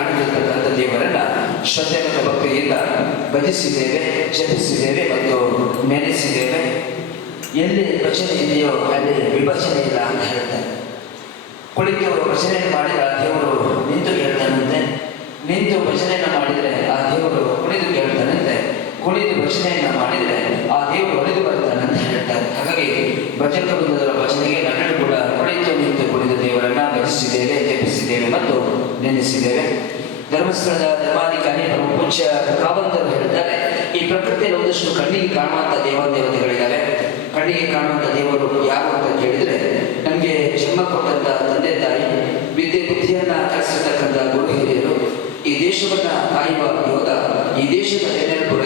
ಕಾಣದಿರತಕ್ಕಂಥ ದೇವರನ್ನ ಶ್ರದ್ಧೆ ಮತ್ತು ಭಕ್ತಿಯಿಂದ ಭಜಿಸಿದ್ದೇವೆ, ಜಪಿಸಿದ್ದೇವೆ ಮತ್ತು ನೆನೆಸಿದ್ದೇವೆ. ಎಲ್ಲಿ ಭಜನೆ ಇದೆಯೋ ಅಲ್ಲಿ ವಿಭಜನೆ ಇಲ್ಲ ಅಂತ ಹೇಳ್ತಾರೆ. ಕುಳಿತವರು ಭಜನೆಯನ್ನು ಮಾಡಿದರೆ ಆ ದೇವರು ನಿಂತು ಕೇಳ್ತಾನಂತೆ, ನಿಂತು ಭಜನೆಯನ್ನು ಮಾಡಿದರೆ ಆ ದೇವರು ಕುಳಿತು ಕೇಳ್ತಾನಂತೆ, ಕುಳಿತು ಭಜನೆಯನ್ನು ಮಾಡಿದರೆ ಆ ದೇವರು ಒಲಿದು ಬರ್ತಾನಂತ ಹೇಳ್ತಾರೆ. ಹಾಗಾಗಿ ಭಜಕ ಬೃಂದದ ಭಜನೆಗೆ ನಾವೆಲ್ಲರೂ ಕೂಡ ಕುಳಿತು ನಿಂತು ಕುಳಿತ ದೇವರನ್ನ ಭಜಿಸಿದ್ದೇವೆ, ಜಪಿಸಿದ್ದೇವೆ ಮತ್ತು ನೆನೆಸಿದ್ದೇವೆ. ಧರ್ಮಸ್ಥಳದ ಧರ್ಮಾಧಿಕಾರಿ ಪ್ರಮುಖ ಪೂಜ್ಯ ಕಾವಂತರು ಹೇಳ್ತಾರೆ, ಈ ಪ್ರಕೃತಿಯಲ್ಲಿ ಒಂದಷ್ಟು ಕಣ್ಣಿಗೆ ಕಾಣುವಂಥ ದೇವತೆಗಳಿದ್ದಾವೆ. ಕಣ್ಣಿಗೆ ಕಾಣುವಂಥ ದೇವರು ಯಾರು ಅಂತ ಕೇಳಿದರೆ ನಮಗೆ ಜನ್ಮ ಕೊಟ್ಟಂತ ತಂದೆ ತಾಯಿ, ವಿದ್ಯೆ ಬುದ್ಧಿಯನ್ನ ಕಲಿಸಿರ್ತಕ್ಕಂಥ ಗುರು ಹಿರಿಯರು, ಈ ದೇಶವನ್ನ ಕಾಯುವ ಯೋಧ, ಈ ದೇಶದ ಜನರು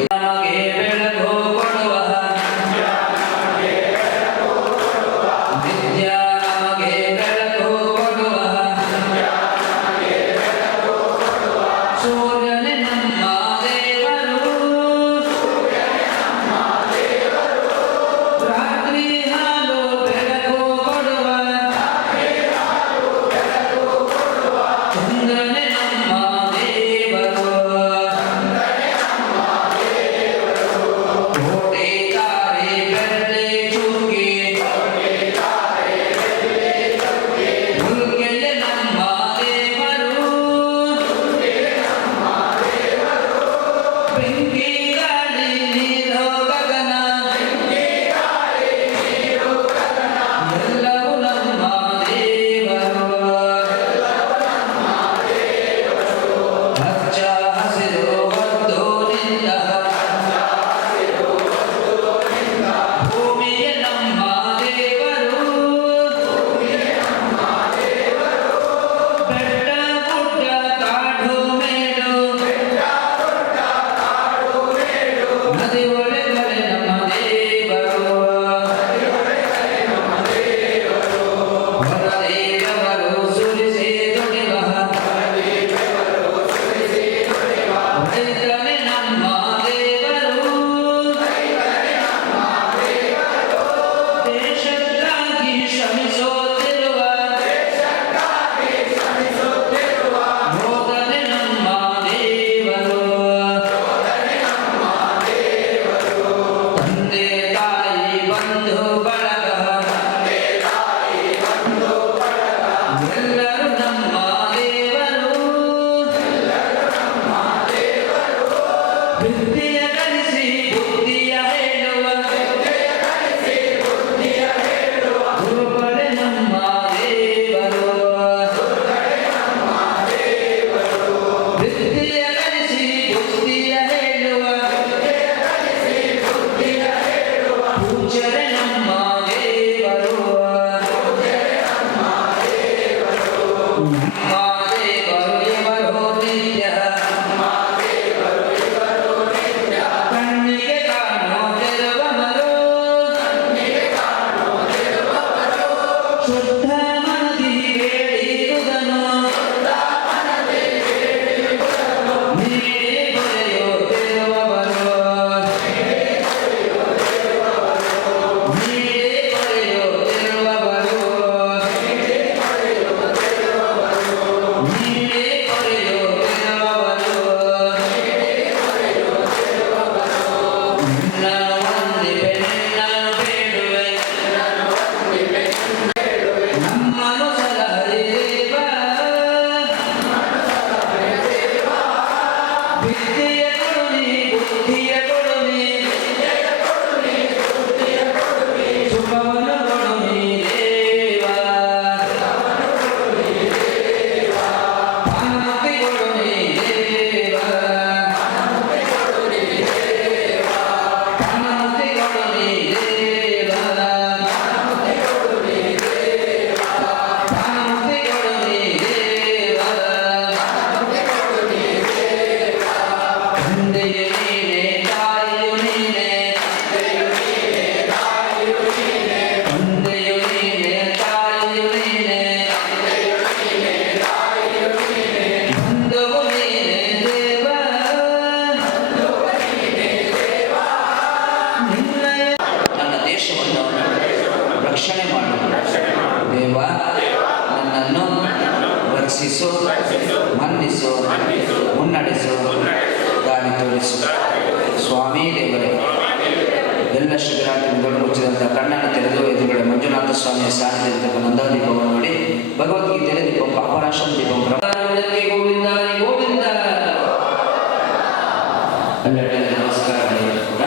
ಭಗವದ್ಗೀತೆಯಲ್ಲಿ ದೀಪಂ ಪಾಪನಾಶಂ ದೀಪಂ ಬ್ರಹ್ಮಾನಂದಕ್ಕೆ ಗೋವಿಂದ ಗೋವಿಂದ. ಎಲ್ಲರಿಗೂ ನಮಸ್ಕಾರ ಕೂಡ.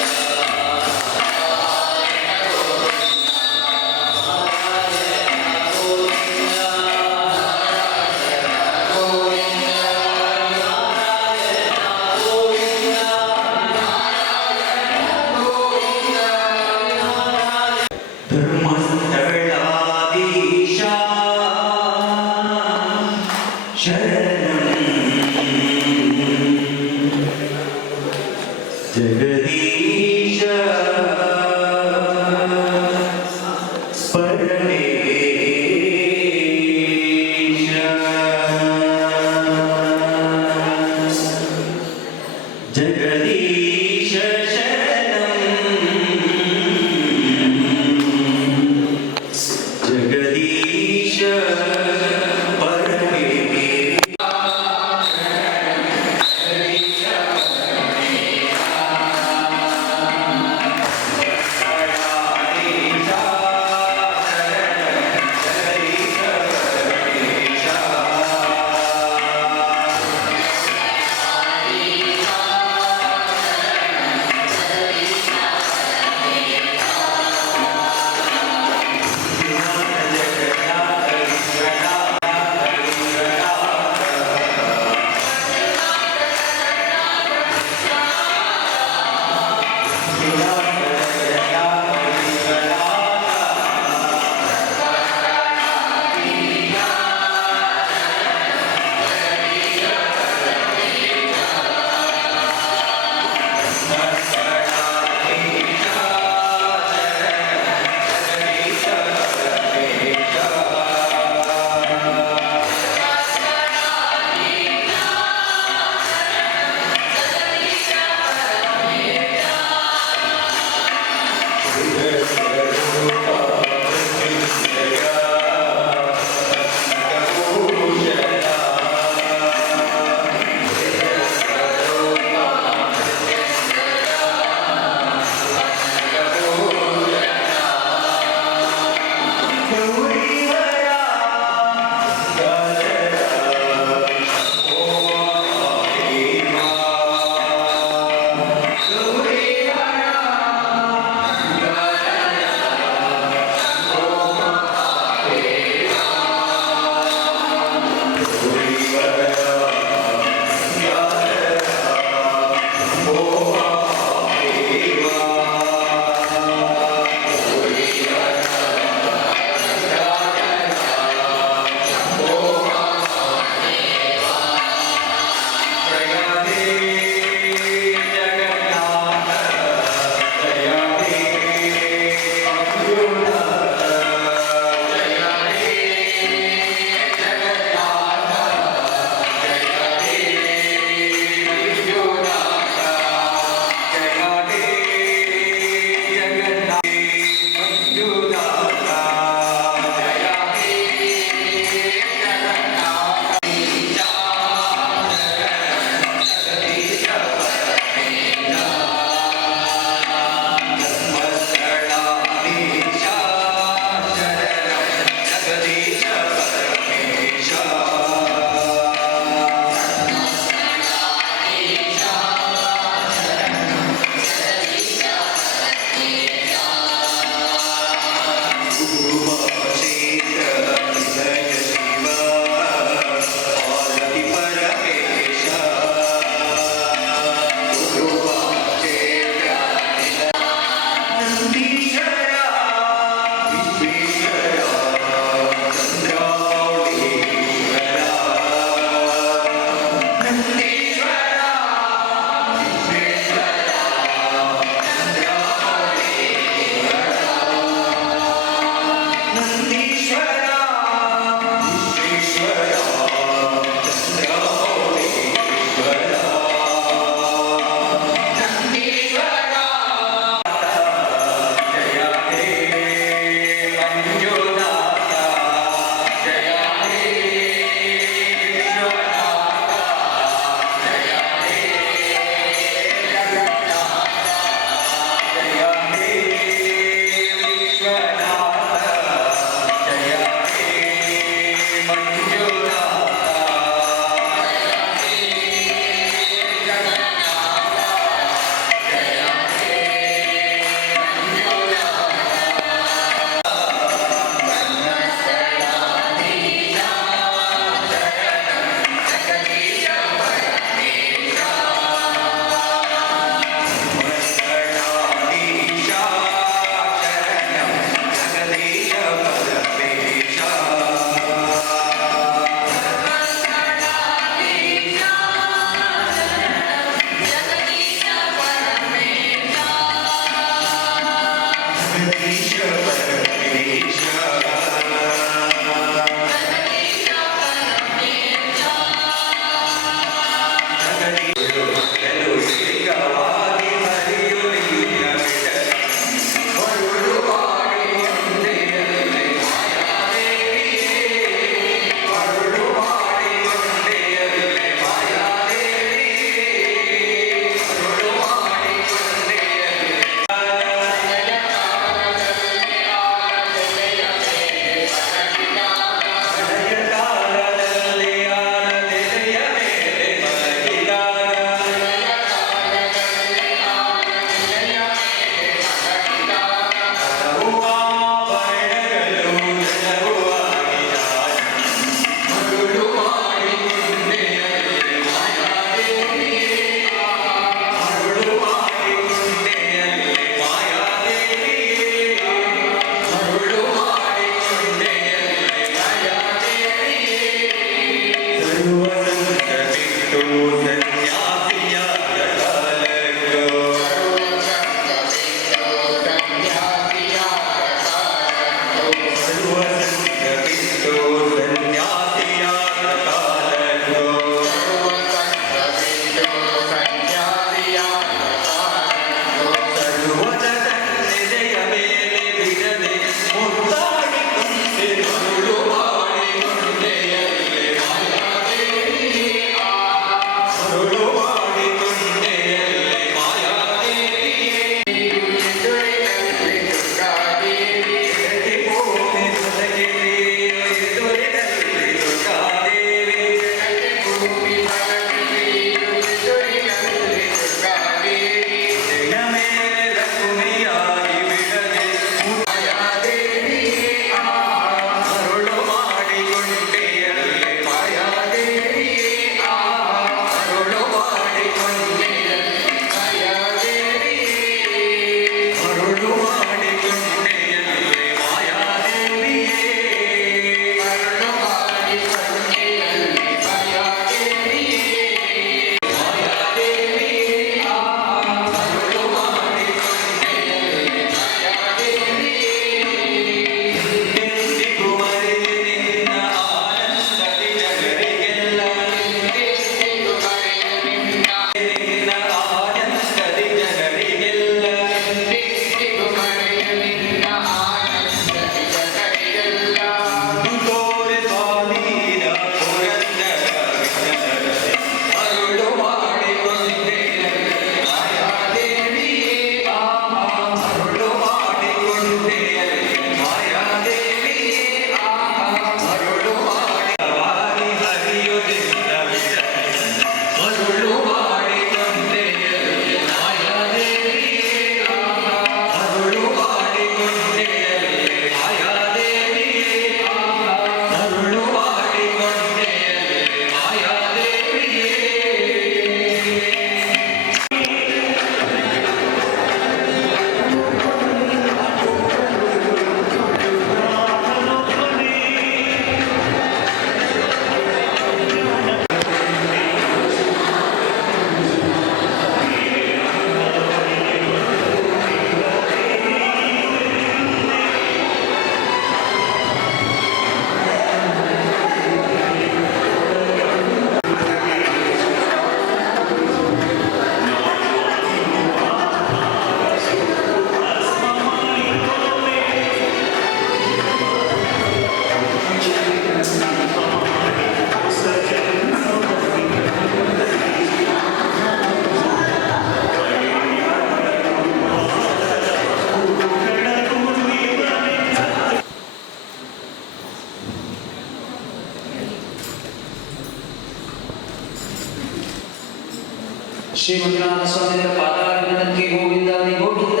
ಶ್ರೀ ಮಂಜುನಾಥ ಸ್ವಾಮಿಯವರ ಪಾದಾರವಿಂದಕ್ಕೆ ಗೋವಿಂದಾನಿ ಗೋವಿಂದ.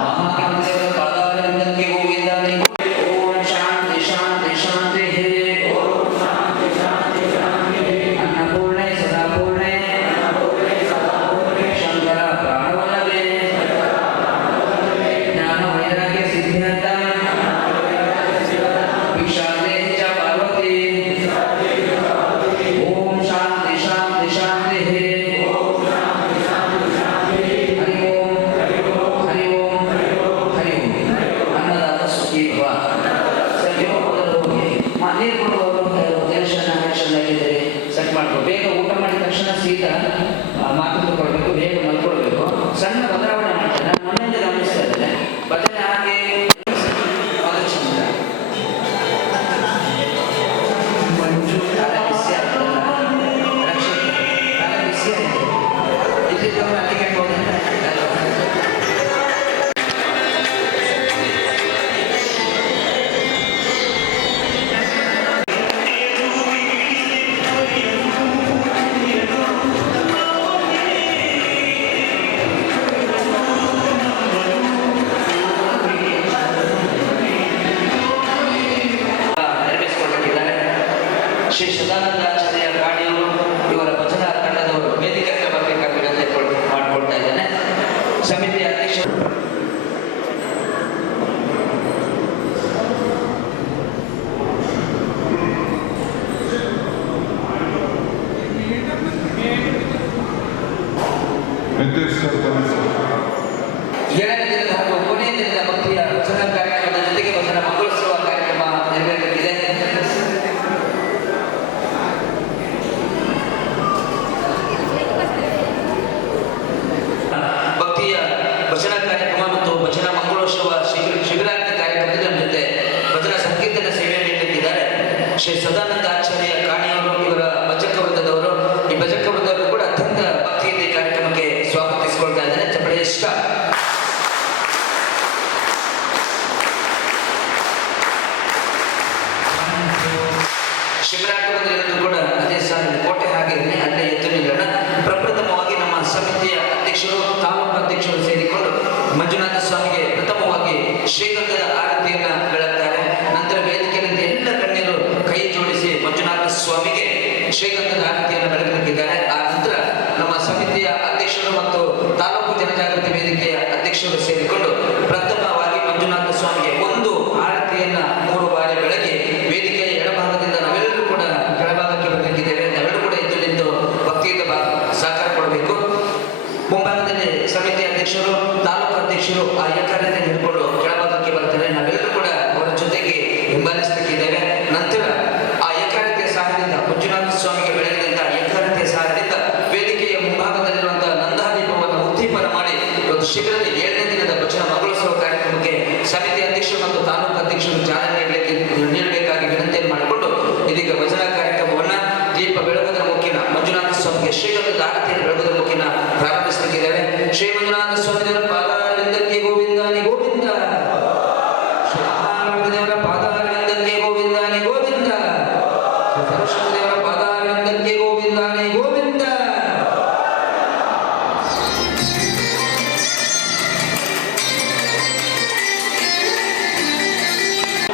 ಮಹಾಗಣಪತಿಯವರ ಪಾದಾರವಿಂದಕ್ಕೆ ಗೋವಿಂದಾನಿ. ಓಂ ಶಾಂತಿ ಶಾಂತಿ ಶಾಂತಿ. ಅನ್ನಪೂರ್ಣೆ ಸದಾಪೂರ್ಣೆ ಶಂಕರ ಪ್ರಾಣವಲ್ಲವೇ ಜ್ಞಾನ ವೈರಾಗ್ಯ ಸಿದ್ಧಾಂತ ಭಿಕ್ಷಾಂತೆ ಚ ಪಾರ್ವತಿ. ಓಂ ಶಾಂತಿ ಶಾಂತಿ ಶಾಂತಿ. ಹರಿ ಓಂ ಹರಿ ಓಂ ಹರಿ ಓಂ. ಅನ್ನದಾತ ಸುಖಿ ಭವ. ಸರಿ ಮೊದಲು ಹೋಗಿ ನೀರು ಕೊಡುವವರು ಟೆನ್ಷನ್ ಆಗಿದ್ದಾರೆ ಸೆಟ್ ಮಾಡ್ಕೊ. ಬೇಗ ಊಟ ಮಾಡಿದ ತಕ್ಷಣ ಸೀದಾ ಮಾತು ತಗೊಳ್ಬೇಕು, ಬೇಗ ಮಲ್ಕೊಳ್ಬೇಕು. ಸಣ್ಣ ಬದಲಾವಣೆ ಮಾಡ್ತಾರೆ. ನಾನು ಮೊನ್ನೆಯಿಂದ ಗಮನಿಸ್ತಾ ಇದ್ದೇನೆ ಭಜನೆ ಹಾಗೆ ಅದು ಚಂದ. ಮಂಜು ಕಾಲ ಬಿಸಿ ಆಗ್ತದಲ್ಲ, ರಕ್ಷಣೆ ಕಾಲ ಬಿಸಿ ಆಯಿತು. ಇಲ್ಲಿದ್ದವರು ಅಲ್ಲಿಗೆ ಹೋದಂತ ನೆರವೇರಿಸಿಕೊಳ್ಳಲಿದ್ದಾರೆ. ಶ್ರೀ ಸದಾನಂದಾಚಾರ್ಯ ಕಾಣಿಯವರು ಇವರ ಭಜನಾ ತಂಡದವರು ವೇದಿಕೆಗೆ ಬರಬೇಕಾಗಿ ವಿನಂತಿ ಮಾಡಿಕೊಳ್ತಾ ಇದ್ದೇನೆ. ಸಮಿತಿಯ ಅಧ್ಯಕ್ಷರು ಏಳನೇ ದಿನದ ಹಾಗೂ ಕೊನೆಯ ದಿನದ ಭಕ್ತಿಯ ಭಜನಾ ಕಾರ್ಯಕ್ರಮದ ಜೊತೆಗೆ ಭಜನಾ ಮಂಗಳೋತ್ಸವ ಕಾರ್ಯಕ್ರಮ ನೆರವೇರಲಿದೆ. ಭಕ್ತಿಯ ಭಜನಾ ಕಾರ್ಯಕ್ರಮ ಮತ್ತು ಭಜನಾ ಮಂಗಳೋತ್ಸವ ಶಿಬಿರಾಂತ ಕಾರ್ಯಕ್ರಮದ ಜೊತೆ ಭಜನಾ ಸಂಕೀರ್ತನ ಸೇವೆ ನೀಡಲಿದ್ದಾರೆ ಶ್ರೀ ಸದಾನಂದ ಆಚಾರ್ಯ ಕಾಣಿಯವರು ಇವರ ಭಜಕ ವೃಂದದವರು. ಈ ಭಜಕ ವೃಂದವರು ಕೂಡ ಅತ್ಯಂತ ಭಕ್ತಿಯಿಂದ ಈ ಕಾರ್ಯಕ್ರಮಕ್ಕೆ ಸ್ವಾಗತಿಸಿಕೊಳ್ತಾ ಇದ್ದಾರೆ. ಚಪ್ಪಳೆ ಇಷ್ಟ. ಶಿಬಿರಾಟ ಬಂದಿರೋದು ಕೂಡ ಅದೇ ಸಾಲಿನ ಕೋಟೆ ಹಾಗೆಯೇ ಅಲ್ಲೇ ಎದ್ದು ನಿಲ್ಲೋಣ. ಪ್ರಪ್ರಥಮವಾಗಿ ನಮ್ಮ ಸಮಿತಿಯ ಅಧ್ಯಕ್ಷರು ತಾಲೂಕು ಅಧ್ಯಕ್ಷರು ಸೇರಿಕೊಂಡು ಮಂಜುನಾಥ ಸ್ವಾಮಿಗೆ ಪ್ರಥಮವಾಗಿ ಶ್ರೀಗಂಧದ ಆರತಿಯನ್ನ ಬೆಳಗ್ತಾರೆ. ನಂತರ ವೇದಿಕೆಯಲ್ಲಿ ಎಲ್ಲ ಗಣ್ಯರು ಕೈ ಜೋಡಿಸಿ ಮಂಜುನಾಥ ಸ್ವಾಮಿಗೆ ಶ್ರೀಗಂಧದ ಆರತಿಯನ್ನು ಬೆಳಗಲಿಕ್ಕಿದ್ದಾರೆ. ಆ ನಂತರ ನಮ್ಮ ಸಮಿತಿಯ ಅಧ್ಯಕ್ಷರು ಮತ್ತು ತಾಲೂಕು ಜನಜಾಗೃತಿ ವೇದಿಕೆಯ ಅಧ್ಯಕ್ಷರು ಸೇರಿಕೊಂಡು ಪ್ರಥಮವಾಗಿ ಮಂಜುನಾಥ ಸ್ವಾಮಿಗೆ ಒಂದು ಆರತಿಯನ್ನ 3 ಬಾರಿ ಬೆಳಗಿ ವೇದಿಕೆಯ ಎಡಭಾಗದಿಂದ ನಾವೆಲ್ಲರೂ ಕೂಡ ಕೆಳಭಾಗಕ್ಕೆ ಬರಲಿಕ್ಕಿದ್ದೇವೆ. ನಾವೆಲ್ಲರೂ ಕೂಡ ಎದ್ದು ನಿಂತು ಭಕ್ತಿಯಿಂದ ಸಹಕಾರ ಕೊಡಬೇಕು. ಮುಂಭಾಗದಲ್ಲಿ ಸಮಿತಿ ಅಧ್ಯಕ್ಷರು ತಾಲೂಕು ಅಧ್ಯಕ್ಷರು ಆ ಏಕಾರತೆ ಹಿಡ್ಕೊಂಡು ಕೆಳಭಾಗಕ್ಕೆ ಬರ್ತಾರೆ. ನಾವೆಲ್ಲರೂ ಕೂಡ ಅವರ ಜೊತೆಗೆ ಹಿಂಬಾಲಿಸಲಿಕ್ಕಿದ್ದೇವೆ. ನಂತರ ಆ ಏಕಾರತೆಯ ಸಹಾಯದಿಂದ ಮಂಜುನಾಥ ಸ್ವಾಮಿಗೆ ಬೆಳಗಿದಂತ ಏಕಾರತೆಯ ಸಹಾಯದಿಂದ ವೇದಿಕೆಯ ಮುಂಭಾಗದಲ್ಲಿರುವಂತಹ ನಂದಾದೀಪವನ್ನು ಉದ್ದೀಪನ ಮಾಡಿ ಇವತ್ತು ಶಿಬಿರದ 7ನೇ ದಿನದ ಭಜನಾ ಮಂಗಳೋತ್ಸವ ಕಾರ್ಯಕ್ರಮಕ್ಕೆ ಸಮಿತಿ ಅಧ್ಯಕ್ಷರು ಮತ್ತು ತಾಲೂಕು ಅಧ್ಯಕ್ಷರು ಚಾಲನೆ ನೀಡಬೇಕಾಗಿ ವಿನಂತಿಯನ್ನು ಮಾಡಿಕೊಂಡು ಇದೀಗ ಭಜನಾ ಕಾರ್ಯಕ್ರಮವನ್ನ ದೀಪ ಬೆಳಗುವುದರ ಮುಖೇನ ಮಂಜುನಾಥ ಸ್ವಾಮಿಗೆ ಶ್ರೀಗಂಧದ ಆರತಿಯನ್ನು ಬೆಳಗುವುದರ ಮುಖೇನ ಪ್ರಾರಂಭಿಸಲಿಕ್ಕಿದ್ದೇವೆ. ಶ್ರೀ ಮಂಜುನಾಥ ಸ್ವಾಮಿಯವರ ಪಾದಾರವಿಂದಕ್ಕೆ ಗೋವಿಂದಾನಿ ಗೋವಿಂದ. ಶ್ರೀ ಮಹಾಗಣಪತಿಯವರ ಪಾದಾರವಿಂದಕ್ಕೆ ಗೋವಿಂದಾನಿ ಗೋವಿಂದ. ಶ್ರೀ ಸರಸ್ವತಿ ದೇವರ ಪಾದಾರವಿಂದಕ್ಕೆ ಗೋವಿಂದಾನಿ ಗೋವಿಂದ.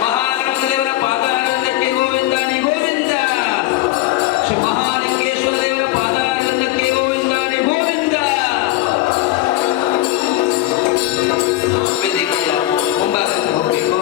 ಮಹಾಗಣಪತಿಯವರ ಪಾದಾರವಿಂದಕ್ಕೆ ಗೋವಿಂದಾನಿ ಗೋವಿಂದ. ಶ್ರೀ ಮಹಾಲಿಂಗೇಶ್ವರ ದೇವರ ಪಾದಾರವಿಂದಕ್ಕೆ ಗೋವಿಂದಾನಿ ಗೋವಿಂದ. ವೇದಿಕೆಯ ಮುಂಭಾಗಕ್ಕೆ ಹೋಗಬೇಕು.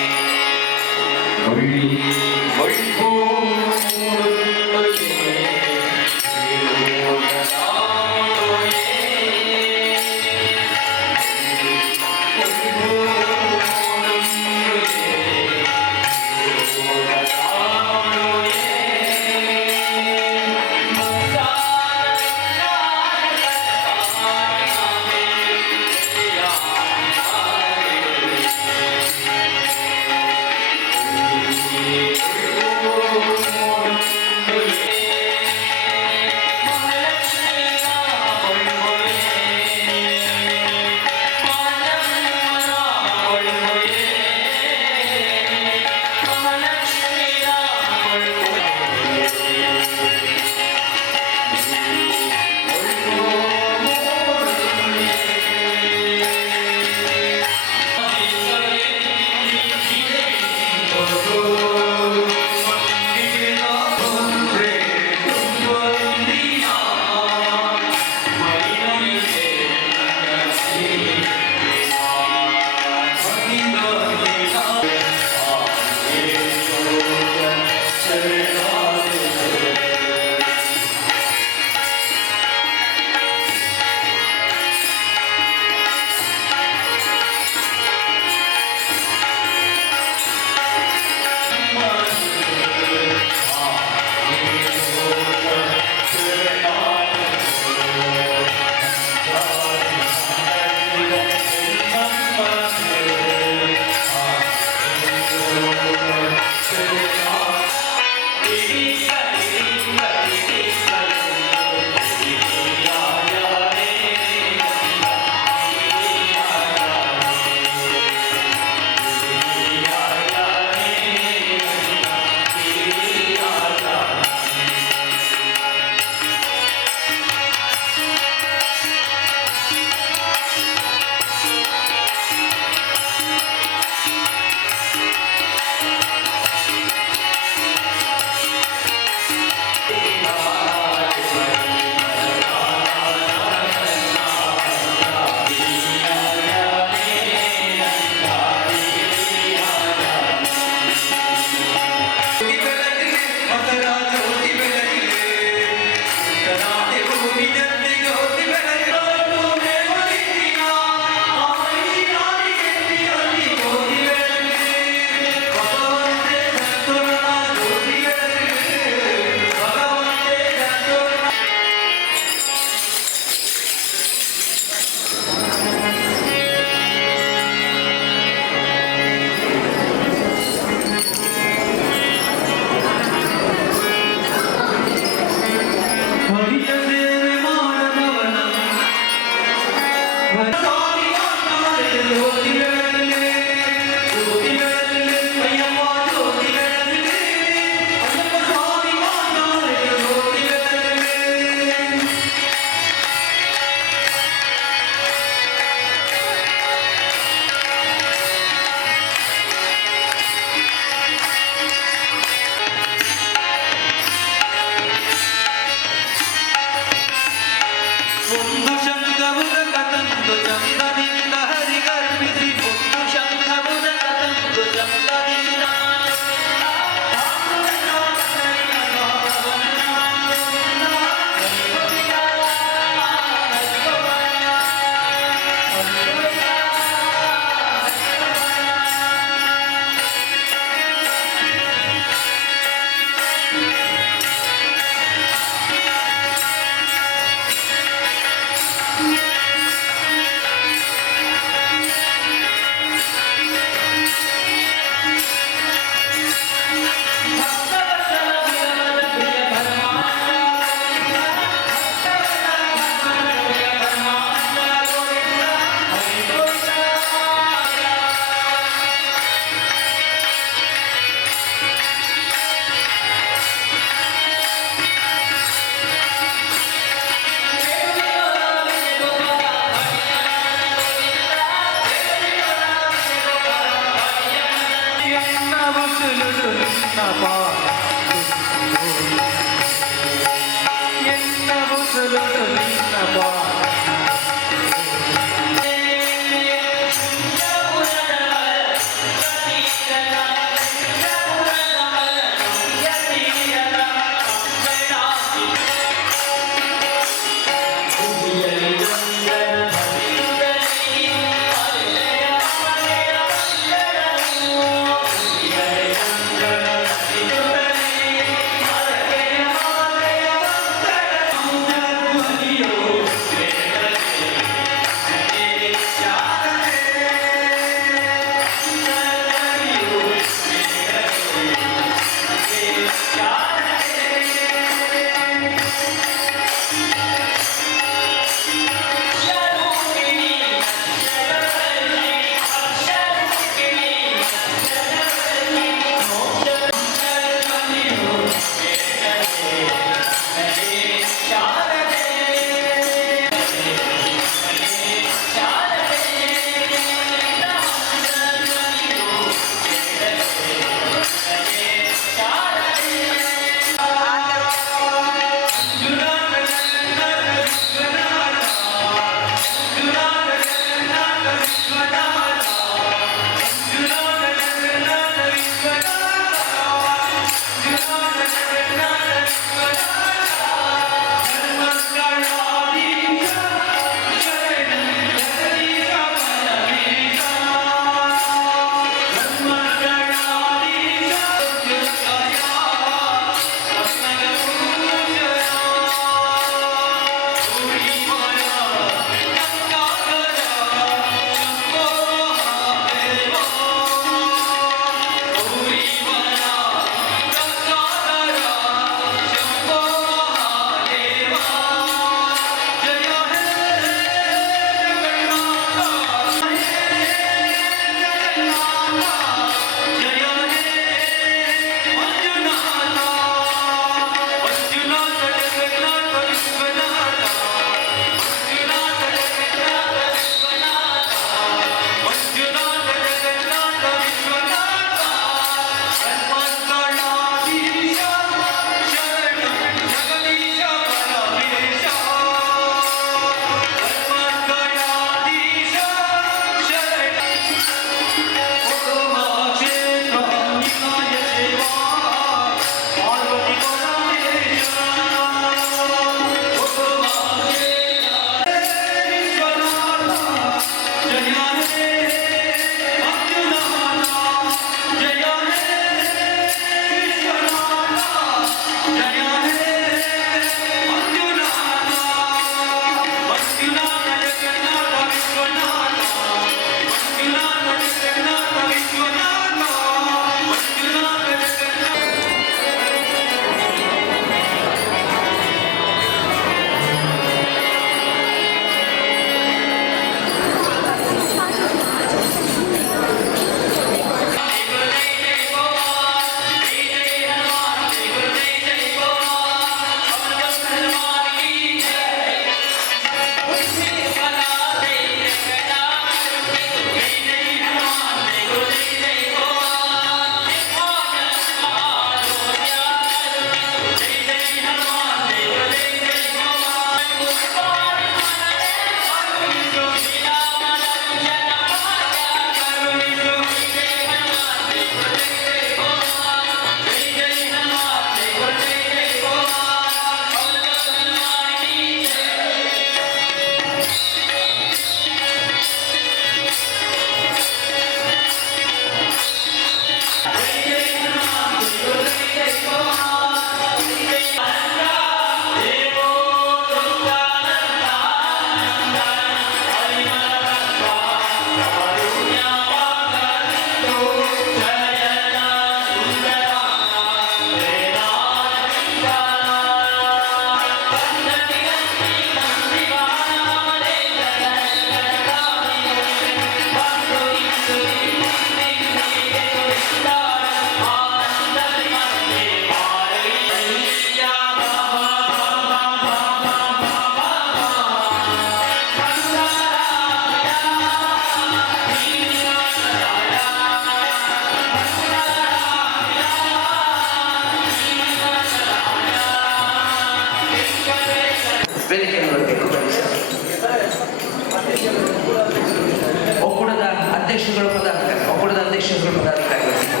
ಅಧ್ಯಕ್ಷರು ಪದಾಧಿಕಾರಿಗಳು,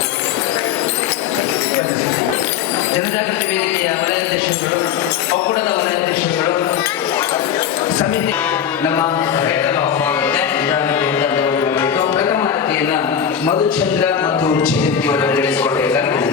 ಜನಜಾಗೃತಿ ವೇದಿಕೆಯ ವಲಯಾಧ್ಯಕ್ಷರುಗಳು, ಒಕ್ಕೂಟದ ವಲಯಾಧ್ಯಕ್ಷರುಗಳು, ಸಮಿತಿ ನಮ್ಮ ಪ್ರಥಮ ಆರತಿಯನ್ನ ಮಧುಚಂದ್ರ ಮತ್ತು ಜಯಂತಿಯವರು ನೆರವೇರಿಸಿಕೊಳ್ಳಬೇಕಾಗಿದೆ.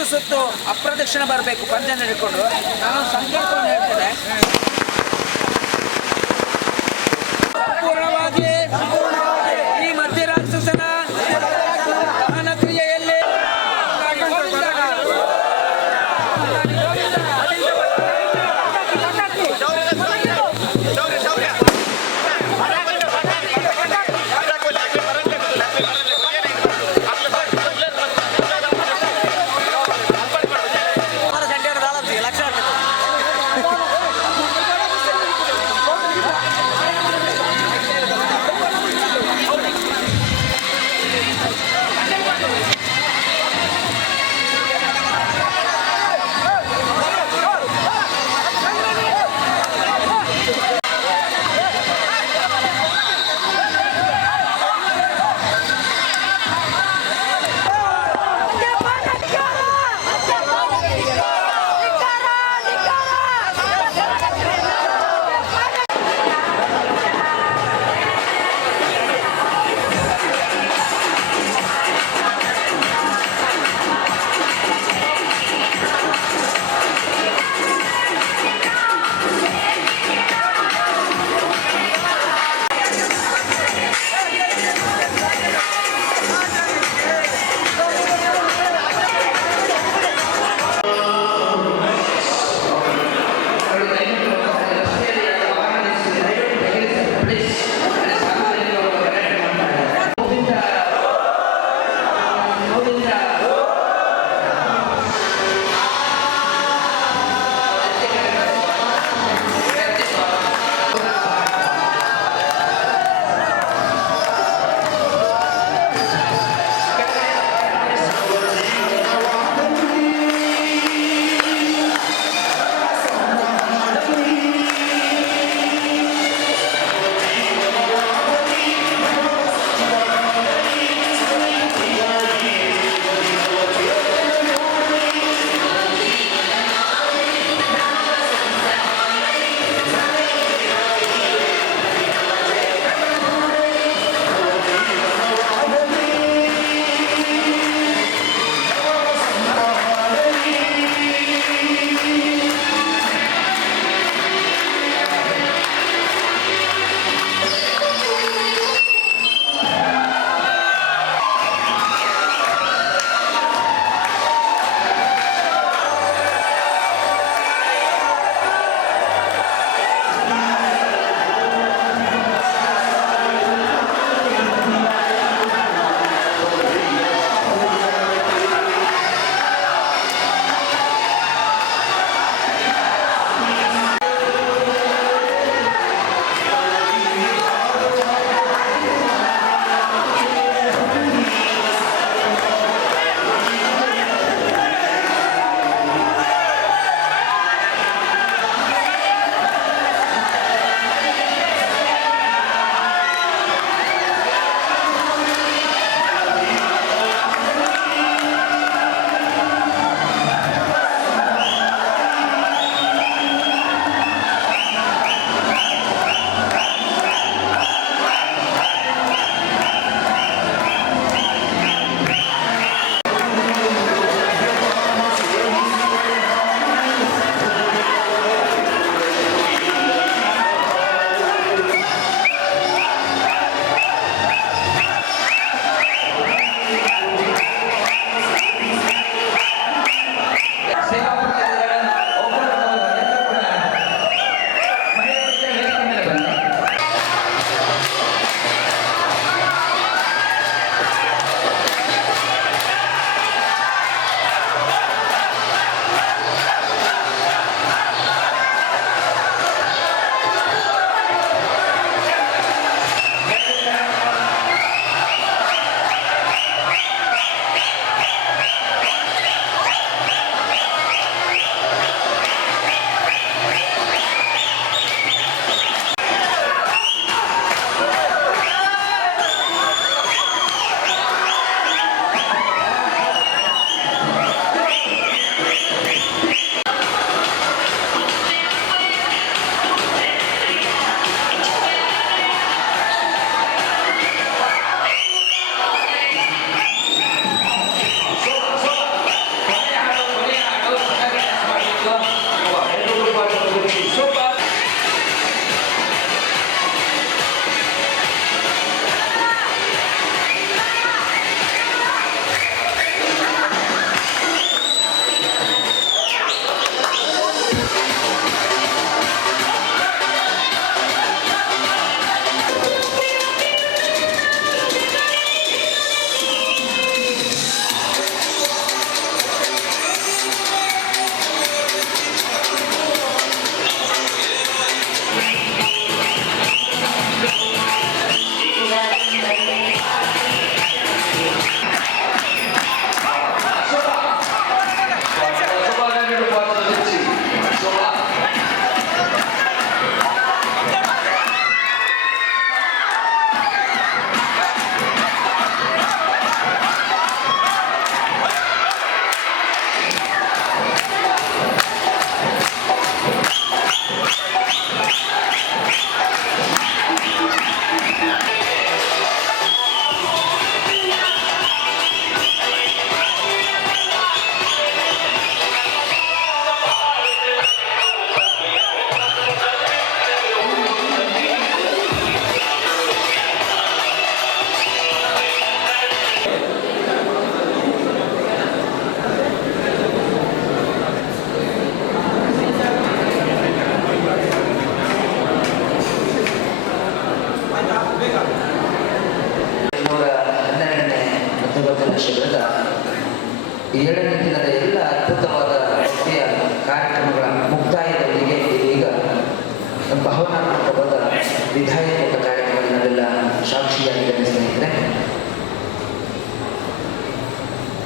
ಒಂದು ಸುತ್ತು ಅಪ್ರದಕ್ಷಿಣೆ ಬರಬೇಕು ಪಂಚನ ಹಿಡ್ಕೊಂಡು. ನಾನು ಸಂಕಲ್ಪವನ್ನು ಹೇಳ್ತೇನೆ. ಸಂಪೂರ್ಣವಾಗಿ ಈ ಮಧ್ಯರಾಕ್ಷಸನ ದಹನ ಕ್ರಿಯೆಯಲ್ಲಿ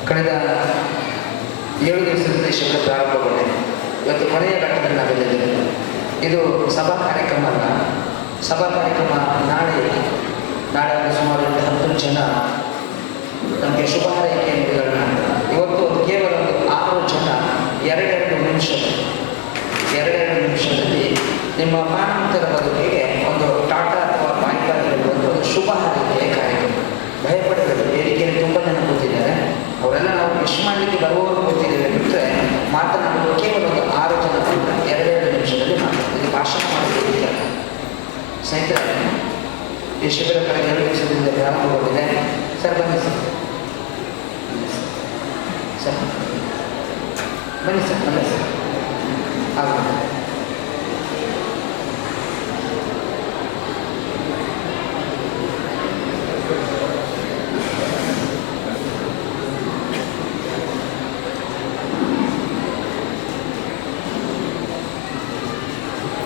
ಕಳೆದ 7 ದಿವಸದಿಂದ ಈ ಶಿಬಿರ ಪ್ರಾರಂಭಗೊಂಡಿದೆ. ಇವತ್ತು ಕೊನೆಯ ಘಟ್ಟದಲ್ಲಿ ನಾವಿದ್ದೇವೆ. ಇದು ಸಭಾ ಕಾರ್ಯಕ್ರಮ ಅಲ್ಲ. ಸಭಾ ಕಾರ್ಯಕ್ರಮ ನಾಳೆ ಸುಮಾರು 10 ಜನ ನಮಗೆ ಶುಭ ಹಾರೈಕೆ ನುಡಿಗಳನ್ನ ಹಾಕ್ತಾರೆ. ಇವತ್ತು ಕೇವಲ ಒಂದು 6 ಜನ 2 ನಿಮಿಷದಲ್ಲಿ ನಿಮ್ಮ ಮಾನವಂತರ ಬದುಕಿಗೆ ಒಂದು ಟಾಟಾ ಅಥವಾ ಬಾಯ್ಕಾರ್ ಒಂದು ಶುಭ ಹಾರೈಕೆಯ ಕಾರ್ಯಕ್ರಮ. ಭಯಪಡಬೇಕು. ವೇದಿಕೆಯಲ್ಲಿ ತುಂಬ ಜನ ಕೂತಿದ್ದಾರೆ. ಅವರೆಲ್ಲ ನಾವು ವಿಶ್ ಮಾಡಲಿಕ್ಕೆ ಬರುವವರು ಕೂತಿದ್ದೇವೆ ಬಿಟ್ಟರೆ ಮಾತನಾಡಲು ಕೇವಲ ಒಂದು 6 ಜನ 2 ನಿಮಿಷದಲ್ಲಿ ಮಾತಾಡ್ತೀವಿ. ಭಾಷಣ ಮಾಡಲಿಕ್ಕೆ ಸ್ನೇಹಿತರೆ, ಈ ಶಿಬಿರ ಕಳೆದ 2 ದಿವಸದಿಂದ ಪ್ರಾರಂಭಗೊಂಡಿದೆ. ಸರ್ ಬನ್ನಿ ಸರ್ ಬನ್ನಿ ಸರ್ ಆಗುತ್ತೆ.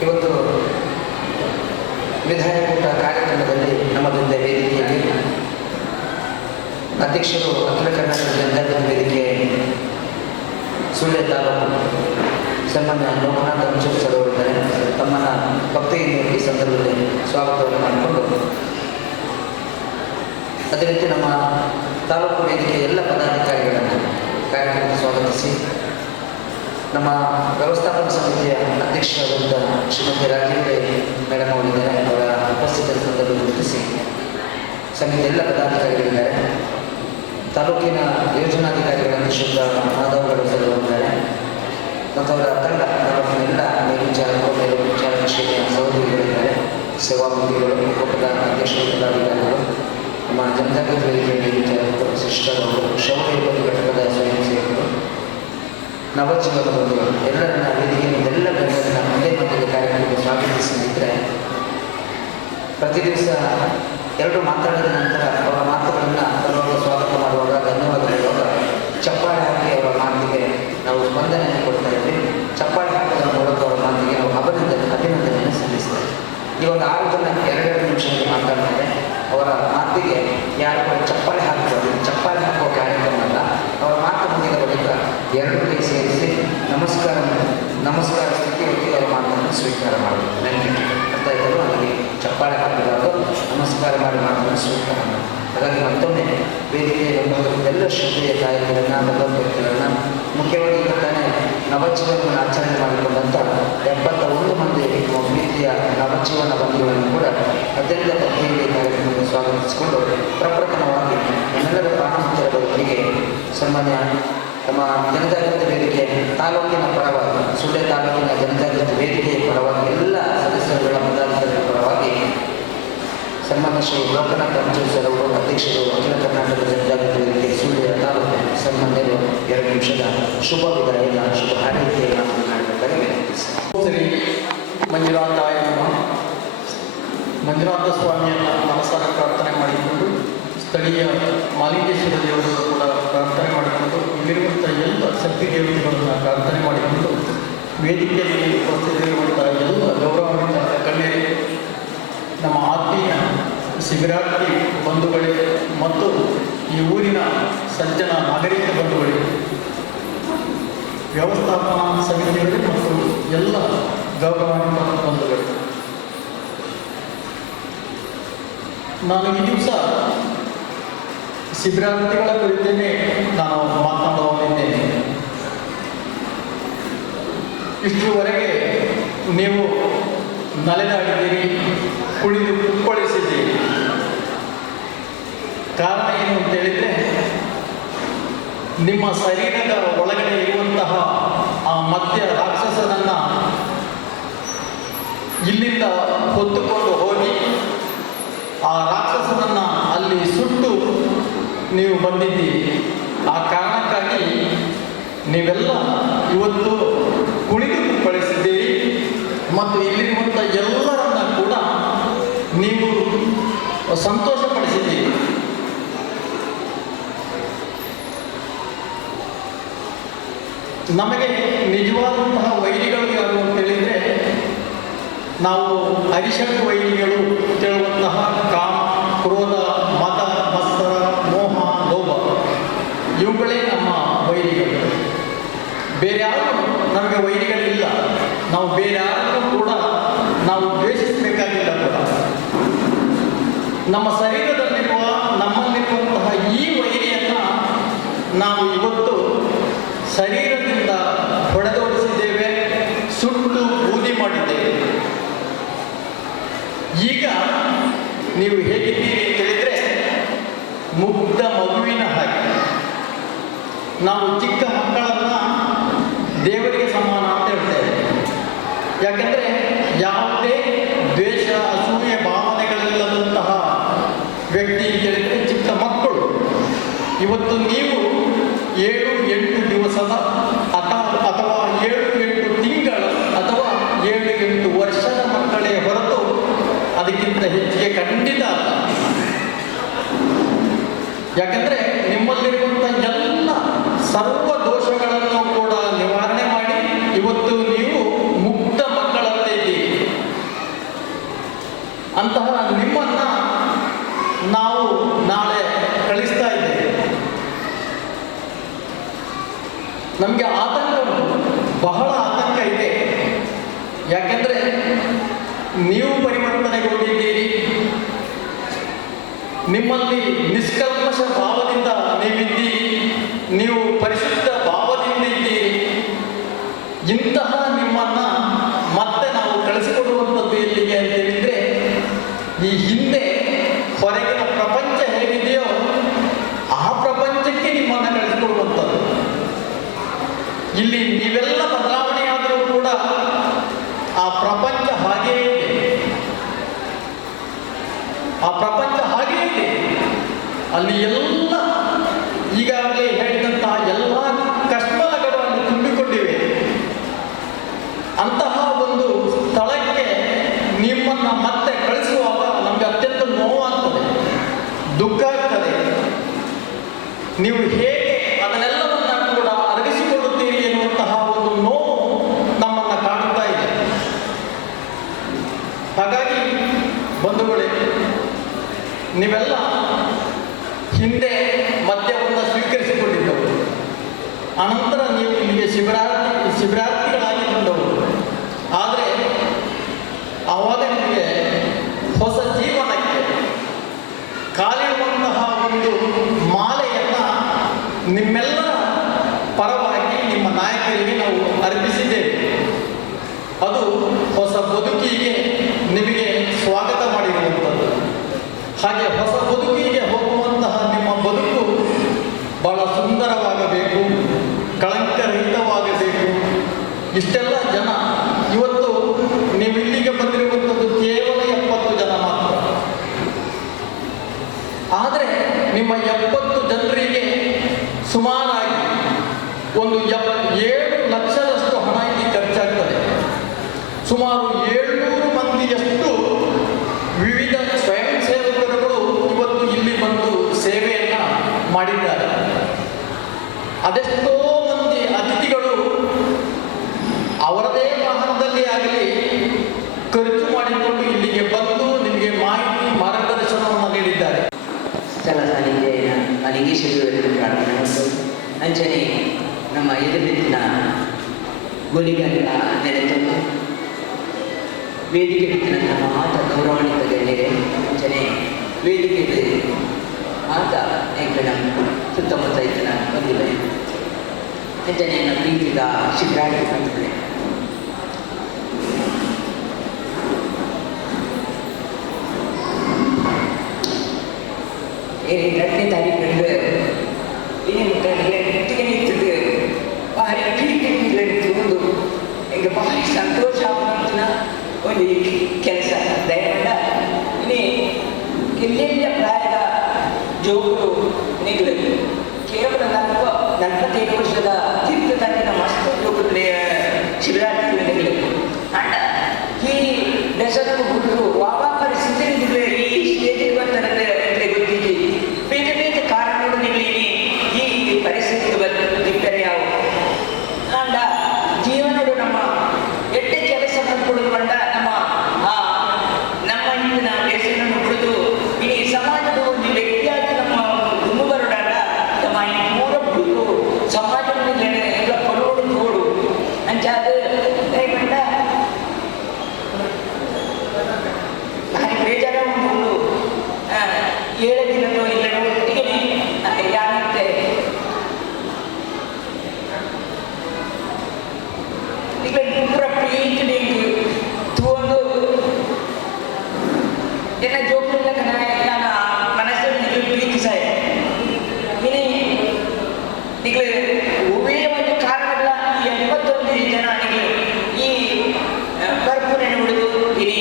ಇವತ್ತು ವಿಧಾಯಕೂಟ ಕಾರ್ಯಕ್ರಮದಲ್ಲಿ ನಮ್ಮ ಜೊತೆ ವೇದಿಕೆಯಲ್ಲಿ ಅಧ್ಯಕ್ಷರು ಅಖಿಲ ಕರ್ನಾಟಕ ಜನತಾ ವೇದಿಕೆ ಸುಳ್ಯ ತಾಲೂಕು ಸನ್ಮಾನ್ಯ ಲೋಕನಾಥ ಅಂಚೂರು ಸರ್ ಅವರಿದ್ದಾರೆ. ತಮ್ಮನ್ನ ಭಕ್ತಿಯಿಂದ ಈ ಸಂದರ್ಭದಲ್ಲಿ ಸ್ವಾಗತವನ್ನು ಮಾಡಿಕೊಂಡು, ಅದೇ ರೀತಿ ನಮ್ಮ ತಾಲೂಕು ವೇದಿಕೆಯ ಎಲ್ಲ ಪದಾಧಿಕಾರಿಗಳನ್ನು ಕಾರ್ಯಕ್ರಮಕ್ಕೆ ಸ್ವಾಗತಿಸಿ, ನಮ್ಮ ವ್ಯವಸ್ಥಾಪನಾ ಸಮಿತಿಯ ಅಧ್ಯಕ್ಷರಾದಂಥ ಶ್ರೀಮತಿ ರಾಜೀವ್ ಮೇಡಮ್ ಅವರಿದ್ದಾರೆ. ಅವರ ಉಪಸ್ಥಿತಿಯ ಸಂದರ್ಭದಲ್ಲಿ ಗುರುತಿಸಿ ಸಮಿತಿಯ ಎಲ್ಲ ಪದಾಧಿಕಾರಿಗಳಿದ್ದಾರೆ. ತಾಲೂಕಿನ ಯೋಜನಾಧಿಕಾರಿಗಳನ್ನು ಶ್ರೀ ಮಾಧವಗೌಡ ಸರ್ ಅವರಿದ್ದಾರೆ. ಮತ್ತು ಅವರ ತಂಡ ತಾಲೂಕಿನ ಎಲ್ಲ ಮೇಲ್ವಿಚಾರಕ ಶ್ರೇಣಿಯ ಸಹೋದ್ಯೋಗಿಗಳಿದ್ದಾರೆ. ಸೇವಾಮೂರ್ತಿಗಳು, ಉಪದ ಅಧ್ಯಕ್ಷರು, ಪದಾಧಿಕಾರಿಗಳು, ನಮ್ಮ ಜನತಾಗತ ವೇದಿಕೆ ಮೇಲ್ವಿಚಾರಕರು, ಸಿಸ್ಟರ್ಗಳು, ಶೌರ್ಯ ಘಟಕದ ಸ್ವಯಂ ಸೇವಕರು, ನವಜೀವನ ಬಂಧುಗಳು ಎಲ್ಲರನ್ನ ವೇದಿಕೆಯಿಂದ ಎಲ್ಲ ಗಣ್ಯರನ್ನ ಒಂದೇ ಕಾರ್ಯಕ್ರಮಕ್ಕೆ ಸ್ವಾಗತಿಸಿದ್ರೆ, ಪ್ರತಿ ದಿವಸ 2 ಮಾತಾಡಿದ ನಂತರ ಅವರ ಮಾತುಗಳನ್ನು ಬರುವಾಗ ಸ್ವಾಗತ ಮಾಡುವಾಗ, ಧನ್ಯವಾದ ಹೇಳುವಾಗ ಚಪ್ಪಾಳೆ ಹಾಕಿ ಅವರ ಮಾತಿಗೆ ನಾವು ಸ್ಪಂದನೆಯನ್ನು ಕೊಡ್ತಾ ಇದ್ದೀವಿ. ಚಪ್ಪಾಳೆ ಹಾಕೋದ್ರ ಮೂಲಕ ಅವರ ಮಾತಿಗೆ ನಾವು ಅಭಿನಂದನೆಯನ್ನು ಸಲ್ಲಿಸ್ತೇವೆ. ಈ ಒಂದು 6 ಜನ 2 ನಿಮಿಷದಲ್ಲಿ ಮಾತಾಡ್ತಾರೆ. ಅವರ ಮಾತಿಗೆ ಯಾರು ಕೂಡ ಚಪ್ಪಾಳೆ ಹಾಕಬಾರ್ದು. ಚಪ್ಪಾಳೆ ಹಾಕುವ ಕಾರ್ಯಕ್ರಮ ಅಲ್ಲ. ಅವರ ಮಾತು ಮುಗಿದ ಬಳಿಕ 2 ಕೈ ಸೇರಿಸಿ ನಮಸ್ಕಾರ ಸ್ಥಿತಿ ಹೊತ್ತಿಗೆ ಅವರ ಮಾತನ್ನು ಸ್ವೀಕಾರ ಮಾಡಬೇಕು. ನನಗೆ ಅರ್ಥ ಆಯ್ತಲ್ಲ. ನನಗೆ ಚಪ್ಪಾಳೆ ಹಾಕಬಾರ್ದು, ನಮಸ್ಕಾರ ಮಾಡಿ ಮಾತನ್ನು ಸ್ವೀಕಾರ ಮಾಡಿ. ಹಾಗಾಗಿ ಮತ್ತೊಮ್ಮೆ ವೇದಿಕೆಯ ಎಲ್ಲ ಶ್ರದ್ಧೆಯ ತಾಯಿಗಳನ್ನು, ಭಗವದ್ಭಕ್ತರನ್ನು, ಮುಖ್ಯವಾಗಿ ಈಗ ತಾನೇ ನವಜೀವನವನ್ನು ಆಚರಣೆ ಮಾಡಿಕೊಂಡಂಥ 71 ಮಂದಿ ಪ್ರೀತಿಯ ನವಜೀವನ ಬಂಧುಗಳನ್ನು ಕೂಡ ಅತ್ಯಂತ ಭಕ್ತಿಯಲ್ಲಿ ಕಾರ್ಯಕ್ರಮಕ್ಕೆ ಸ್ವಾಗತಿಸಿಕೊಂಡು, ಪ್ರಪ್ರಥಮವಾಗಿ ನಮ್ಮೆಲ್ಲರ ಪ್ರಾಣಮಂದಿರ ಬದುಕಿಗೆ ಸನ್ಮಾನ್ಯ ನಮ್ಮ ಜನಜಾಗೃತಿ ವೇದಿಕೆ ತಾಲೂಕಿನ ಪರವಾಗಿ, ಸುಳ್ಯ ತಾಲೂಕಿನ ಜನಜಾಗೃತಿ ವೇದಿಕೆಯ ಪರವಾಗಿ, ಎಲ್ಲ ಸದಸ್ಯರುಗಳ ಪದಾಧಿಕಾರಿಗಳ ಪರವಾಗಿ ಸನ್ಮಾನ್ಯ ಶ್ರೀ ಲೋಕನಾಥ ಅಂಚೂರು ಸರ್ ಅವರು, ಅಧ್ಯಕ್ಷರು ಅಖಿಲ ಕರ್ನಾಟಕ ಜನಜಾಗೃತಿ ವೇದಿಕೆ ಸುಳ್ಯ ತಾಲೂಕು ಸನ್ಮಾನ್ಯರು 2 ನಿಮಿಷದ ಶುಭ ವಿದಾಯದ ಶುಭ ಹಾರೈಕೆಯನ್ನು ಮಾತನಾಡಬೇಕಾಗಿ ವಿನಂತಿಸಿ. ಶ್ರೀ ಮಂಜುನಾಥಾಯ ನಮಃ. ಮಂಜುನಾಥ ಸ್ವಾಮಿಯನ್ನು ಮನಸ್ಸಾರ ಪ್ರಾರ್ಥನೆ ಮಾಡಿಕೊಂಡು, ಸ್ಥಳೀಯ ಮಾಲಿಂಗೇಶ್ವರ ದೇವರನ್ನು ಕೂಡ ಪ್ರಾರ್ಥನೆ ಮಾಡಿಕೊಂಡು, ಇಲ್ಲಿರುವಂಥ ಎಲ್ಲ ಶಕ್ತಿ ದೇವತೆಗಳನ್ನು ಪ್ರಾರ್ಥನೆ ಮಾಡಿಕೊಂಡು, ವೇದಿಕೆಯಲ್ಲಿ ಉಪಸ್ಥಿತರಿರುವಂಥ ಎಲ್ಲ ಗೌರವಾನ್ವಿತ ಗಣ್ಯರೇ, ನಮ್ಮ ಆತ್ಮೀಯ ಶಿಬಿರಾರ್ಥಿ ಬಂಧುಗಳೇ ಮತ್ತು ಈ ಊರಿನ ಸಜ್ಜನ ನಾಗರಿಕ ಬಂಧುಗಳೇ, ವ್ಯವಸ್ಥಾಪನಾ ಸಮಿತಿಗಳು ಮತ್ತು ಎಲ್ಲ ಗೌರವಾನ್ವಿತ ಬಂಧುಗಳು, ನಾನು ಈ ದಿವಸ ಶಿಬಿರಾರ್ಥಿಗಳ ಕುರಿತೇ ನಾನು ಮಾತನಾಡುತ್ತಿದ್ದೇನೆ. ಇಷ್ಟುವರೆಗೆ ನೀವು ನಲೆದಾಡಿದ್ದೀರಿ, ಕುಳಿದು ಕುಪ್ಪಳಿಸಿದ್ದೀರಿ. ಕಾರಣ ಏನು ಅಂತ ಹೇಳಿದರೆ, ನಿಮ್ಮ ಶರೀರದ ಒಳಗಡೆ ಇರುವಂತಹ ಆ ಮಧ್ಯ ರಾಕ್ಷಸನನ್ನು ಇಲ್ಲಿಂದ ಹೊತ್ತುಕೊಂಡು ಹೋಗಿ ಆ ರಾಕ್ಷಸನನ್ನು ಅಲ್ಲಿ ಸುಟ್ಟು ನೀವು ಬಂದಿದ್ದೀರಿ. ಆ ಕಾರಣಕ್ಕಾಗಿ ನೀವೆಲ್ಲ ಇವತ್ತು ಕುಣಿದು ಕುಪ್ಪಳಿಸಿದ್ದೀರಿ ಮತ್ತು ಇಲ್ಲಿರುವಂಥ ಎಲ್ಲರನ್ನ ಕೂಡ ನೀವು ಸಂತೋಷಪಡಿಸಿದ್ದೀರಿ. ನಮಗೆ ನಿಜವಾದಂತಹ ವೈರಿಗಳು ಯಾರು ಅಂತ ಹೇಳಿದರೆ, ನಾವು ಅರಿಷಡ್ ವೈರಿಗಳು ಕೇಳುವಂತಹ ಕಾಮ, ಕ್ರೋಧ, ಮದ, ಮತ್ಸರ, ಮೋಹ, ಲೋಭ, ಇವುಗಳೇ ಬೇರೆ ಯಾರು ನಮಗೆ ವೈರಿಗಳಿಲ್ಲ. ನಾವು ಬೇರೆ ಯಾರನ್ನು ಕೂಡ ನಾವು ದ್ವೇಷಿಸಬೇಕಾಗಿಲ್ಲ ಕೂಡ. ನಮ್ಮ ಶರೀರದಲ್ಲಿರುವ ನಮ್ಮಲ್ಲಿರುವಂತಹ ಈ ವೈರಿಯನ್ನು ನಾವು ಇವತ್ತು ಶರೀರದಿಂದ ಹೊಡೆದೋಡಿಸಿದ್ದೇವೆ, ಸುಟ್ಟು ಬೂದಿ ಮಾಡಿದ್ದೇವೆ. ಈಗ ನೀವು ಹೇಗಿದ್ದೀರಿ ಅಂತ ಹೇಳಿದರೆ ಮುಗ್ಧ ಮಗುವಿನ ಹಾಗೆ. ನಾವು ಚಿಕ್ಕ ಮಕ್ಕಳನ್ನು ದೇವರಿಗೆ ಸಮಾನ ಅಂತ ಹೇಳ್ತೇವೆ. ಯಾಕೆಂದರೆ ಯಾವುದೇ ದ್ವೇಷ ಅಸೂಯೆ ಭಾವನೆಗಳಿಲ್ಲದಂತಹ ವ್ಯಕ್ತಿ ಅಂತ ಹೇಳಿದರೆ ಚಿಕ್ಕ ಮಕ್ಕಳು. ಇವತ್ತು ನೀವು 7-8 ದಿವಸದ ಅಥವಾ 7-8 ತಿಂಗಳ ಅಥವಾ 7-8 ವರ್ಷದ ಮಕ್ಕಳೇ ಹೊರತು ಅದಕ್ಕಿಂತ ಹೆಚ್ಚಿಗೆ ಖಂಡಿತ ಅಲ್ಲ. ಯಾಕಂದರೆ ನಿಮ್ಮಲ್ಲಿರುವಂಥ ಎಲ್ಲ ಸರ್ವ ದೋಷಗಳನ್ನು ಕೂಡ ನಿವಾರಣೆ ಮಾಡಿ ಇವತ್ತು ನೀವು ಮುಗ್ಧ ಮಕ್ಕಳಂತೆ ಇದ್ದೀರಿ. ಅಂತಹ ನಿಮ್ಮನ್ನ ನಾವು ನಾಳೆ ಕಳಿಸ್ತಾ ಇದ್ದೇವೆ. ನಮಗೆ ಆತಂಕ ಉಂಟು, ಬಹಳ ಆತಂಕ ಇದೆ. ಯಾಕೆಂದರೆ ನೀವು ಪರಿವರ್ತನೆಗೊಂಡಿದ್ದೀರಿ, ನಿಮ್ಮಲ್ಲಿ ನಿಷ್ಕಲ್ಮಶ ಭಾವದಿಂದ ನೀವಿದ್ದೀರಿ, ನೀವು ಪರಿಶುದ್ಧ ಭಾವದಿಂದ ಇದ್ದೀರಿ. ಇಂತಹ ನಿಮ್ಮನ್ನು ಮತ್ತೆ ನಾವು ಕಳಿಸಿಕೊಡುವಂಥದ್ದು ಎಲ್ಲಿಗೆ ಅಂತ ಹೇಳಿದರೆ ಈ ಹಿಂದೆ ಹೊರಗಿನ ಪ್ರಪಂಚ ಹೇಗಿದೆಯೋ ಆ ಪ್ರಪಂಚಕ್ಕೆ ನಿಮ್ಮನ್ನು ಕಳಿಸಿಕೊಡುವಂಥದ್ದು. ಇಲ್ಲಿ ನೀವೆಲ್ಲ ಬದಲಾವಣೆಯಾದರೂ ಕೂಡ ಆ ಪ್ರಪಂಚ ಹಾಗೇ ಇದೆ. ಆ ಪ್ರಪಂಚ ಹಾಗೇ ಇದೆ. ಅಲ್ಲಿ ಎಲ್ಲ ಈಗಾಗಲೇ ಹೇಳಿದಂತಹ ಎಲ್ಲ ಕಶ್ಮಲಗಳು ಅಲ್ಲಿ ತುಂಬಿಕೊಂಡಿವೆ. ಅಂತಹ ಒಂದು ಸ್ಥಳಕ್ಕೆ ನಿಮ್ಮನ್ನು ಮತ್ತೆ ಕಳಿಸುವಾಗ ನಮಗೆ ಅತ್ಯಂತ ನೋವಾಗ್ತದೆ, ದುಃಖ ಆಗ್ತದೆ. ನೀವು ಹೇಗೆ ಅದನ್ನೆಲ್ಲವನ್ನ ಕೂಡ ಅರಗಿಸಿಕೊಳ್ಳುತ್ತೀರಿ ಎನ್ನುವಂತಹ ಒಂದು ನೋವು ನಮ್ಮನ್ನು ಕಾಡುತ್ತಾ ಇದೆ. ಹಾಗಾಗಿ ಬಂಧುಗಳೇ, ನೀವೆಲ್ಲ ಹಿಂದೆ ಮದ್ಯವನ್ನು ಸ್ವೀಕರಿಸಿಕೊಂಡಿದ್ದವರು, ಅನಂತರ ನೀವು ಇಲ್ಲಿಗೆ ಶಿಬಿರಾರ್ಥಿಗಳಾಗಿ ಬಂದವರು. ಆದರೆ ಆವಾಗ ನಿಮಗೆ ಹೊಸ ಜೀವನಕ್ಕೆ ಕಾಲಿರುವಂತಹ ಒಂದು ಮಾಲೆಯನ್ನು ನಿಮ್ಮೆಲ್ಲರ ಪರವಾಗಿ ನಿಮ್ಮ ನಾಯಕರಿಗೆ ನಾವು ಅರ್ಪಿಸಿದ್ದೇವೆ. ಅದು ಹೊಸ ಬದುಕಿಗೆ ನಿಮಗೆ ಸ್ವಾಗತ ಮಾಡಿರುವಂಥದ್ದು. ಹಾಗೆ ಹೊಸ ಬದುಕಿಗೆ ಹೋಗುವಂತಹ ನಿಮ್ಮ ಬದುಕು ಬಹಳ ಸುಂದರವಾಗಬೇಕು, ಕಳಂಕರಹಿತವಾಗಬೇಕು. ಇಷ್ಟೆಲ್ಲ ಜನ ಇವತ್ತು ನೀವು ಇಲ್ಲಿಗೆ ಬಂದಿರುವಂಥದ್ದು ಕೇವಲ 70 ಜನ ಮಾತ್ರ. ಆದರೆ ನಿಮ್ಮ 70 ಜನರಿಗೆ ಸುಮಾರಾಗಿ ಒಂದು 7 ಲಕ್ಷದಷ್ಟು ಹಣ ಇಲ್ಲಿ ಖರ್ಚಾಗ್ತದೆ. ಸುಮಾರು 700 ಮಂದಿಯಷ್ಟು ವಿವಿಧ ಸ್ವಯಂ ಸೇವಕರುಗಳು ಇವತ್ತು ಇಲ್ಲಿ ಬಂದು ಸೇವೆಯನ್ನು ಮಾಡಿದ್ದಾರೆ. ಅದೆಷ್ಟೋ ಮಂದಿ ಅತಿಥಿಗಳು ಅವರದೇ ವಾಹನದಲ್ಲಿ ಆಗಲಿ ಖರ್ಚು ಮಾಡಿಕೊಂಡು ಇಲ್ಲಿಗೆ ಬಂದು ನಿಮಗೆ ಮಾಹಿತಿ ಮಾರ್ಗದರ್ಶನವನ್ನು ನೀಡಿದ್ದಾರೆ. ಸ್ಥಳ ಸಾಲಿಗೆ ನಾನು ಇಂಗ್ಲೀಷ್ ಪ್ರಾರ್ಥನೆ ಮತ್ತು ಅಂಚನೆ ನಮ್ಮ ಎದುರಿನ ಗೋಲಿಗಾರ ನೆರೆತಂದು ವೇದಿಕೆ ಬಿತ್ತಿನ ಮಾತ ಗೌರವಾನ್ವಿತ ಗಣ್ಯರೇ, ಅಂಚನೆ ವೇದಿಕೆ ಮಾತ ಎಂಕಣ ಸುತ್ತಮುತ್ತ ಇದ್ದನ ಬಂದಿವೆ. ಅಂಚನೆ ನನ್ನ ಪ್ರೀತಿದ ಶಿಬಿರಾರ್ಥಿ ಬಂದಿವೆ. ಎರಡನೇ ತಾರೀಕು ಇನ್ನು ಒಟ್ಟಿಗೆ ನಿಂತಿದ್ದು ಭಾರಿ ಒಂದು ಈಗ ಭಾರಿ ಸಂತೋಷ ಆಗುವಂತ ಒಂದು ಕೆಲಸ ದಯಮಾಡ ಇನ್ನೇ ಎಲ್ಲೆಲ್ಲ ಪ್ರಾಯದ ಜೋಗುರು ನಿಗಳು ಕೇವಲ 45 ವರ್ಷದ ತೀರ್ಥದಂಡಿನ ಮಸ್ತ್ ಜೋಗುರು ಶಿಬಿರಾರ್ಥಿಗಳು ಅಂಡ ಈ ದಶಕವು ಹುಡುಗರು ವಾವಾ ಪರಿಸ್ಥಿತಿ ಈ ಸ್ಟೇಜಿಗೆ ಬರ್ತಾರೆ ಗೊತ್ತಿದೆ. ಬೇರೆ ಬೇರೆ ಕಾರಣಗಳು ನಿಗಳಿಗೆ ಈ ಪರಿಸ್ಥಿತಿಗೆ ಬರ್ತಾರೆ ಯಾವ ಅಂಡ ಜೀವನಗಳು ನಮ್ಮ ಎಟ್ಟೆ ಕೆಲಸ ಮಾಡಿಕೊಳ್ಳುವಂಡ ನಮ್ಮ ಈಗ ಪೂರ ಪ್ರೀತಿ ಬೇಕು ತಗೊಂಡು ಏನ ಜೋಕ್ಲಿಲ್ಲ ನನ್ನ ಮನಸ್ಸಲ್ಲಿ ಪ್ರೀತಿ ಸಾಯ ಇನಿ ಈಗ ಒಬ್ಬೇ ಒಂದು ಕಾರಣಗಳ ಈ 81 ಜನ ಈ ಕರ್ಪೂರನ ಹುಡುಗು ಇನಿ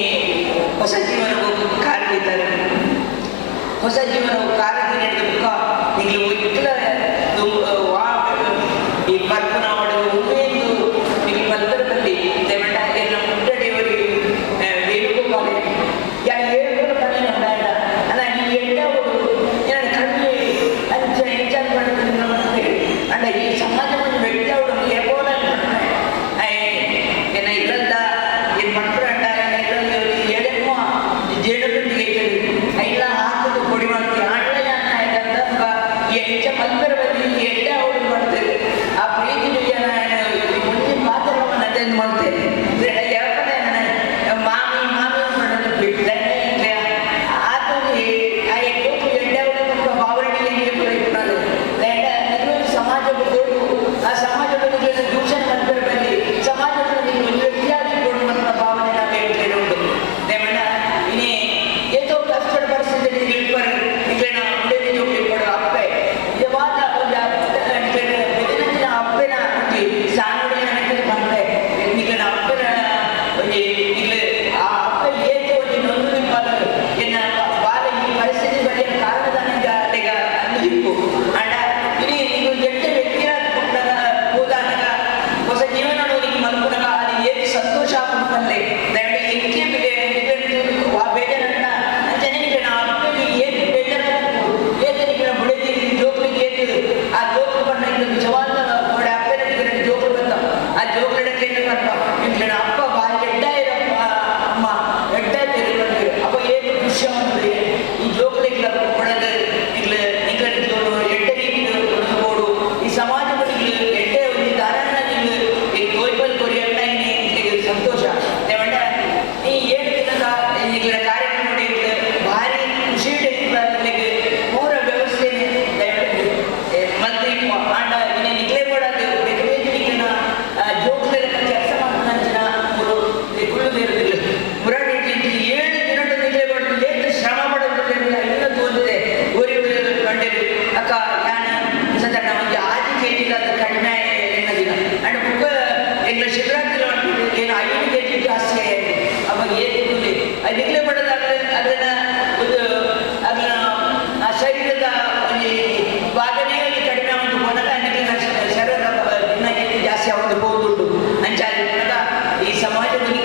ಹೊಸ ಜೀವನವು ಕಾರಣಿದ್ದಾರೆ ಹೊಸ ಜೀವನವು ಕಾರಣ ನಡೆದ ನೀವು ಇಟ್ಲ ಈ ಕರ್ಪೂರ ಮಾಡುವ ಒಮ್ಮೆಂದು ನೀವು ಮಂದಿರದಲ್ಲಿ ದೇವಣ್ಣ ಎಲ್ಲ ಮುಟ್ಟಡೆಯವರಿಗೆ ವೇಣುಗೋಪಾಲ ಯಾರು ವೇಣುಗೋಪಾಲ ഉണ്ടായ ಅಲ್ಲ ನೀವು ಎಲ್ಲವರು ಏನಾದ್ರು ಕಡಿಮೆ ಅಂಚ ಎಂಜಾಯ್ ಮಾಡೋದ್ರಿಂದ ಮಾಡ್ತೇವೆ ಅಲ್ಲ ಈ ಸಮಾಜವನ್ನು ವ್ಯಕ್ತಿ ಅವರು ಎಬೋಲ ಏನ ಇಲ್ಲದ ಏನು ಮಾಡ್ತಾರೆ ಇಲ್ಲದ ಎಡೆಮ್ಮ ಜೇಡಬಿಂದಿಗೆ ಎಲ್ಲ ಹಾಕೋದು ಕೊಡಿ ಮಾಡ್ತೀವಿ ಆಣ್ಣ ಆಯ್ತಂತ ಎಂಚ ಮಂದಿರ ಬಂದು ಎಡ್ಡೆ ಅವರು ಮಾಡ್ತೇವೆ ಆ ಪ್ರೀತಿ ಮುಂದೆ ಪಾತ್ರವನ್ನು ಅಟೆಂಡ್ ಮಾಡ್ತೇವೆ ಮಾಮಿ ಮಾಮಿ ಮಾಡೋದು ಬಿಟ್ಟೆ ಅದು ಆ ಎಡ್ಡೆ ಎಡ್ಡೆ ಬಾವರಣಿಗೆ ಸಮಾಜ ದೊಡ್ಡ ಆ ಸಮಾಜದಲ್ಲಿ ದೂಷಣ ಮಂದಿರ ಬಂದು ಸಮಾಜದಲ್ಲಿ ಒಂದು ವ್ಯಕ್ತಿಯಾಗಿ ಕೊಡುವಂಥ ಭಾವನೆ ನಾವು ಹೇಳ್ತೇವೆ ಉಂಟು ದೇವಣ್ಣ ಇನ್ನೇ ಏತೋ ಕಷ್ಟದ ಪರಿಸ್ಥಿತಿ ಇಳ್ಬಾರು ಈಗ ನಾವು ಉಡೇದಿ ಜೋಗಿ ಕೊಡೋ ಅಪ್ಪೆ ನಿಜವಾದ ಒಂದು ಬೆದರಿನ ಅಪ್ಪನ ಒಂದು ಸಾನುಡಿ ನನಗೆ ಬಂದೆ ಈಗ ಅಪ್ಪನ ಒಂದು ಇಲ್ಲಿ ಆ ಅಪ್ಪ ಏಕೆ ಒಂದು ನೊಂದು ನಿಂಪಾದರು ಎನ್ನ ಬಾಲ ಈ ಪರಿಸ್ಥಿತಿ ಬರೆಯ ಕಾರಣದಾನಿಗ ಈಗ ಅಂದಿಪ್ಪು ಅಣ್ಣ ಇನಿ ನೀವು ಎಷ್ಟೇ ವ್ಯಕ್ತಿಯಾದ ಕೊಟ್ಟಾಗ ಹೋದಾಗ ಹೊಸ ಜೀವನ ನೋಡಿ ಮಲ್ಕೊಂಡಾಗ ಅದು ಏಕೆ ಸಂತೋಷ ಆಗ್ಬಿಡ್ತಲ್ಲೇ ದಯವಿಟ್ಟು ಹೆಚ್ಚೆ ಬೇಜಾರಣ್ಣ ಜನರಿಗೆ ನಾವು ಅಪ್ಪನಿಗೆ ಏಕೆ ಬೇಜಾರಾಗಬೇಕು ಏಕೆ ಮುಡಿದಿ ಜೋಕ್ಲಿಗೆ ಏಕೆ ಆ ಜೋಕ್ಲು ಬಂದ ನಿಜವಾದ ನೋಡಿ ಅಪ್ಪನಿಗೆ ಜೋಕ್ಲು ಬಂದ ಆ ಜೋಕ್ಲಡಕ್ಕೆ ಬಂದ ಇಂಗ್ಲಿನ ಅಪ್ಪ ಭಾರಿ ಎಡ್ಡ ಇರಪ್ಪ ಅಮ್ಮ ಎಡ್ಡ ತಿರುಗಿ ಅಪ್ಪ ಏನು ಖುಷಿ ಅಂದ್ರೆ ಈ ಜೋಕ್ಲಿಗೆ ಕೊಡೋದು ಇಲ್ಲಿ ನಿಂಗಳು ಎಡ್ಡ ರೀತಿ ಕೊಡಬಹುದು ಈ ಸಮಾಜದಲ್ಲಿ ಎಡ್ಡೆ ಒಂದು ದಾರಣ್ಣ ಈ ತೋಯ್ಬಲ್ ಕೊರಿಯಣ್ಣ ಇಲ್ಲಿ ಸಂತೋಷ ದೇವಣ್ಣ ಈ ಏನು ದಿನದ ಈಗಿನ ಕಾರ್ಯಕ್ರಮ ನೋಡಿ ಭಾರಿ ಖುಷಿ ಇಲ್ಲಿಗೆ ಪೂರ ವ್ಯವಸ್ಥೆ ಮಂತ್ರಿ ಆಂಡ ಇನ್ನೇ ನಿಗ್ಲೆ ಕೊಡೋದು ಬೇಕಿನ ಜೋಕ್ಲೆಲ್ಲ ಕೆಲಸ ಮಾಡ್ತಾಂಚಿನ ಕುಳ್ಳು ಬೇರುದಿಲ್ಲ ಮುರಾಡಿ 7 ದಿನ ನಿಗ್ಲೆ ಕೊಟ್ಟು ಏನು ಶ್ರಮ ಪಡೋದಿಲ್ಲ ಎಲ್ಲ ತೋರಿದೆ ಊರಿ ಕಂಡಿರು ಅಕ್ಕ ನಾನು ಸದ ನಮಗೆ ಆದಿ ಕೆಜಿ ಅದು ಕಡಿಮೆ ಎನ್ನದಿನ ಅಂಡ್ ಬುಕ್ಕ ಎಲ್ಲ ಶಿವರಾತ್ರಿ ಏನು 5 ಕೆಜಿ ಜಾಸ್ತಿ ಆಗಿದೆ ಅವಾಗ ಏನು ನಿಗ್ಲೆ ಮಾಡೋದಾಗಲಿ ಅದನ್ನ ಅದನ್ನ ಆ ಶರೀರದ ಭಾಗನೇ ಕಡಿಮೆ ಒಂದು ಮೊದಲ ಶರೀರ ದಿನ ಏನು ಜಾಸ್ತಿ ಆಗೋದು ಅಂಚಾಲಿ ಈ ಸಮಾಜದಲ್ಲಿ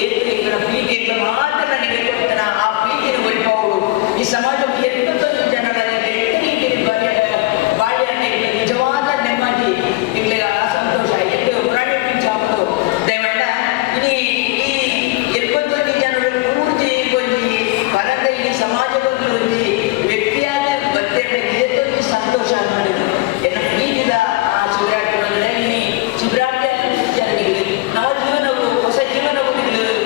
ಏನು ಪ್ರೀತಿ ಮಾತ್ರ ನನಗೆ ಕೊಡ್ತಾನ ಆ ಪ್ರೀತಿನ ಒಲಿಪವರು ಈ ಸಮಾಜ 81 ಜನರಲ್ಲಿ ಬಾಳಿಯಲ್ಲಿ ನಿಜವಾದ ನೆಮ್ಮದಿ ಇಲ್ಲಿ ಆ ಸಂತೋಷ ಎಷ್ಟು ಪ್ರಾಣಿ ಚಾಪು ದಯಮಂಡ ಇനി ಈ 71 ಜನರು ಪೂರ್ತಿ ಒಂದು ಬರದ ಈ ಸಮಾಜದಲ್ಲಿ ಒಂದು ವ್ಯಕ್ತಿಯಾದ ಬರ್ತೇವೆ ಏತೊಂದು ಸಂತೋಷ ಮಾಡಿದ್ರು ಎಲ್ಲ ಪ್ರೀತಿದ ಆ ಶಿವರಾತ್ರಿ ಇಲ್ಲಿ ಶಿವರಾತ್ರಿ ಜನರಿಗೆ ನವ ಜೀವನವು ಹೊಸ ಜೀವನವು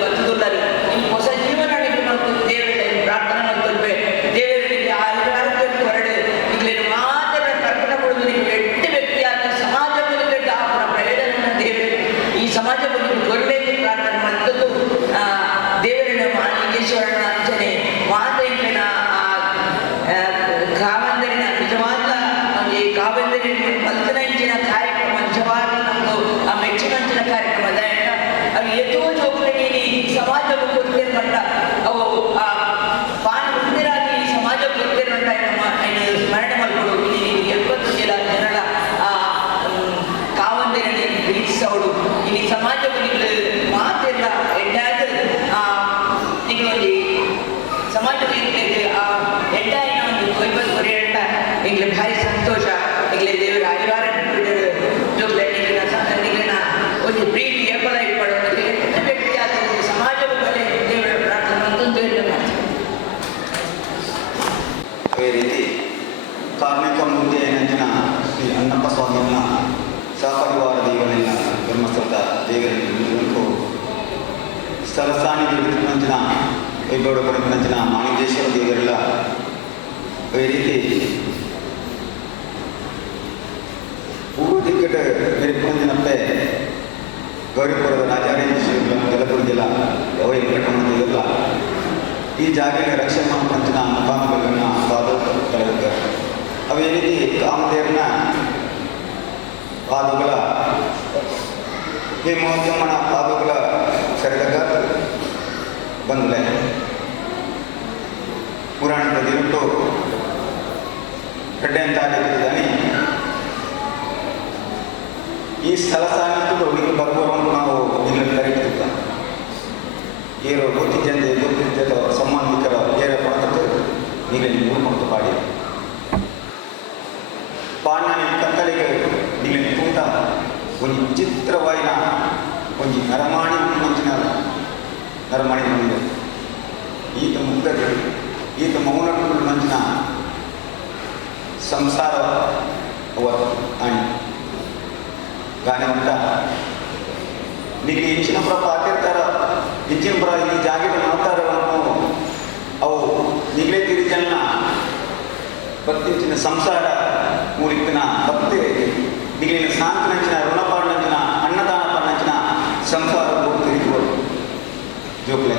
ಬರ್ತುಳ್ಳರು ಈ ಹೊಸ ಜೀವನ ಮತ್ತು ದೇವರಲ್ಲಿ ಪ್ರಾರ್ಥನೆ ಮಾಡ್ತೇವೆ ದೇವರಿಗೆ ಆರೋಗ್ಯ ಹೊರಡು ಇಲ್ಲಿ ಮಾತ್ರ ಕರ್ಪಣ ಕೊಡುವುದು ನೀವು ಎಟ್ಟ ವ್ಯಕ್ತಿಯಾದ ಸಮಾಜದಲ್ಲಿ ಅವರ ಪ್ರಯೋಜನ ದೇವರು ಈ ಸಮಾಜದಲ್ಲಿ ಬರಬೇಕು ಪ್ರಾರ್ಥನೆ ಮಾಡ್ತದ್ದು ದೇವರನ್ನ ಮಾಲಿಂಗೇಶ್ವರನ ಅಂಚನೆ ಮಾತೆಯನ್ನ ಕಾವಂದರಿನ ನಿಜವಾದ ಈ ಕಾವಂದರಿನ ಮಲ್ತನಂಚಿನ ಕಾರ್ಯಕ್ರಮ ನಿಜವಾದ ನಮ್ಮದು ಆ ಮೆಚ್ಚಿನಂಚಿನ ಕಾರ್ಯಕ್ರಮ ಅದು ಎಷ್ಟೋ ಜೋಕ್ರಿಗೆ ಈ ಸಮಾಜಕ್ಕೆ ಕೊಡ್ತೇನೆ ಬಂದ ಅವು ಆ ಪಾನ ಮುಂದಿರಾಗಿ ಈ ಸಮಾಜಕ್ಕೆ ಕೊಡ್ತೇನೆ ಬಂದ ಸ್ಮರಣೆ ಮಾಡ್ಕೊಡು ಇಲ್ಲಿ 70 ಜನರ ಕಾವಂದರಿನ ಪ್ರೀತಿಸೋಡು ಇಲ್ಲಿ ಸಮಾಜದಲ್ಲಿ ಮಾತೆಲ್ಲ ಎಡ್ಡಾದ ಈಗ ಒಂದು ಸಮಾಜದಲ್ಲಿ ಆ ಎಡ್ಡಾಯಿನ ಒಂದು ಕೊಯ್ಬಲ್ ಕೊರೆಯಂಡ ಈಗಲೇ ಭಾರಿ ಸಂತೋಷ ಈಗಲೇ ದೇವರ ಅನಿವಾರ್ಯ ಜೋಗ್ಲ ನಿಗ್ಲಿನ ಒಂದು ಪ್ರೀತಿ ಏರ್ಪಡ ಇಟ್ಕೊಳ್ಳೋದಕ್ಕೆ ಎಷ್ಟು ವ್ಯಕ್ತಿಯಾದ ಸಮಾಜದ ಮೇಲೆ ದೇವರ ಪ್ರಾರ್ಥನೆ ಮತ್ತೊಂದು ಮಾಡ್ತೀವಿ. ಅದೇ ರೀತಿ ಕಾರ್ಮಿಕ ಮೂರ್ತಿ ಏನಂಚಿನ ಶ್ರೀ ಅನ್ನಪ್ಪ ಸ್ವಾಮಿಯನ್ನ ಸಹಪರಿವಾರ ದೇವರನ್ನ ಧರ್ಮಸ್ಥಳದ ದೇವರನ್ನು ಸ್ಥಳಸ್ಥಾನಿ ನಂಚಿನ ವೈಭವ ಕೊಡಂಚಿನ ಮಾಣಿಕೇಶ್ವರ ದೇವರೆಲ್ಲ ಅದೇ ರೀತಿ ಪೂರ್ವ ದಿಕ್ಕಟ್ಟು ಮೆರುಪೊಂದಿನಪ್ಪೆ ಗೌರಿಪುರದ ರಾಜಾರೇಂದ್ರ ಶ್ರೀಗಳ ಜಲಪುರ ಜಿಲ್ಲಾ ಅವೈ ಕಟ್ಟಡ ಈ ಜಾಗಕ್ಕೆ ರಕ್ಷಣೆ ಮಾಡ್ಕೊಂತಿನ ಮುಖಾಮುಖಗಳನ್ನ ಪಾದಗಳು ಅವೇ ರೀತಿ ಕಾಮದೇವನ ಪಾದಗಳ ಹೇಮೋತ್ತಮನ ಪಾದಗಳ ಸರಿದಾಗ ಬಂದಲೆ ಪುರಾಣದ ದಿನಟ್ಟು ಗಡ್ಡೆ ಅಂತ ಆಗಿದ್ದಾನೆ ಈ ಸ್ಥಳ ಸಾಗಿದ್ದು ಹುಡುಗಿ ಬರ್ಬೋದು ನಾವು ಇಲ್ಲಿ ಕರೀತಿದ್ದ ಏರೋ ಗೊತ್ತಿದ್ದಂತೆ ಗೊತ್ತಿದ್ದ ಸಂಬಂಧಿಕರ ಏರ ಪಡೆದು ಈಗ ನೀವು ಮತ್ತು ಪಾಡಿ ಪಾಂಡನ ಕತ್ತಲಿಗೆ ನೀವು ತೂತ ಒಂದು ವಿಚಿತ್ರವಾಯಿನ ಒಂದು ನರಮಾಣಿ ಮಂಚಿನ ನರಮಾಣಿ ಮಂದಿರ ಈತ ಮುಗ್ಗದೆ ಈತ ಮೌನ ಮಂಚಿನ ಸಂಸಾರ ಅವತ್ತು ಆಣಿ ಗಾನವಂತ ನೀವು ಇಂಚಿನ ಪುರ ಪಾತಿರ್ತಾರ ಇಂಚಿನ ಪುರ ಈ ಜಾಗಕ್ಕೆ ಮಾಡ್ತಾರ ಅವು ನಿಗಲೇ ತಿರಿಜನ್ನ ಬತ್ತಿಂಚಿನ ಸಂಸಾರ ಮೂರಿಕ್ಕಿನ ಭಕ್ತಿ ನಿಗಲಿನ ಸಾಂತನಂಚಿನ ಋಣಪಾಡಿನಂಚಿನ ಅನ್ನದಾನ ಪಡಿನಂಚಿನ ಸಂಸಾರ ತಿರುಗಿಬೋದು ಜೋಕ್ಲೆ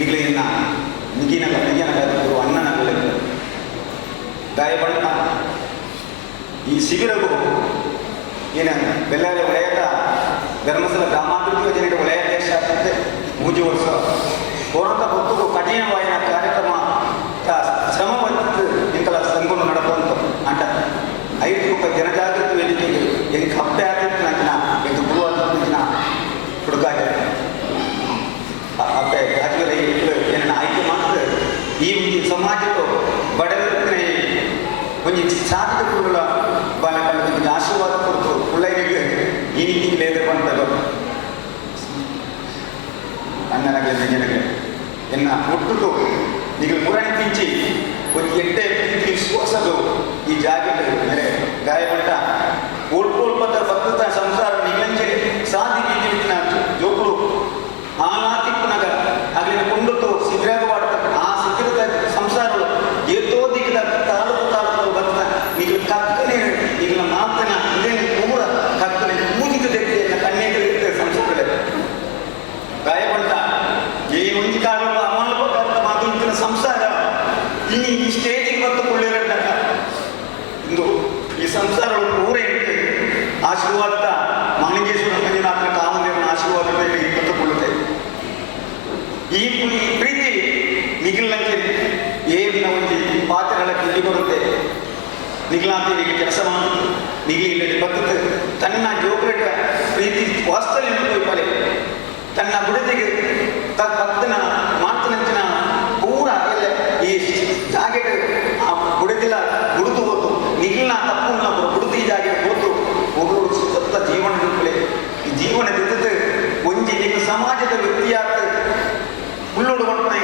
ನಿಗಲಿನ ನಿಗಿನ ನಿಗಿನ ಅನ್ನನ ಗಾಯಪಡ್ತ ಈ ಶಿಬಿರವು ಏನು ಬೆಲ್ಲಾರಿ ಒಳೆಯದ ಧರ್ಮಸ್ಥಳ ಗ್ರಾಮಾಭಿವೃದ್ಧಿ ಯೋಜನೆಗೆ ಒಳೆಯ ದೇಶ ಆಗ್ತದೆ 3 ವರ್ಷ ಹೋರಾಟ ಹೊತ್ತು ಕಠಿಣವಾದ ಕಾರ್ಯಕ್ರಮ ಶ್ರಮವತ್ತು ಇಂಕಲ ಸಂಘವನ್ನು ನಡಪಂತು ಅಂಟ 5 ರೂಪಾಯಿ ಜನಜಾಗೃತಿ ವೇದಿಕೆಗೆ ಹೆಂಗೆ ಹಪ್ಪೆ ಆಗಿತ್ತು ನಂಚಿನ ಹೆಂಗೆ ಗುರುವಾದ ಹುಡುಕಾಗ ಹಪ್ಪೆ ರಾಜಕೀಯ ಏನನ್ನ ಆಯ್ಕೆ ಮಾಡಿದ್ರೆ ಈ ಸಮಾಜಕ್ಕೂ ಬಡವರಿಗೆ ಒಂದು ಸಾಧಕ ಕುರುಗಳ ಬಾಲಕರಿಗೆ ಆಶೀರ್ವಾದ ಕೊಟ್ಟು ಒಳ್ಳೆಯರಿಗೆ ಈ ರೀತಿ ಲೇದರ್ ಬಂತಲ್ಲ ಅಣ್ಣನಗೆ ಜನಗೆ ಎನ್ನ ಹುಟ್ಟುದು ಈಗ ಮುರಣಿಪಿಂಚಿ ಒಂದು ಎಡ್ಡೆ ಪ್ರೀತಿ ವಿಶ್ವಾಸದು ಈ ಜಾಗದಲ್ಲಿ ಮೇಲೆ ಗಾಯಪಟ್ಟ ಓಡ್ಕೊಳ್ಪದ ಭಕ್ತ ಸಂಸಾರ ನಿಗಂಜೆ ಸಾಧಿ ಬೀದಿನ ಜೋಕುಳು ಆನಾತಿಪ್ಪನಾಗ ಅಲ್ಲಿನ ಕೊಂಡದ್ದು ಶಿಬಿರವಾಡ ಆ ಶಿಬಿರದ ಸಂಸಾರಗಳು ಏತೋ ದಿಕ್ಕದ ತಾಲೂಕು ಬರ್ತ ಈಗ ಕಕ್ಕನೆ ಈಗ ಮಾತನ ಇದೇನು ಪೂರ ಕಕ್ಕನೆ ಮೂಜಿದ ದೆಕ್ಕೆಯನ್ನು ಕಣ್ಣೆಗಳಿರ್ತದೆ ಸಂಸಾರದಲ್ಲಿ ಗಾಯಪಟ್ಟ ಈ ಒಂದು ಕಾಲ ಅಮಾನಪಟ್ಟ ಮಾತು ಸಂಸಾರ ಇನ್ನು ಈ ಸ್ಟೇಜಿಗೆ ಬರ್ತುಕೊಳ್ಳಿರಲ್ಲ ಇಂದು ಈ ಸಂಸಾರಗಳು ಪೂರ ಇರುತ್ತೆ ಆಶೀರ್ವಾದದ ಮಾಣಿಗೇಶ್ವರ ಮಂಜುನಾಥನ ಕಾಮದೇವನ ಆಶೀರ್ವಾದದಲ್ಲಿ ಬರ್ತುಕೊಳ್ಳುತ್ತೆ ಈ ಪ್ರೀತಿ ನಿಗಿಲಕ್ಕೆ ಏನಿನ ಒಂದು ಪಾತ್ರಗಳ ಇಲ್ಲಿ ಬರುತ್ತೆ ನಿಗಿಲಾಂತಿಗೆ ಕೆಲಸ ಮಾಡಿ ನಿಗಿ ಇಲ್ಲದೆ ಬರ್ತದೆ ತನ್ನ ಜೋಗ್ರಟ ಪ್ರೀತಿ ವಾಸ್ತವ್ಯ ಪಲೆ ತನ್ನ ಬುಡದಿಗೆ ಭಕ್ತನ ಮಾತನಂಚಿನ ಪೂರ ಎಲ್ಲ ಈ ಜಾಗೆಗೆ ಆ ಬುಡದಿಲ್ಲ ಬುಡುದು ಹೋತು ನಿಗಿಲ್ನ ತಪ್ಪುನ ಬುಡುದಿ ಜಾಗೆ ಹೋತು ಒಬ್ಬರು ಸುತ್ತ ಜೀವನ ಈ ಜೀವನ ತಿದ್ದು ಒಂಜಿ ನಿಮ್ಮ ಸಮಾಜದ ವ್ಯಕ್ತಿಯಾದ ಉಳ್ಳೋಡು ಮಟ್ಟನ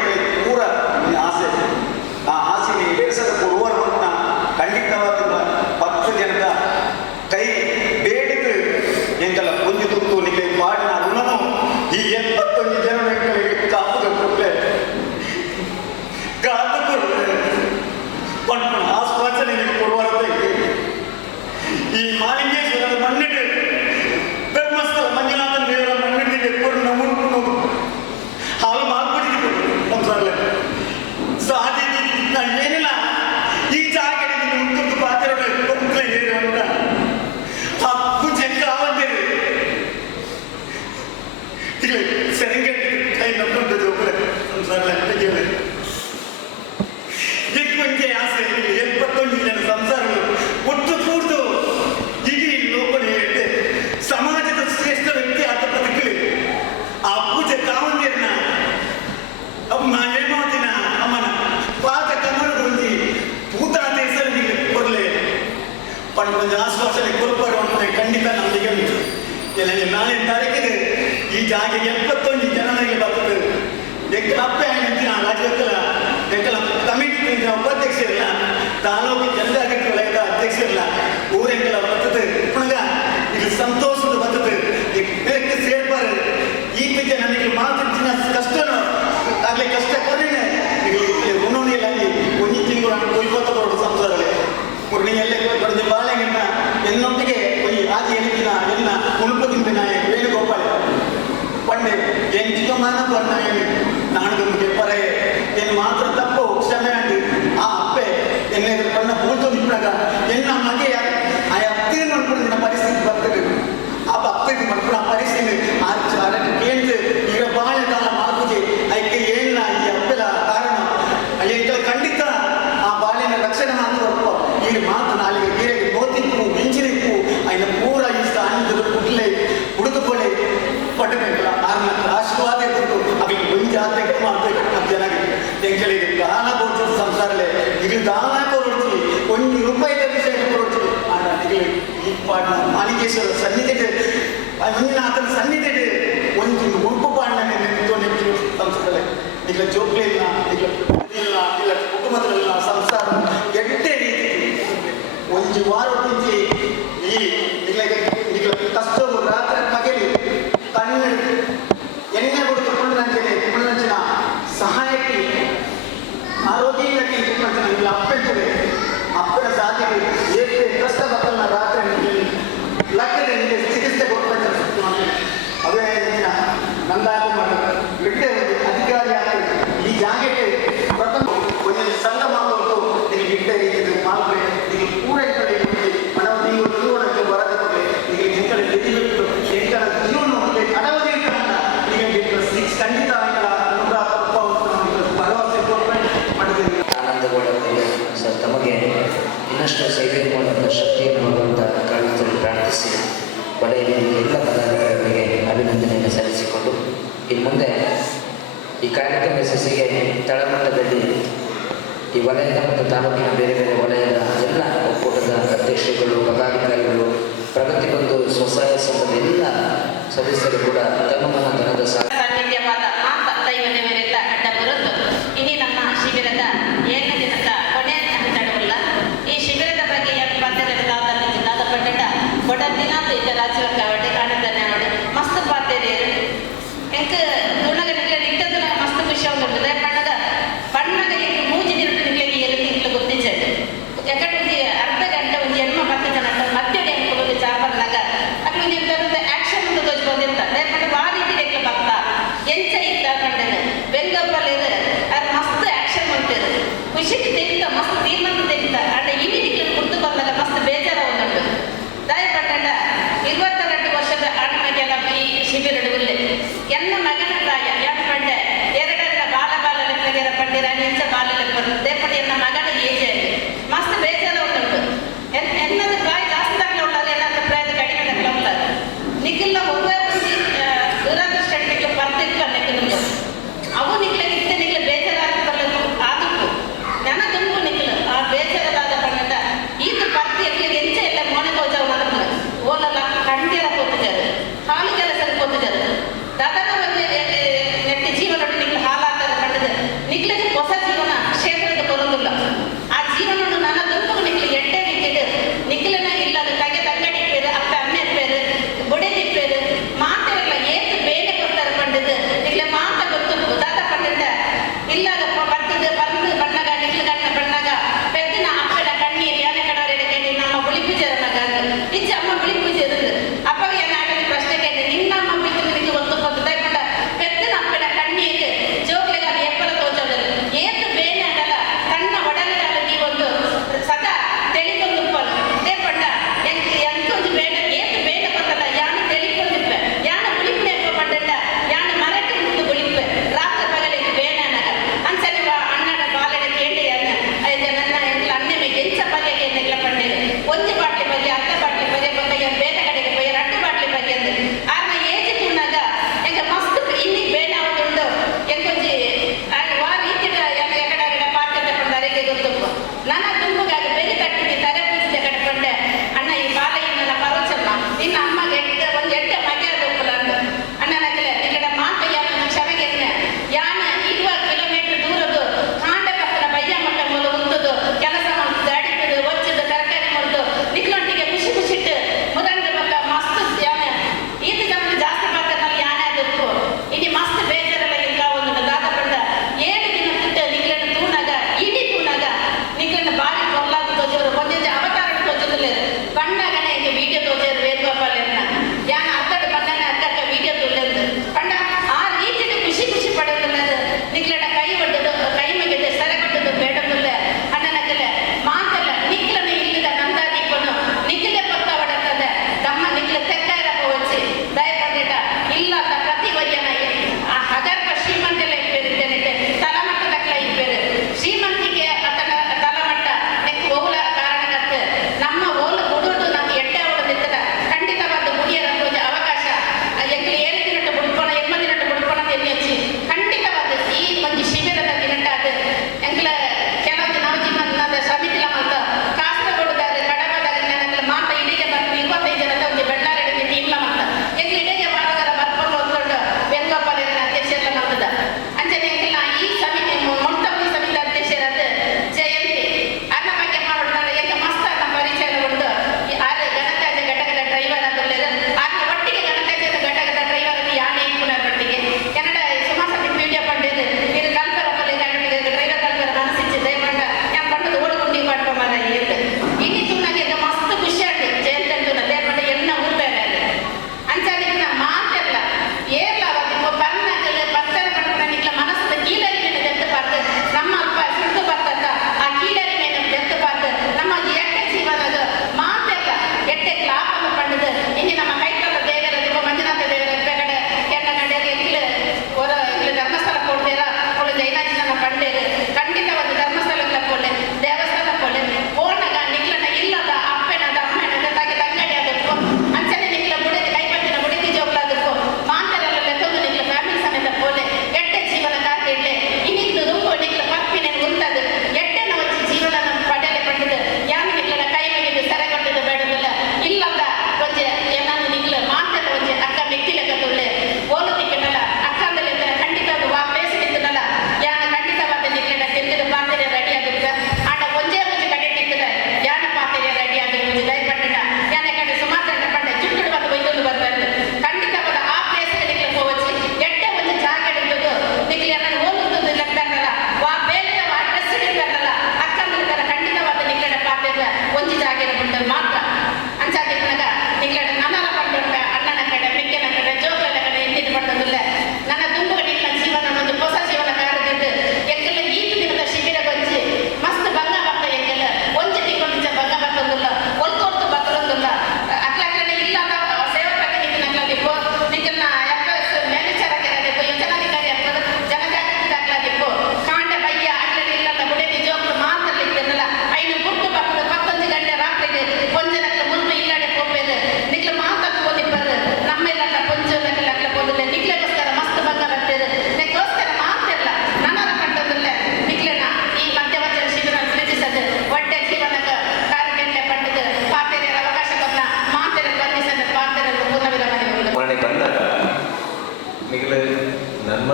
ಪೂರ ಆಸೆ ಆ ಆಸೆ ಈಡೇರಿಸದ ಕೊಡುವರ ಮಟ್ಟನ ಖಂಡಿತವಾದ 10 ಜನದ ಕೈ ಬೇಡಿದು ಎಂಕಲ್ಲ ಒಂಜಿ ತುತ್ತು ನಿಮಗೆ ಪಾಡಿನ ಋಣನು ಈ 71 ಜನ ಮಕ್ಕಳಿಗೆ ಕಾಪುಗ ಕೊಟ್ಟೆ ಕಾಪು ಕೊಟ್ಟೆ ಪಟ್ಟು ಆಸ್ವಾಸನೆ ಕೊಡುವರದಕ್ಕೆ ಈ ಮಾಲಿಂಗೇಶ್ವರದ ಮಣ್ಣಿಗೆ ಧರ್ಮಸ್ಥಳ ಮಂಜುನಾಥನ ದೇವರ ಮಣ್ಣಿಗೆ ಕೊಡು ಮುಟ್ಟು ಹಾಲು ಮಾಡ್ಬಿಟ್ಟಿದ್ದು ಸಂಸಾರ ಸಾಧಿ ನಾನು ಏನಿಲ್ಲ ಈ ಜಾಗದಲ್ಲಿ ಉಂಟು ಪಾತ್ರ ಕೊಟ್ಟರೆ ಏನು ಅಂತ ಹಕ್ಕು ಚೆಕ್ಕ ಆವಂದೇನೆ ಈಗ ಸೆರೆಂಗಟ್ಟಿ ಕೈ ನಂಬಿದ್ದು ಒಬ್ಬರೇ ಸಂಸಾರ ದಿಗ್ವಂಜೆ ಆಸೆ 71 ಜನ ಸಂಸಾರಗಳು ಒಟ್ಟು ಕೂಡ್ದು ಇಡೀ ಲೋಕನೆ ಸಮಾಜದ ಶ್ರೇಷ್ಠ ವ್ಯಕ್ತಿ ಆದ ಬದುಕಲಿ ಆ ಪೂಜೆ ಕಾವಂದಿರನ್ನ ಅಮ್ಮ ಹೇಮಾವತಿನ ಅಮ್ಮನ ಪಾದ ಕಮಲ ಗುಂಜಿ ಪೂತಾದ ಹೆಸರಿಗೆ ಕೊಡಲೆ ಪಂಡು ಒಂದು ಆಶ್ವಾಸನೆ ಕೊರಪಡುವಂತೆ ಖಂಡಿತ ನಮಗೆ ಉಂಟು ನನಗೆ 4ನೇ ತಾರೀಕಿಗೆ ಈ ಜಾಗೆಗೆ 71 ಜನರಿಗೆ ಬರ್ತದೆ ಎಕ್ಕ ಅಪ್ಪೆ ಆಗಿನ ರಾಜ್ಯಕ್ಕಲ ಎಕ್ಕಲ ಕಮಿಟಿ ಉಪಾಧ್ಯಕ್ಷರಿಲ್ಲ ತಾಲೂಕು ಜನಜಾಗೃತಿ ವಲಯದ ಅಧ್ಯಕ್ಷರಿಲ್ಲ ಊರೆಂಗಳ ಬರ್ತದೆ ಪುನಗ ಇದು ಸಂತೋಷದ ಬರ್ತದೆ ಇದಕ್ಕೆ ಸೇರ್ಬಾರ ಈ ಬಗ್ಗೆ ನನಗೆ ಮಾತಿನ ಕಷ್ಟನೋ ಆಗಲೇ ಕಷ್ಟ ಕೊನೆನೆ ಋಣನಿಯಲ್ಲಿ ಒಂದು ತಿಂಗಳು ಕೊಯ್ಕೊತ್ತವರು ಸಂಸಾರಗಳೇ ಮುರ್ಣಿ ಎಲ್ಲ ಬಡ್ದು ಬಾಳೆಗಿನ್ನ ಎನ್ನೊಟ್ಟಿಗೆ ಆದಿ ಎನ್ನಿನ ಎನ್ನ ಉಳುಪದಿಂದಿನ ವೇಣುಗೋಪಾಲ mana pernah ini ನಾನು ನಿಮಗೆ ಪರೆ ಏನು ಮಾತ್ರ ತಪ್ಪು ಕ್ಷಮೆ ಆಗಿ ಆ ಅಪ್ಪೆ ಎನ್ನೆ ಪನ್ನ ಪೂರ್ತು ನಿಂತಾಗ ಎನ್ನ ಮಗೆ ಆ ಅತ್ತೆ ಮಾಡ್ಕೊಂಡಿನ ಪರಿಸ್ಥಿತಿ ಬರ್ತದೆ ಆ ಭಕ್ತಿಗೆ ಮಾಡ್ಕೊಂಡು ಆ ಪರಿಸ್ಥಿತಿ ಆಚಾರ ಕೇಂದ್ರ ಈಗ ಬಹಳ ಕಾಲ ಮಾತುಗೆ ಅದಕ್ಕೆ ಏನ ಈ ಅಪ್ಪೆಲ ಕಾರಣ ಅಲ್ಲಿ ಖಂಡಿತ ಆ ಬಾಳಿನ ರಕ್ಷಣೆ ಮಾಡ್ತಾರಪ್ಪ ಈ ಮಾತು ನಾಲಿಗೆ ಗೀರೆಗೆ ಗೋತಿಪ್ಪು ಮಿಂಚಿರಿಪ್ಪು ಅದನ್ನ ಪೂರ ಇಷ್ಟ ಅನ್ನದ ಕುಡ್ಲೆ ಹುಡುಕಬಳೆ ಪಟ್ಟಬೇಕಲ್ಲ ಆಶೀರ್ವಾದ ಕೊಟ್ಟು ಅವಿಗೆ ಮುಂಜೆ ಆತಕ್ಕೆ ಮಾಡ್ಬೇಕು ನಮ್ಮ ಜನಗೆ ತೆಂಕಲಿಗೆ ದಾನ ಕೊಡ್ತೀವಿ ಸಂಸಾರಲೆ ಈಗ ದಾನ ಕೊಡ್ತೀವಿ ₹1 ವಿಷಯ ಕೊಡ್ತೀವಿ ಆಗ ನಿಮಗೆ ಈ ಪಾಠ ಮಾಲಿಕೇಶ್ವರ ಸನ್ನಿಧಿಗೆ ಮಂಜುನಾಥನ ಸನ್ನಿಧಿಗೆ ಒಂದು ಉಡುಪು ಪಾಡನೆ ನಿಂತು ಸಂಸಾರಲೆ ಈಗ ಜೋಕ್ಲೆ ಇಲ್ಲ ಈಗ ಇಲ್ಲ ಇಲ್ಲ ಕುಟುಂಬದಲ್ಲ ಸಂಸಾರ ಎಟ್ಟೆ ರೀತಿ ಒಂದು ವಾರ ಹೊತ್ತಿಗೆ ಈ ಈಗ ಕಷ್ಟವು ರಾತ್ರಿ ಮಗಲಿ ಕಣ್ಣು ಎಣ್ಣೆ ಕೊಡುತ್ತೆ ಪುಣ್ಣಂಚಿನ ಸಹಾಯಕ್ಕೆ ಆರೋಗ್ಯ ಇಲಾಖೆ ಇಲ್ಲ ಅಪ್ಪೆಂತದೆ ಅಪ್ಪನ ಸಾಧ್ಯತೆ ಏಕೆ ಕಷ್ಟ ಬಕ್ಕಲ್ಲ ರಾತ್ರಿ ಲಕ್ಕದ ನಿಮಗೆ ಚಿಕಿತ್ಸೆ ಕೊಡ್ತಾರೆ ಅವೇ ನಂದಾಕ ಮಾಡೋದು ಬಿಟ್ಟೆ ಅಧಿಕಾರಿ ಆಗ್ತದೆ ಈ ಜಾಗಕ್ಕೆ ಪ್ರಥಮ ಒಂದು ಸಂಘ ಮಾಡೋದು ನಿಮಗೆ ಬಿಟ್ಟ ರೀತಿ ಮಾಡಬೇಕು ನೀವು ಪೂರ ಕಡೆ ಮನವ ನೀವು ಜೀವನಕ್ಕೆ ಬರದ ಬಗ್ಗೆ ಈಗ ಎಂಕಳ ಗೆದಿಬಿಟ್ಟು ಎಂಕಳ ಜೀವನಕ್ಕೆ ಅಡವದಿ ಈಗ ಬಿಟ್ಟು ಖಂಡಿತ ಭರವಸೆ ಮಾಡಿದ್ದೀವಿ ಆನಂದಗೊಳ್ಳುತ್ತದೆ ಸರ್. ತಮಗೆ ಇನ್ನಷ್ಟು ಸೇವೆ ಮಾಡುವಂಥ ಶಕ್ತಿಯನ್ನು ಮಾಡುವಂಥ ಕಾರಣದಲ್ಲಿ ಪ್ರಾರ್ಥಿಸಿ ಬಳೆಯ ಎಲ್ಲ ಪದಾಧಿಕಾರಿಗಳಿಗೆ ಅಭಿನಂದನೆಯನ್ನು ಸಲ್ಲಿಸಿಕೊಂಡು ಇನ್ನು ಮುಂದೆ ಈ ಕಾರ್ಯಕ್ರಮ ಯಶಸ್ಸಿಗೆ ತಳಮಟ್ಟದಲ್ಲಿ ಈ ವಲಯದ ಮತ್ತು ತಾಲೂಕಿನ ಬೇರೆ ಬೇರೆ ವಲಯದ ಎಲ್ಲ ಒಕ್ಕೂಟದ ಅಧ್ಯಕ್ಷರುಗಳು ಪದಾಧಿಕಾರಿಗಳು ಪ್ರಗತಿ ಬಂಧು ಸ್ವಸಹಾಯ ಸಂಘದ ಎಲ್ಲ ಸದಸ್ಯರು ಕೂಡ ತಮ್ಮ ಧನದ ಸಾನ್ನಿಧ್ಯವಾದ ಮಾತ ದೈವದ ಮೇಲೆಲ್ಲ ಅಡ್ಡ ಬರುವುದು ಇനി ನಮ್ಮ ಶಿಬಿರದ 7ನೇ ದಿನದ ಕೊನೆಯ ಹಂತವಲ್ಲ. ಈ ಶಿಬಿರದ ಬಗ್ಗೆ ಪದ್ಯದಲ್ಲಿ ಜಿಲ್ಲಾದ ಪಟ್ಟಣ ಕೊಡದಿನ ರಾಜ್ಯ ಕಾವಡೆ ಕಾಣದಾನೆ ಅವಡೆ ಮಸ್ತ್ ಪಾತೆರಿಯರು ಎಂಕ ತುಣಗನಿಗೆ ನಿಟ್ಟದ ಮಸ್ತ್ ವಿಷಯ ಉಂಟು ಬಣ್ಣಗ ಈಗ ಮೂಜಿ ದಿನ ನಿಗಳಿಗೆ ಎಲ್ಲಿ ತಿಂಗಳು ಗೊತ್ತಿಚ್ಚಂಡು ಯಾಕಂದ್ರೆ ಒಂದು ಅರ್ಧ ಗಂಟೆ ಒಂದು ಜನ್ಮ ಬರ್ತದೆ ಮತ್ತೆ ಒಂದು ಚಾಪರ್ನಾಗ ಅದು ಒಂದು ಆಕ್ಷನ್ ಒಂದು ತೋರಿಸ್ಬೋದಿರ್ತಾರೆ ಬಟ್ ಆ ರೀತಿ ಬರ್ತ ಎಂಚ ಇತ್ತ ಕಂಡನು ಬೆಂಗಪ್ಪಲೇರು ಅದು ಮಸ್ತ್ ಆಕ್ಷನ್ ಮಾಡ್ತಾರೆ ಖುಷಿಗೆ ತೆಗಿತ ಮಸ್ತ್ ತೀರ್ಮಾನ ತೆಗಿತ ಅಣ್ಣ ಈ ರೀತಿ ಕುರ್ತು ಬಂದಾಗ ಮಸ್ತ್ ಬೇಜಾರ ಒಂದುಂಟು ದಯಪಟ್ಟಂಡ 22 ವರ್ಷದ ಅಣ್ಣಗೆಲ್ಲ ಈ ಶಿಬಿರ ಉಲ್ಲೆ ಎನ್ನ ಮಗನ ಪ್ರಾಯ ಯಾಕೆ ಪಂಡೆ ಎರಡರ ಬಾಲ ಲೆಕ್ಕಗೆರ ಪಂಡಿರ ನಿಂಚ ಬಾಲ ಲೆಕ್ಕ ದೇಪಟ್ಟಿ ಎನ್ನ ಮಗನ ಏಜೆ ಮಸ್ತ್ ಬೇಜಾರ ಒಂದುಂಟು ಎನ್ನದ ಪ್ರಾಯ ಜಾಸ್ತಿ ತಗಲ ಉಳ್ಳಾಗ ಎನ್ನ ಪ್ರಾಯದ ಕಡಿಮೆ ತಗಲ ಉಳ್ಳಾಗ ನಿಖಿಲ್ನ ಒಬ್ಬ ದುರಾದೃಷ್ಟ ನಿಖಿಲ ಬರ್ತಿಕ್ಕ ನಿಖಿಲ್ ಅವು ನಿಖಿಲಿಗಿಂತ ನಿಖಿಲ ಬೇಜಾರಾದ ಬರಲು ಆದಕ್ಕೂ ನನ್ನ ತುಂಬು ನಿಖಿಲ್ ಆ ಬೇಜಾರದಾದ ಪಣ್ಣದ ಈತ ಪರ್ತಿ ಎಕ್ಲಿಗೆ ಎಂಚ ಎಲ್ಲ ಮೋನೆ ಹೋಜಾವ್ ಮನಕ್ಲ ಓಲಲ್ಲ ಕಂಡಿರ ಕೂತಿದ್ದಾರೆ ಹಾಲು ಕೆಲಸ ಕೂತಿದ್ದಾರೆ ದದನ ನೆಟ್ಟಿ ಜೀವನೊಟ್ಟು ನಿಖಿಲ್ ಹಾಲಾಗ್ತದ ಪಂಡದ ನಿಖಿಲಿಗೆ ಹೊಸ ಜೀವನ ಕ್ಷೇತ್ರದ ಕೊರೊಂದಿಲ್ಲ ಆ ಜೀವನವನ್ನು ನನ್ನ ತುಂಬು ನಿಖಿಲ್ ಎಡ್ಡೆ ನಿಖಿಲ್ ನಿಖಿಲನ ಇಲ್ಲದ ಕಗೆ ತಂಗಡಿ ಇಪ್ಪೇರು ಅಕ್ಕ ಅಮ್ಮೆ ಇಪ್ಪೇರು ಬುಡೆ ಇಪ್ಪೇರು ಮಾತೆಲ್ಲ ಏತು ಬೇಲೆ ಕೊಡ್ತಾರೆ ಪಂಡದ ನಿಖಿಲ ಮಾತ ಗೊತ್ತು ದಾದ ಪಂಡದ ಇಲ್ಲಾಗ ಬರ್ತದ ಬಂದು ಬಣ್ಣಗ ನಿಖಿಲ್ ಗಣ್ಣ ಬಣ್ಣಗ ಪೆದ್ದಿನ ಅಪ್ಪನ ಕಣ್ಣೀರು ಯಾನೆ ಕಡವರೆಡೆ ಕಣ್ಣಿ ನಮ್ಮ ಬುಳಿ ಪೂಜೆ ಇಚ್ಚ ಅಮ್ಮ ಬುಳಿ ಪೂಜೆ ಇருந்து ಅಪ್ಪ ಏನಾಗಲಿ ಪ್ರಶ್ನೆ ಕೇಳಿ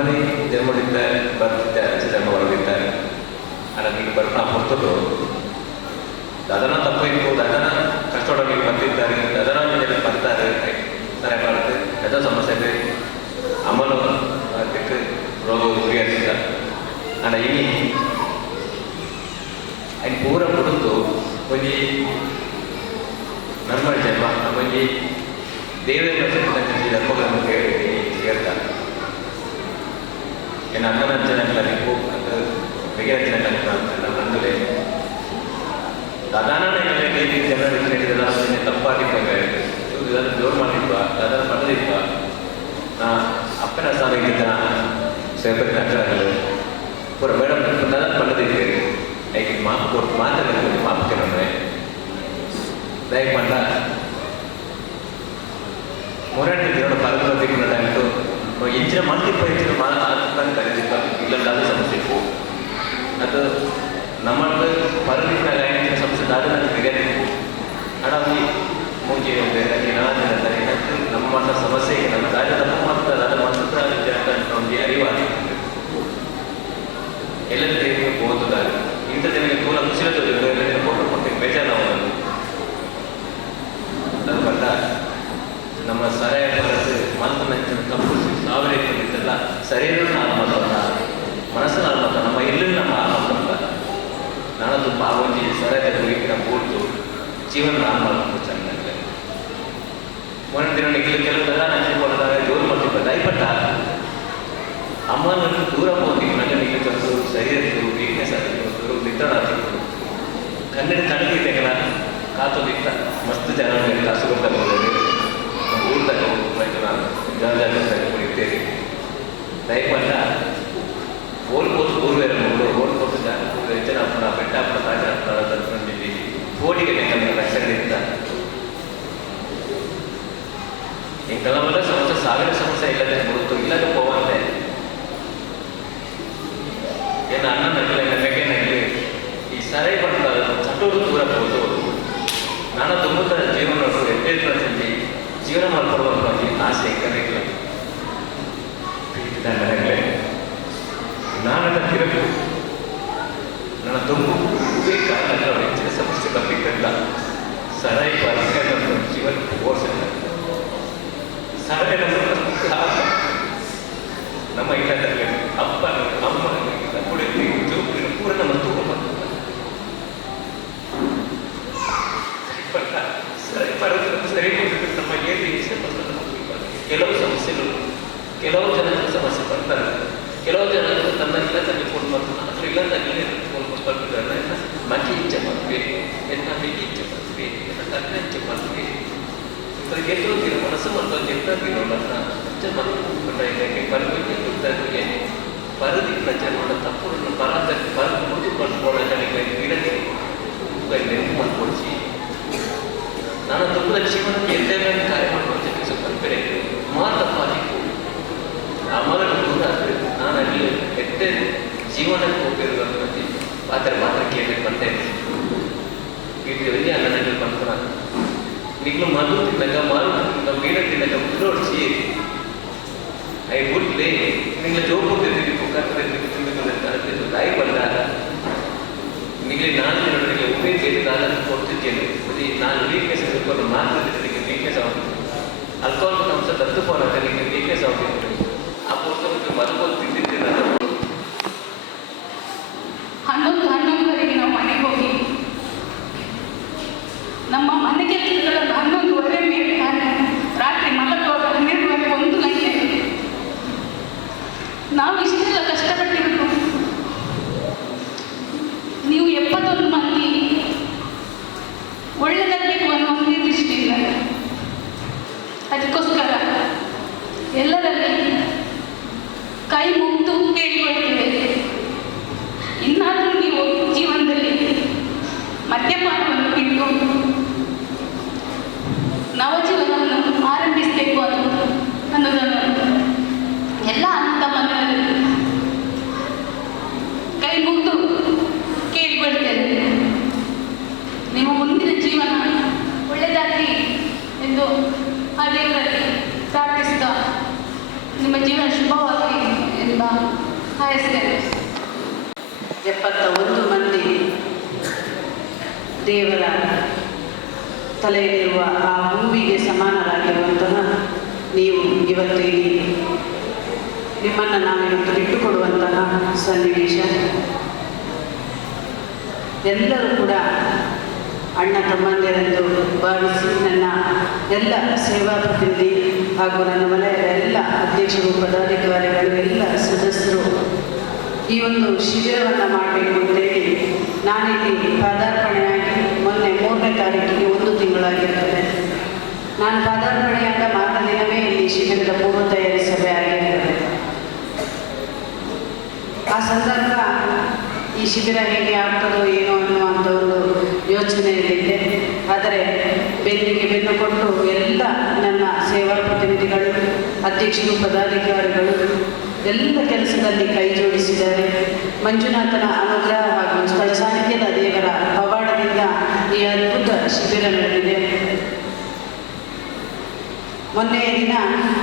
ನಮ್ಮನೆ ಜನ್ಮದಿದ್ದಾರೆ ಬರ್ತಿದ್ದಾರೆ ಅಜ್ಜ ಜನ್ಮ ಹೊರದಿದ್ದಾರೆ ನನಗೆ ಬರ್ತಾ ಹೊರತು ಅದನ್ನ ತಪ್ಪು ಇರ್ಬೋದು ಅದನ್ನ ಕಷ್ಟೊಡಗೆ ಬಂದಿದ್ದಾರೆ ಅದನ್ನ ಮೇಲೆ ಬರ್ತಾರೆ ಸರಿ ಮಾಡುತ್ತೆ ಎದ ಸಮಸ್ಯೆ ಇದೆ ಅಮ್ಮನು ಅದಕ್ಕೆ ರೋಗ ಗುರಿಯಾಗಿದ್ದ ಅಣ್ಣ ಇನಿ ಅದು ಪೂರ ಕೊಡುತ್ತು ಒಂದು ನಮ್ಮ ಜನ್ಮ ನಮಗೆ ದೇವರ ಧರ್ಮಗಳನ್ನು ಹೇಳ್ತಾರೆ ಏನು ಅಣ್ಣನ ಜನಗಳಿಗೆ ಬೇರೆ ಜನಗಳ ಬಂದರೆ ದಾದಾನ ಜನರಿಗೆ ಹೇಳಿದ ತಪ್ಪಾಗಿರ್ಬೇಕಾಗಿತ್ತು ಇದನ್ನು ಜೋರು ಮಾಡಿದ್ವಾ ದಾದಾನ ಪಡೆದಿದ್ವಾ ನಾ ಅಪ್ಪನ ಸ್ಥಾನ ಇದ್ದ ಸೇರ್ಪಡೆ ಅಕ್ಕರಾಗಲು ಪೂರ ಮೇಡಮ್ ದಾದಾನ ಪಡೆದಿದ್ದೀರಿ ಐದು ಮಾಪು ಕೊಟ್ಟು ಮಾತಾಡಿದ್ರೆ ಮಾಪಕ್ಕೆ ನಮ್ಮನೆ ದಯಮಾಡ ಮೊರಣ್ಣೆ ದೇವರ ಪಾಲ್ಗೊಳ್ಳಿನ ಟೈಮ್ದು ಇಂಚಿನ ಮಲ್ಟಿಪ್ಲ ಇಂಚಿನ ಮಾತನ್ನು ಕರೆದಿಪ್ಪ ಇಲ್ಲದಾದ ಸಮಸ್ಯೆ ಇತ್ತು ಅದು ನಮ್ಮದು ಪರದಿನ ಇಂಚಿನ ಸಮಸ್ಯೆ ದಾದ ಬಿರಿಯಾನಿ ಹಣಿ ಮೂಜಿ ಏನಾದರೂ ನಮ್ಮ ಸಮಸ್ಯೆ ನಮ್ಮ ದಾರಿ ತಪ್ಪು ಮಾಡ್ತಾರೆ ಅದು ಮಾತ್ರ ಒಂದು ಅರಿವಾಗಿದೆ ಎಲ್ಲರಿಗೂ ಓದುತ್ತಾರೆ ಇಂಥ ಜನರಿಗೆ ತೋಲ ಖುಷಿಯಾದ ಎಲ್ಲರಿಗೂ ಫೋಟೋ ಕೊಟ್ಟು ಬೇಜಾರು ಅದು ಬಂದ ನಮ್ಮ ಸರಾಯ ಬರದು ಮನಸ್ಸನ್ನ ತಪ್ಪು ಸಾವಿರ ಇದ್ದಲ್ಲ ಶರೀರ ಆತ್ಮಲ್ಲ ಮನಸ್ಸಿನ ಆತ್ಮಲ್ಲ ನಮ್ಮ ಎಲ್ಲಿನ ನಮ್ಮ ಆತ್ಮಲ್ಲ ನಾನದು ಪಾವಂಜಿ ಸರಾಯ ಗುರಿಕಿನ ಕೂರ್ತು ಜೀವನ ಆತ್ಮ ಚೆನ್ನಾಗಿದೆ ಒಂದು ದಿನ ಕೆಲವೆಲ್ಲ ನಂಚಿಕೊಂಡಾಗ ಜೋರು ಮಾಡ್ತಿದ್ದ ದಯಪಟ್ಟ ಅಮ್ಮನನ್ನು ದೂರ ಹೋಗಿ ನನಗೆ ತಂದು ಶರೀರದ್ದು ವೀಕ್ನೆಸ್ ಆಗಿತ್ತು ನಿತ್ತಡ ಆಗ್ತಿತ್ತು ಕನ್ನಡ ಕಣಗಿದ್ದೆಗಳ ಕಾತು ಬಿತ್ತ ಮಸ್ತ್ ಜನ ಕಾಸು ಕೊಡ್ತಾರೆ ಊಟಕ್ಕೆ ಹೋಗ್ಬೇಕು ನಾನು ಜಾಗ ಕುಡಿತೇನೆ ದಯಪಟ್ಟ ಓಲ್ಕೋತು ಪೂರ್ವೇರ ಮೂರು ಓಲ್ಕೋತು ಹೆಚ್ಚಿನ ಅಪ್ಪನ ಬೆಟ್ಟ ಅಪ್ಪನ ತಾಜ ಅಪ್ಪನ ತಂದ್ಕೊಂಡಿದ್ವಿ ಕೋಡಿಗೆ ಬೇಕಾದ ರಕ್ಷಣೆ ಇದ್ದ ಈ ಕೆಲವೆಲ್ಲ ಸಮಸ್ಯೆ ಸಾವಿರ ಸಮಸ್ಯೆ ಇಲ್ಲದೆ ಬರುತ್ತು ಇಲ್ಲದೆ ಹೋಗಂತೆ ಏನು ಅನ್ನ ನಗಲಿ ನಮಗೆ ನಗಲಿ ಈ ಸರೈ ಬಂದ ಚಟೋರು ದೂರ ಹೋದು ನಾನು ತುಂಬ ಜೀವನವನ್ನು ಎಟ್ಟೆಲ್ಲಿ ಜೀವನ ಮಾಡ್ಕೊಡುವಂಥ ಆಸೆ ಕರೆಯಲ್ಲ ನಾನದ ತಿರುಗು ನನ್ನ ತುಂಬು ಬೇಕಾದ ಹೆಚ್ಚಿನ ಸಮಸ್ಯೆ ಬರ್ತಿದ್ದಲ್ಲ ಸರಾಯಿ ಪರಿಸರ ಜೀವನ ಓಡಿಸಿಲ್ಲ ಸರಾಯಿ ನಮ್ಮ ಇಲ್ಲದಲ್ಲಿ ಅಪ್ಪ ಅಮ್ಮ ಕುಡಿದು ಜೋಪಿನ ಪೂರ ನಮ್ಮ ತೂಕ ಸರಿ ಪಡೆದ ಸರಿ ನಮ್ಮ ಏನು ಕೆಲವು ಸಮಸ್ಯೆಗಳು ಕೆಲವು ಜನರ ಸಮಸ್ಯೆ ಬರ್ತಾರೆ ಕೆಲವು ಜನರು ತನ್ನ ಇಲ್ಲದಲ್ಲಿ ಫೋನ್ ಮಾಡ್ತಾರೆ ಅಥವಾ ಇಲ್ಲದಲ್ಲಿ ಫೋನ್ ಬರ್ತಿದ್ದಾರೆ ಮಕ್ಕಿ ಇಚ್ಛೆ ಮಾಡ್ಬೇಕು ಎನ್ನ ಮಿಗಿ ಇಚ್ಛೆ ಮಾಡ್ಬೇಕು ಎನ್ನ ತನ್ನ ಇಚ್ಛೆ ಮಾಡ್ಬೇಕು ಗೆದ್ದೋಗಿರೋ ಮನಸ್ಸು ಮತ್ತು ಗೆದ್ದಾಗಿರೋ ನನ್ನ ಅಚ್ಚ ಮಕ್ಕಳು ಬರಬೇಕು ಬರದಿಲ್ಲ ಜನರ ತಪ್ಪನ್ನು ಬರದು ಮುರಿದುಕೊಂಡು ಜನಕ್ಕೆ ಗಿಡಕ್ಕೆ ನೆನಪು ಮಾಡಿಕೊಡಿಸಿ ನಾನು ತುಂಬದ ಜೀವನಕ್ಕೆ ಎಲ್ಲೆಲ್ಲ ಕಾರ್ಯ ಮಾಡ್ಕೊಳ್ತೇನೆ ಸ್ವಲ್ಪ ಬೇರೆ ಮಾತಪ್ಪಾಗಿತ್ತು ಆ ಮಗನ ದೂರ ನಾನು ಅಲ್ಲಿ ಎಷ್ಟೇ ಜೀವನಕ್ಕೆ ಹೋಗಿರೋದು ಪಾತ್ರ ಕೇಳಬೇಕು ಅಂತ ಇದು ನನಗೆ ಬಂತು ನಾನು ನಿಗ್ಲು ಮಧು ತಿನ್ನಕ ಮಾರು ನಾವು ಮೀನ ತಿನ್ನಕ ಮುನ್ನೋಡಿಸಿ ಐ ಬಿಡ್ಲಿ ನಿಂಗೆ ಜೋಪು ತಿಂದಿದ್ದು ಕುಕ್ಕರ್ ತಿಂದಿದ್ದು ತಾಯಿ ಬಂದ ನಿಮಗೆ ನಾನು ನನಗೆ ಒಮ್ಮೆ ನಾನು ಕೊಡ್ತಿದ್ದೇನೆ ನಾನು ವೀಕ್ನೆಸ್ ಇಟ್ಕೊಂಡು ಮಾತಾಡ್ತಿದ್ದೆ ವೀಕ್ನೆಸ್ ಆಗುತ್ತೆ ಅಲ್ಕೋಹಾಲ್ ಅಂಶ ತತ್ತುಕೊಂಡು ನಿಮಗೆ ವೀಕ್ನೆಸ್ ಆಗುತ್ತೆ ಆ ಪುಸ್ತಕಕ್ಕೆ ಮಲ್ಕೊಂಡು ತಿಂದಿದ್ದೆ ನಾನು 11:11ವರೆಗೆ ನಾವು ಮನೆಗೆ ಹೋಗಿ ನಮ್ಮ ಮನೆ ಕೆಲಸಗಳನ್ನು 11:30 ಮೇಲೆ ರಾತ್ರಿ ಮಲಗುವಾಗ 12:00 1 ಗಂಟೆ ನಾವು ಇಷ್ಟೆಲ್ಲ ಕಷ್ಟಪಟ್ಟಿರೋದು ನೀವು 71 ಮಂದಿ ಒಳ್ಳೆದಾಗಬೇಕು ಅನ್ನೋ ಒಂದು ದೃಷ್ಟಿಯಿಂದ ಅದಕ್ಕೋಸ್ಕರ ಎಲ್ಲರಲ್ಲಿ ಕೈ ಮುಗಿದು ಕೇಳಿಕೊಳ್ತೇವೆ ಇನ್ನಾದರೂ ನೀವು ಜೀವನದಲ್ಲಿ ಮದ್ಯಪಾನವನ್ನು ಬಿಟ್ಟು ನವಜೀವನವನ್ನು ಆರಂಭಿಸಬೇಕು ಅನ್ನೋದನ್ನು ಎಲ್ಲ ಅಣ್ಣ ಮನೆಯಲ್ಲಿ ಕೈ ಮುಗಿದು ಕೇಳಿಕೊಳ್ತೇನೆ. ನಿಮ್ಮ ಮುಂದಿನ ಜೀವನ ಒಳ್ಳೆಯದಾಗಲಿ ಎಂದು ಆ ದೇವರಲ್ಲಿ ಪ್ರಾರ್ಥಿಸಿದ ನಿಮ್ಮ ಜೀವನ ಶುಭವಾಗಲಿ ಎಂದು ಬಾ ಹಾಯಿಸ್ತೇನೆ. 71 ಮಂದಿ ದೇವರ ತಲೆಯಲ್ಲಿರುವ ಆ ಹೂವಿಗೆ ಸಮಾನರಾಗಿರುವಂತಹ ನೀವು ಇವತ್ತು ಇಲ್ಲಿ ನಿಮ್ಮನ್ನು ನಾವಿವತ್ತು ಬಿಟ್ಟುಕೊಡುವಂತಹ ಸನ್ನಿವೇಶ. ಎಲ್ಲರೂ ಕೂಡ ಅಣ್ಣ ತಮ್ಮಂದಿರೆಂದು ಭಾವಿಸಿ ನನ್ನ ಎಲ್ಲ ಸೇವಾ ಪ್ರತಿನಿಧಿ ಹಾಗೂ ನನ್ನ ವಲಯದ ಎಲ್ಲ ಅಧ್ಯಕ್ಷರು, ಪದಾಧಿಕಾರಿಗಳು, ಎಲ್ಲ ಸದಸ್ಯರು ಈ ಒಂದು ಶಿಬಿರವನ್ನು ಮಾಡಬೇಕು ಅಂತೇಳಿ ನಾನಿಲ್ಲಿ ಪಾದಾರ್ಪಣೆಯಾಗಿ ಮೊನ್ನೆ 3ನೇ ತಾರೀಕಿಗೆ 1 ತಿಂಗಳಾಗಿರ್ತದೆ. ನಾನು ಪಾದಾರ್ಪಣೆಯಾದ ಮಾರನೇ ದಿನವೇ ಇಲ್ಲಿ ಶಿಬಿರದ ಪೂರ್ವ ತಯಾರಿ ಸಭೆ ಆಗಿರ್ತದೆ. ಆ ಸಂದರ್ಭ ಈ ಶಿಬಿರ ಹೇಗೆ ಆಗ್ತದೋ ಏನೋ ಅನ್ನುವಂಥ ಒಂದು ಯೋಚನೆಯಲ್ಲಿದ್ದೆ. ಆದರೆ ಬೆನ್ನಿಗೆ ಬೆನ್ನು ಕೊಟ್ಟು ಎಲ್ಲ ನನ್ನ ಸೇವಾ ಪ್ರತಿನಿಧಿಗಳು, ಅಧ್ಯಕ್ಷರು, ಪದಾಧಿಕಾರಿಗಳು ಎಲ್ಲ ಕೆಲಸದಲ್ಲಿ ಕೈ ಜೋಡಿಸಿದ್ದಾರೆ. ಮಂಜುನಾಥನ ಅನುಗ್ರಹ ಹಾಗೂ ಸ್ಥಳ ಸಾನ್ನಿಧ್ಯದ ದೇವರ ಪವಾಡದಿಂದ ಈ ಅದ್ಭುತ ಶಿಬಿರ ನಡೆದಿದೆ. ಮೊನ್ನೆಯ ದಿನ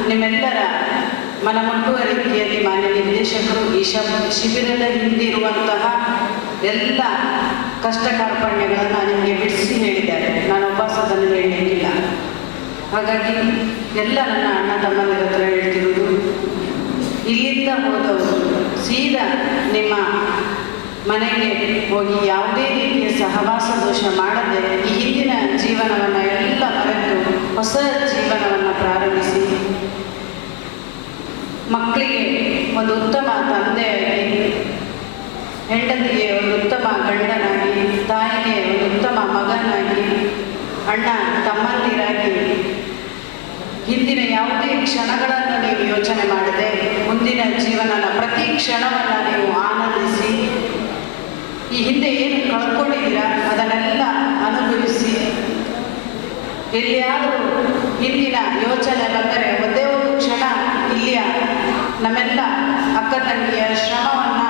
ನಿಮ್ಮೆಲ್ಲರ ಮನಮುಟ್ಟುವ ರೀತಿಯಲ್ಲಿ ಮಾನ್ಯ ನಿರ್ದೇಶಕರು ಈ ಶಿಬಿರದ ಹಿಂದಿರುವಂತಹ ಎಲ್ಲ ಕಷ್ಟ ಕಾರ್ಪಣ್ಯಗಳನ್ನು ನಿಮಗೆ ಬಿಡಿಸಿ ಹೇಳಿದ್ದಾರೆ. ನಾನು ಉಪವಾಸದಲ್ಲಿ ಹೇಳಲಿಕ್ಕಿಲ್ಲ. ಹಾಗಾಗಿ ಎಲ್ಲ ನನ್ನ ಅಣ್ಣ ತಮ್ಮಂದಿರ ಹತ್ರ ಹೇಳ್ತಿರುವುದು, ಇಲ್ಲಿಂದ ಹೋದವರು ಸೀದಾ ನಿಮ್ಮ ಮನೆಗೆ ಹೋಗಿ ಯಾವುದೇ ರೀತಿಯ ಸಹವಾಸ ದೋಷ ಮಾಡದೆ ಈ ಹಿಂದಿನ ಜೀವನವನ್ನು ಎಲ್ಲ ಮರೆತು ಹೊಸ ಜೀವನವನ್ನು ಪ್ರಾರಂಭಿಸಿ ಮಕ್ಕಳಿಗೆ ಒಂದು ಉತ್ತಮ ತಂದೆಯಾಗಿ, ಹೆಂಡತಿಗೆ ಒಂದು ಉತ್ತಮ ಗಂಡನಾಗಿ, ತಾಯಿಗೆ ಒಂದು ಉತ್ತಮ ಮಗನಾಗಿ, ಅಣ್ಣ ತಮ್ಮಂದಿರಾಗಿ ಹಿಂದಿನ ಯಾವುದೇ ಕ್ಷಣಗಳನ್ನು ನೀವು ಯೋಚನೆ ಮಾಡದೆ ಮುಂದಿನ ಜೀವನದ ಪ್ರತಿ ಕ್ಷಣವನ್ನು ನೀವು ಆನಂದಿಸಿ ಈ ಹಿಂದೆ ಏನು ಕಳ್ಕೊಂಡಿದ್ದೀರಾ ಅದನ್ನೆಲ್ಲ ಅನುಭವಿಸಿ ಎಲ್ಲಿಯಾದರೂ ಹಿಂದಿನ ಯೋಚನೆ ಬಂದರೆ ಒಂದೇ ಒಂದು ಕ್ಷಣ ಇಲ್ಲಿಯ ನಮ್ಮೆಲ್ಲ ಅಕ್ಕ ತಂಗಿಯ ಶ್ರಮವನ್ನು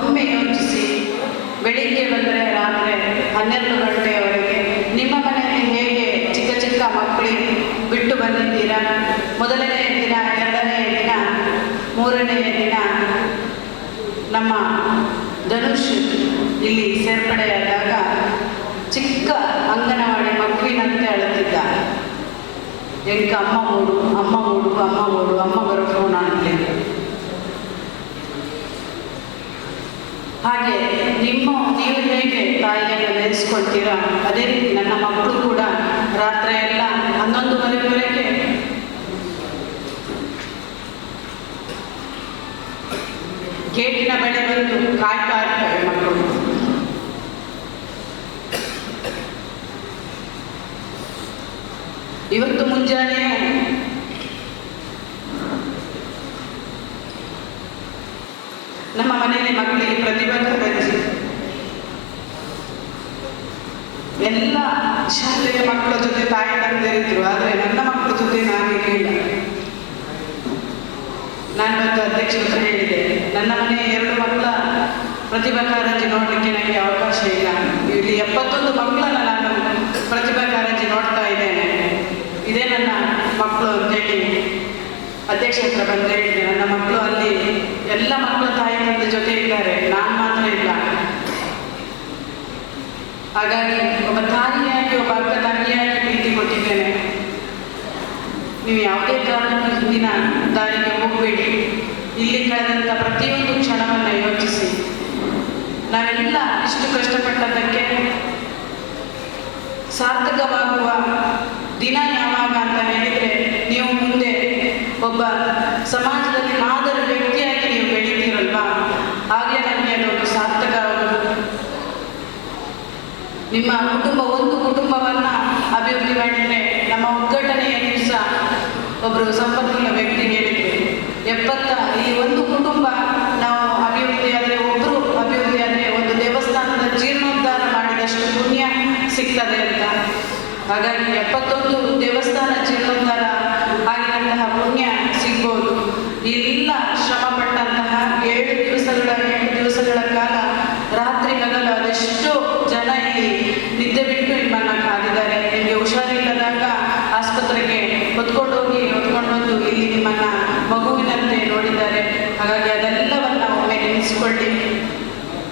ಒಮ್ಮೆ ಯೋಚಿಸಿ ಬೆಳಿಗ್ಗೆ ಬಂದರೆ ರಾತ್ರಿ 12 ಗಂಟೆಯವರೆಗೆ ನಿಮ್ಮ ಮನೆಯಲ್ಲಿ ಹೇಗೆ ಚಿಕ್ಕ ಚಿಕ್ಕ ಮಕ್ಕಳಿಗೆ ಬಿಟ್ಟು ಬಂದಿದ್ದೀರಾ. ಮೊದಲನೇ ದಿನ, 2ನೇ ದಿನ, 3ನೇ ದಿನ ನಮ್ಮ ಧನುಷ್ ಇಲ್ಲಿ ಸೇರ್ಪಡೆಯಾದಾಗ ಚಿಕ್ಕ ಅಂಗನವಾಡಿ ಮಗುವಿನಂತೆ ಅಳುತ್ತಿದ್ದ. ಎಂಕ ಅಮ್ಮ ಓಡು, ಅಮ್ಮ ಓಡು, ಅಮ್ಮ ಓಡು, ಅಮ್ಮ ಬರೋ ಫೋನ್ ಆಗಲಿ. ಹಾಗೆ ನೀವು ಹೇಗೆ ತಾಯಿಯನ್ನು ನೆನೆಸ್ಕೊಳ್ತೀರಾ ಅದೇ ರೀತಿ ನನ್ನ ಮಕ್ಕಳು ಕೂಡ ರಾತ್ರಿ ಎಲ್ಲ 11:30ವರೆಗೆ ಗೇಟಿನ ಬಳಿ ಬಂದು ಕಾಯ್ತಾ ಇರ್ತಾರೆ ಮಕ್ಕಳು. ಇವತ್ತು ಮುಂಜಾನೆ ನಮ್ಮ ಮನೆಯಲ್ಲಿ ಮಕ್ಕಳಿಗೆ ಪ್ರತಿಭಾ ಕಾರಂಜಿ, ಎಲ್ಲ ಶಾಲೆಯ ಮಕ್ಕಳ ಜೊತೆ ತಾಯಿ ತಂದೆಯರಿದ್ರು. ಆದರೆ ನನ್ನ ಮಕ್ಕಳ ಜೊತೆ ನಾನಿರಲಿಲ್ಲ. ನಾನು ಇವತ್ತು ಅಧ್ಯಕ್ಷರ ಹತ್ರ ಹೇಳಿದೆ, ನನ್ನ ಮನೆಯ 2 ಮಕ್ಕಳ ಪ್ರತಿಭಾ ಕಾರಂಜಿ ನೋಡಲಿಕ್ಕೆ ನನಗೆ ಅವಕಾಶ ಇಲ್ಲ. ಇಲ್ಲಿ 71 ಮಕ್ಕಳನ್ನು ನಾನು ಪ್ರತಿಭಾ ಕಾರಂಜಿ ನೋಡ್ತಾ ಇದ್ದೇನೆ. ಇದೇ ನನ್ನ ಮಕ್ಕಳು ಅಂತೇಳಿ ಅಧ್ಯಕ್ಷರ ಹತ್ರ ಬಂದು ಹೇಳಿದೆ. ನನ್ನ ಮಕ್ಕಳು ಅಲ್ಲಿ ಎಲ್ಲ ಮಕ್ಕಳ ತಾಯಿ ತಂದೆ ಜೊತೆ ಇದ್ದಾರೆ, ನಾನು ಮಾತ್ರ ಇಲ್ಲ. ಹಾಗಾಗಿ ಒಬ್ಬ ತಾಯಿಯಾಗಿ, ಒಬ್ಬ ಅಕ್ಕ ತಂಗಿಯಾಗಿ ಪ್ರೀತಿ ಕೊಟ್ಟಿದ್ದೇನೆ. ನೀವು ಯಾವುದೇ ಕಾರಣಕ್ಕೂ ಹಿಂದಿನ ದಾರಿಗೆ ಹೋಗಬೇಡಿ. ಇಲ್ಲಿ ಕಳೆದಂಥ ಪ್ರತಿಯೊಂದು ಕ್ಷಣವನ್ನು ಯೋಚಿಸಿ. ನಾವೆಲ್ಲ ಇಷ್ಟು ಕಷ್ಟಪಟ್ಟದ್ದಕ್ಕೆ ಸಾರ್ಥಕವಾಗುವ ದಿನ ಯಾವಾಗ ಅಂತ ಹೇಳಿದರೆ ನೀವು ಮುಂದೆ ಒಬ್ಬ ಸಮಾಜದಲ್ಲಿ ಮಾದರಿ ವ್ಯಕ್ತಿಯಾಗಿ ನೀವು ಬೆಳೀತೀರಲ್ವಾ, ಹಾಗೆ ನಮಗೆ ಅದೊಂದು ಸಾರ್ಥಕ ಆಗುವುದು. ನಿಮ್ಮ ಕುಟುಂಬ ಒಂದು ಕುಟುಂಬವನ್ನು ಅಭಿವೃದ್ಧಿ ಮಾಡಿದರೆ, ನಮ್ಮ ಉದ್ಘಾಟನೆಯ ದಿವಸ ಒಬ್ಬರು ಸಂಪನ್ಮೂಲ ವ್ಯಕ್ತಿ ಹೇಳಿದರು, ಇಲ್ಲಿ ಒಂದು ಕುಟುಂಬ ನಾವು ಅಭಿವೃದ್ಧಿ ಆದರೆ, ಒಬ್ಬರು ಅಭಿವೃದ್ಧಿ ಆದರೆ ಒಂದು ದೇವಸ್ಥಾನದ ಜೀರ್ಣೋದ್ಧಾರ ಮಾಡಿದಷ್ಟು ಪುಣ್ಯ ಸಿಗ್ತದೆ ಅಂತ. ಹಾಗಾಗಿ 71 ದೇವಸ್ಥಾನ ಜೀರ್ಣೋದ್ಧಾರ ಆಗಿದಂತಹ ಪುಣ್ಯ ಸಿಗ್ಬೋದು. ಎಲ್ಲ ಶ್ರಮ ಪಟ್ಟಂತಹ 7 ದಿವಸಗಳ ಕಾಲ ರಾತ್ರಿ ಹಗಲು ಅದೆಷ್ಟೋ ಜನ ಇಲ್ಲಿ ನಿದ್ದೆ ಬಿಟ್ಟು ನಿಮ್ಮನ್ನು ಕಾದಿದ್ದಾರೆ. ನಿಮಗೆ ಹುಷಾರಿಲ್ಲದಾಗ ಆಸ್ಪತ್ರೆಗೆ ಹೊತ್ಕೊಂಡು ಬಂದು ಇಲ್ಲಿ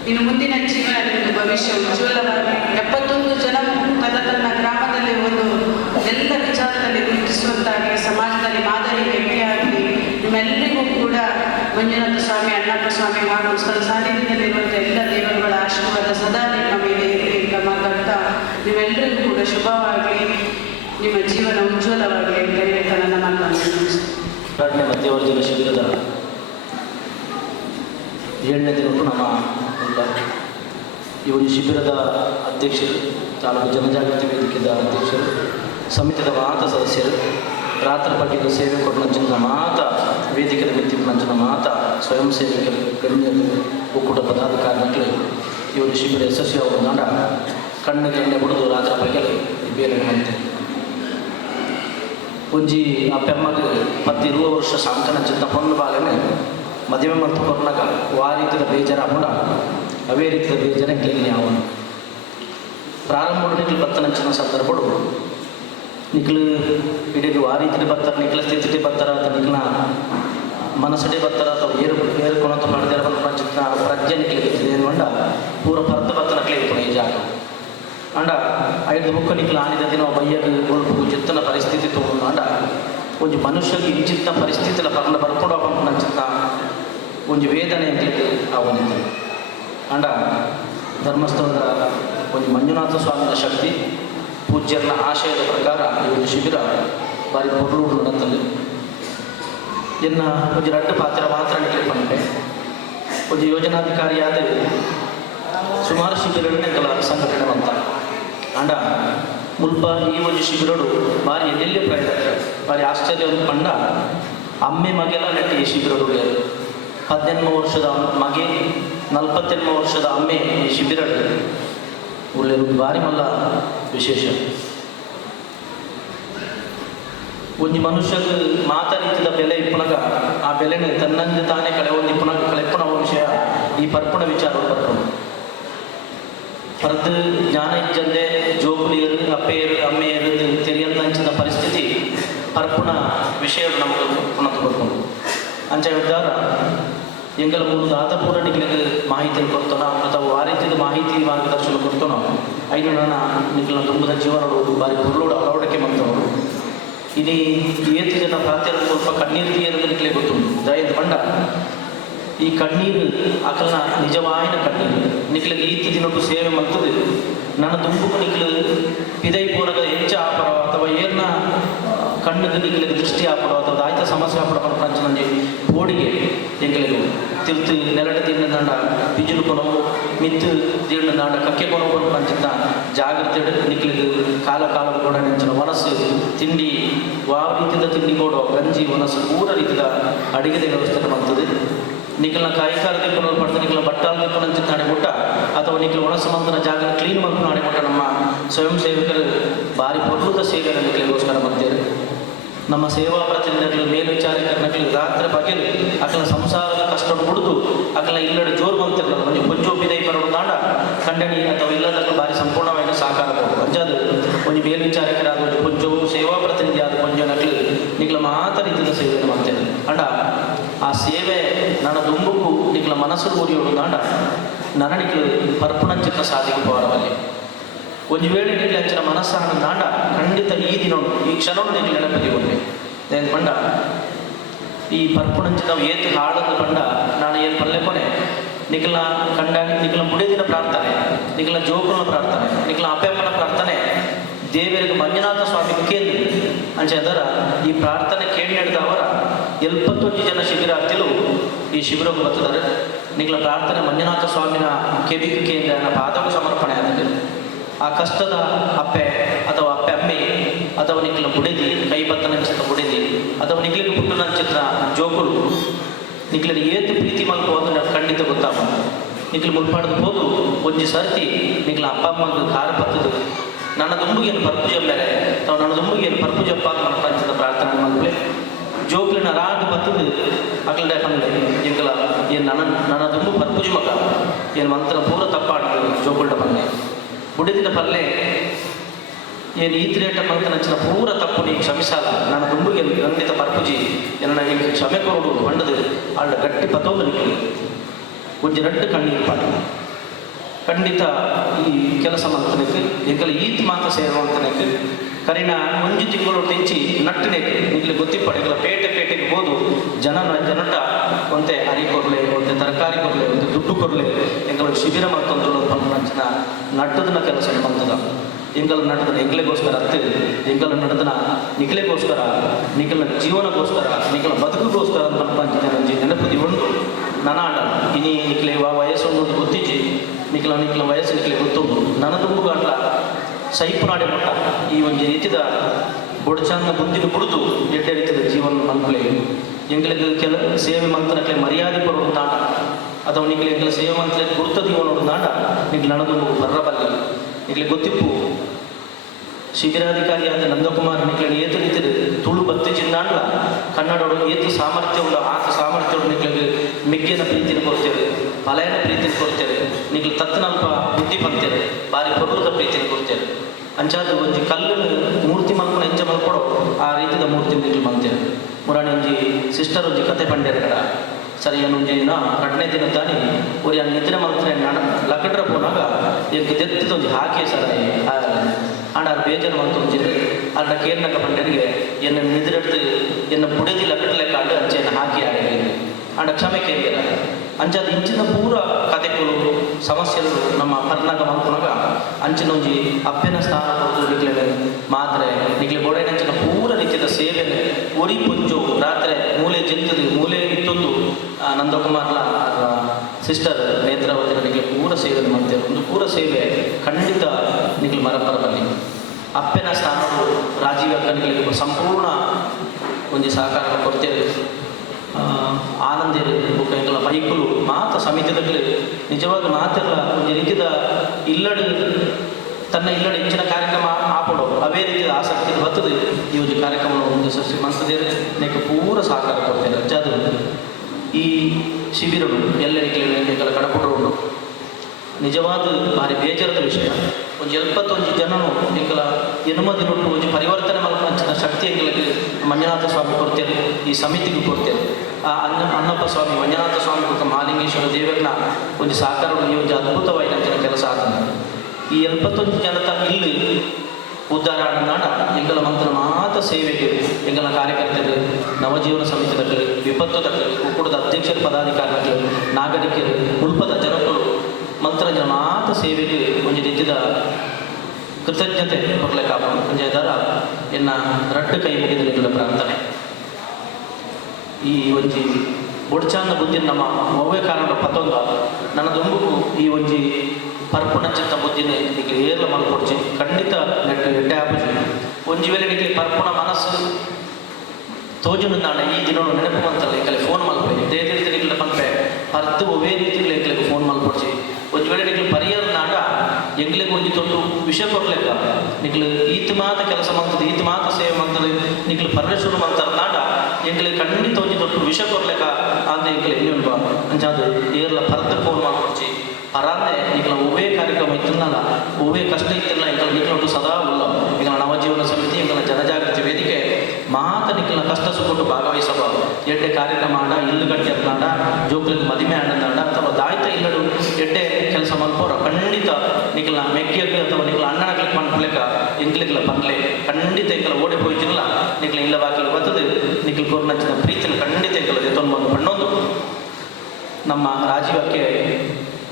ಇನ್ನು ಮುಂದಿನ ಜೀವನ ನಿಮ್ಮದು ಭವಿಷ್ಯ ಉಜ್ವಲವಾಗಿ 71 ಜನ ತನ್ನ ಗ್ರಾಮದಲ್ಲಿ ಒಂದು ಎಲ್ಲ ವಿಚಾರದಲ್ಲಿ ಗುರುತಿಸುವಂತಾಗಿ ಸಮಾಜದಲ್ಲಿ ಮಾದರಿ ವ್ಯಕ್ತಿಯಾಗಲಿ ನಿಮ್ಮೆಲ್ಲರಿಗೂ ಕೂಡ ಮಂಜುನಾಥ ಸ್ವಾಮಿ ಅಣ್ಣಪ್ಪ ಸ್ವಾಮಿ ಹಾಗೂ ಸ್ಥಳ ಸಾನ್ನಿಧ್ಯದಲ್ಲಿರುವಂಥ ಎಲ್ಲ ದೇವರುಗಳ ಆಶೀರ್ವಾದ ಸದಾ ನಿಮ್ಮ ಮೇಲೆ ಇರಲಿ ಅಂತ ಮಾತಾಡ್ತಾ ನೀವೆಲ್ಲರಿಗೂ ಕೂಡ ಶುಭವಾಗಲಿ, ನಿಮ್ಮ ಜೀವನ ಉಜ್ವಲವಾಗಲಿ ಅಂತ ಹೇಳ್ತಾ ನನ್ನ ಮಾತನ್ನು ಎರಡನೇ ಮಧ್ಯವರ್ಜನ ಶಿಬಿರದ 7ನೇ ದಿನಕ್ಕೂ ನಮ್ಮ ಎಲ್ಲ ಈ ಒಂದು ಶಿಬಿರದ ಅಧ್ಯಕ್ಷರು, ತಾಲೂಕು ಜನಜಾಗೃತಿ ವೇದಿಕೆದ ಅಧ್ಯಕ್ಷರು, ಸಮಿತಿದ ಮಾತ ಸದಸ್ಯರು, ರಾತ್ರಿ ಬಗ್ಗೆ ಸೇವೆ ಕೊಟ್ಟಂಚಿನ ಮಾತ ವೇದಿಕೆಯ ಮಿತ್ತಿನಂಚಿನ ಮಾತ ಸ್ವಯಂ ಸೇವಕರು, ಗಣ್ಯರು, ಒಕ್ಕೂಟ ಪದಾಧಿಕಾರಿಗಳು ಈ ಒಂದು ಶಿಬಿರ ಯಶಸ್ವಿಯಾಗುವ ನಾಡ ಕಣ್ಣಿಗೆ ಎಣ್ಣೆ ಬಿಡೋದು ರಾತ್ರಿ ಬಗ್ಗೆ ಬೇರೆ ಅಂತೆ ಒಂಜಿ ಆ ಪೆಮ್ಮಗೆ 10-20 ವರ್ಷ ಸಾಂಕನ ಚಿತ್ತ ಹೊಂದು ಬಾಲನೆ ಮದುವೆ ಮತ್ತು ಕೊರ್ನಾಗ ಆ ರೀತಿಯ ಬೇಜಾರ ಕೂಡ ಅವೇ ರೀತಿಯ ಬೇಜಾರ ಕೇಳಿ ಅವನು ಪ್ರಾರಂಭ ನಿಖಲು ಬತ್ತನಂಚಿನ ಸಂದರ್ಭಗಳು ನಿಖಲು ಇಡೀ ಆ ರೀತಿಯ ಬರ್ತಾರೆ, ನಿಖಲ ಸ್ಥಿತಿ ಬರ್ತಾರ ಅಥವಾ ನಿಖಲ ಮನಸ್ಸಡೆ ಬರ್ತಾರ ಅಥವಾ ಏರ್ಕೊಳಂತ ಮಾಡಿದಾರ ಬಂದು ಚಿತ್ರ ಪ್ರಜ್ಞೆ ನಿಖಲಿಗೆ ಏನು ಅಂಡ ಪೂರ ಪರ್ತ ಬತ್ತನ ಕ್ಲಿಯರ್ ಈ ಜಾಗ ಅಂಡ 5 ಬುಕ್ಕ ನಿಖಲು ಆನಿದ ದಿನ ಬಯ್ಯಗೆ ಗೊಲ್ಪು ಚಿತ್ತನ ಪರಿಸ್ಥಿತಿ ತಗೊಂಡು ಅಂಡ ಒಂದು ಮನುಷ್ಯಗೆ ಇಂಚಿತ್ತ ಪರಿಸ್ಥಿತಿಲ ಪರ್ನ ಬರ್ಕೊಂಡು ಹೋಗ್ಕೊಂಡು ಚಿತ್ತ ಒಂದು ವೇದನೆ ಅಂತ ಅವನಿದ್ದ ಅಂಡ ಧರ್ಮಸ್ಥಳದ ಒಂದು ಮಂಜುನಾಥ ಸ್ವಾಮಿಯ ಶಕ್ತಿ ಪೂಜ್ಯರ ಆಶಯದ ಪ್ರಕಾರ ಈ ಒಂದು ಶಿಬಿರ ಬಾರಿ ಪೊರ್ಲೂರು ನಡತಲ್ಲಿ ಇನ್ನ ಒಂದು 2 ಪಾತ್ರ ಮಾತ್ರ ನಿಖಲಿಪಂಡೆ ಒಂದು ಯೋಜನಾಧಿಕಾರಿಯಾದ ಸುಮಾರು ಶಿಬಿರಗಳನ್ನೇ ಸಂಘಟನೆ ಅಂತ ಅಂಡ ಮುಲ್ಪ ಈ ಒಂದು ಶಿಬಿರಡು ಬಾರಿ ಎಲ್ಲೆಲ್ಲಿ ಪ್ರಯತ್ನ ಬಾರಿ ಆಶ್ಚರ್ಯ ಒಂದು ಪಂಡ ಅಮ್ಮೆ ಮಗೆಲ್ಲ ನೆಟ್ಟಿ ಈ ಶಿಬಿರಡು 18 ವರ್ಷದ ಮಗೆ 48 ವರ್ಷದ ಅಮ್ಮೆ ಈ ಶಿಬಿರ ಒಳ್ಳೆಯದು ಬಾರಿ ಮಲ್ಲ ವಿಶೇಷ ಒಂದು ಮನುಷ್ಯದ ಮಾತರಿತಿದ ಬೆಲೆ ಇಪ್ಪುನಗ ಆ ಬೆಲೆನ ತನ್ನಂತೆ ತಾನೇ ಕಳೆಪುಣ ವಿಷಯ ಈ ಪರ್ಪುಣ ವಿಚಾರ ಬರ್ಕೊಂಡು ಪರದು ಜ್ಞಾನ ಇಜ್ಜಂದೆ ಜೋಗುಲಿಯರು ಅಪ್ಪೆಯರು ಅಮ್ಮೆಯರು ತೆರಿಯಂದಂಚಿನ ಪರಿಸ್ಥಿತಿ ಪರ್ಪುಣ ವಿಷಯ ನಮಗೆ ಪುನಃ ಬರ್ಕೊಂಡು ಅಂಚ ವಿಚಾರ ಎಂಗಲ ಮೂರು ದಾತಪೂರ ನಿಖಲಿಗೆ ಮಾಹಿತಿ ಕೊಡ್ತಾನೋ ಅಥವಾ ಆ ರೀತಿಯ ಮಾಹಿತಿ ಮಾರ್ಗದರ್ಶನ ಕೊಡ್ತಾನೋ ಐದು ನನ್ನ ನಿಖಲ ತುಂಬದ ಜೀವನಗಳು ಬಾರಿ ಹುರುಳೋಡು ಅಳವಡಿಕೆ ಮಾಡ್ತವರು ಇನಿ 7 ಜನ ಪ್ರಾತ್ಯರು ಸ್ವಲ್ಪ ಕಣ್ಣೀರು ತೀಯರು ನಿಖಲೆ ಗೊತ್ತು ದಯದ ಬಂಡ ಈ ಕಣ್ಣೀರು ಅಕಲ್ನ ನಿಜವಾಯಿನ ಕಣ್ಣೀರು ನಿಖಲಿಗೆ ಈತಿ ದಿನಕ್ಕೂ ಸೇವೆ ಮಾಡ್ತದೆ ನನ್ನ ತುಂಬು ನಿಖಲು ಪಿದೈ ಪೂರಗ ಹೆಚ್ಚ ಆಪರ ಅಥವಾ ಏರ್ನ ಕಣ್ಣಿಗೆ ನಿಖಲಿಗೆ ದೃಷ್ಟಿ ಆಪಡೋ ಅಥವಾ ಆಯ್ತ ಸಮಸ್ಯೆ ಆಪಡೋ ಪ್ರಪಂಚ ನನಗೆ ಬೋಡಿಗೆ ಎಂಗಲಿಗೂ ತಿರ್ತು ನೆಲಟ ತಿಂಡ ದಂಡ ಬಿಜುಲು ಕೊನವು ಮಿತ್ತು ತಿಂಡ ದಂಡ ಕಕ್ಕೆ ಕೊನವು ಪಂಚಿದ್ದ ಜಾಗ್ರತೆ ನಿಖಲಿಗೆ ಕಾಲ ಕೂಡ ನೆಂಚಿನ ಮನಸ್ಸು ತಿಂಡಿ ಯಾವ ರೀತಿಯ ತಿಂಡಿ ಕೊಡೋ ಗಂಜಿ ಮನಸ್ಸು ಪೂರ ರೀತಿಯ ಅಡಿಗೆದ ವ್ಯವಸ್ಥೆ ಮಾಡ್ತದೆ ನಿಖಲ್ನ ಕೈಕಾರ ದಿಕ್ಕನ್ನು ಪಡ್ದು ನಿಖಲ ಬಟ್ಟಾಲ್ ದಿಕ್ಕನ್ನು ಅಂಚಿದ್ದಾನೆ ಮುಟ್ಟ ಅಥವಾ ನಿಖಲು ಒಣಸಮಂತನ ಜಾಗ ಕ್ಲೀನ್ ಮಾಡ್ಕೊಂಡು ನಾಡಿ ಮುಟ್ಟ ನಮ್ಮ ಸ್ವಯಂ ಸೇವಕರು ಭಾರಿ ಪ್ರಕೃತ ಸೇವೆಯನ್ನು ನಿಖಲಿಗೋಸ್ಕರ ಮಾಡ್ತೇವೆ. ನಮ್ಮ ಸೇವಾ ಪ್ರತಿನಿಧಿಗಳು ಮೇಲ್ವಿಚಾರಕರು ರಾತ್ರಿ ಬಗೆಲು ಅಕಲ ಸಂಸಾರದ ಕಷ್ಟ ಕುಡಿದು ಅಕಲ ಇಲ್ಲಡೆ ಜೋರು ಬಂತಿರಲ್ಲ ಒಂದು ಕೊಂಚೋಪಿದೈ ಬರೋದು ನಾಡ ಖಂಡಣಿ ಅಥವಾ ಇಲ್ಲದಕ್ಕೂ ಭಾರಿ ಸಂಪೂರ್ಣವಾಗಿ ಸಾಕಾರ ಬಹುದು ಅಂಜಾದು ಒಂದು ಮೇಲ್ವಿಚಾರಕರಾದ ಒಂದು ಕೊಂಚವು ಸೇವಾ ಪ್ರತಿನಿಧಿ ಆದ ಕೊಂಚ ನಕಲು ನಿಖಲ ಮಾತ ರೀತಿಯ ಸೇವೆಯನ್ನು ಮಾಡ್ತೇವೆ ಅಂಡ ಆ ಸೇವೆ ನನ್ನ ದುಂಬುಕು ನಿಖಲ ಮನಸ್ಸು ಉರಿಯೋಡು ನಾಡ ನನ್ನ ನಿಖಲು ಪರ್ಪುಣಂಚಿನ ಸಾಧಿಗೆ ಪೋರವಲ್ಲಿ ಒಂದು ವೇಳೆ ನಿಖಲಿ ಅಂಚಿನ ಮನಸ್ಸಾನ ನಾಡ ಖಂಡಿತ ಈ ದಿನ ಈ ಕ್ಷಣ ನಿಖಲು ನೆನಪಿಗೆ ಏನು ಪಂಡ ಈ ಪರ್ಪುಣಂಚಿನ ಏತು ಹಾಡನ್ನು ಪಂಡ ನಾನು ಏನು ಪಲ್ಲೆ ಕೊನೆ ನಿಖಲ ಕಂಡ ನಿಖಲ ಮುಡಿದಿನ ಪ್ರಾರ್ಥನೆ ನಿಖಲ ಜೋಗುನ ಪ್ರಾರ್ಥನೆ ನಿಖಲ ಅಪ್ಪೆಮ್ಮನ ಪ್ರಾರ್ಥನೆ ದೇವರಿಗೆ ಮಂಜುನಾಥ ಸ್ವಾಮಿ ಕೇಂದ್ರ ಅಂಚೆ ಅದರ ಈ ಪ್ರಾರ್ಥನೆ ಕೇಳಿ ನಡೆದವರ 71 ಜನ ಶಿಬಿರಾರ್ಥಿಗಳು ಈ ಶಿಬಿರಕ್ಕೆ ಬರ್ತದ್ದಾರೆ. ನಿಖಲ ಪ್ರಾರ್ಥನೆ ಮಂಜುನಾಥ ಸ್ವಾಮಿನ ಕೆಬಿಗೆ ಕೇಂದ್ರ ಪಾದವು ಸಮರ್ಪಣೆ ಆಗಿದೆ. ಆ ಕಷ್ಟದ ಅಪ್ಪೆ ಅಥವಾ ಅಪ್ಪೆ ಅಮ್ಮೆ ಅಥವಾ ನಿಖಲ ಬುಡಿದಿ ಕೈ ಬತ್ತನ ಚಿತ್ರ ಬುಡಿದಿ ಅಥವಾ ನಿಖಲಿಗೆ ಪುಟ್ಟನ ಚಿತ್ರ ಜೋಗುಳು ನಿಖಲಿನ ಏತು ಪ್ರೀತಿ ಮಲ್ಕೋದು ಖಂಡಿತ ಗೊತ್ತಾಗ ನಿಖಲು ಮುಲ್ಪಾಡದು ಹೋದು ಒಂಜಿ ಸರ್ತಿ ನಿಖಲ ಅಪ್ಪ ಅಮ್ಮಂಗೆ ಖಾರ ಬತ್ತದು ನನ್ನ ದುಂಬುಗೇನು ಪರ್ಪುಜ ಮೇಲೆ ಅಥವಾ ನನ್ನ ದುಂಬುಗೇನು ಪರ್ಪುಜಪ್ಪ ಅಂತ ಪಂಚದ ಪ್ರಾರ್ಥನೆ ಮಲ್ಪೆ ಜೋಗ್ಲಿನ ರಾಡು ಬತ್ತದು ಅಕಲ್ಡೆ ಪಂಡೆ ಎಂಕಲ ಏನು ನನ್ನ ದುಂಬು ಪರ್ಪುಜ ಮಗ ಏನು ಮಂತ್ರ ಪೂರ ತಪ್ಪಾಡು ಜೋಗುಲ್ಡ ಪಂಡೆ ಬುಡಿದಿನ ಪಲ್ಲೆ ಏನು ಈ ರೇಟ ಮಂತ್ರ ನಚ್ಚಿನ ಪೂರ ತಪ್ಪು ನೀ ಕ್ಷಮಿಸಲ್ಲ ನನ್ನ ದುಂಬುಗೆ ಖಂಡಿತ ಪರ್ಪುಜಿ ನನ್ನ ನಿಮಗೆ ಕ್ಷಮೆ ಕೊಡು ಬಂಡದು ಆಳ ಗಟ್ಟಿ ಪತೋದು ನಿಖಲಿ ಒಂಜಿ 2 ಕಣ್ಣೀರು ಪಾಠ ಖಂಡಿತ ಈ ಕೆಲಸ ಮಂತನಕ್ಕೆ ಎಂಕಲ ಈತ್ ಮಾತ್ರ ಸೇರುವಂತನಕ್ಕೆ ಕರಿನ ಒಂಜಿ ತಿಂಗಳು ತೆಂಚಿ ನಟ್ಟಿನಕ್ಕೆ ನಿಗ್ಲಿ ಗೊತ್ತಿಪ್ಪಡು ಎಂಕಲ ಪೇಟೆಗೆ ಹೋದು ಜನಟ ಒಂತೆ ಅರಿ ಕೊರ್ಲೆ ಒಂತೆ ತರಕಾರಿ ಕೊರ್ಲೆ ಒಂತೆ ದುಡ್ಡು ಕೊರ್ಲೆ ಎಂಕಲ ಶಿಬಿರ ಮಾಡ್ಕೊಂಡ್ರು ಪಂಚಿನ ನಟ್ಟದನ ಕೆಲಸ ಮಂತದ ಎಂಕಲ ನಟದನ ಎಂಗ್ಲೆಗೋಸ್ಕರ ಎಂಕಲ ನಟದನ ನಿಖಲೆಗೋಸ್ಕರ ನಿಖಲ ಜೀವನಗೋಸ್ಕರ ನಿಖಲ ಬದುಕಿಗೋಸ್ಕರ ಅಂತ ಪಂಚಿನ ನೆನಪುದಿ ಉಂಟು ನನಾಡ ಇನಿ ನಿಖಲೆ ವಯಸ್ಸು ಅನ್ನೋದು ಗೊತ್ತಿಜ್ಜಿ ನಿಖಲ ವಯಸ್ಸು ನಿಖಲೆ ಗೊತ್ತುಂಟು ನನ್ನ ತುಂಬು ಗಂಟ್ಲ ಸೈಪುನಾಡೆ ಮುಟ್ಟ ಈ ಒಂದು ರೀತಿಯ ಬೊಡಚಾಂದ ಬುದ್ಧಿನ ಬುಡಿದು ಎಡ್ಡೆ ರೀತಿಯ ಜೀವನ ಮನ್ಕುಲೆ ಎಂಗಳಿಗೆ ಕೆಲ ಸೇವೆ ಮಂತ್ರಕ್ಕೆ ಮರ್ಯಾದೆ ಕೊಡೋದು ನಾಟ ಅಥವಾ ನಿಖಲೆ ಎಂಕಲ ಸೇವೆ ಮಂತ್ರಕ್ಕೆ ಗುರುತ ಜೀವನ ನೋಡು ನಾಟ ನಿಖಲೆ ನನ್ನದು ಬರ್ರಬಲ್ಲ ನಿಖಲೆ ಗೊತ್ತಿಪ್ಪು ಶಿಬಿರಾಧಿಕಾರಿಯಾದ ನಂದಕುಮಾರ್ ನಿಖಲೆ ಏತು ರೀತಿಯ ತುಳು ಬತ್ತಿ ಚಿಂದಾಂಡ್ಲ ಕನ್ನಡೋಡು ಏತು ಸಾಮರ್ಥ್ಯವುಳ್ಳ ಆತ ಸಾಮರ್ಥ್ಯಗಳು ನಿಖಲಿಗೆ ಮೆಗ್ಗಿನ ಪ್ರೀತಿನ ಕೊಡ್ತೇವೆ ಫಲಯನ ಪ್ರೀತಿನ ಕೊಡ್ತೇವೆ ನಿಖಲು ತತ್ತನಲ್ಪ ಬುದ್ಧಿ ಬಂತೇವೆ ಬಾರಿ ಪೊರ್ಲದ ಪ್ರೀತಿನ ಕೊಡ್ತೇವೆ ಅಂಚಾದ ಒಂಜಿ ಕಲ್ಲನ್ನು ಮೂರ್ತಿ ಮಲ್ಪನ ಹೆಂಚ ಮಲ್ಪಡೋ ಆ ರೀತಿಯ ಮೂರ್ತಿ ನಿಖಲು ಮಂತೇವೆ ಮುರಾಣಿ ಒಂಜಿ ಸಿಸ್ಟರ್ ಒಂಜಿ ಕತೆ ಪಂಡೇರ ಕಡ ಸರಿ ಒಂಜಿ ಎರಡನೇ ದಿನ ತಾನಿ ಒರಿ ನಿದ್ರೆ ಮಂತ್ರ ಲಕಡ್ರ ಪೋನಾಗ ಎಂಕ್ ದೆತ್ತದ ಒಂಜಿ ಹಾಕಿ ಸರ ಆಂಡ ಬೇಜಾರು ಮಂತೊಂಜಿದ್ರೆ ಅಲ್ಲ ಕೇರ್ನಕ ಪಂಡರಿಗೆ ಎನ್ನ ನಿದ್ರೆಡ್ದು ಎನ್ನ ಬುಡದಿ ಲಕಡ್ಲೆಕ್ಕ ಆಡು ಅಂಚೆಯನ್ನು ಹಾಕಿ ಆಡಿಗೆ ಆಂಡ ಕ್ಷಮೆ ಕೇಳಿರ ಅಂಚಾದ ಇಂಚಿನ ಪೂರ ಕಥೆಗಳು ಸಮಸ್ಯೆಗಳು ನಮ್ಮ ಕರ್ನಾಟಕ ಮಲ್ಪನಾಗ ಅಂಚಿನ ಒಂಜಿ ಅಪ್ಪೆನ ಸ್ಥಾನ ಕೊಡೋದು ನಿಗ್ಲೆ ಮಾತ್ರೆ ನಿಗ್ಲೆ ಗೋಡೆನಂಚಿನ ಪೂರ ರೀತಿಯ ಸೇವೆ ಒರಿ ಪುಂಜು ರಾತ್ರಿ ಮೂಲೆ ಜಂತದು ಮೂಲೆ ಇತ್ತೊಂದು ನಂದಕುಮಾರ್ಲ ಸಿಸ್ಟರ್ ನೇತ್ರಾವತಿ ನಿಗ್ಲೆ ಪೂರ ಸೇವೆ ಮಾಡ್ತೇವೆ ಒಂದು ಪೂರ ಸೇವೆ ಖಂಡಿತ ನಿಗ್ಲೆ ಮರಪರ ಬನ್ನಿ ಅಪ್ಪೆನ ಸ್ಥಾನಗಳು ರಾಜೀವ್ ಅಕ್ಕನಿಗೆ ಸಂಪೂರ್ಣ ಒಂದು ಸಹಕಾರ ಕೊಡ್ತೇವೆ ಆನಂದಿರು ಎಂಕಲ ಬೈಕುಲು ಮಾತ ಸಮಿತಿದಲ್ಲಿ ನಿಜವಾಗಿ ಮಾತೆಲ್ಲ ಒಂದು ರೀತಿಯ ಇಲ್ಲಡು ತನ್ನ ಇಲ್ಲಡು ಹೆಚ್ಚಿನ ಕಾರ್ಯಕ್ರಮ ಆಪಡೋ ಅವೇ ರೀತಿಯ ಆಸಕ್ತಿ ಬರ್ತದೆ ಈ ಒಂದು ಕಾರ್ಯಕ್ರಮವನ್ನು ಒಂದು ಸೃಷ್ಟಿ ಮಂತದೇರು ನೆಕ್ಕೆ ಪೂರ ಸಹಕಾರ ಕೊಡ್ತೇನೆ ಅಜ್ಜಾದು ಈ ಶಿಬಿರಗಳು ಎಲ್ಲರಿಗೆಲ್ಲ ಕಡಪಡೋರು ನಿಜವಾದ ಭಾರಿ ಬೇಜಾರದ ವಿಷಯ ಒಂದು 71 ಜನನು ಎಂಕಲ ಎನ್ನುಮದಿನೊಟ್ಟು ಒಂದು ಪರಿವರ್ತನೆ ಮಲ್ಪಂಚಿನ ಶಕ್ತಿ ಎಂಕಲಿಗೆ ಮಂಜುನಾಥ ಸ್ವಾಮಿ ಕೊಡ್ತೇವೆ ಈ ಸಮಿತಿಗೆ ಕೊಡ್ತೇವೆ ಆ ಅನ್ನಪ್ಪ ಸ್ವಾಮಿ ಮಂಜುನಾಥ ಸ್ವಾಮಿ ಮತ್ತು ಮಹಾಲಿಂಗೇಶ್ವರ ದೇವರನ್ನ ಒಂದು ಸಹಕಾರಗಳು ಈ ಒಂದು ಅದ್ಭುತವಾದ ಕೆಲಸ ಆಗ್ತದೆ ಈ 71 ಜನತ ಇಲ್ಲಿ ಉದ್ಧಾರ ನಾಡ ಎಂಗಲ ಮಂತ್ರ ಮಾತ ಸೇವೆಗೆ ಎಂಗಲ ಕಾರ್ಯಕರ್ತರು ನವಜೀವನ ಸಮಿತಿಗಳು ವಿಪತ್ತುಗಳು ಒಕ್ಕೂಟದ ಅಧ್ಯಕ್ಷರ ಪದಾಧಿಕಾರಿಗಳು ನಾಗರಿಕರು ಉಲ್ಪದ ಜನಗಳು ಮಂತ್ರಜನ ಮಾತ ಸೇವೆಗೆ ಒಂದು ರೀತಿಯ ಕೃತಜ್ಞತೆ ಕೊಡ್ಲಿಕ್ಕಾಗ ಅಂಜಾರ ಎನ್ನ ರಟ್ಟು ಕೈ ಮುಗಿದ ಪ್ರಾರ್ಥನೆ ಈ ಒಂಜಿ ಬೊಡ್ಚಾಂದ ಬುದ್ಧಿ ನಮ್ಮ ಒವ್ವೇ ಕಾರಣ ಪತ್ತೊಂದ ನನ್ನ ದುಂಬುಕು ಈ ಒಂಜಿ ಪರ್ಪುಣಂಚಿತ್ತ ಬುದ್ಧಿನ ನಿಮಗೆ ಏರ್ಲ ಮಲ್ಪೊಡ್ಚಿ ಖಂಡಿತ ನೆಟ್ಟು ಎಡ್ಡೆ ಆಪುಜಿ ಒಂಜಿ ವೇಳೆ ನಿಮಗೆ ಪರ್ಪುಣ ಮನಸ್ಸು ತೋಜುನು ನಾಡ ಈ ದಿನ ನೆನಪು ಅಂತಲ್ಲ ಈಗಲೇ ಫೋನ್ ಮಲ್ಪೆ ಇದೇ ರೀತಿ ನಿಗಲ ಮಲ್ಪೆ ಅರ್ಧ ಒವೇ ರೀತಿಯಲ್ಲಿ ಎಂಗ್ಲಿಗೆ ಫೋನ್ ಮಲ್ಪೊಡ್ಚಿ ಒಂದು ವೇಳೆ ನಿಗಲು ಪರಿಹಾರ ನಾಡ ಎಂಗ್ಲಿಗೆ ಒಂದು ತೊಟ್ಟು ವಿಷಯ ಕೊಡ್ಲಿಕ್ಕ ನಿಗಲು ಈತ ಮಾತ ಕೆಲಸ ಮಾಡ್ತದೆ ಈತ ಮಾತ ಸೇವೆ ಮಾಡ್ತದೆ ನಿಗಲು ಪರಮೇಶ್ವರ ಮಾಡ್ತಾರ ನಾಡ ಎಂಗ್ಲಿಗೆ ಖಂಡಿತ ಒಂದು ತೊಟ್ಟು ವಿಷಯ ಕೊಡ್ಲಿಕ್ಕ ಅಂದ ಎಂಗ್ಲಿ ಎಲ್ಲಿ ಬಾ ಅಂಚಾದ ಏರ್ಲ ಪರ್ದ ಫೋನ್ ಮಾಡ್ಕೊಡ್ಚಿ ಅರಾಂದೆ ಈಗಲ ಒವ್ವೇ ಕಾರ್ಯಕ್ರಮ ಇತ್ತಿನಲ್ಲ ಒವ್ವೇ ಕಷ್ಟ ಇತ್ತಿಲ್ಲ ಎಂಕಲ ನಿಖಲೊಟ್ಟು ಸದಾ ಉಲ್ಲ ಈಗಲ ನವಜೀವನ ಸಮಿತಿ ಎಂಕಲ ಜನಜಾಗೃತಿ ವೇದಿಕೆ ಮಾತ ನಿಖಲ ಕಷ್ಟ ಸುಟ್ಟು ಭಾಗವಹಿಸಬ ಎಡ್ಡೆ ಕಾರ್ಯಕ್ರಮ ಆಡ ಇಲ್ಲು ಗಟ್ಟಿ ಅನ್ನಾಡ ಜೋಕ್ಲಿಗೆ ಮದಿಮೆ ಆಡನಾಡ ಅಥವಾ ದಾಯ್ತ ಇಲ್ಲಡು ಎಡ್ಡೆ ಕೆಲಸ ಮಲ್ಪೋರ ಖಂಡಿತ ನಿಖಲ ಮೆಕ್ಕಿಯಕ್ಕೆ ಅಥವಾ ನಿಖಲ ಅಣ್ಣನಕ್ಲಿಕ್ಕೆ ಮಾಡ್ಕೊಳ್ಲಿಕ್ಕ ಎಂಕ್ಲಿಕ್ಲ ಪನ್ಲೆ ಖಂಡಿತ ಎಂಕಲ ಓಡಿ ಹೋಯ್ತಿಲ್ಲ ನಿಖಲ ಇಲ್ಲ ಬಾಕಲು ಬರ್ತದೆ ನಿಖಲ್ ಕೋರ್ನಂಚಿನ ಪ್ರೀತಿನ ಖಂಡಿತ ಎಂಕಲ ಎತ್ತೊಂದು ಪಣ್ಣೊಂದು ನಮ್ಮ ರಾಜೀವಕ್ಕೆ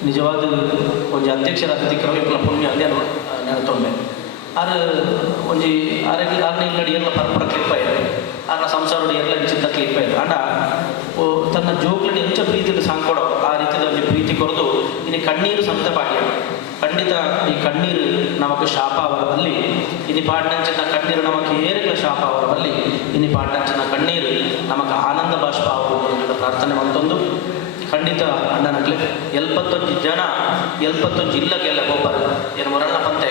ನಿಜವಾದ ಒಂದು ಅಧ್ಯಕ್ಷರಾದ ದಿಕ್ಕರು ಎಂಕಲ ಪುಣ್ಯ ಅದೇ ನೆನತೊಂಬೆ ಆರು ಒಂಜಿ ಆರನೇ ಇಲ್ಲಡಿ ಎಲ್ಲ ಪರಪರ ಕ್ಲಿಪ್ ಆಯ್ತು ಆನ ಸಂಸಾರಡು ಎಲ್ಲ ಇಂಚಿಂದ ಕ್ಲಿಪ್ ಆಯ್ತು ಅಂಡ ಓ ತನ್ನ ಜೋಕ್ಲಡಿ ಇಂಚ ಪ್ರೀತಿಯಲ್ಲಿ ಸಾಂಕೊಡೋ ಆ ರೀತಿಯ ಒಂದು ಪ್ರೀತಿ ಕೊರದು ಇನ್ನು ಕಣ್ಣೀರು ಸಮೇತ ಪಾಠ್ಯ ಖಂಡಿತ ಈ ಕಣ್ಣೀರು ನಮಗೆ ಶಾಪ ಅವರ ಬಲ್ಲಿ ಇನ್ನು ಪಾಠಂಚಿನ ಕಣ್ಣೀರು ನಮಗೆ ಏರಿಗಳ ಶಾಪ ಅವರ ಬಲ್ಲಿ ಇನ್ನು ಪಾಠಂಚಿನ ಕಣ್ಣೀರು ನಮಗೆ ಆನಂದ ಬಾಷ್ಪ ಅವರು ಪ್ರಾರ್ಥನೆ ಮತ್ತೊಂದು ಖಂಡಿತ ಅಣ್ಣನಕ್ಲೆ 71 ಜನ 71 ಜಿಲ್ಲೆಗೆಲ್ಲ ಗೋಪರ ಏನು ಮೊರಣ್ಣ ಪಂತೆ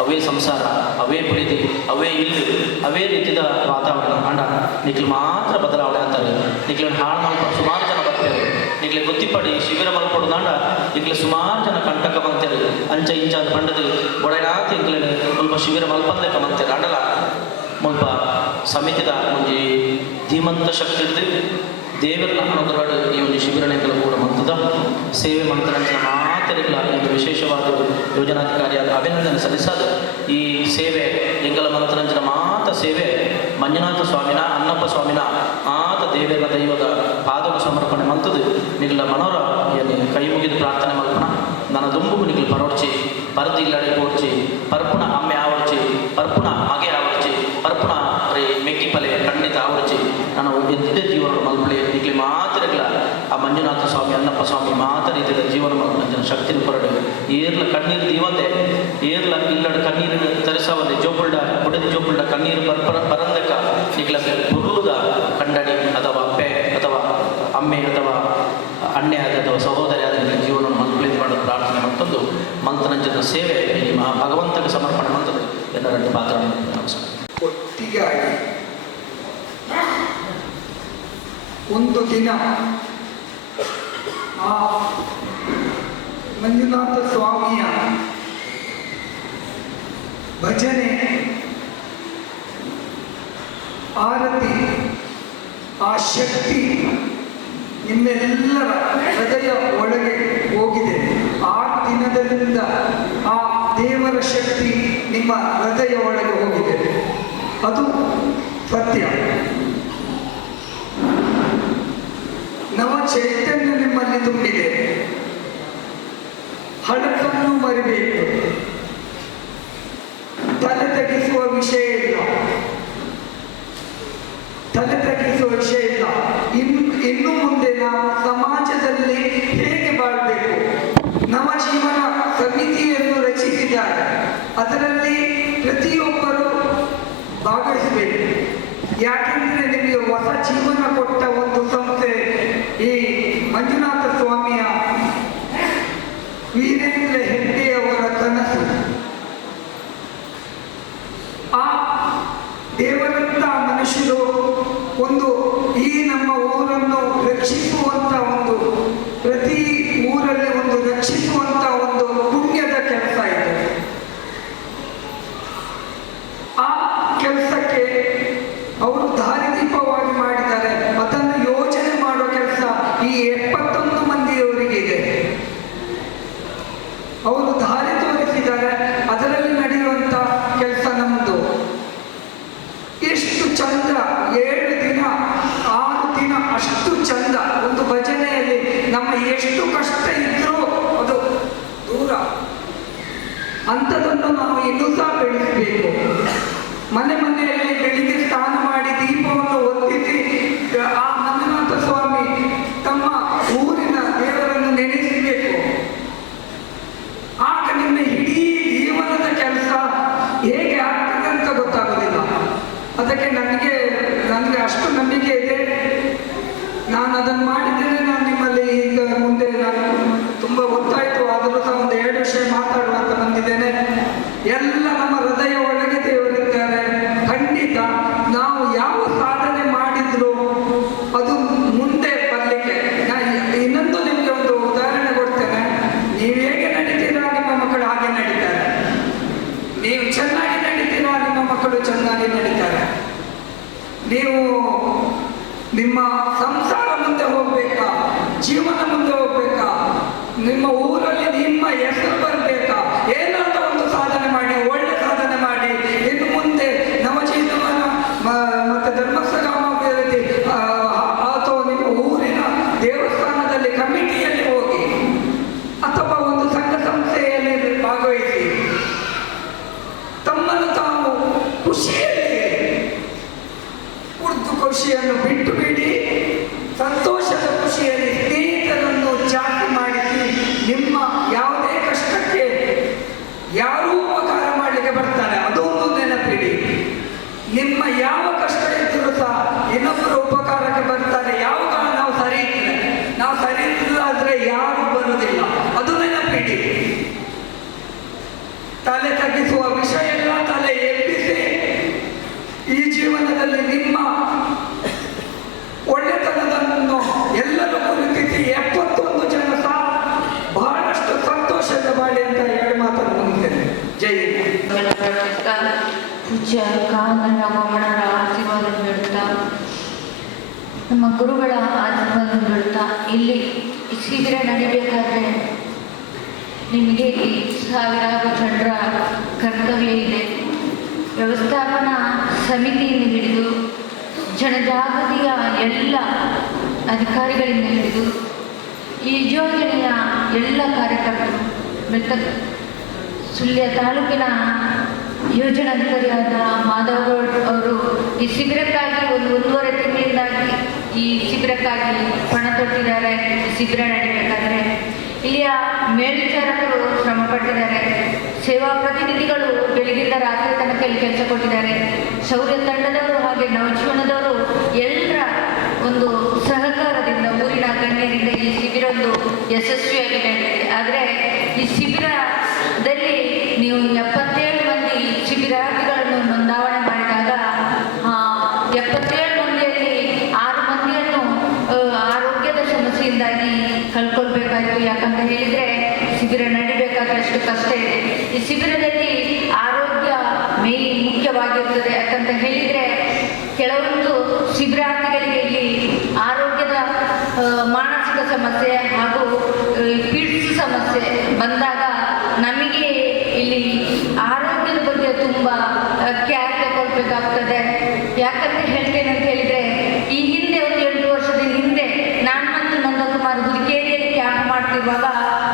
ಅವೇ ಸಂಸಾರ ಅವೇ ಪ್ರೀತಿ ಅವೇ ಇಲ್ಲು ಅವೇ ರೀತಿಯ ವಾತಾವರಣ ಅಂಡ ನಿಖಲು ಮಾತ್ರ ಬದಲಾವಣೆ ಅಂತಾರೆ ನಿಖಲು ಹಾಳು ಮಾಡ್ಕೊಂಡು ಸುಮಾರು ಜನ ಬರ್ತಾರೆ ನಿಖಲೆ ಗೊತ್ತಿಪ್ಪಡಿ ಶಿಬಿರ ಮಲ್ಪಡು ನಾಡ ನಿಖಲೆ ಸುಮಾರು ಜನ ಕಂಟಕ ಬಂತೇವೆ ಅಂಚ ಇಂಚಾದ ಪಂಡದು ಒಡೆನಾಥ ಇಂಕ್ಲೆ ಸ್ವಲ್ಪ ಶಿಬಿರ ಮಲ್ಪಂದಕ ಬಂತೇವೆ ಅಂಡಲ ಮುಲ್ಪ ಸಮಿತಿದ ಒಂದು ಧೀಮಂತ ಶಕ್ತಿ ಇರ್ತದೆ ದೇವರ ಅನ್ನೋದ್ರೊಳಗೆ ಈ ಒಂದು ಶಿಬಿರನೆಗಳು ಕೂಡ ಮಂತದ ಸೇವೆ ಮಂತ್ರ ಮಾತ್ರ ಮಾತರಿಗಳ ಇದು ವಿಶೇಷವಾದ ಯೋಜನಾಧಿಕಾರಿಯಾದ ಅಭಿನಂದನೆ ಸಲ್ಲಿಸೋದು ಈ ಸೇವೆ ಎಂಗಲ ಮಂತ್ರಂಜನ ಮಾತ ಸೇವೆ ಮಂಜುನಾಥ ಸ್ವಾಮಿನ ಅನ್ನಪ್ಪ ಸ್ವಾಮಿನ ಆತ ದೇವರ ದೈವದ ಪಾದಕ ಸಮರ್ಪಣೆ ಮಂತದು ನಿಗಲ ಮನೋರ ಕೈ ಮುಗಿದು ಪ್ರಾರ್ಥನೆ ಮಲ್ಪನ ನನ್ನ ದುಂಬು ನಿಗಲು ಪರೋಡ್ಚಿ ಪರದಿ ಇಲ್ಲಡೆ ಕೋಡ್ಚಿ ಪರ್ಪುಣ ಅಮ್ಮೆ ಆವಡ್ಚಿ ಪರ್ಪುಣ ಮಗೆ ಆವಡ್ಚಿ ಪರ್ಪುಣ ಮೆಕ್ಕಿ ಪಲೆ ಖಂಡಿತ ಆವಡ್ಚಿ ನನ್ನ ಎದ್ದೆ ಜೀವನ ಮಲ್ಪಳೆ ನಿಗಲಿ ಮಾತರಿಗಳ ಆ ಮಂಜುನಾಥ ಸ್ವಾಮಿ ಅನ್ನಪ್ಪ ಸ್ವಾಮಿ ಮಾತ ರೀತಿಯ ಜೀವನ ಮಲ್ಪನ ಶಕ್ತಿನ ಕೊರಡು ಏರ್ಲ ಕಣ್ಣೀರು ದೀವಂದೆ ಏರ್ಲ ಇಲ್ಲಡ ಕಣ್ಣೀರಿನ ತರಿಸವಂದೆ ಜೋಪುಲ್ಡ ಬುಡದ ಜೋಪುಲ್ಡ ಕಣ್ಣೀರು ಬರಂದಕ್ಕ ನಿಗಲ ಬುರುದ ಕಂಡಡಿ ಅಥವಾ ಅಪ್ಪೆ ಅಥವಾ ಅಮ್ಮೆ ಅಥವಾ ಅಣ್ಣೆ ಆದ ಅಥವಾ ಸಹೋದರಿ ಆದ ಜೀವನವನ್ನು ಮಲ್ಪಳಿತ ಮಾಡೋ ಪ್ರಾರ್ಥನೆ ಮತ್ತೊಂದು ಮಂತ್ರನಂಜನ ಸೇವೆ ನಿಮ್ಮ ಭಗವಂತಗೆ ಸಮರ್ಪಣೆ ಮಾಡ್ತದೆ ಎಲ್ಲರ ಪಾತ್ರ ನಮಸ್ಕಾರ. ಒಟ್ಟಿಗಾಗಿ ಒಂದು ದಿನ ಆ ಮಂಜುನಾಥ ಸ್ವಾಮಿಯ ಭಜನೆ ಆರತಿ ಆ ಶಕ್ತಿ ನಿಮ್ಮೆಲ್ಲರ ಹೃದಯ ಒಳಗೆ ಹೋಗಿದೆ. ಆ ದಿನದಿಂದ ಆ ದೇವರ ಶಕ್ತಿ ನಿಮ್ಮ ಹೃದಯ ಒಳಗೆ ಹೋಗಿದೆ, ಅದು ಸತ್ಯ. ನವ ಚೈತನ್ಯ ನಿಮ್ಮಲ್ಲಿ ತುಂಬಿದೆ. ಹಳಕನ್ನು ಮರಿಬೇಕು, ತಲೆ ತಗ್ಗಿಸುವ ವಿಷಯ ಇಲ್ಲ, ತಲೆ ತಗ್ಗಿಸುವ ವಿಷಯ ಇಲ್ಲ. ಇನ್ನು ಮುಂದೆ ನಾವು ಸಮಾಜದಲ್ಲಿ ಹೇಗೆ ಬಾಳ್ಬೇಕು, ನವಜೀವನ ಸಮಿತಿಯನ್ನು ರಚಿಸಿದ್ದಾರೆ. ಅದರಲ್ಲಿ ಪ್ರತಿಯೊಬ್ಬರು ಭಾಗವಹಿಸಬೇಕು. ಯಾಕೆಂದರೆ ನಿಮಗೆ ಹೊಸ ಜೀವನ ಕೊಟ್ಟ ಒಂದು ಸಂಸ್ಥೆ ಈ ಮಂಜುನಾಥ ಸ್ವಾಮಿಯ ವೀರೇಂದ್ರ ಹೆಗ್ಡೆಯವರ ಕನಸು. ಆ ದೇವರಂತ ಮನುಷ್ಯರು ಒಂದು ಈ ನಮ್ಮ ಊರನ್ನು ರಕ್ಷಿಸುವಂತ ಒಂದು, ಪ್ರತಿ ಊರಲ್ಲಿ ಒಂದು ರಕ್ಷಿಸುವಂತ ಒಂದು ಪುಣ್ಯದ ಕೆಲಸ ಇದೆ. ಆ ಕೆಲಸಕ್ಕೆ ಅವರು ದಾರಿದೀಪವಾಗಿ ಮಾಡಿದ್ದಾರೆ. ಅದನ್ನು ಯೋಚನೆ ಮಾಡುವ ಕೆಲಸ ಈ 71 ಮಂದಿಯವರಿಗಿದೆ. ಅವರು ದಾರಿ ತೋರಿಸಿದ್ದಾರೆ. ಅದರಲ್ಲಿ ನಡೆಯುವಂತ ಕೆಲಸ ನಮ್ಮದು. ಎಷ್ಟು ಚಂದ, 7 ದಿನ 6 ದಿನ ಅಷ್ಟು ಚಂದ. ಒಂದು ಭಜನೆಯಲ್ಲಿ ನಮ್ಮ ಎಷ್ಟು ಕಷ್ಟ ಇದ್ರೂ ಅದು ದೂರ. ಅಂಥದನ್ನು ನಾವು ಇನ್ನೂ ಸಹ ಬೆಳೆಸಬೇಕು. ಮನೆ ಮನೆಯಲ್ಲಿ ಬೆಳಿಗ್ಗೆ ಸ್ನಾನ ಮಾಡಿ ದೀಪವನ್ನು ಹೊತ್ತಿಸಿ ಆ ಮಂಜುನಾಥ ಸ್ವಾಮಿ ತಮ್ಮ ಊರಿನ ದೇವರನ್ನು ನೆನೆಸಬೇಕು. ಆಗ ನಿಮ್ಮ ಇಡೀ ಜೀವನದ ಕೆಲಸ ಹೇಗೆ ಆಗ್ತದೆ ಅಂತ ಗೊತ್ತಾಗೋದಿಲ್ಲ. ಅದಕ್ಕೆ ನನಗೆ ಅಷ್ಟು ನಂಬಿಕೆ ಇದೆ. ನಾನು ಅದನ್ನು ಮಾಡಿದ್ದೇನೆ. ನಾನು ನಿಮ್ಮಲ್ಲಿ ಈಗ ಮುಂದೆ ನಾನು ತುಂಬ ಗೊತ್ತಾಯಿತು, ಆದರೂ ಸಹ ಒಂದು 2 ವಿಷಯ ಮಾತಾಡುವಂತ ಬಂದಿದ್ದೇನೆ. ಎಲ್ಲ ನಮ್ಮ ಹೃದಯ ಒಳಗೆ ದೇವರಿದ್ದಾರೆ. ಖಂಡಿತ ನಾವು ಯಾವ ಸಾಧನೆ ಮಾಡಿದ್ರು ಅದು ಮುಂದೆ ಬರಲಿಕ್ಕೆ. ಇನ್ನೊಂದು ನಿಮಗೆ ಒಂದು ಉದಾಹರಣೆ ಕೊಡ್ತೇನೆ. ನೀವು ಹೇಗೆ ನಡೀತೀರಾ ನಿಮ್ಮ ಮಕ್ಕಳು ಹಾಗೆ ನಡೀತಾರೆ. ನೀವು ಚೆನ್ನಾಗಿ ನಡೀತೀರಾ ನಿಮ್ಮ ಮಕ್ಕಳು ಚೆನ್ನಾಗಿ ನಡೀತಾರೆ. ನೀವು ನಿಮ್ಮ ಸಂಸಾರ ಮುಂದೆ ಹೋಗ್ಬೇಕಾ, ಜೀವನ ಮುಂದೆ ಹೋಗ್ಬೇಕಾ, ನಿಮ್ಮ ಊರಲ್ಲಿ ನಿಮ್ಮ ಹೆಸರು ಬರಬೇಕಾ, ಏನಾದರೂ ಒಂದು ಸಾಧನೆ ಮಾಡಿ, ಒಳ್ಳೆ ಸಾಧನೆ ಮಾಡಿ. ಇನ್ನು ಮುಂದೆ ನವಜೀವನ ಮತ್ತೆ ಧರ್ಮಸ್ಥಗಾಮ ಅಭಿವೃದ್ಧಿ ಅಥವಾ ನಿಮ್ಮ ಊರಿನ ದೇವಸ್ಥಾನದಲ್ಲಿ ಕಮಿಟಿಯಲ್ಲಿ ಹೋಗಿ ಅಥವಾ ಒಂದು ಸಂಘ ಸಂಸ್ಥೆಯಲ್ಲಿ ಭಾಗವಹಿಸಿ ತಮ್ಮನ್ನು ತಾವು ಖುಷಿಯಲ್ಲಿ ಉರ್ದು ಖುಷಿಯನ್ನು ಬಿಟ್ಟು ಬಿಡಿ. ಸಂತೋಷದ ಖುಷಿಯಲ್ಲಿ ಸ್ನೇಹಿತರನ್ನು ಜಾಸ್ತಿ ಮಾಡಿಸಿ. ನಿಮ್ಮ ಯಾವುದೇ ಕಷ್ಟಕ್ಕೆ ಯಾರೂ ಉಪಕಾರ ಮಾಡಲಿಕ್ಕೆ ಬರ್ತಾರೆ, ಅದೊಂದು ನೆನಪಿಡಿ. ನಿಮ್ಮ ಯಾವ ಕಷ್ಟ ಇದ್ದರೂ ಸಹ ಇನ್ನೊಬ್ಬರು ಉಪಕಾರಕ್ಕೆ ಬರ್ತಾರೆ. ಯಾವಾಗ ನಾವು ಸರಿ ಇದ್ರೆ, ನಾವು ಸರಿ ಇಲ್ಲ ಆದ್ರೆ ಯಾರು ಬರುವುದಿಲ್ಲ, ಅದು ನೆನಪಿಡಿ. ತಲೆ ತಗ್ಗಿಸುವ ವಿಷಯ ಎಲ್ಲ, ತಲೆ ಎಬ್ಬಿಸಿ ಈ ಜೀವನದಲ್ಲಿ ನಿಮ್ಮ ಒಳ್ಳೆತನವನ್ನು ಎಲ್ಲರೂ ಗುರುತಿಸಿ 71 ಜನ ಸಹ ಬಹಳಷ್ಟು ಸಂತೋಷದ ಬಾಳಿ ಅಂತ ಹೇಳಿ ಮಾತನ್ನು ಮುಗಿಸ್ತೇನೆ. ಜೈ ಹಿಂದ್. ಪೂಜ್ಯ ಕಾನನ ಗಮನರ ಆಶೀರ್ವಾದ ಬೇಡ್ತಾ, ನಮ್ಮ ಗುರುಗಳ ಆಶೀರ್ವಾದ ಬೇಡ್ತಾ, ಇಲ್ಲಿ ಶಿಬಿರ ನಡಿಬೇಕಾದ್ರೆ ನಿಮಗೆ ಸಾವಿರಾರು ಜನರ ಕರ್ತವ್ಯ ಇದೆ. ವ್ಯವಸ್ಥಾಪನಾ ಸಮಿತಿಯಿಂದ ಹಿಡಿದು ಜನಜಾಗೃತಿಯ ಎಲ್ಲ ಅಧಿಕಾರಿಗಳಿಂದ ಹಿಡಿದು ಈ ಯೋಜನೆಯ ಎಲ್ಲ ಕಾರ್ಯಕರ್ತರು ಸುಳ್ಯ ತಾಲೂಕಿನ ಯೋಜನಾಧಿಕಾರಿಯಾದ ಮಾಧವಗೌಡ್ ಅವರು ಈ ಶಿಬಿರಕ್ಕಾಗಿ ಒಂದೂವರೆ ತಿಂಗಳಿಂದಾಗಿ ಈ ಶಿಬಿರಕ್ಕಾಗಿ ಪಣ ತೊಟ್ಟಿದ್ದಾರೆ. ಶಿಬಿರ ನಡೀಬೇಕಾದ್ರೆ ಇಲ್ಲಿಯ ಮೇಲ್ವಿಚಾರಕರು ಶ್ರಮ ಪಟ್ಟಿದ್ದಾರೆ. ಸೇವಾ ಪ್ರತಿನಿಧಿಗಳು ಬೆಳಗಿಂದ ರಾತ್ರಿ ತನಕ ಇಲ್ಲಿ ಕೆಲಸ ಕೊಟ್ಟಿದ್ದಾರೆ. ಶೌರ್ಯ ತಂಡದವರು ಹಾಗೆ ನವಜೀವನದವರು ಎಲ್ಲರ ಒಂದು ಸಹಕಾರದಿಂದ ಊರಿನ ಗಣ್ಯರಿಂದ ಈ ಶಿಬಿರ ಒಂದು ಯಶಸ್ವಿಯಾಗಿ ನಡೆದಿದೆ. ಆದರೆ ಈ ಶಿಬಿರದಲ್ಲಿ ನೀವು 77 ಮಂದಿ ಶಿಬಿರಾರ್ಥಿಗಳನ್ನು ನೋಂದಾವಣೆ ಮಾಡಿದಾಗ 77 ಮಂದಿಯಲ್ಲಿ 6 ಮಂದಿಯನ್ನು ಆರೋಗ್ಯದ ಸಮಸ್ಯೆಯಿಂದಾಗಿ ಕಳ್ಕೊಳ್ಬೇಕಾಯಿತು. ಯಾಕಂತ ಹೇಳಿದರೆ ಶಿಬಿರ ನಡಿಬೇಕಾದ್ರೆ ಅಷ್ಟು ಕಷ್ಟ ಇದೆ. ಈ ಶಿಬಿರದಲ್ಲಿ ಆರೋಗ್ಯ ಮುಖ್ಯವಾಗಿರ್ತದೆ. ಯಾಕಂತ ಹೇಳಿದರೆ ಕೆಲವೊಂದು ಶಿಬಿರಾರ್ಥಿಗಳಿಗೆ ಇಲ್ಲಿ ಆರೋಗ್ಯದ ಮಾನಸಿಕ ಸಮಸ್ಯೆ ಹಾಗೂ ಪಿಡ್ಸ್ ಸಮಸ್ಯೆ ಬಂದಾಗ ನಮಗೆ ಇಲ್ಲಿ ಆರೋಗ್ಯದ ಬಗ್ಗೆ ತುಂಬ ಕೇರ್ ತಗೊಳ್ಬೇಕಾಗ್ತದೆ. ಯಾಕಂತ ಹೇಳ್ತೇನೆ ಅಂತ ಹೇಳಿದರೆ ಈ ಹಿಂದೆ ಒಂದು 8 ವರ್ಷದ ಹಿಂದೆ ನಾನು ಮತ್ತು ನಂದಕುಮಾರ್ ಹುಲಿಕೇರಿಯಲ್ಲಿ ಕ್ಯಾಂಪ್ ಮಾಡ್ತಿರುವಾಗ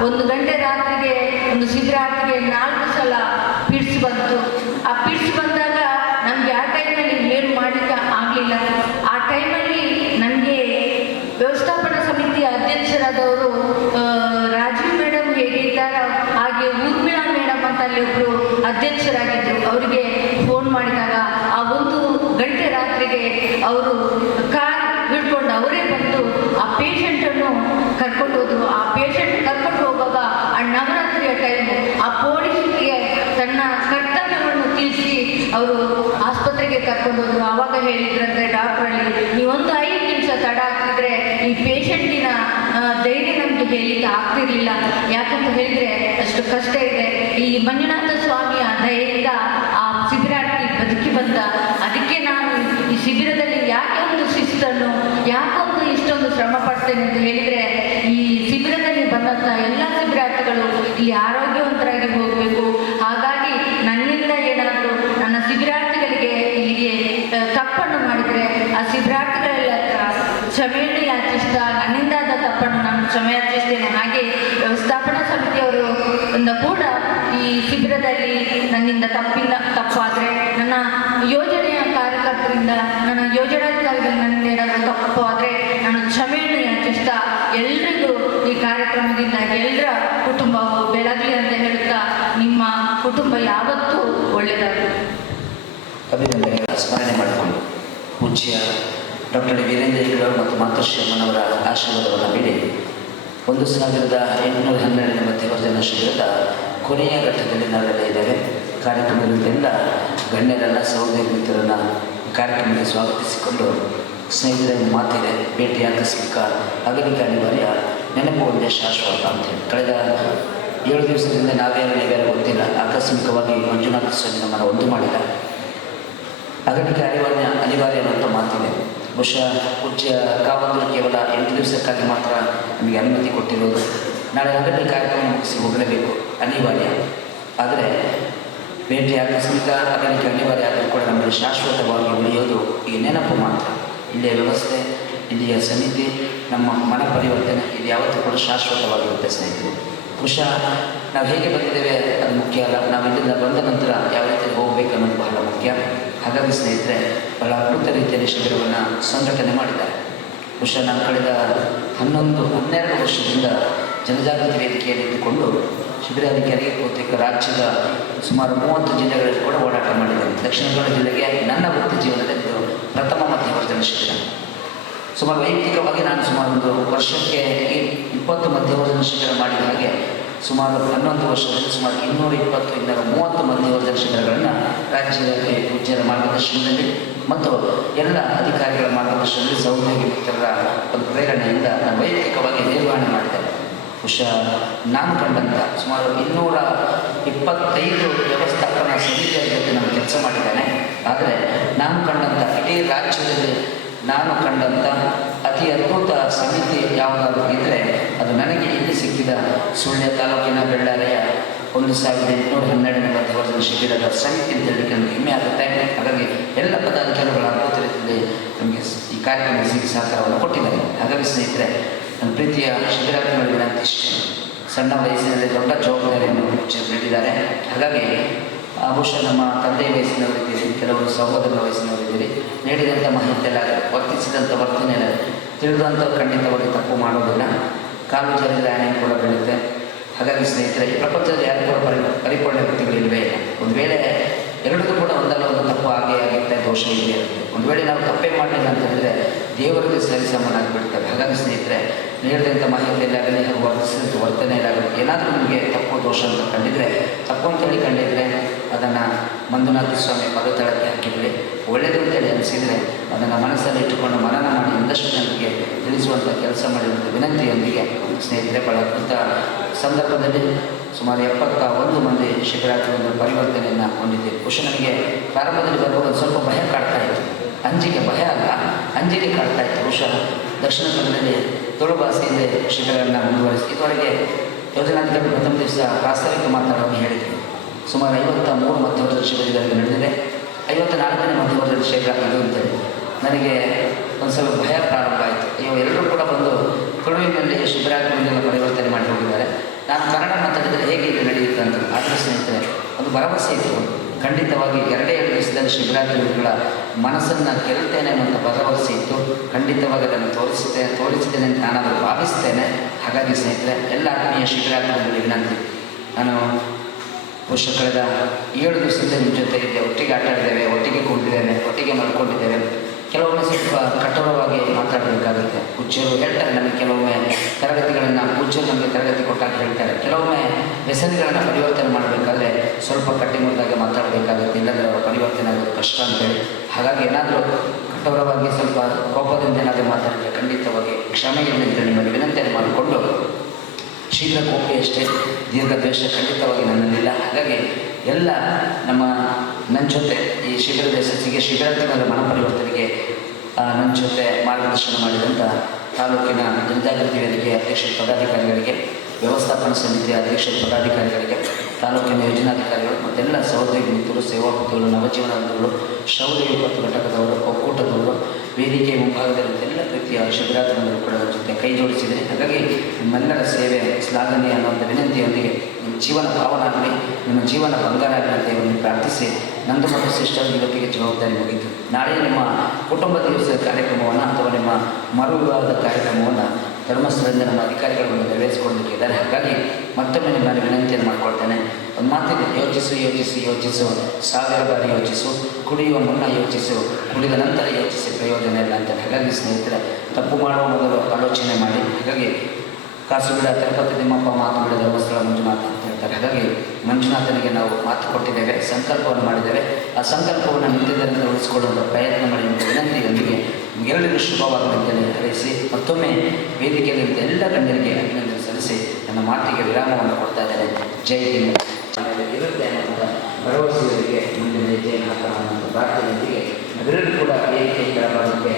1 ಗಂಟೆ ರಾತ್ರಿಗೆ ಒಂದು ಶಿಬಿರಾರ್ಥಿಗೆ 4 ಸಲ ಪಿಡ್ಸ್ ಬಂತು. ಆ ಪಿಡ್ಸ್ ಬಂದಾಗ ನಮಗೆ ಆ ಟೈಮಲ್ಲಿ ಏನು ಮಾಡಲಿಕ್ಕೆ ಆಗಲಿಲ್ಲ. ಆ ಟೈಮಲ್ಲಿ ನನಗೆ ವ್ಯವಸ್ಥಾಪನಾ ಸಮಿತಿಯ ಅಧ್ಯಕ್ಷರಾದವರು ರಾಜೀವ್ ಮೇಡಮ್ ಹೇಗೆ ಇದ್ದಾರೋ ಹಾಗೆ ಊರ್ಮಿಳಾ ಮೇಡಮ್ ಅಂತ ಅಲ್ಲಿ ಒಬ್ಬರು ಅಧ್ಯಕ್ಷರಾಗಿದ್ದರು. ಅವರಿಗೆ ಫೋನ್ ಮಾಡಿದಾಗ ಆ 1 ಗಂಟೆ ರಾತ್ರಿಗೆ ಅವರು ಕಾರ್ ಹಿಡ್ಕೊಂಡು ಅವರೇ ಬಂದು ಆ ಪೇಷಂಟನ್ನು ಕರ್ಕೊಂಡು ಹೋದರು. ಆ ಪೇಷಂಟ್ ಕರ್ಕೊಂಡು ಹೋಗುವಾಗ ಆ ನವರಾತ್ರಿಯ ಟೈಮು ಆ ಪೊಲೀಸರಿಗೆ ತನ್ನ ಕರ್ತವ್ಯವನ್ನು ತಿಳಿಸಿ ಅವರು ಆಸ್ಪತ್ರೆಗೆ ಕರ್ಕೊಂಡು ಹೋದರು. ಆವಾಗ ಹೇಳಿದ್ರಂತೆ ಡಾಕ್ಟ್ರಲ್ಲಿ, ನೀವೊಂದು 5 ನಿಮಿಷ ತಡ ಆಗ್ತಿದ್ರೆ ಈ ಪೇಷಂಟಿನ ಧೈರ್ಯ ನಮಗೆ ಹೇಳಲಿಕ್ಕೆ ಆಗ್ತಿರ್ಲಿಲ್ಲ. ಯಾಕಂತ ಹೇಳಿದರೆ ಅಷ್ಟು ಕಷ್ಟ ಇದೆ. ಈ ಮಂಜುನಾಥ ಸ್ವಾಮಿಯ ದಯೆಯಿಂದ ಆ ಶಿಬಿರಾರ್ಥಿ ಬದುಕಿ ಬಂದ. ಅದಕ್ಕೆ ನಾನು ಈ ಶಿಬಿರದಲ್ಲಿ ಯಾಕೆ ಒಂದು ಶಿಸ್ತನ್ನು ಯಾಕೊಂದು ಇಷ್ಟೊಂದು ಶ್ರಮ ಪಡ್ತೇನೆ ಅಂತ ಹೇಳಿದರೆ ಈ ಶಿಬಿರದಲ್ಲಿ ಬಂದಂಥ ಎಲ್ಲ ಶಿಬಿರಾರ್ಥಿಗಳು ಇಲ್ಲಿ ಆರೋಗ್ಯವಂತರಾಗಿ ಹೋಗಬೇಕು. ಹಾಗಾಗಿ ನನ್ನಿಂದ ಏನಾದರೂ ನನ್ನ ಶಿಬಿರಾರ್ಥಿಗಳಿಗೆ ಇಲ್ಲಿಗೆ ತಪ್ಪನ್ನು ಮಾಡಿದರೆ ಆ ಶಿಬಿರಾರ್ಥಿಗಳೆಲ್ಲ ಕ್ಷಮೆಯನ್ನು ಯಾಚಿಸ್ತಾ ನನ್ನಿಂದಾದ ತಪ್ಪನ್ನು ನಾನು ಕ್ಷಮೆ ಯಾಚಿಸ್ತೇನೆ. ಹಾಗೆ ವ್ಯವಸ್ಥಾಪನಾ ಸಮಿತಿಯವರು ಕೂಡ ಈ ಶಿಬಿರದಲ್ಲಿ ನನ್ನಿಂದ ತಪ್ಪಾದರೆ ನನ್ನ ಯೋಜನೆಯ ಕಾರ್ಯಕರ್ತರಿಂದ ನನ್ನ ಯೋಜನಾಧಿಕಾರಿಗಳು ನನ್ನಿಂದ ಏನಾದರೂ ತಪ್ಪು ಆದರೆ ನಾನು ಕ್ಷಮೆಯನ್ನು ಯಾಚಿಸ್ತಾ ಎಲ್ರಿಗೂ ಈ ಕಾರ್ಯಕ್ರಮದಿಂದ ಎಲ್ಲರ ಕುಟುಂಬವು ಬೆಳಗಲಿ ಅಂತ ಹೇಳುತ್ತಾ ನಿಮ್ಮ ಕುಟುಂಬ ಯಾವತ್ತೂ ಒಳ್ಳೆಯದಾಗಲಿ. ಅಭಿನಂದನೆಗಳ ಸ್ಮರಣೆ ಮಾಡಿಕೊಂಡು ಪೂಜ್ಯ ಡಾಕ್ಟರ್ ವೀರೇಂದ್ರ ಹೆಗ್ಗಡೆ ಮತ್ತು ಮಾತೃಶ್ರೀ ಅಮ್ಮನವರ ಆಶೀರ್ವಾದವನ್ನು ಬೇಡಿ 1812 ಮಧ್ಯವರ್ಜನ ಶಿಬಿರದ ಕೊನೆಯ ಘಟ್ಟದಲ್ಲಿ ನಾವೆಲ್ಲ ಇದ್ದೇವೆ. ಕಾರ್ಯಕ್ರಮದಿಂದ ಗಣ್ಯರೆಲ್ಲ ಸಹೋದರಿ ಮಿತ್ರರನ್ನು ಕಾರ್ಯಕ್ರಮಕ್ಕೆ ಸ್ವಾಗತಿಸಿಕೊಂಡು ಸ್ನೇಹಿತರಲ್ಲಿ ಮಾತಿದೆ, ಭೇಟಿ ಆಕಸ್ಮಿಕ, ಅಗಲಿಕೆ ಅನಿವಾರ್ಯ, ನೆನಪು ಒಂದೇ ಶಾಶ್ವತ ಅಂತೇಳಿ. ಕಳೆದ 7 ದಿವಸದಿಂದ ನೀವ್ಯಾರು ಗೊತ್ತಿಲ್ಲ, ಆಕಸ್ಮಿಕವಾಗಿ ಮಂಜುನಾಥ ಸ್ವಾಮಿ ನಮ್ಮನ್ನು ಒಂದು ಮಾಡಿದ. ಅಗಲಿಕೆ ಅನಿವಾರ್ಯ ಅನ್ನುವಂಥ ಮಾತಿದೆ. ಬಹುಶಃ ಪೂಜ್ಯ ಕಾವಂದರು ಕೇವಲ 8 ದಿವಸಕ್ಕಾಗಿ ಮಾತ್ರ ನಮಗೆ ಅನುಮತಿ ಕೊಟ್ಟಿರೋದು. ನಾಳೆ ಅಗಲಿಕೆ ಕಾರ್ಯಕ್ರಮ ಮುಗಿಸಿ ಹೋಗಲೇಬೇಕು, ಅನಿವಾರ್ಯ. ಆದರೆ ಭೇಟಿ ಆಕಸ್ಮಿಕ, ಅಗಲಿಕೆ ಅನಿವಾರ್ಯ ಆದರೂ ಕೂಡ ನಮಗೆ ಶಾಶ್ವತವಾಗಿ ಉಳಿಯೋದು ಈ ನೆನಪು ಮಾತ್ರ. ಇಲ್ಲಿಯ ವ್ಯವಸ್ಥೆ, ಇಲ್ಲಿಯ ಸಮಿತಿ, ನಮ್ಮ ಮನ ಪರಿವರ್ತನೆ ಇದು ಯಾವತ್ತೂ ಕೂಡ ಶಾಶ್ವತವಾಗಿರುತ್ತೆ ಸ್ನೇಹಿತರು. ಬಹುಶಃ ನಾವು ಹೇಗೆ ಬಂದಿದ್ದೇವೆ ಅದು ಮುಖ್ಯ ಅಲ್ಲ, ನಾವು ಇಲ್ಲಿಂದ ಬಂದ ನಂತರ ಯಾವ ರೀತಿ ಹೋಗಬೇಕು ಅನ್ನೋದು ಬಹಳ ಮುಖ್ಯ. ಹಾಗಾಗಿ ಸ್ನೇಹಿತರೆ ಬಹಳ ಅದ್ಭುತ ರೀತಿಯಲ್ಲಿ ಶಿಬಿರವನ್ನು ಸಂಘಟನೆ ಮಾಡಿದ್ದಾರೆ. ಬಹುಶಃ ನಾನು ಕಳೆದ 12 ವರ್ಷದಿಂದ ಜನಜಾಗೃತಿ ವೇದಿಕೆಯಲ್ಲಿ ಇದ್ದುಕೊಂಡು ಶಿಬಿರಾಧಿಕಾರಿಗೆ ಬಹುತೇಕ ರಾಜ್ಯದ ಸುಮಾರು 30 ಜಿಲ್ಲೆಗಳಲ್ಲಿ ಕೂಡ ಓಡಾಟ ಮಾಡಿದ್ದೇನೆ. ದಕ್ಷಿಣ ಕನ್ನಡ ಜಿಲ್ಲೆಗೆ ನನ್ನ ವೃತ್ತಿ ಜೀವನದಲ್ಲಿ ಪ್ರಥಮ ಮಧ್ಯವರ್ಜನ ಶಿಬಿರ. ಸುಮಾರು ವೈಯಕ್ತಿಕವಾಗಿ ನಾನು ಸುಮಾರು ಒಂದು ವರ್ಷಕ್ಕೆ 20 ಮಧ್ಯವರ್ಜನ ಶಿಬಿರ ಮಾಡಿದ ಹಾಗೆ ಸುಮಾರು 11 ವರ್ಷದಲ್ಲಿ ಸುಮಾರು 220-230 ಮಧ್ಯವರ್ಜನ ಶಿಬಿರಗಳನ್ನು ರಾಜ್ಯದ ಪೂಜ್ಯರ ಮಾರ್ಗದರ್ಶನದಲ್ಲಿ ಮತ್ತು ಎಲ್ಲ ಅಧಿಕಾರಿಗಳ ಮಾರ್ಗದರ್ಶನದಲ್ಲಿ ಸಹೋದರಿ ಮಿತ್ರರ ಒಂದು ಪ್ರೇರಣೆಯಿಂದ ನಾನು ವೈಯಕ್ತಿಕವಾಗಿ ನಿರ್ವಹಣೆ ಮಾಡಿದ್ದೇನೆ. ಬಹುಶಃ ನಾನು ಕಂಡಂಥ ಸುಮಾರು 225 ವ್ಯವಸ್ಥಾಪನಾ ಸಮಿತಿಯ ಜೊತೆ ನಾನು ಕೆಲಸ ಮಾಡಿದ್ದೇನೆ. ಆದರೆ ನಾನು ಕಂಡಂಥ ಇಡೀ ರಾಜ್ಯದಲ್ಲಿ ನಾನು ಕಂಡಂಥ ಅತಿ ಅದ್ಭುತ ಸಮಿತಿ ಯಾವುದಾದ್ರೂ ಇದ್ದರೆ ಅದು ನನಗೆ ಇಲ್ಲಿ ಸಿಕ್ಕಿದ ಸುಳ್ಯ ತಾಲೂಕಿನ ಬೆಳ್ಳಾರೆಯ 1812ನೇ ಮಧ್ಯವರ್ಷದ ಶಿಬಿರದ ಸಮಿತಿ ಅಂತ ಹೇಳಲಿಕ್ಕೆ ನಮಗೆ ಹೆಮ್ಮೆ ಆಗುತ್ತೆ. ಹಾಗಾಗಿ ಎಲ್ಲ ಪದಾಧಿಕಾರಿಗಳ ಅದ್ಭುತ ರೀತಿಯಲ್ಲಿ ನಮಗೆ ಈ ಕಾರ್ಯಕ್ರಮಕ್ಕೆ ಸಿಗಿ ಸಹಕಾರವನ್ನು ಕೊಟ್ಟಿದ್ದಾರೆ. ಹಾಗಾಗಿ ಸ್ನೇಹಿತರೆ, ನನ್ನ ಪ್ರೀತಿಯ ಶಿಬಿರಾರ್ಥಿಗಳ ವಿನಂತಿ ಇಷ್ಟೇ, ಸಣ್ಣ ವಯಸ್ಸಿನಲ್ಲಿ ದೊಡ್ಡ ಜವಾಬ್ದಾರಿಯನ್ನು ನೀಡಿದ್ದಾರೆ. ಹಾಗಾಗಿ ಬಹುಶಃ ನಮ್ಮ ತಂದೆ ವಯಸ್ಸಿನವರಿದ್ದೀರಿ, ಕೆಲವರು ಸಹೋದರನ ವಯಸ್ಸಿನವರಿದ್ದೀರಿ, ನೀಡಿದಂಥ ಮಾಹಿತಿಯಲ್ಲ, ವರ್ತಿಸಿದಂಥ ವರ್ತನೆಯಲ್ಲ, ತಿಳಿದಂಥವ್ರು ಖಂಡಿತವಾಗಿ ತಪ್ಪು ಮಾಡೋದಿಲ್ಲ. ಕಾಲು ಜಾರಿದ ಆನೆ ಕೂಡ ಬೀಳುತ್ತೆ. ಹಾಗಾಗಿ ಸ್ನೇಹಿತರೆ, ಈ ಪ್ರಪಂಚದಲ್ಲಿ ಯಾರು ಕೂಡ ಪರಿಪೂರ್ಣ ವ್ಯಕ್ತಿಗಳಿಲ್ವೇ ಇಲ್ಲ. ಒಂದು ವೇಳೆ ಎರಡೂ ಕೂಡ ಒಂದಲ್ಲ ಒಂದು ತಪ್ಪು ಆಗೇ ಆಗುತ್ತೆ, ದೋಷ ಇಲ್ಲೇ ಇರುತ್ತೆ. ಒಂದು ವೇಳೆ ನಾವು ತಪ್ಪೇ ಮಾಡಲಿಲ್ಲ ಅಂತ ಹೇಳಿದ್ರೆ ದೇವರಿಗೆ ಸರಿಸಮನಾಗಿಬಿಡ್ತವೆ. ಹಾಗಾಗಿ ಸ್ನೇಹಿತರೆ, ನೀಡಿದಂಥ ಮಾಹಿತಿಯಲ್ಲಾಗಲಿ ಹಾಗೂ ವರ್ತಿಸಿದಂಥ ವರ್ತನೆಯಲ್ಲಾಗಲಿ ಏನಾದರೂ ನಿಮಗೆ ತಪ್ಪು ದೋಷ ಅಂತ ಕಂಡಿದ್ರೆ, ತಪ್ಪು ಅಂತೇಳಿ ಕಂಡಿದ್ರೆ ಅದನ್ನು ಮಂಜುನಾಥ ಸ್ವಾಮಿ ಪದತಳಕ್ಕೆ ಹಾಕಿಬಿಡಿ. ಒಳ್ಳೆಯದು ಅಂತೇಳಿ ಅನಿಸಿದರೆ ಅದನ್ನು ಮನಸ್ಸಲ್ಲಿ ಇಟ್ಟುಕೊಂಡು ಮನನ ಮಾಡಿ ಇನ್ನಷ್ಟು ಜನರಿಗೆ ತಿಳಿಸುವಂಥ ಕೆಲಸ ಮಾಡಿರುವಂಥ ವಿನಂತಿಯೊಂದಿಗೆ ಸ್ನೇಹಿತರೆ, ಬಹಳ ಅದ್ಭುತ ಸಂದರ್ಭದಲ್ಲಿ ಸುಮಾರು 71 ಮಂದಿ ಶಿಬಿರಾರ್ಥಿ ಒಂದು ಪರಿವರ್ತನೆಯನ್ನು ಹೊಂದಿದ್ದೇವೆ. ಬಹುಶಃ ನನಗೆ ಪ್ರಾರಂಭದಲ್ಲಿ ಬರುವಾಗ ಸ್ವಲ್ಪ ಭಯ ಕಾಡ್ತಾ ಇತ್ತು, ಅಂಜಿಕೆ, ಭಯ ಅಲ್ಲ, ಅಂಜಿಕೆ ಕಾಡ್ತಾ ಇತ್ತು. ಬಹುಶಃ ದಕ್ಷಿಣ ಕನ್ನಡದಲ್ಲಿ ತುಳು ಭಾಷೆಯಿಂದ ಶಿಬಿರವನ್ನು ಮುಂದುವರಿಸಿ ಇದುವರೆಗೆ ಯೋಜನಾಧಿಕಾರಿ ಪ್ರಥಮ ದಿವಸ ಪ್ರಾಸ್ತಾವಿಕ ಮಾತನಾಡುವಾಗ ಹೇಳಿದರು. ಸುಮಾರು 53 ಮಧ್ಯವರ್ಗದ ಶಿಬಿರಗಳಿಗೆ ನಡೆದಿದೆ. 54ನೇ ಮಧ್ಯವರ್ಗದ ಶಿಬಿರ ಅದು ಅಂತೇಳಿ ನನಗೆ ಒಂದು ಸ್ವಲ್ಪ ಭಯ ಪ್ರಾರಂಭ ಆಯಿತು. ಎಲ್ಲರೂ ಕೂಡ ಬಂದು ತುಳುವಿನಲ್ಲಿ ಶಿಬಿರಾರ್ಥಿಗಳನ್ನೆಲ್ಲ ಪರಿವರ್ತನೆ ಮಾಡಿ ಹೋಗಿದ್ದಾರೆ. ನಾನು ಕನ್ನಡ ಮಾತಾಡಿದರೆ ಹೇಗೆ ಇದು ನಡೆಯುತ್ತೆ ಅಂತ. ಆದರೆ ಸ್ನೇಹಿತರೆ, ಒಂದು ಭರವಸೆ ಇತ್ತು, ಖಂಡಿತವಾಗಿ 2 ದಿವಸದಲ್ಲಿ ಶಿಬಿರಾರ್ಥಿಗಳ ಮನಸ್ಸನ್ನು ಗೆಲ್ತೇನೆ ಅನ್ನುವಂಥ ಭರವಸೆ ಇತ್ತು. ಖಂಡಿತವಾಗಿ ಅದನ್ನು ತೋರಿಸಿದ್ದೇನೆ ಅಂತ ನಾನಾದರೂ ಭಾವಿಸ್ತೇನೆ. ಹಾಗಾಗಿ ಸ್ನೇಹಿತರೆ, ಎಲ್ಲ ಆತ್ಮೀಯ ಶಿಬಿರಾರ್ಥಿಗಳಿಗೆ ವಿನಂತಿ, ನಾನು ಬಹುಶಃ ಕಳೆದ 7 ದಿವಸದಿಂದ ನಿಮ್ಮ ಜೊತೆ ಇದ್ದೆ, ಒಟ್ಟಿಗೆ ಆಟ ಆಡಿದ್ದೇವೆ, ಒಟ್ಟಿಗೆ ಕೂಡಿದ್ದೇವೆ, ಒಟ್ಟಿಗೆ ಮಲ್ಕೊಂಡಿದ್ದೇವೆ. ಕೆಲವೊಮ್ಮೆ ಸ್ವಲ್ಪ ಕಠೋರವಾಗಿ ಮಾತಾಡಬೇಕಾಗುತ್ತೆ. ಪೂಜ್ಯರು ಹೇಳ್ತಾರೆ ನಮಗೆ, ಕೆಲವೊಮ್ಮೆ ತರಗತಿಗಳನ್ನು ಪೂಜ್ಯರು ನಮಗೆ ತರಗತಿ ಕೊಟ್ಟಾಗ ಹೇಳ್ತಾರೆ, ಕೆಲವೊಮ್ಮೆ ವ್ಯಸನಿಗಳನ್ನು ಪರಿವರ್ತನೆ ಮಾಡಬೇಕಾದ್ರೆ ಸ್ವಲ್ಪ ಕಟ್ಟಿಮುದ್ದಾಗಿ ಮಾತಾಡಬೇಕಾಗುತ್ತೆ, ಇಲ್ಲಾಂದರೆ ಅವರ ಪರಿವರ್ತನೆ ಆಗೋದು ಕಷ್ಟ ಅಂತೇಳಿ. ಹಾಗಾಗಿ ಏನಾದರೂ ಕಠೋರವಾಗಿ ಸ್ವಲ್ಪ ಕೋಪದಿಂದ ಏನಾದರೂ ಮಾತಾಡಿದರೆ ಖಂಡಿತವಾಗಿ ಕ್ಷಮೆ ಇರಲಿ ಅಂತ ನಿಮ್ಮಲ್ಲಿ ವಿನಂತಿಯನ್ನು ಮಾಡಿಕೊಂಡು, ಶೀಘ್ರ ಕೋಪೆಯಷ್ಟೇ, ದೀರ್ಘ ದ್ವೇಷ ಖಂಡಿತವಾಗಿ ನನ್ನಲ್ಲಿಲ್ಲ. ಹಾಗಾಗಿ ಎಲ್ಲ ನನ್ನ ಜೊತೆ ಈ ಶಿಬಿರದ ಯಶಸ್ಸಿಗೆ, ಶಿಬಿರಾರ್ಥಿಗಳ ಮನ ಪರಿವರ್ತನೆಗೆ ನನ್ನ ಜೊತೆ ಮಾರ್ಗದರ್ಶನ ಮಾಡಿದಂಥ ತಾಲೂಕಿನ ಜನಜಾಗೃತಿ ವೇದಿಕೆಯ ಅಧ್ಯಕ್ಷ ಪದಾಧಿಕಾರಿಗಳಿಗೆ, ವ್ಯವಸ್ಥಾಪನಾ ಸಮಿತಿಯ ಅಧ್ಯಕ್ಷ ಪದಾಧಿಕಾರಿಗಳಿಗೆ, ತಾಲೂಕಿನ ಯೋಜನಾಧಿಕಾರಿಗಳು ಮತ್ತೆಲ್ಲ ಸಹೋದ್ಯೋಗಿ ಮಿತ್ರರು, ಸೇವಾಪತಿಗಳು, ನವಜೀವನದವರು, ಶೌರ್ಯ ವಿಪತ್ತು ಘಟಕದವರು, ಒಕ್ಕೂಟದವರು, ವೇದಿಕೆ ಮುಂಭಾಗದಲ್ಲಿ ಎಲ್ಲ ರೀತಿಯ ಶಿಬಿರಾರ್ಥಿಗಳು ಕೂಡ ನನ್ನ ಜೊತೆ ಕೈ ಜೋಡಿಸಿದೆ. ಹಾಗಾಗಿ ನಿಮ್ಮೆಲ್ಲರ ಸೇವೆ ಶ್ಲಾಘನೀಯ ಅನ್ನುವಂಥ ವಿನಂತಿಯೊಂದಿಗೆ ನಿಮ್ಮ ಜೀವನ ಭಾವನಾಗಲಿ, ನಿಮ್ಮ ಜೀವನ ಬಂಗಾರ ಆಗಲಿ ಅಂತ ಇವರನ್ನು ಪ್ರಾರ್ಥಿಸಿ, ನಂದು ಮತ್ತು ಸಿಸ್ಟರ್ ಇವತ್ತಿಗೆ ಜವಾಬ್ದಾರಿ ಮುಗಿತು. ನಾಳೆ ನಿಮ್ಮ ಕುಟುಂಬ ದಿವಸದ ಕಾರ್ಯಕ್ರಮವನ್ನು ಅಥವಾ ನಿಮ್ಮ ಮರು ವಿವಾಹದ ಕಾರ್ಯಕ್ರಮವನ್ನು ಧರ್ಮಸ್ಥಳದಿಂದ ನಮ್ಮ ಅಧಿಕಾರಿಗಳನ್ನು ನೆರವೇರಿಸಿಕೊಳ್ಳಲಿಕ್ಕಿದ್ದಾರೆ. ಹಾಗಾಗಿ ಮತ್ತೊಮ್ಮೆ ನಿಮ್ಮನ್ನು ವಿನಂತಿಯನ್ನು ಮಾಡಿಕೊಳ್ತೇನೆ. ಒಂದು ಮಾತಿದೆ, ಯೋಚಿಸು 1000 ಬಾರಿ ಯೋಚಿಸು, ಕುಡಿಯುವ ಮುನ್ನ ಯೋಚಿಸು, ಕುಡಿದ ನಂತರ ಯೋಚಿಸಿ ಪ್ರಯೋಜನ ಇಲ್ಲ ಅಂತ. ಹಾಗಾಗಿ ಸ್ನೇಹಿತರೆ, ತಪ್ಪು ಮಾಡುವ ಮೊದಲು ಆಲೋಚನೆ ಮಾಡಿ. ಹಾಗಾಗಿ ಕಾಸು ಬಿಡ ತಿರುಪತಿ ತಿಮ್ಮಪ್ಪ, ಮಾತು ಬಿಡ ಧರ್ಮಸ್ಥಳ ಮಂಜುನಾಥ ಅಂತ ಹೇಳ್ತಾರೆ. ಹಾಗಾಗಿ ಮಂಜುನಾಥನಿಗೆ ನಾವು ಮಾತು ಕೊಟ್ಟಿದ್ದೇವೆ, ಸಂಕಲ್ಪವನ್ನು ಮಾಡಿದ್ದೇವೆ. ಆ ಸಂಕಲ್ಪವನ್ನು ನಿತ್ಯದಿಂದ ಉಳಿಸಿಕೊಳ್ಳುವಂಥ ಪ್ರಯತ್ನ ಮಾಡಿ ನಿಮ್ಮ ವಿನಂತಿಯೊಂದಿಗೆ ಎಲ್ಲರಿಗೂ ಶುಭವಾಗದಂತೆಯೇ ಹಾರೈಸಿ, ಮತ್ತೊಮ್ಮೆ ವೇದಿಕೆಯಲ್ಲಿ ಎಲ್ಲ ಗಣ್ಯರಿಗೆ ಅಭಿನಂದನೆ ಸಲ್ಲಿಸಿ ನನ್ನ ಮಾತಿಗೆ ವಿರಾಮವನ್ನು ಕೊಡ್ತಾ ಇದ್ದೇನೆ. ಜೈ ಹಿಂದ್. ಇರುತ್ತೆ ಅನ್ನೋಂಥ ಭರವಸೆಯವರಿಗೆ ಮುಂದಿನ ಹೆಜ್ಜೆಯನ್ನು ಹಾಕೋಣ ಅನ್ನೋಂಥ ಪ್ರಾರ್ಥನೆಯೊಂದಿಗೆ ಅದರಲ್ಲೂ ಕೂಡ ವೇದಿಕೆ ಎಡಭಾಗಕ್ಕೆ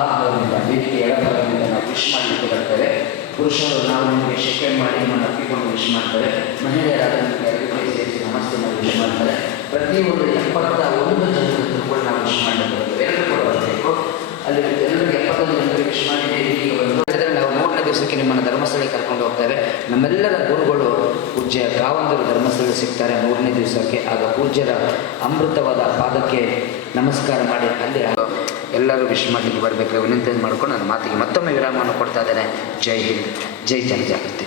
ಆತ್ಮದಿಂದ, ವೇದಿಕೆ ಎಡಭಾಗದಿಂದ ನಾವು ವಿಶ್ ಮಾಡಲಿಕ್ಕೆ ಬರ್ತೇವೆ. ಪುರುಷರು ನಾವು ನಿಮಗೆ ಶೇಖರಣೆ ಮಾಡಿ ನಿಮ್ಮನ್ನು ಅಪ್ಪಿಕೊಂಡು ವಿಶ್ ಮಾಡ್ತಾರೆ. ಮಹಿಳೆಯರಾದ ನಿಮಗೆ ಎಲ್ಲರಿಗೂ ಸೇರಿಸಿ ನಮಸ್ತೆ ಮಾಡಿ ವಿಶ್ ಮಾಡ್ತಾರೆ. ಪ್ರತಿಯೊಂದು 71 ಜನರು ಕೂಡ ನಾವು ವಿಶ್ ಮಾಡಲಿಕ್ಕೆ ಬರ್ತೇವೆ. ಎಲ್ಲರೂ ಕೂಡ ಬರಬೇಕು. ಅಲ್ಲಿ ಎಲ್ಲರಿಗೂ 71 ಜನರಿಗೆ ವಿಶ್ ಮಾಡಿ ವೇದಿಕೆಗೆ ಬಂದು ನಾವು 3ನೇ ದಿವಸಕ್ಕೆ ನಿಮ್ಮನ್ನು ಧರ್ಮಸ್ಥಳಕ್ಕೆ ಕರ್ಕೊಂಡು ಹೋಗ್ತೇವೆ. ನಮ್ಮೆಲ್ಲರ ಗುರುಗಳು ಪೂಜ್ಯ ಕಾವಂದರು ಧರ್ಮಸ್ಥಳಕ್ಕೆ ಸಿಗ್ತಾರೆ 3ನೇ ದಿವಸಕ್ಕೆ. ಆಗ ಪೂಜ್ಯರ ಅಮೃತವಾದ ಪಾದಕ್ಕೆ ನಮಸ್ಕಾರ ಮಾಡಿ ಅಲ್ಲಿ ಎಲ್ಲರೂ ವಿಶ್ ಮಾಡಲಿಕ್ಕೆ ಬರಬೇಕು ವಿನಂತಿಯನ್ನು ಮಾಡಿಕೊಂಡು ನನ್ನ ಮಾತಿಗೆ ಮತ್ತೊಮ್ಮೆ ವಿರಾಮವನ್ನು ಕೊಡ್ತಾ ಇದ್ದೇನೆ. ಜೈ ಹಿಂದ್, ಜೈ ಜನಜಾಗೃತಿ.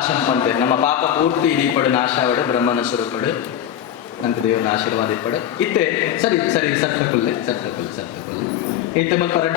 ನಾಶ ಅಂತೆ ನಮ್ಮ ಪಾಪ ಪೂರ್ತಿ ಹಿಡಿಪಡು ನಾಶ ಆವಡು ಬ್ರಹ್ಮನ ಸ್ವರೂಪಡು ನಂಗೆ ದೇವನ ಆಶೀರ್ವಾದ ಇಪ್ಪಡು ಇತ್ತೆ ಸರಿ ಸರಿ ಸತ್ತಕೊಲ್ಲೆ ಇತ್ತೆ ಮತ್ತೆ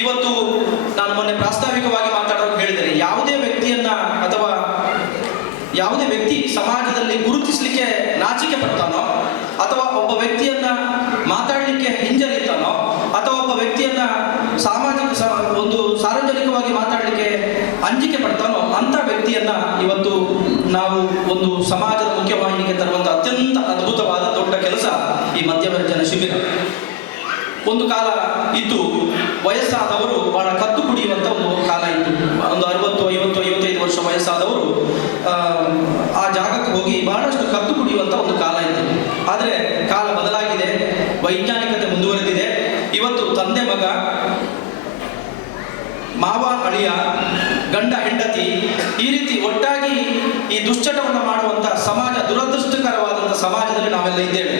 ಇವತ್ತು ನಾನು ಮೊನ್ನೆ ಪ್ರಾಸ್ತಾವಿಕವಾಗಿ ಮಾತಾಡೋಕೆ ಹೇಳಿದ್ದೇನೆ, ಯಾವುದೇ ವ್ಯಕ್ತಿಯನ್ನ ಅಥವಾ ಯಾವುದೇ ವ್ಯಕ್ತಿ ಸಮಾಜದಲ್ಲಿ ಗುರುತಿಸಲಿಕ್ಕೆ ನಾಚಿಕೆ ಪಡ್ತಾನೋ ಅಥವಾ ಒಬ್ಬ ವ್ಯಕ್ತಿಯನ್ನ ಮಾತಾಡಲಿಕ್ಕೆ ಹಿಂಜರಿತಾನೋ ಅಥವಾ ಒಬ್ಬ ವ್ಯಕ್ತಿಯನ್ನ ಒಂದು ಸಾರ್ವಜನಿಕವಾಗಿ ಮಾತಾಡಲಿಕ್ಕೆ ಅಂಜಿಕೆ ಪಡ್ತಾನೋ ಅಂತ ವ್ಯಕ್ತಿಯನ್ನ ಇವತ್ತು ನಾವು ಒಂದು ಸಮಾಜದ ಮುಖ್ಯವಾಹಿನಿಗೆ ತರುವಂತ ಅತ್ಯಂತ ಅದ್ಭುತವಾದ ದೊಡ್ಡ ಕೆಲಸ ಈ ಮದ್ಯವರ್ಜನ ಶಿಬಿರ. ಒಂದು ಕಾಲ ಇದ್ದು ವಯಸ್ಸಾದವರು ಬಹಳ ಕತ್ತು ಕುಡಿಯುವಂಥ ಒಂದು ಕಾಲ ಇತ್ತು. ಒಂದು 60, 50, 55 ವರ್ಷ ವಯಸ್ಸಾದವರು ಆ ಜಾಗಕ್ಕೆ ಹೋಗಿ ಬಹಳಷ್ಟು ಕತ್ತು ಕುಡಿಯುವಂಥ ಒಂದು ಕಾಲ ಇತ್ತು. ಆದರೆ ಕಾಲ ಬದಲಾಗಿದೆ, ವೈಜ್ಞಾನಿಕತೆ ಮುಂದುವರೆದಿದೆ. ಇವತ್ತು ತಂದೆ ಮಗ, ಮಾವ ಅಳಿಯ, ಗಂಡ ಹೆಂಡತಿ ಈ ರೀತಿ ಒಟ್ಟಾಗಿ ಈ ದುಶ್ಚಟವನ್ನು ಮಾಡುವಂಥ ಸಮಾಜ, ದುರದೃಷ್ಟಕರವಾದಂಥ ಸಮಾಜದಲ್ಲಿ ನಾವೆಲ್ಲ ಇದ್ದೇವೆ.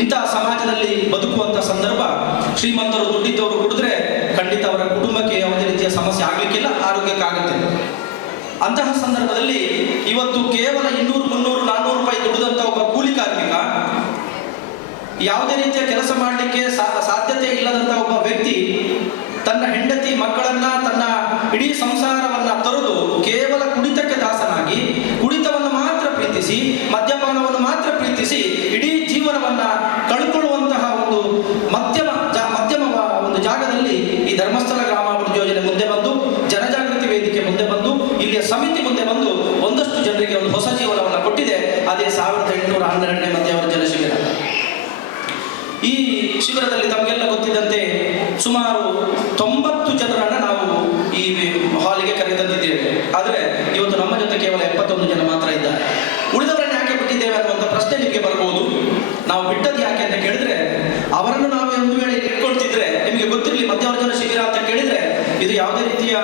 ಇಂತಹ ಸಮಾಜದಲ್ಲಿ ಬದುಕುವಂಥ ಸಂದರ್ಭ, ಶ್ರೀಮಂತರು ದುಡ್ಡಿದ್ದವರು ಕುಡಿದ್ರೆ ಖಂಡಿತ ಅವರ ಕುಟುಂಬಕ್ಕೆ ಯಾವುದೇ ರೀತಿಯ ಸಮಸ್ಯೆ ಆಗಲಿಕ್ಕಿಲ್ಲ, ಆರೋಗ್ಯಕ್ಕಾಗುತ್ತೆ. ಅಂತಹ ಸಂದರ್ಭದಲ್ಲಿ ಇವತ್ತು ಕೇವಲ 200, 300, 400 ರೂಪಾಯಿ ದುಡಿದಂಥ ಒಬ್ಬ ಕೂಲಿ ಕಾರ್ಮಿಕ, ಯಾವುದೇ ರೀತಿಯ ಕೆಲಸ ಮಾಡಲಿಕ್ಕೆ ಸಾಧ್ಯತೆ ಇಲ್ಲದಂಥ ಒಬ್ಬ ವ್ಯಕ್ತಿ ತನ್ನ ಹೆಂಡತಿ ಮಕ್ಕಳನ್ನ, ತನ್ನ ಇಡೀ ಸಂಸಾರವನ್ನ ತೊರೆದು ಕೇವಲ ಕುಡಿತಕ್ಕೆ ದಾಸನಾಗಿ, ಕುಡಿತವನ್ನು ಮಾತ್ರ ಪ್ರೀತಿಸಿ, ಮದ್ಯಪಾನವನ್ನು ಮಾತ್ರ ಪ್ರೀತಿಸಿ ಇಡೀ ಜೀವನವನ್ನ ಕಳ್ಕೊಳ್ಳುವಂತಹ ಒಂದು ಮಧ್ಯಮ ಒಂದು ಜಾಗದಲ್ಲಿ ಈ ಧರ್ಮಸ್ಥಳ ಗ್ರಾಮಾಭಿವೃದ್ಧಿ ಯೋಜನೆ ಮುಂದೆ ಬಂದು, ಜನಜಾಗೃತಿ ವೇದಿಕೆ ಮುಂದೆ ಬಂದು, ಇಲ್ಲಿಯ ಸಮಿತಿ ಮುಂದೆ ಬಂದು ಒಂದಷ್ಟು ಜನರಿಗೆ ಒಂದು ಹೊಸ ಜೀವನವನ್ನು ಕೊಟ್ಟಿದೆ. ಅದೇ 1812ನೇ ಮದ್ಯವರ್ಜನ ಶಿಬಿರ. ಈ ಶಿಬಿರದಲ್ಲಿ ತಮಗೆಲ್ಲ ಗೊತ್ತಿದ್ದಂತೆ ಸುಮಾರು 90 ಜನರನ್ನ ನಾವು ಈ ಹಾಲಿಗೆ ಕರೆತಂದಿದ್ದೇವೆ. ಆದರೆ ಇವತ್ತು ನಮ್ಮ ಜೊತೆ ಕೇವಲ 71 ಜನ ಮಾತ್ರ ಇದ್ದಾರೆ. ಉಳಿದವರನ್ನು ಯಾಕೆ ಬಿಟ್ಟಿದ್ದೇವೆ ಅನ್ನುವಂಥ ಪ್ರಶ್ನೆ ನಿಮಗೆ ಬರ್ಬೋದು. ನಾವು ಬಿಟ್ಟದ್ದು ಯಾಕೆ ಅಂತ ಕೇಳಿದ್ರೆ, ಅವರನ್ನು ನಾವು ಒಂದು ವೇಳೆ ಇಟ್ಕೊಳ್ತಿದ್ರೆ, ನಿಮಗೆ ಗೊತ್ತಿರಲಿ, ಮದ್ಯವರ್ಜನ ಶಿಬಿರ ಅಂತ ಕೇಳಿದ್ರೆ ಇದು ಯಾವುದೇ ರೀತಿಯ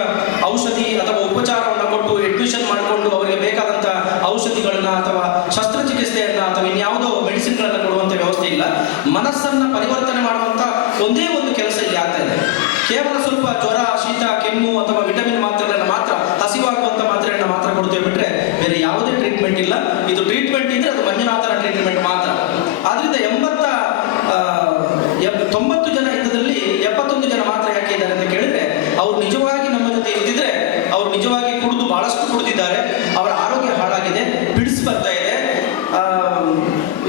ಔಷಧಿ ಅಥವಾ ಉಪಚಾರವನ್ನು ಕೊಟ್ಟು ಅಡ್ಮಿಷನ್ ಮಾಡಿಕೊಂಡು ಅವರಿಗೆ ಬೇಕಾದಂಥ ಔಷಧಿಗಳನ್ನ ಅಥವಾ ಶಸ್ತ್ರಚಿಕಿತ್ಸೆಯನ್ನ ಅಥವಾ ಇನ್ಯಾವುದೋ ಮೆಡಿಸಿನ್ಗಳನ್ನು ಕೊಡುವಂಥ ವ್ಯವಸ್ಥೆ ಇಲ್ಲ. ಮನಸ್ಸನ್ನ ಪರಿವರ್ತನೆ ಮಾಡುವಂಥ ಒಂದೇ ಒಂದು ಕೆಲಸ ಇಲ್ಲಿ ಆಗ್ತಾ ಇದೆ. ಕೇವಲ ಸ್ವಲ್ಪ ಜ್ವರ, ಶೀತ, ಕೆಮ್ಮು ಅಥವಾ ವಿಟಮಿನ್ ಮಾತ್ರೆಗಳನ್ನು ಮಾತ್ರ, ಹಸಿವಾಗುವಂಥ ಮಾತ್ರೆಯನ್ನು ಮಾತ್ರ ಕೊಡ್ತೇವೆ ಬಿಟ್ರೆ ಬೇರೆ ಯಾವುದೇ ಟ್ರೀಟ್ಮೆಂಟ್ ಇಲ್ಲ. ಇದು ಟ್ರೀಟ್ಮೆಂಟ್ ಇದ್ರೆ ಅದು ಮಂಜುನಾಥನ ಟ್ರೀಟ್ಮೆಂಟ್ ಮಾತ್ರ. ಆದ್ರಿಂದ 90 ಜನ ಇದ್ದದಲ್ಲಿ 71 ಜನ ಮಾತ್ರ ಯಾಕೆ ಇದ್ದಾರೆ ಅಂತ ಕೇಳಿದ್ರೆ, ಅವ್ರು ನಿಜವಾಗಿ ನಮ್ಮ ಜೊತೆ ಇದ್ದಿದ್ರೆ, ಅವ್ರು ನಿಜವಾಗಿ ಕುಡಿದು ಬಹಳಷ್ಟು ಕುಡಿದಿದ್ದಾರೆ, ಅವರ ಆರೋಗ್ಯ ಹಾಳಾಗಿದೆ, ಪಿಡ್ಸ್ ಬರ್ತಾ ಇದೆ,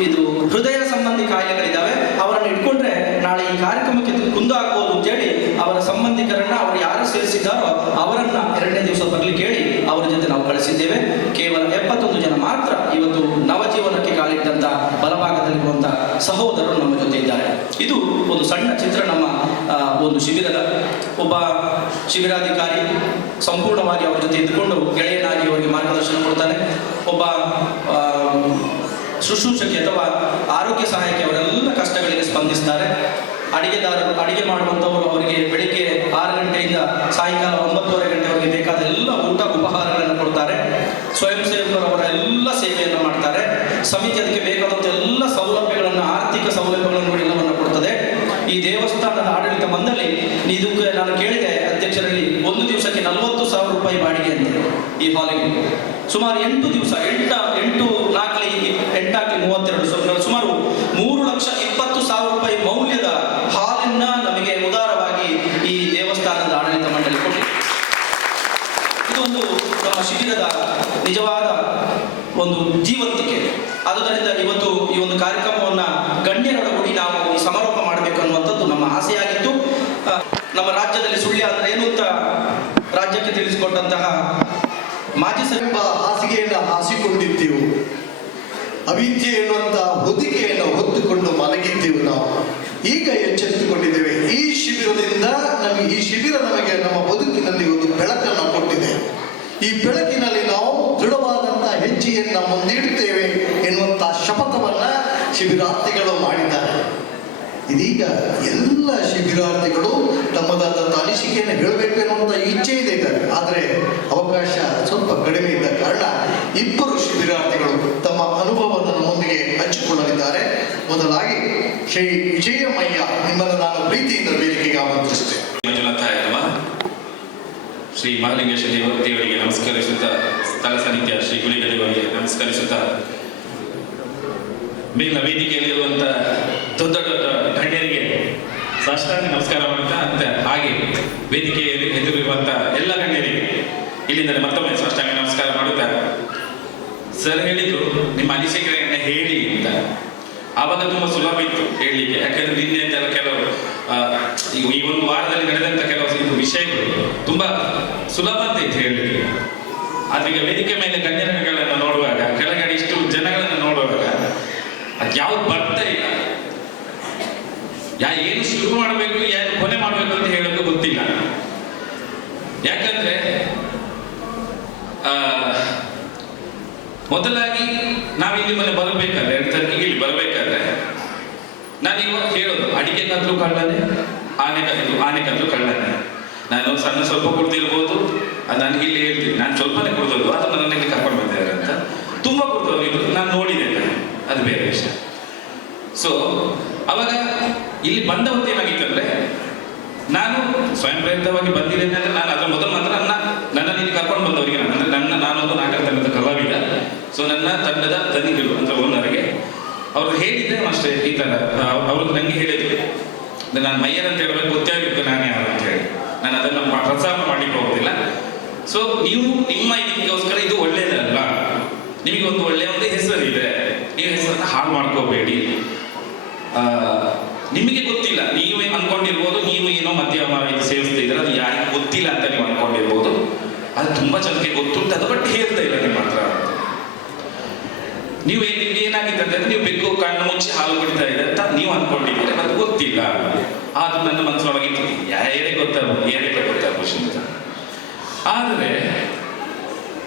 ಇದು ಹೃದಯ ಸಂಬಂಧಿ ಕಾಯಿಲೆಗಳಿದ್ದಾವೆ. ಅವರನ್ನು ಇಟ್ಕೊಂಡ್ರೆ ನಾಳೆ ಈ ಕಾರ್ಯಕ್ರಮಕ್ಕೆ ಕುಂದಾಗ್ಬೋದು ಅಂತೇಳಿ ಅವರ ಸಂಬಂಧಿಕರನ್ನ ಅವರು ಯಾರು ಸೇರಿಸಿದ್ದಾರೋ ಅವರನ್ನ 2ನೇ ದಿವಸ ಬರಲಿಕ್ಕೆ ಹೇಳಿ ಅವರ ಜೊತೆ ನಾವು ಕಳಿಸಿದ್ದೇವೆ. ಕೇವಲ 71 ಜನ ಮಾತ್ರ ಇವತ್ತು ನವಜೀವನಕ್ಕೆ ಕಾಲಿಟ್ಟಂತ ಬಲಭಾಗದಲ್ಲಿರುವಂಥ ಸಹೋದರರು ನಮ್ಮ ಜೊತೆ ಇದ್ದಾರೆ. ಇದು ಒಂದು ಸಣ್ಣ ಚಿತ್ರ ನಮ್ಮ ಒಂದು ಶಿಬಿರದ. ಒಬ್ಬ ಶಿಬಿರಾಧಿಕಾರಿ ಸಂಪೂರ್ಣವಾಗಿ ಅವರ ಜೊತೆ ಇದ್ದುಕೊಂಡು ಗೆಳೆಯನಾಗಿ ಅವರಿಗೆ ಮಾರ್ಗದರ್ಶನ ಕೊಡ್ತಾನೆ. ಒಬ್ಬ ಶುಶ್ರೂಷಕಿ ಅಥವಾ ಆರೋಗ್ಯ ಸಹಾಯಕಿ ಅವರೆಲ್ಲ ಕಷ್ಟಗಳಿಗೆ ಸ್ಪಂದಿಸ್ತಾರೆ. ಅಡಿಗೆದಾರರು ಅಡಿಗೆ ಮಾಡುವಂಥವರು ಅವರಿಗೆ ಬೆಳಿಗ್ಗೆ 6 ಗಂಟೆಯಿಂದ ಸಾಯಂಕಾಲ 9:30 ಗಂಟೆವರೆಗೆ ಬೇಕಾದ ಎಲ್ಲ ಊಟ ಉಪಹಾರಗಳನ್ನು ಕೊಡ್ತಾರೆ. ಸ್ವಯಂ ಸೇವಕರು ಅವರ ಎಲ್ಲ ಸೇವೆಯನ್ನು ಮಾಡ್ತಾರೆ. ಸಮಿತಿ ಅದಕ್ಕೆ ಬೇಕಾದಂಥ ಎಲ್ಲ ಸೌಲಭ್ಯಗಳನ್ನು, ಆರ್ಥಿಕ ಸೌಲಭ್ಯಗಳನ್ನು ಎಲ್ಲವನ್ನು ಕೊಡ್ತದೆ. ಈ ದೇವಸ್ಥಾನದ ಆಡಳಿತ ಮಂಡಳಿ ಇದಕ್ಕೆ ನಾನು ಕೇಳಿದೆ ಅಧ್ಯಕ್ಷರಲ್ಲಿ, ಒಂದು ದಿವಸಕ್ಕೆ 40,000 ರೂಪಾಯಿ ಬಾಡಿಗೆ ಅಂತ ಈ ಹಾಲಿಗೆ. ಸುಮಾರು 8 ದಿವಸ 8 32 ಸುಮಾರು 3,20,000 ರೂಪಾಯಿ ಮೌಲ್ಯದ ಹಾಲನ್ನ ನಮಗೆ ಉದಾರವಾಗಿ ಈ ದೇವಸ್ಥಾನದ ಆಡಳಿತ ಮಂಡಳಿ ಕೊಟ್ಟಿದೆ. ಇದೊಂದು ನಮ್ಮ ಶಿಬಿರದ ನಿಜವಾದ ಒಂದು ಜೀವಂತಿಕೆ. ಆದುದರಿಂದ ಇವತ್ತು ಈ ಒಂದು ಕಾರ್ಯಕ್ರಮವನ್ನು ಗಣ್ಯರೊಡಗೂಡಿ ನಾವು ಈ ಸಮಾರೋಪ ಮಾಡಬೇಕು ಅನ್ನುವಂಥದ್ದು ನಮ್ಮ ಆಸೆಯಾಗಿತ್ತು. ನಮ್ಮ ರಾಜ್ಯದಲ್ಲಿ ಸುಳ್ಯ ಅಂದ್ರೆ ಏನು ಅಂತ ರಾಜ್ಯಕ್ಕೆ ತಿಳಿಸಿಕೊಟ್ಟಂತಹ ಮಾಜಿ ಎಂಬ ಹಾಸಿಗೆಯನ್ನು ಹಾಸಿಕೊಂಡಿದ್ದೆವು. ಅವಿದ್ಯೆ ಎನ್ನುವಂಥ ಹೊದಿಕೆಯನ್ನು ಹೊತ್ತುಕೊಂಡು ಮಲಗಿದ್ದೆವು. ನಾವು ಈಗ ಎಚ್ಚೆತ್ತುಕೊಂಡಿದ್ದೇವೆ. ಈ ಶಿಬಿರ ನಮಗೆ ನಮ್ಮ ಬದುಕಿನಲ್ಲಿ ಒಂದು ಬೆಳಕನ್ನು ಕೊಟ್ಟಿದೆ. ಈ ಬೆಳಕಿನಲ್ಲಿ ನಾವು ದೃಢವಾದಂಥ ಹೆಜ್ಜೆಯನ್ನು ಮುಂದಿಡುತ್ತೇವೆ ಎನ್ನುವಂಥ ಶಪಥವನ್ನ ಶಿಬಿರಾರ್ಥಿಗಳು ಮಾಡಿದ್ದಾರೆ. ಇದೀಗ ಎಲ್ಲ ಶಿಬಿರಾರ್ಥಿಗಳು ತಮ್ಮದಾದಂಥ ಅನಿಸಿಕೆಯನ್ನು ಹೇಳಬೇಕು ಎನ್ನುವಂಥ ಇಚ್ಛೆ ಇದೆ. ಆದರೆ ಅವಕಾಶ ಸ್ವಲ್ಪ ಕಡಿಮೆ ಇದ್ದ ಕಾರಣ 2 ಶಿಬಿರಾರ್ಥಿಗಳು ತಮ್ಮ ಅನುಭವವನ್ನು ನಮ್ಮೊಂದಿಗೆ ಹಂಚಿಕೊಳ್ಳಲಿದ್ದಾರೆ. ಮೊದಲಾಗಿ ಶ್ರೀ ವಿಜಯಮಯ್ಯ, ನಿಮ್ಮನ್ನು ನಾನು ಪ್ರೀತಿಯಿಂದ ವೇದಿಕೆಗೆ ಆಮಂತ್ರಿಸುತ್ತೇನೆ. ಶ್ರೀ ಮಹಾಲಿಂಗೇಶ ದೇವರಿಗೆ ನಮಸ್ಕರಿಸುತ್ತಾ, ಸ್ಥಳ ಸಾನ್ನಿಧ್ಯ ಶ್ರೀ ಗುಳಿಗದೇವರಿಗೆ ನಮಸ್ಕರಿಸುತ್ತಾ, ಮೇಲಿನ ವೇದಿಕೆಯಲ್ಲಿರುವಂಥ ದೊಡ್ಡ ದೊಡ್ಡ ಗಣ್ಯರಿಗೆ ಸಾಷ್ಟಾಂಗ ನಮಸ್ಕಾರ ಮಾಡುತ್ತಾ, ಅಂತ ಹಾಗೆ ವೇದಿಕೆಯಲ್ಲಿ ಎದುರಿರುವಂಥ ಎಲ್ಲ ಗಣ್ಯರಿಗೆ ಇಲ್ಲಿಂದ ಮತ್ತೊಮ್ಮೆ ಸಾಷ್ಟಾಂಗ ನಮಸ್ಕಾರ ಮಾಡುತ್ತಾ, ಸರ್ ಹೇಳಿದ್ರು ನಿಮ್ಮ ಅನಿಸಿಕೆಯನ್ನು ಹೇಳಿ ಅಂತ. ಆವಾಗ ತುಂಬ ಸುಲಭ ಇತ್ತು ಹೇಳಲಿಕ್ಕೆ. ಯಾಕಂದ್ರೆ ನಿನ್ನೆ ಕೆಲವು ಈ ಒಂದು ವಾರದಲ್ಲಿ ನಡೆದಂಥ ಕೆಲವು ವಿಷಯಗಳು ತುಂಬಾ ಸುಲಭ ಅಂತ ಇತ್ತು ಹೇಳಲಿಕ್ಕೆ. ಆದ್ರೆ ಈಗ ವೇದಿಕೆ ಮೇಲೆ ಗಣ್ಯಗಳನ್ನು ನೋಡುವಾಗ, ಕೆಳಗಡೆ ಇಷ್ಟು ಜನಗಳನ್ನು ನೋಡುವಾಗ ಅದು ಯಾವ್ದು ಬರ್ತಾ ಇಲ್ಲ. ಏನು ಶುರು ಮಾಡಬೇಕು, ಏನು ಕೊನೆ ಮಾಡಬೇಕು ಅಂತ ಹೇಳೋದು ಗೊತ್ತಿಲ್ಲ. ಯಾಕಂದ್ರೆ ಮೊದಲಾಗಿ ನಾವಿಲ್ಲಿ ಮನೆ ಬರಬೇಕಾದ್ರೆ 2 ತಾರೀಕಿಗೆ ಇಲ್ಲಿ ಬರಬೇಕಾದ್ರೆ ನಾನು ಇವಾಗ ಹೇಳೋದು, ಅಡಿಕೆ ಕದ್ಲು ಕಳ್ಳನೆ, ಆನೆ ಕದ್ಲು ಕಳ್ಳನೆ. ನಾನು ಸಣ್ಣ ಸ್ವಲ್ಪ ಕುಡ್ದಿರ್ಬೋದು, ಅದು ನನಗೆ ಇಲ್ಲಿ ಹೇಳ್ತೀನಿ, ನಾನು ಸ್ವಲ್ಪನೇ ಕುಡ್ದೋದು, ಅದು ನನಗೆ ಕರ್ಕೊಂಡು ಬಂದಿದ್ದಾರೆ ಅಂತ. ತುಂಬ ಕುಡ್ದೋದು ಇದು ನಾನು ನೋಡಿದ್ದೇನೆ, ಅದು ಬೇರೆ ವಿಷಯ. ಸೊ ಅವಾಗ ಇಲ್ಲಿ ಬಂದ ಹೊತ್ತು ಏನಾಗಿತ್ತಂದ್ರೆ, ನಾನು ಸ್ವಯಂ ಪ್ರೇರಿತವಾಗಿ ಬಂದಿದ್ದೇನೆ ಅಂದ್ರೆ ನಾನು ಅದರ ಮೊದಲು ಮಾತ್ರ ನನ್ನನ್ನು ಇಲ್ಲಿ ಕರ್ಕೊಂಡು ಬಂದವರಿಗೆ ನಾನೊಂದು ನಾಟಕ ತಂಡದ ಕಲಾವಿದ. ಸೊ ನನ್ನ ತಂಡದ ದನಿಗಳು ಅಂತ ಓನರ್ಗೆ ಅವ್ರು ಹೇಳಿದ್ದೆ ಅಷ್ಟೇ, ಈ ಥರ ಅವರು ನನಗೆ ಹೇಳಿದ್ರು, ನಾನು ಮಯ್ಯರ್ ಅಂತ ಹೇಳಬೇಕು, ಗೊತ್ತಾಗಿತ್ತು ನಾನೇ ಯಾರು ಅಂತ ಹೇಳಿ. ನಾನು ಅದನ್ನು ಪ್ರಸಾರ ಮಾಡಲಿಕ್ಕೆ ಹೋಗೋದಿಲ್ಲ. ಸೊ ನೀವು ನಿಮ್ಮ ಇದಕ್ಕೋಸ್ಕರ ಇದು ಒಳ್ಳೇದಲ್ಲ, ನಿಮಗೆ ಒಂದು ಒಳ್ಳೆಯ ಒಂದು ಹೆಸರಿದೆ, ನೀವು ಹೆಸರನ್ನು ಹಾಳು ಮಾಡ್ಕೋಬೇಡಿ. ನಿಮಗೆ ಗೊತ್ತಿಲ್ಲ, ನೀವೇ ಅನ್ಕೊಂಡಿರ್ಬೋದು ನೀವು ಏನೋ ಮದ್ಯಮ ಇದು ಸೇವಿಸ್ತಿದ್ರೆ ಅದು ಯಾರಿಗೆ ಗೊತ್ತಿಲ್ಲ ಅಂತ ನೀವು ಅನ್ಕೊಂಡಿರ್ಬೋದು. ಅದು ತುಂಬಾ ಜನಕ್ಕೆ ಗೊತ್ತುಂಟು, ಅದು ಬಟ್ ಹೇಳ್ತಾ ಇಲ್ಲ ನಿಮ್ಮ ಹತ್ರ. ನಿಮ್ಗೆ ಏನಾಗಿದೆ ಅಂತಂದ್ರೆ, ನೀವು ಬೆಕ್ಕು ಕಣ್ಣು ಮುಚ್ಚಿ ಹಾಲು ಕುಡಿತಾ ಇದೆ ಅಂತ ನೀವು ಅನ್ಕೊಂಡಿದ್ರೆ ಅದು ಗೊತ್ತಿಲ್ಲ. ಅದು ನನ್ನ ಮನಸ್ಸೊಳಗಿತ್ತು, ಯಾರೇ ಗೊತ್ತಾಗ್ಬೋದು, ಏನೇ ಗೊತ್ತಾಗ್ಬೋದು ಅಂತ.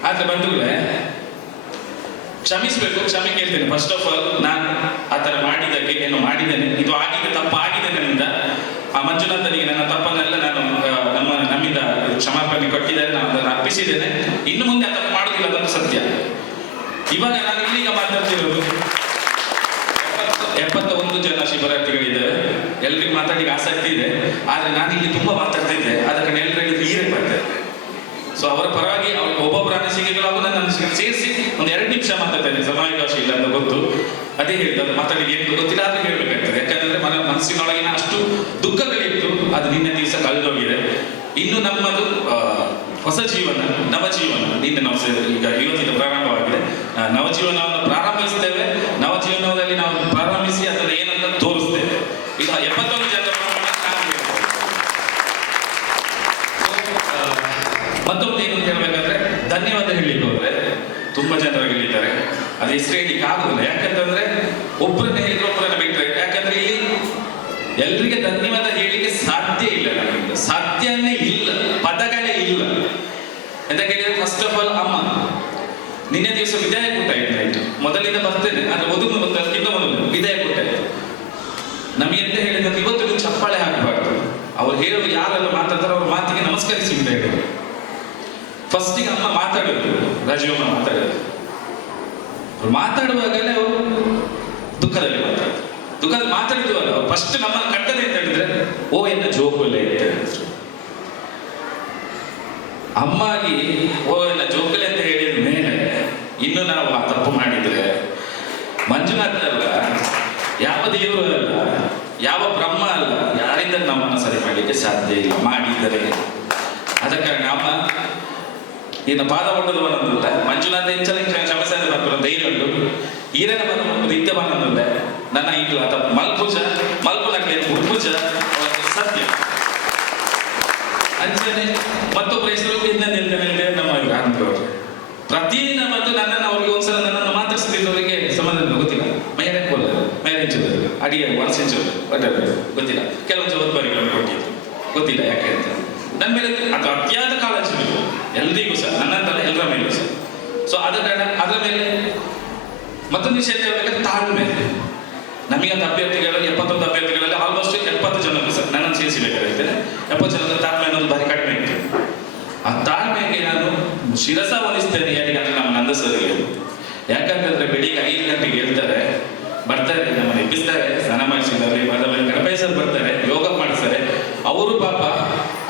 ಆದ್ರೆ ಬಂಧುಗಳೇ, ಕ್ಷಮಿಸ್ಬೇಕು, ಕ್ಷಮೆ ಕೇಳ್ತೇನೆ. ಫಸ್ಟ್ ಆಫ್ ಆಲ್ ನಾನು ಆ ಥರ ಮಾಡಿದ್ದಕ್ಕೆ ಏನು ಮಾಡಿದ್ದೇನೆ, ಇದು ಆಗಿದೆ, ತಪ್ಪಾಗಿದೆ ನನ್ನಿಂದ. ಆ ಮಂಜುನಾಥನಿಗೆ ನನ್ನ ತಪ್ಪನ್ನೆಲ್ಲ ನಾನು ನಮ್ಮಿಂದ ಕ್ಷಮಾಪಣೆ ಕೊಟ್ಟಿದ್ದೇನೆ, ನಾನು ಅದನ್ನು ಅರ್ಪಿಸಿದ್ದೇನೆ. ಇನ್ನು ಮುಂದೆ ಆ ತಪ್ಪು ಮಾಡೋದಿಲ್ಲ, ಅದನ್ನು ಸತ್ಯ. ಇವಾಗ ನಾನು ಇಲ್ಲಿಗ ಮಾತಾಡ್ತಿರೋದು 71 ಜನ ಶಿಬಿರಾರ್ಥಿಗಳಿದ್ದಾರೆ. ಎಲ್ರಿಗೂ ಮಾತಾಡ್ಲಿಕ್ಕೆ ಆಸಕ್ತಿ ಇದೆ, ಆದರೆ ನಾನು ಇಲ್ಲಿ ತುಂಬ ಮಾತಾಡ್ತಿದ್ದೆ, ಆದ ಕಾರಣ ಎಲ್ಲರೂ ಹೇಳಿದ್ರು ಹೀರೆ ಬರ್ತಾ ಇದ್ದೆ. ಸೊ ಅವರ ಪರವಾಗಿ ಒಬ್ಬೊಬ್ಬರ ಅನಿಸಿಕೆಗಳು ನನ್ನ ಅನಿಸಿಕೆ ಸೇರಿಸಿ ಒಂದು 2 ನಿಮಿಷ ಮಾತಾಡ್ತೇನೆ. ಸಮಯಾವಕಾಶ ಇಲ್ಲ ಅಂತ ಗೊತ್ತು, ಅದೇ ಹೇಳಿದ್ದು, ಅದು ಮಾತಾಡಲಿಕ್ಕೆ ಏನು ಗೊತ್ತಿಲ್ಲ, ಆದ್ರೂ ಹೇಳ್ಬೇಕಾಗ್ತದೆ. ಯಾಕಂದ್ರೆ ಮನಸ್ಸಿನೊಳಗಿನ ಅಷ್ಟು ದುಃಖಗಳಿತ್ತು, ಅದು ನಿನ್ನೆ ದಿವಸ ಕಳೆದೋಗಿದೆ. ಇನ್ನು ನಮ್ಮದು ಹೊಸ ಜೀವನ, ನವಜೀವನ ನಿನ್ನೆ ನಾವು ಈಗ ಇವತ್ತಿನ ಪ್ರಾರಂಭವಾಗಿದೆ. ನವಜೀವನವನ್ನು ಪ್ರಾರಂಭಿಸ್ತೇವೆ, ನವಜೀವನದಲ್ಲಿ ನಾವು ಪ್ರಾರಂಭಿಸಿ ಅದನ್ನು ಏನಂತ ತೋರಿಸ್ತೇವೆ. ಇದು 71 ಜನರ ಎಲ್ರಿಗೆ ಧನ್ಯವಾದ ಹೇಳಲಿಕ್ಕೆ ಸಾಧ್ಯ ಇಲ್ಲ, ನಮ್ಮಿಂದ ಸಾಧ್ಯನೇ ಇಲ್ಲ, ಪದಗಳೇ ಇಲ್ಲ. ಎಂತ ಕೇಳಿದ್ರೆ ಫಸ್ಟ್ ಆಫ್ ಆಲ್ ಅಮ್ಮ ನಿನ್ನೆ ದಿವಸ ವಿದಾಯ ಕೊಟ್ಟ ಆಯ್ತು, ಮೊದಲಿಂದ ಬರ್ತೇನೆ ಆದ್ರೆ ಅದಕ್ಕಿಂತ ಮೊದಲು ವಿದಾಯ ಕೊಟ್ಟ ಆಯ್ತು. ನಮಗೆ ಎಂತ ಹೇಳಿದ್ರೆ ಇವತ್ತು ನೀವು ಚಪ್ಪಾಳೆ ಹಾಕಬಾರ್ದು, ಅವ್ರು ಹೇಳೋದು ಯಾರೆಲ್ಲ ಮಾತಾಡ್ತಾರೆ ಅವ್ರ ಮಾತಿಗೆ ನಮಸ್ಕರಿಸಿ ಅಂತ ಹೇಳೋದು. ಫಸ್ಟಿಗೆ ಅಮ್ಮ ಮಾತಾಡೋದು, ರಾಜೀವಮ್ಮ ಮಾತಾಡೋದು, ಅವ್ರು ಮಾತಾಡುವಾಗಲೇ ಅವರು ದುಃಖದಲ್ಲಿ ಮಾತಾಡ್ತಾರೆ. ದುಃಖದಲ್ಲಿ ಮಾತಾಡಿದ್ವಲ್ಲ ಅವ್ರು ಫಸ್ಟ್ ನಮ್ಮನ್ನು ಕಟ್ಟದೆ ಅಂತ ಹೇಳಿದ್ರೆ ಓ ಎನ್ನ ಜೋಕುಲೆ ಅಂತ ಹೇಳಿದ್ರು. ಅಮ್ಮಾಗಿ ಓ ಎನ್ನ ಜೋಕುಲೆ ಅಂತ ಹೇಳಿದ ಮೇಲೆ ಇನ್ನು ನಾವು ಆ ತಪ್ಪು ಮಾಡಿದ್ರೆ ಮಂಜುನಾಥ ಅಲ್ಲ, ಯಾವ ದೇವರು ಅಲ್ಲ, ಯಾವ ಬ್ರಹ್ಮ ಅಲ್ಲ, ಯಾರಿಂದ ನಮ್ಮನ್ನು ಸರಿ ಮಾಡಲಿಕ್ಕೆ ಸಾಧ್ಯ ಇಲ್ಲ. ಮಾಡಿದರೆ ಆದ ಕಾರಣ ಅಮ್ಮ ಇನ್ನು ಪಾದ ಹೊಂಡದವನೊಂದಿಲ್ಲ, ಮಂಜುನಾಥ ಎಂಚಲ ಕ್ಷಮಸೆ ಬರ್ತಾರೆ ಧೈರ್ಯ ಉಂಟು, ಈರನ ಬಂದು ಇದ್ದ ಬಂದಿಲ್ಲ ನನ್ನ ಇಲ್ಲ ಅಥವಾ ಮಲ್ಪುಜ ಮಲ್ಪುಲಕ್ಕೆ ಉರ್ಪುಜ ಸತ್ಯ ಅಂಚನೆ ಮತ್ತೊಬ್ಬರ ಹೆಸರು ನಮ್ಮ ಆನಂದವರು ಪ್ರತಿದಿನ ಬಂದು ನನ್ನನ್ನು ಅವ್ರಿಗೆ ಒಂದ್ಸಲ ನನ್ನನ್ನು ಮಾತಾಡಿಸ್ತಿದ್ದವರಿಗೆ ಸಮಾಧಾನ ಗೊತ್ತಿಲ್ಲ, ಮೇರೆ ಕೋಲ ಮೇರೆಂಚೋದು ಅಡಿಗೆ ವರ್ಷಿಂಚೋದು ಗೊತ್ತಿಲ್ಲ, ಕೆಲವೊಂದು ಜವಾಬ್ದಾರಿಗಳನ್ನು ಕೊಟ್ಟಿದ್ರು ಗೊತ್ತಿಲ್ಲ ಯಾಕೆ ಅಂತ. ನನ್ನ ಮೇಲೆ ಅದು ಅತ್ಯಾದ ಕಾಳಜಿ ಎಲ್ರಿಗೂ ಸಹ, ನನ್ನಂತಲ್ಲ ಎಲ್ಲರ ಮೇಲೂ ಸಹ. ಸೊ ಅದ ಕಾರಣ ಅದರ ಮೇಲೆ ಮತ್ತೊಂದು ವಿಷಯ ಹೇಳ್ಬೇಕಾದ್ರೆ ತಾಳ್ಮೆ. ನಮಗಂತ ಅಭ್ಯರ್ಥಿಗಳಲ್ಲಿ 71 ಅಭ್ಯರ್ಥಿಗಳಲ್ಲಿ ಆಲ್ಮೋಸ್ಟ್ 70 ಜನರು ಸರ್ ನನ್ನನ್ನು ಸೇರಿಸಬೇಕಾಗಿದ್ದೇನೆ. 70 ಜನರ ತಾಳ್ಮೆ ಅನ್ನೋದು ಭಾರಿ ಕಡಿಮೆ ಇತ್ತು. ಆ ತಾಳ್ಮೆಗೆ ನಾನು ಶಿರಸ ವಹಿಸ್ತೇನೆ. ಯಾಕಂದ್ರೆ ನಮ್ಮ ನಂದ ಸರಿಗೆ, ಯಾಕಂತಂದ್ರೆ ಬೆಳಿಗ್ಗೆ 5 ಗಂಟೆಗೆ ಹೇಳ್ತಾರೆ, ಬರ್ತಾರೆ, ನಮ್ಮನ್ನು ಎಬ್ಬಿಸ್ತಾರೆ, ಸ್ನಾನ ಮಾಡಿಸಿದ್ದಾರೆ, ಗಣಪತಿ ಸರ್ ಬರ್ತಾರೆ, ಯೋಗ ಮಾಡಿಸ್ತಾರೆ. ಅವರು ಪಾಪ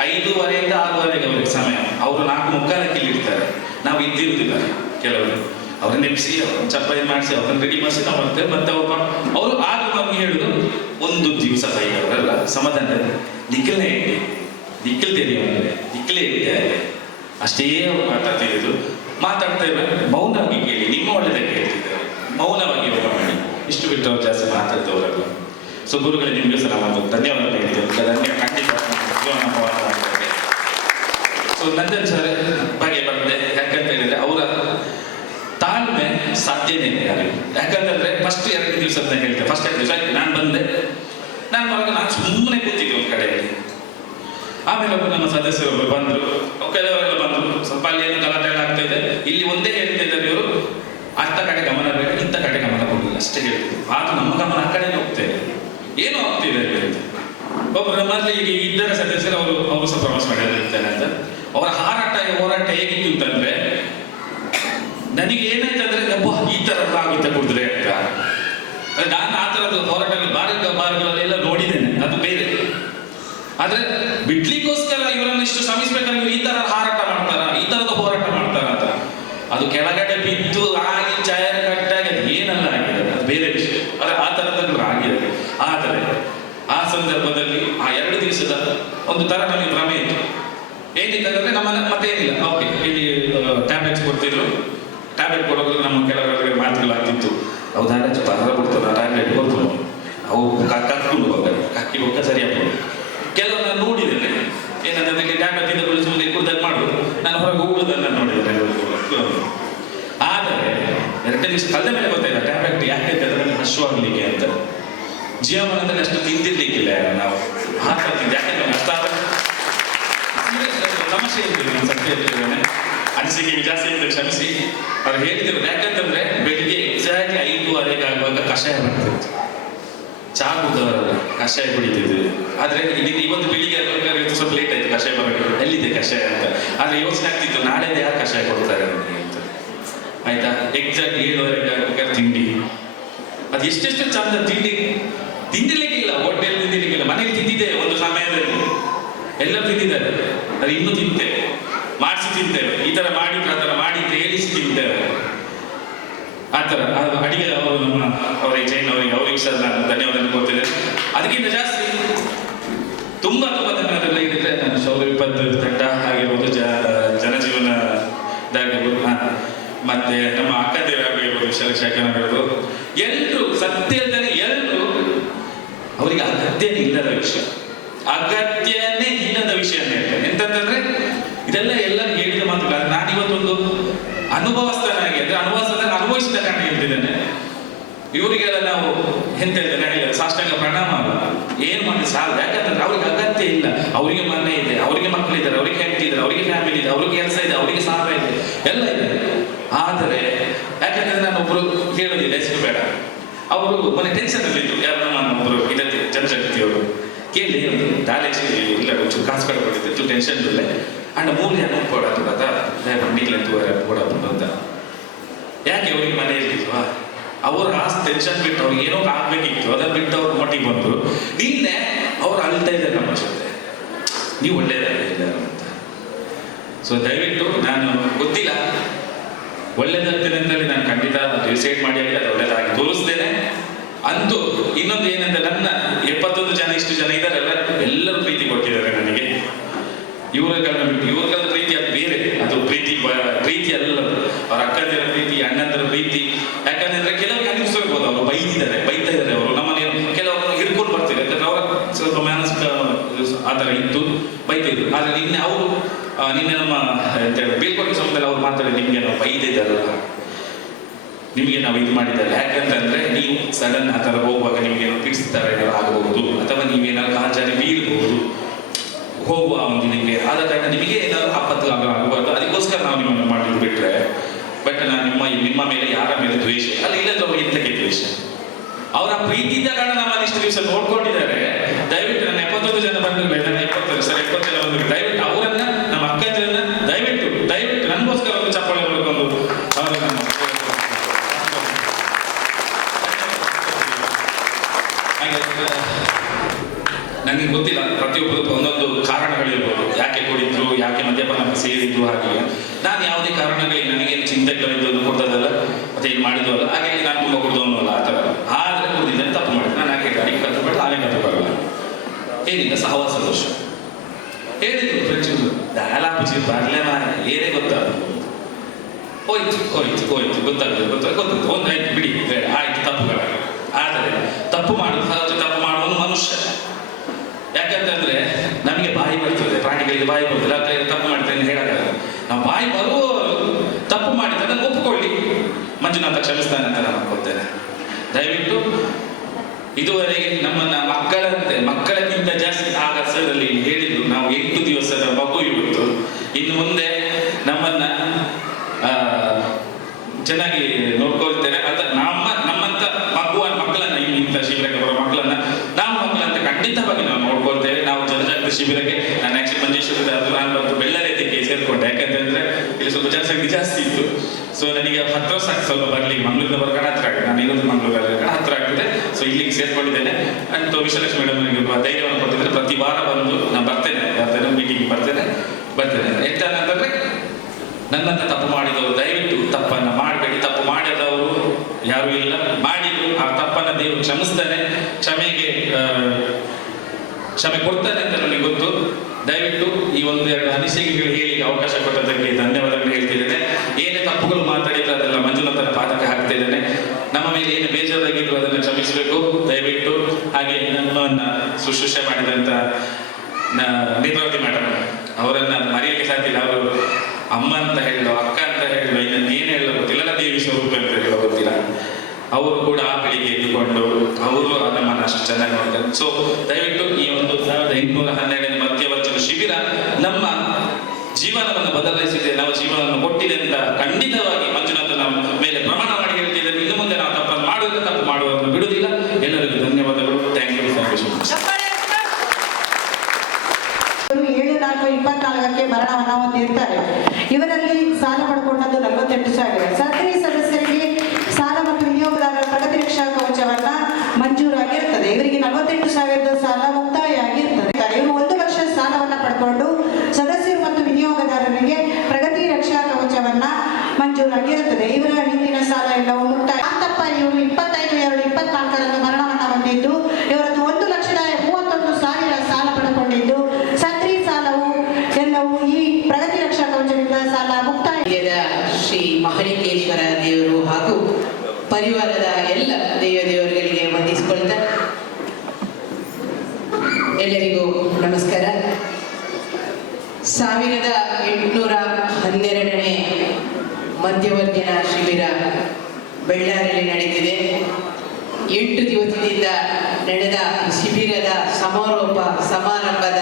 5:30 6:00 ಅವ್ರಿಗೆ ಸಮಯ, ಅವರು 4:45 ಇರ್ತಾರೆ. ನಾವು ಇದ್ದಿರುವುದಿಲ್ಲ ಕೆಲವರು, ಅವ್ರನ್ನ ಎಬ್ಬಿಸಿ ಅವ್ರನ್ನ ಚಪ್ಪಾಯಿ ಮಾಡಿಸಿ ಅವ್ರನ್ನ ರೆಡಿ ಮಾಡಿಸಿ ನಾವು ಬರ್ತೇವೆ. ಮತ್ತೆ ಅವರು ಆಗ ನಮ್ಗೆ ಹೇಳುದು ಒಂದು ದಿವಸ ಬೈದವರಲ್ಲ ಸಮಾಧಾನ ದಿಕ್ಕಲೇ ಇಡಿ, ದಿಕ್ಕಲ್ ತೆರೆಯುವಂದ್ರೆ ದಿಕ್ಕಲೇ ಇದ್ದಾರೆ ಅಷ್ಟೇ ಅವ್ರು ಮಾತಾಡ್ತಿದ್ದು. ಮಾತಾಡ್ತೇವೆ ಮೌನವಾಗಿ ಕೇಳಿ, ನಿಮ್ಮ ಒಳ್ಳೆದಕ್ಕೆ ಹೇಳ್ತಿದ್ದಾರೆ, ಮೌನವಾಗಿ ಯೋಗ ಮಾಡಿ, ಇಷ್ಟು ಬಿಟ್ಟು ಅವ್ರು ಜಾಸ್ತಿ ಮಾತಾಡ್ತವ್ರಲ್ಲ. ಸೊ ಗುರುಗಳೇ ನಿಮಗೆ ಸಲ ಒಂದು ಧನ್ಯವಾದ ಹೇಳ್ತೇವೆ. ಖಂಡಿತ ಸೊ ನಂದನ್ ಸರ್ ಬಗ್ಗೆ ಬಂದೆ ಯಾಕಂತ ಹೇಳಿದ್ರೆ ಅವರ ತಾಳ್ಮೆ ಸಾಧ್ಯನೇ ಇಲ್ಲ ಯಾರಿಗೂ. ಯಾಕಂತಂದ್ರೆ ಫಸ್ಟ್ 2 ದಿವಸ ಹೇಳ್ತೇವೆ. ಫಸ್ಟ್ 2 ದಿವಸ ನಾನು ಬಂದೆ, ನಾನು ಸುಮ್ಮನೆ ಕೂತಿದ್ದೆ ಒಂದು ಕಡೆಯಲ್ಲಿ. ಆಮೇಲೆ ನಮ್ಮ ಸದಸ್ಯರು ಬಂದರು, ಕೆಲವರೆಲ್ಲ ಬಂದರು, ಸ್ವಲ್ಪ ಅಲ್ಲಿ ಏನು ಗಲಾಟೆ ಎಲ್ಲ ಆಗ್ತಾ ಇದೆ. ಇಲ್ಲಿ ಒಂದೇ ಹೇಳ್ತಿದ್ದಾರೆ ಇವರು, ಅತ್ತ ಕಡೆ ಗಮನ ಬೇಕು, ಇಂಥ ಕಡೆ ಗಮನ ಕೊಡಲಿಲ್ಲ ಅಷ್ಟೇ ಹೇಳ್ತಿದ್ರು. ಆದ್ರೂ ನಮ್ಮ ಗಮನ ಆ ಕಡೆ ಹೋಗ್ತೇವೆ, ಏನೋ ಆಗ್ತಿದೆ ಅಂತ. ಒಬ್ಬರು ನಮ್ಮಲ್ಲಿ ಈಗ ಇದ್ದರ ಸದಸ್ಯರು ಅವರು ಸಹ ಪ್ರವಾಸ ಮಾಡಿರ್ತಾರೆ ಅಂತ. ಅವರ ಹೋರಾಟ ಹೇಗಿತ್ತು ಅಂತಂದ್ರೆ ನನಗೆ ಏನಾಯ್ತಂದ್ರೆ ಈ ತರ ಆಗುತ್ತೆ ಕುಡಿದ್ರೆ ಅಂತ. ನಾನು ಆ ತರದ ಹೋರಾಟಗಳು ಬಾರಗಳಲ್ಲೆಲ್ಲ ನೋಡಿದ್ದೇನೆ, ಅದು ಬೇರೆ. ಆದ್ರೆ ಬಿಡ್ಲಿಕ್ಕೋಸ್ಕರ ಇವರನ್ನು ಇಷ್ಟು ಶ್ರಮಿಸ್ಬೇಕಾದ್ರೆ ಇವರು ಈ ತರ ಹಾರಾಟ ಮಾಡ್ತಾರ, ಈ ತರದ ಹೋರಾಟ ಮಾಡ್ತಾರ ಅಂತ. ಅದು ಕೆಳಗಡೆ ಬಿದ್ದು ಆಗಿ ಚಾಯರ ಕಟ್ಟಾಗಿ ಅದು ಏನೆಲ್ಲ ಆಗಿದೆ ಅದು ಬೇರೆ ವಿಷಯ. ಆದ್ರೆ ಆ ತರದಗಳು ಆಗಿದೆ. ಆದರೆ ಆ ಸಂದರ್ಭದಲ್ಲಿ ಆ 2 ದಿವಸದ ಒಂದು ತರ ನಮಗೆ ಭ್ರಮೆ ಇತ್ತು. ಏನಿತ್ತಂದ್ರೆ ನಮ್ಮನ್ನ ಮತ್ತೇನಿಲ್ಲ, ಓಕೆ ಇಲ್ಲಿ ಟ್ಯಾಬ್ಲೆಟ್ಸ್ ಕೊಡ್ತಿದ್ರು, ಟ್ಯಾಬ್ಲೆಟ್ ಕೊಡೋದು ನಮ್ಮ ಕೆಲವರಿಗೆ ಮಾತುಗಳಾಗ್ತಿತ್ತು. ಹೌದಾ ಬರ ಬಿಡ್ತಾರೆ ಟ್ಯಾಬ್ಲೆಟ್ ಕೊಡ್ತಾರೆ, ಅವು ಕಕ್ಕೊಂಡು ಹೋಗ್ತಾರೆ, ಕಕ್ಕಿ ಹೋಗ ಸರಿ ಆಗ್ಬೋದು. ಕೆಲವು ನಾನು ನೋಡಿದ್ದೇನೆ ಏನಂದ್ರೆ ಇಲ್ಲಿ ಟ್ಯಾಬ್ಲೆಟ್ ಇಂದ ಸುಮ್ಮನೆ ಕುಡ್ದಾಗ ಮಾಡೋದು, ನಾನು ಹೊರಗೆ ಹೋಗುವುದನ್ನು ನೋಡಿದ್ದೇನೆ. ಆದರೆ 2 ದಿವಸ ಕಳೆದ ಮೇಲೆ ಗೊತ್ತಾಯ್ತು ಟ್ಯಾಬ್ಲೆಟ್ ಯಾಕೆ ಅಂತಂದ್ರೆ ಹಶ್ವಾಗಲಿಕ್ಕೆ ಅಂತ. ಜೀವಮಾನದಲ್ಲಿ ಅಷ್ಟು ತಿಂದಿರ್ಲಿಕ್ಕಿಲ್ಲ ನಾವು, ಹಾಕ್ತಿದ್ದೆ. ಯಾಕಂದ್ರೆ ಅಷ್ಟಾದ ಸಮಸ್ಯೆ ಇರ್ತದೆ, ನಾನು ಸತ್ಯ ಹೇಳ್ತಿದ್ದೇನೆ, ಅನಿಸಿಕೆ ಜಾಸ್ತಿ ಇರ್ತದೆ, ಕ್ಷಮಿಸಿ. ಅವ್ರು ಹೇಳ್ತಿದ್ರು ಯಾಕಂತಂದ್ರೆ ಬೆಳಿಗ್ಗೆ ಎಕ್ಸಾಕ್ಟ್ಲಿ 5:30 ಆಗುವಾಗ ಕಷಾಯ ಬರ್ತಿತ್ತು. ಚಾ ಕುಡಿದವರಲ್ಲ ಕಷಾಯ ಕುಡಿತಿದ್ವಿ. ಆದ್ರೆ ಇವತ್ತು ಬೆಳಿಗ್ಗೆ ಸ್ವಲ್ಪ ಲೇಟ್ ಆಯ್ತು ಕಷಾಯ ಬರೋಕ್ಕೆ, ಎಲ್ಲಿದೆ ಕಷಾಯ ಅಂತ. ಆದ್ರೆ ಯೋಚನೆ ಆಗ್ತಿತ್ತು ನಾಳೆ ಯಾರು ಕಷಾಯ ಕೊಡ್ತಾರೆ ನನಗೆ ಅಂತ. ಆಯ್ತಾ, ಎಕ್ಸಾಕ್ಟ್ 7:30 ಆಗುವಾಗ ತಿಂಡಿ. ಅದು ಎಷ್ಟೆಷ್ಟು ಚಂದ ತಿಂದಿರ್ಲಿಕ್ಕಿಲ್ಲ, ಹೋಟೆಲ್ ತಿಂದಿರ್ಲಿಕ್ಕಿಲ್ಲ, ಮನೇಲಿ ತಿಂದಿದ್ದೆ ಒಂದು ಸಮಯದಲ್ಲಿ, ಎಲ್ಲರೂ ತಿಂದಿದ್ದಾರೆ. ಅದು ಇನ್ನೂ ತಿಂತೇವೆ, ಮಾಡಿಸಿ ತಿಂತೇವೆ, ಈ ತರ ಮಾಡಿದ್ರೆ ಆ ತರ ಮಾಡಿ ಹೇಳಿಸಿ ತಿಂತೇವೆ. ಆ ಥರ ಅಡಿಗೆ ಅವರು ನಮ್ಮ ಅವರಿಗೆ ಜೈನ್ ಅವರಿಗೆ ಸಹ ನಾನು ಧನ್ಯವಾದ ಕೊಡ್ತೇನೆ. ಅದಕ್ಕಿಂತ ಜಾಸ್ತಿ ತುಂಬಾ ಧನ್ಯವಾದಗಳು ಹೇಳಿದ್ರೆ ನಾನು ಶೌರ್ಯ ವಿಪತ್ತು ತಂಡ ಆಗಿರ್ಬೋದು, ಜನಜೀವನದಾಗಿರ್ಬೋದು, ಮತ್ತೆ ನಮ್ಮ ಅಕ್ಕದೇವರಾಗಿರ್ಬೋದು, ಶೇಖರನಾಗಿರ್ಬೋದು, ಎಲ್ಲರೂ ಸತ್ಯದಲ್ಲಿ ಎಲ್ಲರೂ ಅವರಿಗೆ ಅಗತ್ಯನೇ ಇಲ್ಲದ ವಿಷಯ, ಅಗತ್ಯನೇ ಇಲ್ಲದ ವಿಷಯ ಅಂತ ಹೇಳ್ತೇನೆ. ಎಂತಂದ್ರೆ ಇದೆಲ್ಲ ಎಲ್ಲರೂ ಹೇಳಿದ ಮಾತುಗಳು. ನಾನು ಇವತ್ತೊಂದು ಅನುಭವಸ್ಥನಾಗಿ ಅಂದ್ರೆ ಅನುಭವಿಸಿದ ಕಾರಣ ಹೇಳ್ತಿದ್ದೇನೆ. ಇವರಿಗೆಲ್ಲ ನಾವು ಎಂತ ಹೇಳಿದ್ರೆ ಸಾಷ್ಟಾಂಗ ಪ್ರಣಾಮ ಅಲ್ಲ, ಏನು ಮಾಡಿ ಸಾಲ. ಯಾಕಂತಂದ್ರೆ ಅವ್ರಿಗೆ ಅಗತ್ಯ ಇಲ್ಲ. ಅವರಿಗೆ ಮನೆ ಇದೆ, ಅವರಿಗೆ ಮಕ್ಕಳಿದ್ದಾರೆ, ಅವರಿಗೆ ಹೆಂಡತಿ ಇದ್ದಾರೆ, ಅವರಿಗೆ ಫ್ಯಾಮಿಲಿ ಇದೆ, ಅವ್ರಿಗೆ ಕೆಲಸ ಇದೆ, ಅವರಿಗೆ ಸಾಲ ಇದೆ, ಎಲ್ಲ ಇದೆ. ಆದರೆ ಯಾಕಂದ್ರೆ ನಾನು ಒಬ್ರು ಹೇಳೋದಿಲ್ಲ, ಹೆಸರು ಬೇಡ, ಅವರು ಮೊನ್ನೆ ಟೆನ್ಷನ್ ಅಲ್ಲಿದ್ರು. ಯಾರು ನಮ್ಮ ಒಬ್ಬರು ಇದಕ್ಕೆ ಜನಶಕ್ತಿಯವರು ಕೇಳಿ ಒಂದು ಕಾಲೇಜ್ ಇಲ್ಲ ಒಂಚೂರು ಕಾಸು ಕಟ್ಕೊಂಡಿದ್ದು ಟೆನ್ಷನ್ ಇಲ್ಲ ಅಂಡ್ ಮೂಲೆ ಅನ್ನು ಪೋಡಾದ ನೀಗ್ಲಂತೂ ಪೋಡಾದು ಅಂತ. ಯಾಕೆ ಅವ್ರಿಗೆ ಮನೆ ಇರ್ಲಿಲ್ವಾ? ಅವ್ರ ಆ ಟೆನ್ಷನ್ ಬಿಟ್ಟು ಅವ್ರಿಗೆ ಏನೋ ಆಗ್ಬೇಕಿತ್ತು, ಅದನ್ನ ಬಿಟ್ಟು ಅವ್ರು ಮಟ್ಟಿಗೆ ಬಂದರು. ನಿನ್ನೆ ಅವ್ರು ಅಳ್ತಾ ಇದ್ದಾರೆ ನಮ್ಮ ಜೊತೆ, ನೀವು ಒಳ್ಳೇದಾಗಿಲ್ಲ ಅಂತ. ಸೊ ದಯವಿಟ್ಟು ನಾನು ಗೊತ್ತಿಲ್ಲ ಒಳ್ಳೇದಾಗ್ತೇನೆ ಅಂತೇಳಿ ನಾನು ಖಂಡಿತ ಡಿಸೈಡ್ ಮಾಡಿ ಅದು ಒಳ್ಳೇದಾಗಿ ತೋರಿಸ್ತೇನೆ. ಅಂತೂ ಇನ್ನೊಂದು ಏನಂದ್ರೆ ನನ್ನ 71 ಜನ ಇಷ್ಟು ಜನ ಇದ್ದಾರಲ್ಲ ಎಲ್ಲರೂ ಪ್ರೀತಿ ಕೊಟ್ಟಿದ್ದಾರೆ ನನಗೆ. ಇವ್ರಗಳ ಪ್ರೀತಿ ಅದು ಬೇರೆ, ಅದು ಪ್ರೀತಿ ಅಲ್ಲ. ಅವ್ರ ಅಕ್ಕಂದಿರ ಪ್ರೀತಿ, ಅಣ್ಣಂದರ ಪ್ರೀತಿ. ಯಾಕಂದ್ರೆ ಕೆಲವರಿಗೆ ಅನಿಸ್ತಿರ್ಬೋದು ಅವರು ಬೈತಾ ಇದ್ದಾರೆ ಅವರು ನಮ್ಮಲ್ಲಿ ಕೆಲವರು ಹಿಡ್ಕೊಂಡು ಬರ್ತಾರೆ. ಯಾಕಂದ್ರೆ ಅವರ ಸ್ವಲ್ಪ ಮಾನಸಿಕ ಆ ಥರ ಇತ್ತು, ಬೈತಿದ್ರು. ಆದರೆ ನಿನ್ನೆ ನಮ್ಮ ಬೀಳ್ಕೊಡುಗೆ ಸಮಯದಲ್ಲಿ ಅವ್ರು ಮಾತಾಡಿ ನಿಮಗೆ ನಾವು ಬೈದಿದ್ದಾರಲ್ಲ, ನಿಮಗೆ ನಾವು ಇದು ಮಾಡಿದ್ದಾರೆ. ಯಾಕಂತಂದ್ರೆ ನೀವು ಸಡನ್ ಆ ಥರ ಹೋಗುವಾಗ ನಿಮಗೆ ಫಿಕ್ಸ್ ಥರ ಏನಾದ್ರು ಆಗಬಹುದು, ಅಥವಾ ನೀವೇನಾದ್ರು ಕಾಂಚಾರಿ ಬೀಳ್ಬಹುದು ಹೋಗುವ ಒಂದು ನಿಮಗೆ. ಆದ ಕಾರಣ ನಿಮಗೆ ಏನಾದ್ರು ಆಪತ್ತು ಆಗಬಾರ್ದು, ಅದಕ್ಕೋಸ್ಕರ ನಾವು ನಿಮ್ಮನ್ನು ಮಾಡಿದ್ದು ಬಿಟ್ಟರೆ. ಬಟ್ ನಾನು ನಿಮ್ಮ ಮೇಲೆ ಯಾರ ಮೇಲೆ ದ್ವೇಷ ಅಲ್ಲ, ಇಲ್ಲದ್ರೆ ಅವ್ರಿಗೆ ಇಂಥಕ್ಕೆ ದ್ವೇಷ. ಅವರ ಪ್ರೀತಿ ಇದ್ದ ಕಾರಣ ನಮ್ಮನ್ನು ಇಷ್ಟು ದಿವಸ ನೋಡ್ಕೊಂಡಿದ್ದಾರೆ. ದಯವಿಟ್ಟು ನನ್ನ 71 ಜನ ಬಂದಿರಬೇಕು, ನನ್ನ 70 ಜನ ಬಂದಿರಬೇಕು. ದಯವಿಟ್ಟು ಅವರನ್ನ, ನಮ್ಮ ಅಕ್ಕಂದಿರನ್ನ ದಯವಿಟ್ಟು ನನಗೋಸ್ಕರ ಒಂದು ಚಪ್ಪಾಳೆ ಮಾಡ್ಕೊಂಡು ಅವರನ್ನು ನನಗೆ ಗೊತ್ತಿಲ್ಲ, ಪ್ರತಿಯೊಬ್ಬರು ಒಂದೊಂದು ಕಾರಣಗಳಿರ್ಬೋದು, ಯಾಕೆ ಕುಡಿದ್ರು, ಯಾಕೆ ಮದ್ಯಪಾನ ಸೇರಿದ್ರು. ಹಾಗೆ ನಾನು ಯಾವುದೇ ಕಾರಣಗಳಿಗೆ ನನಗೇನು ಚಿಂತೆಗಳಿದ್ದು ಕೊಡ್ತದಲ್ಲ, ಮತ್ತೆ ಏನು ಮಾಡಿದ್ವು ಅಲ್ಲ, ಹಾಗೆ ನಾನು ತುಂಬ ಕುಡ್ದವನು ಅಲ್ಲ ಆ ಥರ. ಆದರೆ ಕುಡಿದಿದ್ದೆ ತಪ್ಪು ಮಾಡಿದೆ ನಾನು. ಯಾಕೆ ಗಾಡಿ ಕತ್ತು ಬೇಡ, ಆಮೇಲೆ ಕತ್ತು ಬರಲ್ಲ, ಏನಿಲ್ಲ ಸಹವಾಸ ದೋಷ ಹೇಳಿದ್ರು ಫ್ರೆಂಡ್ಸ್. ದಾಲಾಪುಚಿ ಬರಲೇ ಏನೇ ಗೊತ್ತಾದ್ರು, ಹೋಯ್ತು ಗೊತ್ತಾಗ್ತದೆ ಒಂದು ಆಯ್ತು ಬಿಡಿ, ಬೇಡ ಆಯ್ತು ತಪ್ಪುಗಳ. ಆದರೆ ತಪ್ಪು ಮಾಡುದು ಸಹಜ, ತಪ್ಪು ಮಾಡುವನು ಮನುಷ್ಯ. ಯಾಕಂತಂದ್ರೆ ನಮಗೆ ಬಾಯಿ ಬರ್ತದೆ, ಪ್ರಾಣಿಗಳಿಗೆ ಬಾಯಿ ಬರ್ತದೆ. ಯಾಕಂದ್ರೆ ತಪ್ಪು ಮಾಡ್ತೇನೆ ಅಂತ ಹೇಳಕ್ಕಾಗಲ್ಲ. ನಾವು ಬಾಯಿ ಬರುವ ತಪ್ಪು ಮಾಡಿದ್ರೆ ಅದನ್ನು ಒಪ್ಪಿಕೊಳ್ಳಿ, ಮಂಜುನಾಥ ಕ್ಷಮಿಸ್ತಾನೆ ಅಂತ ನಾನು ಅನ್ಕೊಳ್ತೇನೆ. ದಯವಿಟ್ಟು ಇದುವರೆಗೆ ನಮ್ಮನ್ನ ಮಕ್ಕಳಕ್ಕಿಂತ ಜಾಸ್ತಿ ಆಗ ಸರಲ್ಲಿ ಹೇಳಿದ್ರು, ನಾವು 8 ದಿವಸದ ಮಗು ಇವತ್ತು. ಇನ್ನು ಮುಂದೆ ನಮ್ಮನ್ನ ಚೆನ್ನಾಗಿ ನೋಡ್ಕೊಳ್ತೇನೆ. ನಮ್ಮಂತ ಮಕ್ಕಳನ್ನ ಇಂಥ ಶಿಬಿರಕ್ಕೆ ಬರೋ ಮಕ್ಕಳನ್ನ ನಾವು ಮಕ್ಕಳಂತ ಖಂಡಿತವಾಗಿ ನಾವು ನೋಡ್ಕೊಳ್ತೇವೆ. ನಾವು ಜನಜಾಗೃತಿ ಶಿಬಿರಕ್ಕೆ ನಾನು ಆಕ್ಚುಲಿ ಮಂಜೇಶ್ವರದ ನಾನು ಬಂದು ಬೆಳ್ಳರೇತಿಗೆ ಸೇರ್ಕೊಂಡೆ. ಯಾಕಂತಂದ್ರೆ ಇಲ್ಲಿ ಸ್ವಲ್ಪ ಜನಸಂಖ್ಯೆ ಜಾಸ್ತಿ ಇತ್ತು. ಸೊ ನನಗೆ ಹತ್ರ ಸಾಕು ಸ್ವಲ್ಪ ಬರ್ಲಿಕ್ಕೆ, ಮಂಗಳೂರಿಂದ ಬರ್ಕೊಂಡು ಹತ್ರ ಆಗಿದೆ. ನಾನು ಇನ್ನೊಂದು ಮಂಗಳೂರಲ್ಲಿ ಹತ್ರ ಆಗ್ತದೆ. ಸೊ ಇಲ್ಲಿಗೆ ಸೇರ್ಕೊಂಡಿದ್ದೇನೆ. ಅಂಡ್ ವಿಶಾಲಕ್ಷ್ಮಿ ಮೇಡಮ್ ನನಗೆ ಧೈರ್ಯವನ್ನು ಕೊಟ್ಟಿದ್ರೆ ಪ್ರತಿ ವಾರ ಬಂದು ನಾನು ಬರ್ತೇನೆ ಮೀಟಿಂಗ್ ಬರ್ತೇನೆ. ಎಂತ ಅಂತಂದ್ರೆ ನನ್ನಂತ ತಪ್ಪು ಮಾಡಿದವರು ದಯವಿಟ್ಟು ತಪ್ಪನ್ನು ಮಾಡಬೇಡಿ. ತಪ್ಪು ಮಾಡಿದವರು ಯಾರು ಇಲ್ಲ, ಮಾಡಿದ್ರು ಆ ತಪ್ಪನ್ನು ದೇವರು ಕ್ಷಮಿಸ್ತಾನೆ, ಕ್ಷಮೆ ಕೊಡ್ತಾನೆ ಅಂತ ನನಗೆ ಗೊತ್ತು. ದಯವಿಟ್ಟು ಈ 1-2 ಅನಿಸಿಕೆಗಳು ಹೇಳಿ ಅವಕಾಶ ಕೊಟ್ಟದಕ್ಕೆ ಧನ್ಯವಾದಗಳು ಹೇಳ್ತಿದ್ದೇನೆ. ಏನೇ ತಪ್ಪುಗಳು ಮಾತಾಡಿದ್ರೆ ಅದೆಲ್ಲ ಮಂಜುನಾಥನ ಪಾದಕ್ಕೆ ಹಾಕ್ತಾ ಇದ್ದೇನೆ. ನಮ್ಮ ಮೇಲೆ ಏನು ಬೇಜಾರಾಗಿದ್ರು ಅದನ್ನು ಕ್ಷಮಿಸಬೇಕು ದಯವಿಟ್ಟು. ಹಾಗೆ ನಮ್ಮನ್ನ ಶುಶ್ರೂಷೆ ಮಾಡಿದಂಥ ನೇತ್ರಾವತಿ ಮೇಡಮ್ ಅವರನ್ನ ಮರೆಯಲಿಕ್ಕೆ ಸಾಧ್ಯ ಇಲ್ಲ. ಅವರು ಅಮ್ಮ ಅಂತ ಹೇಳೋ, ಅಕ್ಕ ಅಂತ ಹೇಳೋ, ಇನ್ನೊಂದು ಏನು ಹೇಳೋ ಗೊತ್ತಿಲ್ಲ, ದೇವಿ ಸ್ವರೂಪ ಅಂತ ಹೇಳೋ ಗೊತ್ತಿಲ್ಲ. ಅವರು ಕೂಡ ಆ ಬೆಳಿಗ್ಗೆ ಎದ್ದುಕೊಂಡು ಅವರು ನಮ್ಮನ್ನು ಅಷ್ಟು ಚೆನ್ನಾಗಿ ನೋಡ್ತಾರೆ. ಸೊ ದಯವಿಟ್ಟು ಈ 1812ನೇ ಮಧ್ಯವರ್ಜನ ಶಿಬಿರ ನಮ್ಮ ಜೀವನವನ್ನು ಬದಲಾಯಿಸಿದೆ, ನಾವು ಜೀವನವನ್ನು ಕೊಟ್ಟಿದೆ ಅಂತ ಖಂಡಿತವಾಗಿ ಮಂಜುನಾಥನ ಮೇಲೆ ಪ್ರಮಾಣ ಮಾಡಿ ಹೇಳ್ತಿದ್ದೇನೆ. ಇನ್ನು ಮುಂದೆ ನಾವು ತಪ್ಪು ಮಾಡುವುದನ್ನು ಬಿಡುವುದಿಲ್ಲ. ಎಲ್ಲರಿಗೂ ಧನ್ಯವಾದಗಳು. Thank you so much. 7/4/24ಕ್ಕೆ ಮರಣವನ್ನು ಹೊಂದಿರ್ತಾರೆ. ಇವರಲ್ಲಿ ಸಾಲ ಪಡ್ಕೊಂಡದ್ದು 48,000. ಸರ್ಕಾರಿ ಸದಸ್ಯರಿಗೆ ಸಾಲ ಮತ್ತು ವಿನಿಯೋಗದಾರರ ಪ್ರಗತಿ ರಕ್ಷಾ ಕವಚವನ್ನ ಮಂಜೂರಾಗಿರ್ತದೆ. ಇವರಿಗೆ 48,000 ಸಾಲ ಮುಕ್ತಾಯ ಆಗಿರ್ತದೆ. ಇವರು 1 ಲಕ್ಷ ಸಾಲವನ್ನ ಪಡ್ಕೊಂಡು ಸದಸ್ಯರು ಮತ್ತು ವಿನಿಯೋಗದಾರರಿಗೆ ಪ್ರಗತಿ ರಕ್ಷಾ ಕವಚವನ್ನ ಮಂಜೂರಾಗಿರುತ್ತದೆ. ಇವರ ಹಿಂದಿನ ಸಾಲ ಎಲ್ಲವೂ ಮುಕ್ತಾಯ. ಅಂತಪ್ಪ ಇವರು 25/2/24 ಮರಣವನ್ನ ಹೊಂದಿದ್ದು, ಇವರದ್ದು 1,31,000 ಸಾಲ ಪಡ್ಕೊಂಡಿದ್ದು, ಸಕ್ರಿ ಸಾಲವು ಎಲ್ಲವೂ ಈ ಪ್ರಗತಿ ರಕ್ಷಾ ಕವಚದಿಂದ ಸಾಲ ಮುಕ್ತಾಯ. ಶ್ರೀ ಮಹಲಿಂಗೇಶ್ವರ ದೇವರು ಹಾಗೂ ಪರಿವಾರದ ಎಲ್ಲ ದೇವರುಗಳಿಗೆ ವಂದಿಸಿಕೊಳ್ತಾ ಎಲ್ಲರಿಗೂ ನಮಸ್ಕಾರ. 1812ನೇ ಮಧ್ಯವರ್ಜನ ಶಿಬಿರ ಬೆಳ್ಳಾರಿಯಲ್ಲಿ ನಡೆದಿದೆ. 8 ದಿವಸದಿಂದ ನಡೆದ ಶಿಬಿರದ ಸಮಾರಂಭದ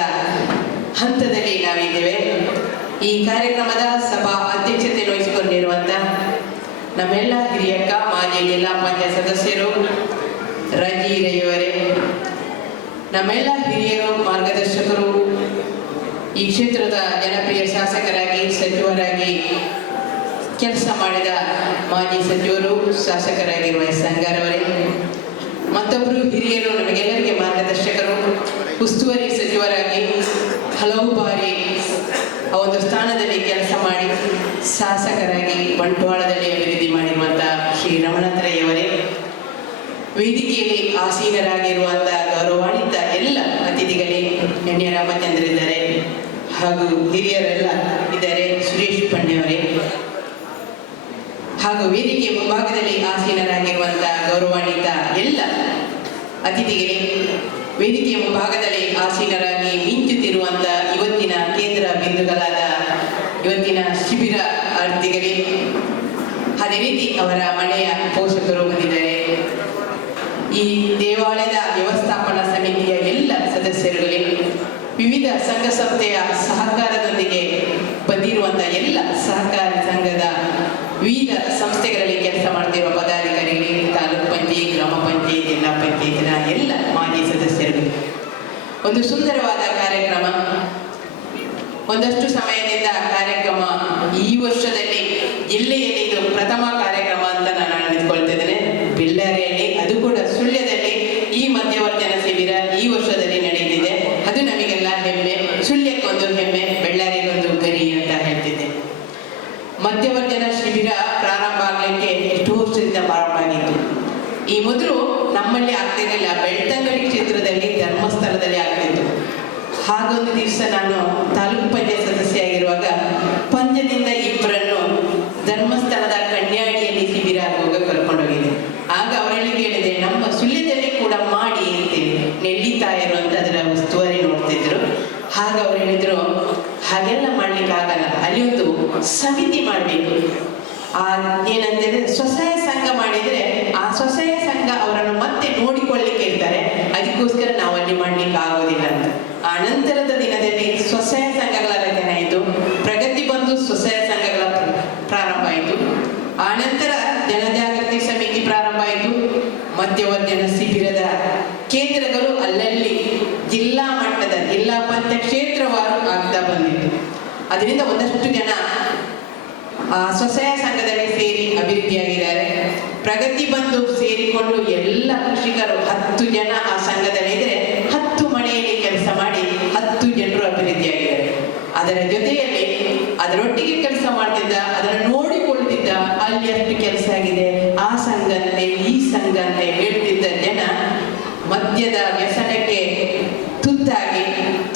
ಹಂತದಲ್ಲಿ ನಾವಿದ್ದೇವೆ. ಈ ಕಾರ್ಯಕ್ರಮದ ಸಭಾ ಅಧ್ಯಕ್ಷತೆ ವಹಿಸಿಕೊಂಡಿರುವಂಥ ನಮ್ಮೆಲ್ಲ ಹಿರಿಯಕ್ಕ, ಮಾಜಿ ಜಿಲ್ಲಾ ಪಂಚಾಯತ್ ಸದಸ್ಯರು, ರಜೀರೆಯವರೇ, ನಮ್ಮೆಲ್ಲ ಹಿರಿಯರು, ಮಾರ್ಗದರ್ಶಕರು, ಈ ಕ್ಷೇತ್ರದ ಜನಪ್ರಿಯ ಶಾಸಕರಾಗಿ ಸಚಿವರಾಗಿ ಕೆಲಸ ಮಾಡಿದ ಮಾಜಿ ಸಚಿವರು, ಶಾಸಕರಾಗಿರುವ ಸಂಗಾರವರೇ, ಮತ್ತೊಬ್ಬರು ಹಿರಿಯರು, ನಮಗೆಲ್ಲರಿಗೆ ಮಾರ್ಗದರ್ಶಕರು, ಉಸ್ತುವಾರಿ ಸಚಿವರಾಗಿ ಹಲವು ಬಾರಿ ಆ ಒಂದು ಸ್ಥಾನದಲ್ಲಿ ಕೆಲಸ ಮಾಡಿ ಶಾಸಕರಾಗಿ ಬಂಟ್ವಾಳದಲ್ಲಿ ಅಭಿವೃದ್ಧಿ ಮಾಡಿರುವಂಥ ಶ್ರೀ ರಮಣತ್ರಯವರೇ, ವೇದಿಕೆಯಲ್ಲಿ ಆಸೀನರಾಗಿರುವಂಥ ಗೌರವಾನ್ವಿತ ಎಲ್ಲ ಅತಿಥಿಗಳೇ, ಎನ್ ಎ ರಾಮಚಂದ್ರ ಇದ್ದಾರೆ ಹಾಗೂ ಹಿರಿಯರೆಲ್ಲ ಇದ್ದಾರೆ, ಸುರೇಶ್ ಪಂಡ್ಯವರೇ, ಹಾಗೂ ವೇದಿಕೆ ಮುಂಭಾಗದಲ್ಲಿ ಆಸೀನರಾಗಿರುವಂಥ ಗೌರವಾನ್ವಿತ ಎಲ್ಲ ಅತಿಥಿಗಳೇ, ವೇದಿಕೆಯ ಮುಂಭಾಗದಲ್ಲಿ ಆಸೀನರಾಗಿ ಮಿಂಚುತ್ತಿರುವಂಥ ಇವತ್ತಿನ ಕೇಂದ್ರ ಬಿಂದುಗಳಾದ ಇವತ್ತಿನ ಶಿಬಿರಾರ್ಥಿಗಳೇ, ಅದೇ ರೀತಿ ಅವರ ಮನೆಯ ಪೋಷಕರು ಬಂದಿದ್ದಾರೆ, ಈ ದೇವಾಲಯದ ವ್ಯವಸ್ಥಾಪನಾ ಸಮಿತಿಯ ಎಲ್ಲ ಸದಸ್ಯರುಗಳೇ, ವಿವಿಧ ಸಂಘ ಸಂಸ್ಥೆಯ ಸಹಕಾರದೊಂದಿಗೆ ಬಂದಿರುವಂಥ ಎಲ್ಲ ಸಹಕಾರಿ ಸಂಘದ ವಿವಿಧ ಸಂಸ್ಥೆಗಳಲ್ಲಿ ಕೆಲಸ ಮಾಡ್ತಿರುವ ಪದಾಧಿಕಾರಿಗಳಿಗೆ, ತಾಲೂಕು ಪಂಚಾಯತ್, ಗ್ರಾಮ ಪಂಚಾಯತ್, ಜಿಲ್ಲಾ ಪಂಚಾಯತ್ನ ಎಲ್ಲ ಮಾಜಿ ಸದಸ್ಯರು, ಒಂದು ಸುಂದರವಾದ ಕಾರ್ಯಕ್ರಮ. ಒಂದಷ್ಟು ಸಮಯದಿಂದ ಕಾರ್ಯಕ್ರಮ ಈ ವರ್ಷದಲ್ಲಿ ಜಿಲ್ಲೆಯಲ್ಲಿ ಇದು ಪ್ರಥಮ ಕಾರ್ಯಕ್ರಮ ಅಂತ ನಾನು ಅಂದುಕೊಳ್ತಿದ್ದೇನೆ. ಬೆಳ್ಳಾರಿಯಲ್ಲಿ, ಅದು ಕೂಡ ಸುಳ್ಯದಲ್ಲಿ ಈ ಮಧ್ಯವರ್ಜನ ಶಿಬಿರ ಈ ವರ್ಷದಲ್ಲಿ ನಡೆಯುತ್ತಿದೆ. ಅದು ನಮಗೆಲ್ಲ ಹೆಮ್ಮೆ. ಸುಳ್ಯಕ್ಕೊಂದು ಹೆಮ್ಮೆ, ಬೆಳ್ಳಾರಿಗೊಂದು ಗರಿ ಅಂತ ಹೇಳ್ತಿದ್ದೆ. ಮಧ್ಯವರ್ಜನ ಶಿಬಿರ ಪ್ರಾರಂಭ ಆಗಲಿಕ್ಕೆ ಎಷ್ಟು ವರ್ಷದಿಂದ ಪ್ರಾರಂಭ ಆಗಿತ್ತು. ಈ ಮೊದಲು ನಮ್ಮಲ್ಲಿ ಆಗ್ತಿರಲಿಲ್ಲ, ಬೆಳ್ತಂಗಡಿ ಕ್ಷೇತ್ರದಲ್ಲಿ ಧರ್ಮಸ್ಥಳದಲ್ಲಿ ಆಗ್ತಿತ್ತು. ಹಾಗೊಂದು ದಿವಸ ನಾನು ತಾಲೂಕು ಪಂಚಾಯತ್ ಸದಸ್ಯ ಆಗಿರುವಾಗ ಪಂಚದಿಂದ ಇಬ್ಬರನ್ನು ಧರ್ಮಸ್ಥಳದ ಕನ್ಯಾಡಿಯಲ್ಲಿ ಶಿಬಿರ ಆಗುವಾಗ ಕರ್ಕೊಂಡೋಗಿದ್ದೆ. ಆಗ ಅವರಲ್ಲಿ ಕೇಳಿದೆ, ನಮ್ಮ ಸುಳ್ಯದಲ್ಲಿ ಕೂಡ ಮಾಡಿ ಅಂತೇಳಿ. ನೆಲ್ಲಿತಾಯರು ಅಂತ ಅದರ ಉಸ್ತುವಾರಿ ನೋಡ್ತಿದ್ರು. ಆಗ ಅವ್ರು ಹೇಳಿದ್ರು, ಹಾಗೆಲ್ಲ ಮಾಡ್ಲಿಕ್ಕೆ ಆಗಲ್ಲ, ಅಲ್ಲಿ ಒಂದು ಸಮಿತಿ ಮಾಡಬೇಕು. ಏನಂತಂದ್ರೆ ಸ್ವಸಹಾಯ ಸಂಘ ಮಾಡಿದ್ರೆ ಆ ಸ್ವಸಹಾಯ ಸಂಘ ಅವರನ್ನು ಮತ್ತೆ ನೋಡಿಕೊಳ್ಳಿಕ್ಕೆ ಇರ್ತಾರೆ, ಅದಕ್ಕೋಸ್ಕರ ನಾವು ಅಲ್ಲಿ ಮಾಡ್ಲಿಕ್ಕೆ ಆಗೋದಿಲ್ಲ ಅಂತ. ಆ ನಂತರದ ದಿನದಲ್ಲಿ ಸ್ವಸಹಾಯ ಸಂಘಗಳ ರಚನೆ ಆಯಿತು, ಪ್ರಗತಿ ಬಂದು ಸ್ವಸಹಾಯ ಸಂಘಗಳ ಪ್ರಾರಂಭ ಆಯಿತು. ಆ ನಂತರ ಜನಜಾಗೃತಿ ಸಮಿತಿ ಪ್ರಾರಂಭ ಆಯಿತು. ಮಧ್ಯವರ್ಜನ ಶಿಬಿರದ ಕೇಂದ್ರಗಳು ಅಲ್ಲಲ್ಲಿ ಜಿಲ್ಲಾ ಮಟ್ಟದ, ಜಿಲ್ಲಾ ಪಂಚಾಯತ್ ಕ್ಷೇತ್ರವಾರು ಆಗ್ತಾ ಬಂದಿತ್ತು. ಅದರಿಂದ ಒಂದಷ್ಟು ಜನ ಸ್ವಸಹಾಯ ಸಂಘದಲ್ಲಿ ಸೇರಿ ಅಭಿವೃದ್ಧಿಯಾಗಿದ್ದಾರೆ. ಪ್ರಗತಿ ಬಂದು ಸೇರಿಕೊಂಡು ಎಲ್ಲ ಕೃಷಿಕರು 10 ಜನ ಆ ಸಂಘದಲ್ಲಿ ಇದ್ರೆ 10 ಮನೆಯಲ್ಲಿ ಕೆಲಸ ಮಾಡಿ 10 ಜನರು ಅಭಿವೃದ್ಧಿಯಾಗಿದ್ದಾರೆ. ಅದರ ಜೊತೆಯಲ್ಲಿ ಅದರೊಟ್ಟಿಗೆ ಕೆಲಸ ಮಾಡ್ತಿದ್ದ, ಅದನ್ನು ನೋಡಿಕೊಳ್ಳುತ್ತಿದ್ದ, ಅಲ್ಲಿ ಅಷ್ಟು ಕೆಲಸ ಆಗಿದೆ, ಆ ಸಂಘಂತೆ ಈ ಸಂಘಂತೆ ಹೇಳ್ತಿದ್ದ ಜನ ಮದ್ಯದ ವ್ಯಸನಕ್ಕೆ ತುತ್ತಾಗಿ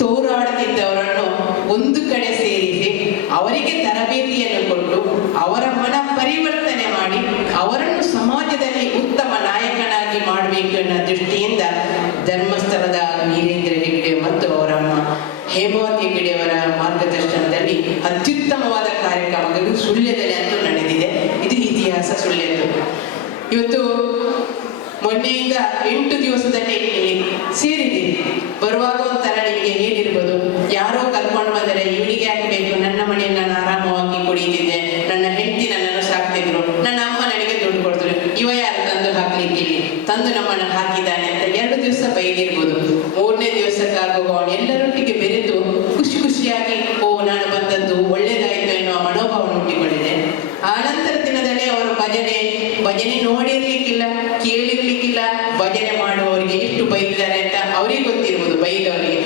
ತೋರಾಡುತ್ತಿದ್ದವರನ್ನು ಒಂದು ಕಡೆ ಸೇರಿಸಿ ಅವರಿಗೆ ತರಬೇತಿಯನ್ನು ಕೊಟ್ಟು ಅವರ ಮನ ಪರಿವರ್ತನೆ ಮಾಡಿ ಅವರನ್ನು ಸಮಾಜದಲ್ಲಿ ಉತ್ತಮ ನಾಯಕನಾಗಿ ಮಾಡಬೇಕು ಅನ್ನೋ ದೃಷ್ಟಿಯಿಂದ ಧರ್ಮಸ್ಥಳದ ವೀರೇಂದ್ರ ಹೆಗ್ಡೆ ಮತ್ತು ಅವರಮ್ಮ ಹೇಮಾವತಿ ಹೆಗ್ಡೆಯವರ ಮಾರ್ಗದರ್ಶನದಲ್ಲಿ ಅತ್ಯುತ್ತಮವಾದ ಕಾರ್ಯಕ್ರಮಗಳು ಸುಳ್ಯದಲ್ಲಿ ಅಂತೂ ನಡೆದಿದೆ. ಇದು ಇತಿಹಾಸ ಸುಳ್ಯದ್ದು. ಇವತ್ತು ಮೊನ್ನೆಯಿಂದ 8 ದಿವಸದಲ್ಲಿ ಸೇರಿದ್ದೀರಿ. ಬರುವಾಗ ಒಂಥರ ನಿಮಗೆ ಹೇಳಿರ್ಬೋದು, ಯಾರೋ ಕರ್ಕೊಂಡು ಬಂದರೆ ಇವನಿಗೆ ಹಾಕಬೇಕು, ನನ್ನ ಮನೆಯಲ್ಲಿ ನಾನು ಆರಾಮವಾಗಿ ಕುಡಿತಿದ್ದೆ, ನನ್ನ ಹೆಂಡತಿ ನನ್ನನ್ನು ಸಾಕ್ತಿದ್ರು, ನನ್ನ ಅಮ್ಮ ನನಗೆ ದುಡ್ಡು ಕೊಡ್ತಾರೆ, ಇವ ಯಾರು ತಂದು ಹಾಕ್ಲಿಕ್ಕೆ ಇಲ್ಲಿ ತಂದು ನಮ್ಮನ್ನು ಹಾಕಿದ್ದಾನೆ ಅಂತ 2 ದಿವಸ ಬೈದಿರ್ಬೋದು. 3ನೇ ದಿವಸಕ್ಕಾಗುವ ಎಲ್ಲರೊಟ್ಟಿಗೆ ಬೆರೆತು ಖುಷಿ ಖುಷಿಯಾಗಿ ನಾನು ಬಂದದ್ದು ಒಳ್ಳೇದಾಯಿತು ಎನ್ನುವ ಮನೋಭಾವ ಹುಟ್ಟಿಕೊಂಡಿದೆ. ಆ ನಂತರ ದಿನದಲ್ಲಿ ಅವರು ಭಜನೆ ನೋಡಿರ್ಲಿಕ್ಕಿಲ್ಲ, ಕೇಳಿರ್ಲಿಕ್ಕಿಲ್ಲ. ಭಜನೆ ಮಾಡುವವರಿಗೆ ಎಷ್ಟು ಬೈದಿದ್ದಾರೆ ಅಂತ ಅವರಿಗೆ ಗೊತ್ತಿರ್ಬೋದು, ಬೈದವರಿಗೆ.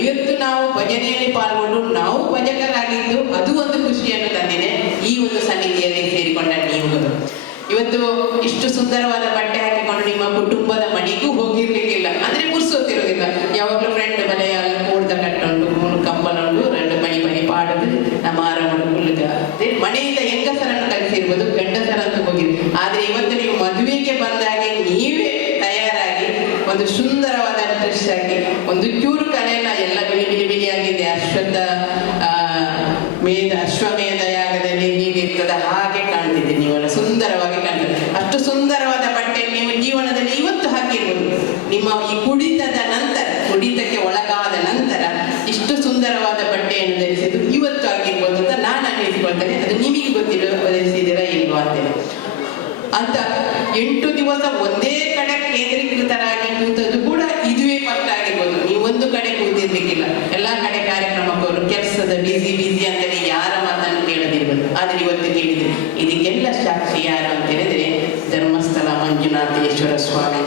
ಇವತ್ತು ನಾವು ಭಜನೆಯಲ್ಲಿ ಪಾಲ್ಗೊಂಡು ನಾವು ಭಜಕರಾಗಿದ್ದು ಅದು ಒಂದು ಖುಷಿಯನ್ನು ತಂದಿದೆ. ಈ ಒಂದು ಸಮಿತಿಯಲ್ಲಿ ಸೇರಿಕೊಂಡ ನೀವುಗಳು ಇವತ್ತು ಇಷ್ಟು ಸುಂದರವಾದ ಬಟ್ಟೆ ಹಾಕಿಕೊಂಡು ನಿಮ್ಮ ಕುಟುಂಬದ ಮನೆಗೂ ಹೋಗಿರ್ಲಿಕ್ಕಿಲ್ಲ, ಅಂದ್ರೆ ಪುರ್ಸೊತ್ತಿರೋದಿಲ್ಲ. ಯಾವಾಗಲೂ ಫ್ರೆಂಡ್ ಮನೆಯ ಕೂಡ್ದ ಕಟ್ಟುಂಟು, 3 ಕಂಬಳ ಉಂಟು, 2 ಮಣಿ ಪಾಡುದು, ನಮ್ಮ ಆರಾಮ ಮನೆಯಿಂದ ಹೆಂಗಸರನ್ನು ಕಲಿಸಿರ್ಬೋದು, ಗಂಡಸರಂತೂ ಹೋಗಿದ್ರು. ಆದ್ರೆ ಇವತ್ತು ನೀವು ಮದುವೆಗೆ ಬಂದಾಗೆ ನೀವೇ ತಯಾರಾಗಿ ಒಂದು ಸುಂದರವಾದ ಡ್ರೆಸ್ ಆಗಿ ಒಂದು ಚೂರು ಕಲೆಯನ್ನ ಎಲ್ಲ ಬಿಳಿ ಆಗಿದೆ. ಅಶ್ವಮೇಧ ಯಾಗದಲ್ಲಿ ಹೀಗಿರ್ತದ ಹಾಗೆ ಕಾಣ್ತಿದ್ದೆ, ನೀವೆಲ್ಲ ಸುಂದರವಾಗಿ ಕಾಣ್ತಿದ್ದೆ. ಅಷ್ಟು ಸುಂದರವಾದ ಬಟ್ಟೆ ನೀವು ಜೀವನದಲ್ಲಿ ಇವತ್ತು ಕುಡಿತದ ನಂತರ, ಕುಡಿತಕ್ಕೆ ಒಳಗಾದ ನಂತರ ಇಷ್ಟು ಸುಂದರವಾದ ಬಟ್ಟೆಯನ್ನು ಧರಿಸಿದ್ದು ಇವತ್ತು ಆಗಿರ್ಬೋದು ಅಂತ ನಾನು ಅನ್ನಿಸ್ಕೊಳ್ತೇನೆ. ಅದು ನಿಮಗೆ ಧರಿಸಿದ್ದೀರಾ ಇಲ್ವಾ ಅಂತೇಳಿ. ಅಂತ 8 ದಿವಸ ಒಂದೇ ಕಡೆ ಕೇಂದ್ರೀಕೃತರಾಗಿ ಕೂತದ್ದು ಕೂಡ ಇದುವೇ ಫಸ್ಟ್ ಆಗಿರ್ಬೋದು. ನೀವು ಒಂದು ಕಡೆ ಕೂತಿರ್ಲಿಕ್ಕಿಲ್ಲ, ಎಲ್ಲಾ ಕಡೆ ಕಾರ್ಯಕ್ರಮಕ್ಕವರು ಕೆಲಸದ ಬಿಸಿ ಅಂತೇಳಿ ಯಾರ ಮಾತನ್ನು ಕೇಳದಿರ್ಬೋದು. ಆದ್ರೆ ಇವತ್ತು ಕೇಳಿದ್ರೆ ಇದಕ್ಕೆಲ್ಲ ಸಾಕ್ಷಿ ಯಾರು ಅಂತ ಹೇಳಿದ್ರೆ ಧರ್ಮಸ್ಥಳ ಮಂಜುನಾಥೇಶ್ವರ ಸ್ವಾಮಿ.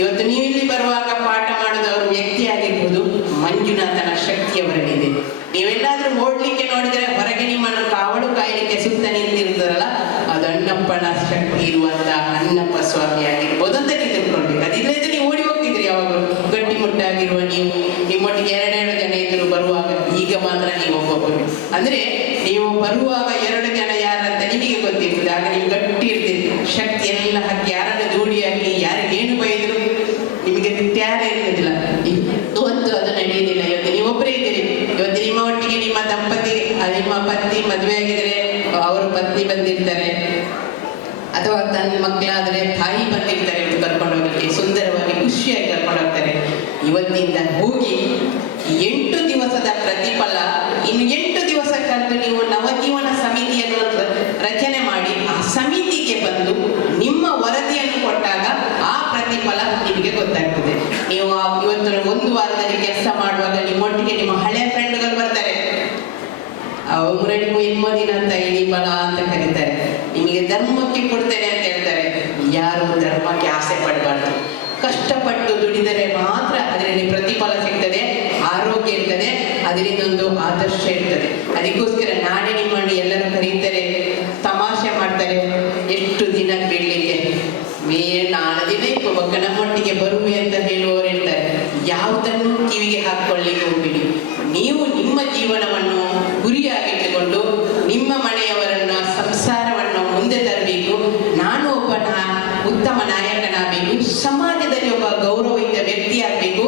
ಇವತ್ತು ನೀವು ಇಲ್ಲಿ ಬರುವಾಗ ಪಾಠ ಮಾಡಿದವರು ವ್ಯಕ್ತಿ ಆಗಿರ್ಬೋದು, ಮಂಜುನಾಥನ ಶಕ್ತಿ ಅವರಲ್ಲಿದೆ. ನೀವೆಲ್ಲಾದ್ರೂ ಓಡ್ಲಿಕ್ಕೆ ನೋಡಿದ್ರೆ ಹೊರಗೆ ನಿಮ್ಮನ್ನು ಕಾವಲು ಕಾಯಲಿಕ್ಕೆ ಸುತ್ತ ನಿಂತಿರ್ತಾರಲ್ಲ, ಅದು ಅಣ್ಣಪ್ಪನ ಶಕ್ತಿ ಇರುವಂತ ಅಣ್ಣಪ್ಪ ಸ್ವಾಮಿ ಆಗಿರ್ಬೋದು ಅಂತ ನೀವು ತಿಳ್ಕೊಳ್ಬೇಕು. ಅದಿಲ್ಲದೆ ನೀವು ಓಡಿ ಹೋಗ್ತಿದ್ರಿ ಯಾವಾಗಲೂ. ಗಟ್ಟಿಮುಟ್ಟಾಗಿರುವ ನೀವು ನಿಮ್ಮೊಟ್ಟಿಗೆ 2 ಜನ ಇದ್ರು ಬರುವಾಗ, ಈಗ ಮಾತ್ರ ನೀವು ಒಬ್ಬೊಬ್ಬರು. ಅಂದ್ರೆ ನೀವು ಬರುವಾಗ 2 ಜನ ಯಾರಂತ ನಿಮಗೆ ಗೊತ್ತಿರ್ತದೆ. ಆಗ ನೀವು ಗಟ್ಟಿ ಇರ್ತೀರಿ, ಶಕ್ತಿ ಎಲ್ಲ ಹಾಕಿ ಯಾರನ್ನು ದೂಡಿ ಹಾಕಿ ಯಾರಿಗೆ ಏನು ಬೈದ್ರು ನಿಮಗೆ ತ್ಯಾರ ಇರುವುದಿಲ್ಲ. ಇವತ್ತು ಅದು ನಡೆಯುವುದಿಲ್ಲ. ಇವತ್ತು ನೀವೊಬ್ಬರೇ ಇದ್ದೀರಿ. ಇವತ್ತು ನಿಮ್ಮ ಒಟ್ಟಿಗೆ ನಿಮ್ಮ ದಂಪತಿ, ನಿಮ್ಮ ಪತ್ನಿ ಮದುವೆ ಆಗಿದ್ರೆ ಅವರು ಪತ್ನಿ ಬಂದಿರ್ತಾರೆ, ಅಥವಾ ತನ್ನ ಮಕ್ಕಳಾದ್ರೆ ತಾಯಿ ಬಂದಿರ್ತಾರೆ. ಇವತ್ತು ಕರ್ಕೊಂಡು ಹೋಗ್ಲಿಕ್ಕೆ ಸುಂದರವಾಗಿ ಖುಷಿಯಾಗಿ ಕರ್ಕೊಂಡು ಹೋಗ್ತಾರೆ. ಇವತ್ತಿಂದ ಹೋಗಿ 8 ದಿವಸದ ಪ್ರತಿಫಲ, ಇನ್ನು 8 ದಿವಸ ಕಳೆದು ನೀವು ನವಜೀವನ ಸಮಿತಿಯನ್ನು ರಚನೆ ಮಾಡಿ ಆ ಸಮಿತಿಗೆ ಬಂದು ನಿಮ್ಮ ವರದಿಯನ್ನು ಕೊಟ್ಟಾಗ ಆ ಪ್ರತಿಫಲ ನಿಮಗೆ ಗೊತ್ತಾಗ್ತದೆ. ನೀವು ಇವತ್ತು 1 ವಾರದಲ್ಲಿ ಕೆಲಸ ಮಾಡುವಾಗ ನಿಮ್ಮೊಟ್ಟಿಗೆ ನಿಮ್ಮ ಹಳೆಯ ಫ್ರೆಂಡ್ಗಳು ಬರ್ತಾರೆ. ಅವರಿಗೂ ದಿನ ಅಂತ ಇಡೀ ಬಲ ಅಂತ ಕರೀತಾರೆ. ನಿಮಗೆ ಧರ್ಮಕ್ಕೆ ಕೊಡ್ತೇನೆ ಅಂತ ಹೇಳ್ತಾರೆ. ಯಾರು ಧರ್ಮಕ್ಕೆ ಆಸೆ ಪಡಬಾರ್ದು. ಕಷ್ಟಪಟ್ಟು ದುಡಿದರೆ ಮಾತ್ರ ಅದರಲ್ಲಿ ಪ್ರತಿಫಲ ಸಿಗ್ತದೆ, ಆರೋಗ್ಯ ಇರ್ತದೆ, ಅದರಿಂದ ಒಂದು ಆದರ್ಶ ಇರ್ತದೆ. ಅದಕ್ಕೋಸ್ಕರ ನಾಳೆ ನಿಮ್ಮನ್ನು ಎಲ್ಲರೂ ಕರೀತಾರೆ, ತಮಾಷೆ ಮಾಡ್ತಾರೆ. ಎಷ್ಟು ದಿನ ಬಿಡ್ಲಿಕ್ಕೆ 4 ದಿನ ಇಪ್ಪವಾಗ ನಮ್ಮೊಟ್ಟಿಗೆ ಬರುವೆ ಅಂತ ಹೇಳುವವರು ಇರ್ತಾರೆ. ಯಾವುದನ್ನು ಕಿವಿಗೆ ಹಾಕೊಳ್ಳಿಕ್ಕೆ ಹೋಗ್ಬಿಡಿ. ನೀವು ನಿಮ್ಮ ಜೀವನವನ್ನು ಗುರಿಯಾಗಿಟ್ಟುಕೊಂಡು ನಿಮ್ಮ ಮನೆಯವರನ್ನ ಸಂಸಾರವನ್ನು ಮುಂದೆ ತರಬೇಕು. ನಾನು ಒಬ್ಬ ಉತ್ತಮ ನಾಯಕನಾಗಬೇಕು, ಸಮಾಜದಲ್ಲಿ ಒಬ್ಬ ಗೌರವಯುತ ವ್ಯಕ್ತಿ ಆಗಬೇಕು.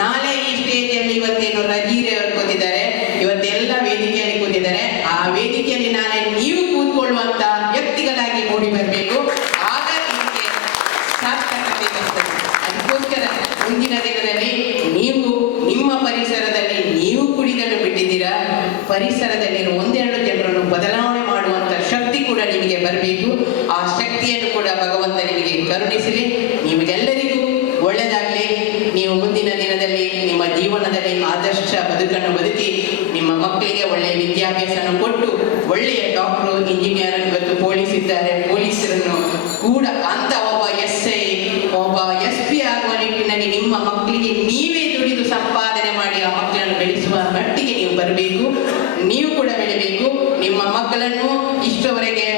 ನಾಳೆ ಈ ಸ್ಟೇಜಲ್ಲಿ ಇವತ್ತೇನು ರಜೀರೆ ಅವರು ಕೂತಿದ್ದಾರೆ, ಇವತ್ತೆಲ್ಲ ವೇದಿಕೆಯಲ್ಲಿ ಕೂತಿದ್ದಾರೆ. ಆ ವೇದಿಕೆಯಲ್ಲಿ ನಾಳೆ ನೀವು ಕೂತ್ಕೊಳ್ಳುವಂತ ವ್ಯಕ್ತಿಗಳಾಗಿ ಮೂಡಿ ಬರಬೇಕು. ಆಗ ನಿಮಗೆ ಸಾರ್ಥಕತೆ ಬರ್ತದೆ. ಅದಕ್ಕೋಸ್ಕರ ಮುಂದಿನ ದಿನದಲ್ಲಿ ನೀವು ನಿಮ್ಮ ಪರಿಸರದಲ್ಲಿ ನೀವು ಕುಡಿದನ್ನು ಬಿಟ್ಟಿದ್ದೀರಾ, ಪರಿಸರದಲ್ಲಿರುವ 1-2 ಜನರನ್ನು ಬದಲಾವಣೆ ಮಾಡುವಂತ ಶಕ್ತಿ ಕೂಡ ನಿಮಗೆ ಬರಬೇಕು. ಆ ಶಕ್ತಿಯನ್ನು ಕೂಡ ಭಗವಂತ ನಿಮಗೆ ಕರುಣಿಸಲಿ. ನಿಮಗೆಲ್ಲರಿಗೂ ಒಳ್ಳೆಯದಾಗಲಿ. ನೀವು ಮುಂದಿನ ದಿನದಲ್ಲಿ ನಿಮ್ಮ ಜೀವನದಲ್ಲಿ ಆದರ್ಶ ಬದುಕನ್ನು ಬದುಕಿ ನಿಮ್ಮ ಮಕ್ಕಳಿಗೆ ಒಳ್ಳೆಯ ವಿದ್ಯಾಭ್ಯಾಸವನ್ನು ಕೊಟ್ಟು ಒಳ್ಳೆಯ ಡಾಕ್ಟರು, ಇಂಜಿನಿಯರ್, ಇವತ್ತು ಪೊಲೀಸ್ ಇದ್ದಾರೆ, ಪೊಲೀಸರನ್ನು ಕೂಡ ಅಂತ ಒಬ್ಬ SI, ಒಬ್ಬ SP ಆಗುವ ನಿಟ್ಟಿನಲ್ಲಿ ನಿಮ್ಮ ಮಕ್ಕಳಿಗೆ ನೀವೇ ದುಡಿದು ಸಂಪಾದನೆ ಮಾಡಿ ಆ ಮಕ್ಕಳನ್ನು ಬೆಳೆಸುವ ಮಟ್ಟಿಗೆ ನೀವು ಬರಬೇಕು. ನೀವು ಕೂಡ ಬೆಳಿಬೇಕು. ನಿಮ್ಮ ಮಕ್ಕಳನ್ನು ಇಷ್ಟವರೆಗೆ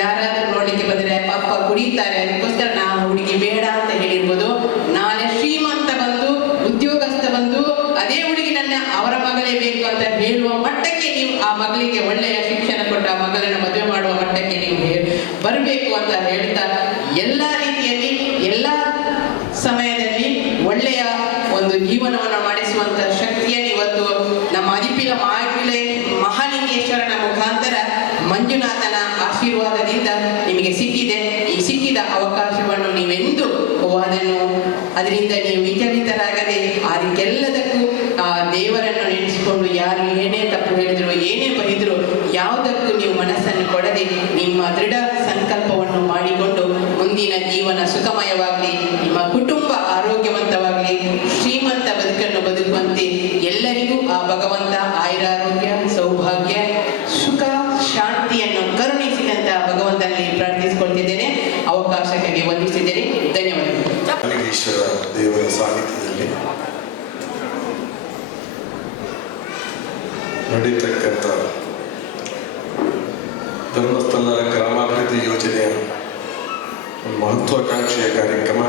ಯಾರಾದ್ರೂ ನೋಡ್ಲಿಕ್ಕೆ ಬಂದರೆ ಪಾಪ ಕುಡಿತಾರೆ, ಅದಕ್ಕೋಸ್ಕರ ನಾವು ಹುಡುಗಿ ಬೇಡ ಅಂತ ಹೇಳಿರ್ಬೋದು. ನಾಳೆ ಶ್ರೀಮಂತ ಬಂದು ಉದ್ಯೋಗಸ್ಥ ಬಂದು ಅದೇ ಹುಡುಗಿನನ್ನ ಅವರ ಮಗಳೇ ಬೇಕು ಅಂತ ಹೇಳುವ ಮಟ್ಟಕ್ಕೆ ನೀವು ಆ ಮಗಳಿಗೆ ಒಳ್ಳೆಯ ಶಿಕ್ಷಣ ಕೊಟ್ಟು ಆ ಮಗಳನ್ನು ಮದುವೆ ಮಾಡುವ ಮಟ್ಟಕ್ಕೆ ನೀವು ಬರಬೇಕು ಅಂತ ಹೇಳ್ತಾ, ಎಲ್ಲ ರೀತಿಯಲ್ಲಿ ಎಲ್ಲ ಸಮಯದಲ್ಲಿ ಒಳ್ಳೆಯ ಒಂದು ಜೀವನವನ್ನು ಮಾಡಿಸುವಂತ ಶಕ್ತಿಯನ್ನು ಇವತ್ತು ನಮ್ಮ ಅದಿಪಿಲ ಮಹಾಲಿಂಗೇಶ್ವರನ ಮುಖಾಂತರ ಮಂಜುನಾಥನ ಆಶೀರ್ವಾದದಿಂದ ನಿಮಗೆ ಸಿಕ್ಕಿದೆ. ಈ ಸಿಕ್ಕಿದ ಅವಕಾಶವನ್ನು ನೀವೆಂದು ಅದರಿಂದ ನೀವು ವಿಚಲಿತರಾಗದೆ ಅದಕ್ಕೆಲ್ಲದಕ್ಕೂ ಆ ದೇವರನ್ನು ನೆನೆಸಿಕೊಂಡು ಯಾರು ಏನೇ ತಪ್ಪು ಹೇಳಿದ್ರು, ಏನೇ ಬೈದ್ರು, ಯಾವುದಕ್ಕೂ ನೀವು ಮನಸ್ಸನ್ನು ಕೊಡದೆ ನಿಮ್ಮ ದೃಢ ಸಂಕಲ್ಪವನ್ನು ಮಾಡಿಕೊಂಡು ಮುಂದಿನ ಜೀವನ ಸುಖಮಯವಾಗಲಿ, ನಿಮ್ಮ ಕುಟುಂಬ ಆರೋಗ್ಯವಂತವಾಗಲಿ, ಶ್ರೀಮಂತ ಬದುಕನ್ನು ಬದುಕುವಂತೆ ಎಲ್ಲರಿಗೂ ಆ ಭಗವಂತ ಆಯುರಾರೋಗ್ಯ, ಸೌಭಾಗ್ಯ, ಸುಖ, ಶಾಂತಿಯನ್ನು ಕರುಣಿಸಿದಂತ ಭಗವಂತನಲ್ಲಿ ಪ್ರಾರ್ಥಿಸಿಕೊಳ್ತಿದ್ದೇನೆ. ಅವಕಾಶಕ್ಕಾಗಿ ವಂದಿಸಿದ್ದೇನೆ. ಧನ್ಯವಾದಗಳು. ಮಲ್ಲಿಗೇಶ್ವರ ದೇವರ ಸಾನ್ನಿಧ್ಯದಲ್ಲಿ ನಡೀತಕ್ಕಂಥ ಧರ್ಮಸ್ಥಳ ಗ್ರಾಮಾಭಿವೃದ್ಧಿ ಯೋಜನೆಯ ಮಹತ್ವಾಕಾಂಕ್ಷೆಯ ಕಾರ್ಯಕ್ರಮ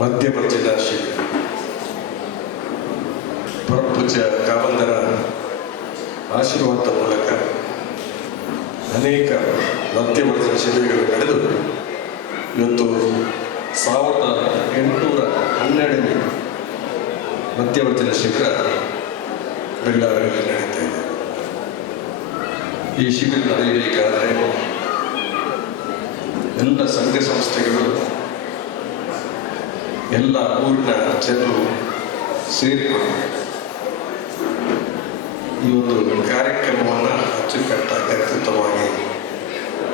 ಮಧ್ಯಮ ಜಿಲ್ಲಾ ಶಿಬಿರ ಪರಪೂಜ್ಯ ಕಾವಂದರ ಆಶೀರ್ವಾದ ಮೂಲಕ ಅನೇಕ ಮಧ್ಯವರ್ಜನ ಶಿಬಿರಗಳು ನಡೆದು ಇವತ್ತು 1812ನೇ ಮಧ್ಯವರ್ಜನ ಶಿಬಿರ ಬೆಳ್ಳಾರಿಯಲ್ಲಿ ನಡೀತಾ ಇದೆ. ಈ ಶಿಬಿರ ನಡೆಯಬೇಕಾದರೆ ಎಲ್ಲ ಸಂಘ ಸಂಸ್ಥೆಗಳು ಎಲ್ಲ ಊರಿನ ಜನರು ಸೇರಿಕೊಂಡು ಈ ಒಂದು ಕಾರ್ಯಕ್ರಮವನ್ನು ಅಚ್ಚುಕಟ್ಟಾಗಿ ಅತ್ಯುತ್ತಮವಾಗಿ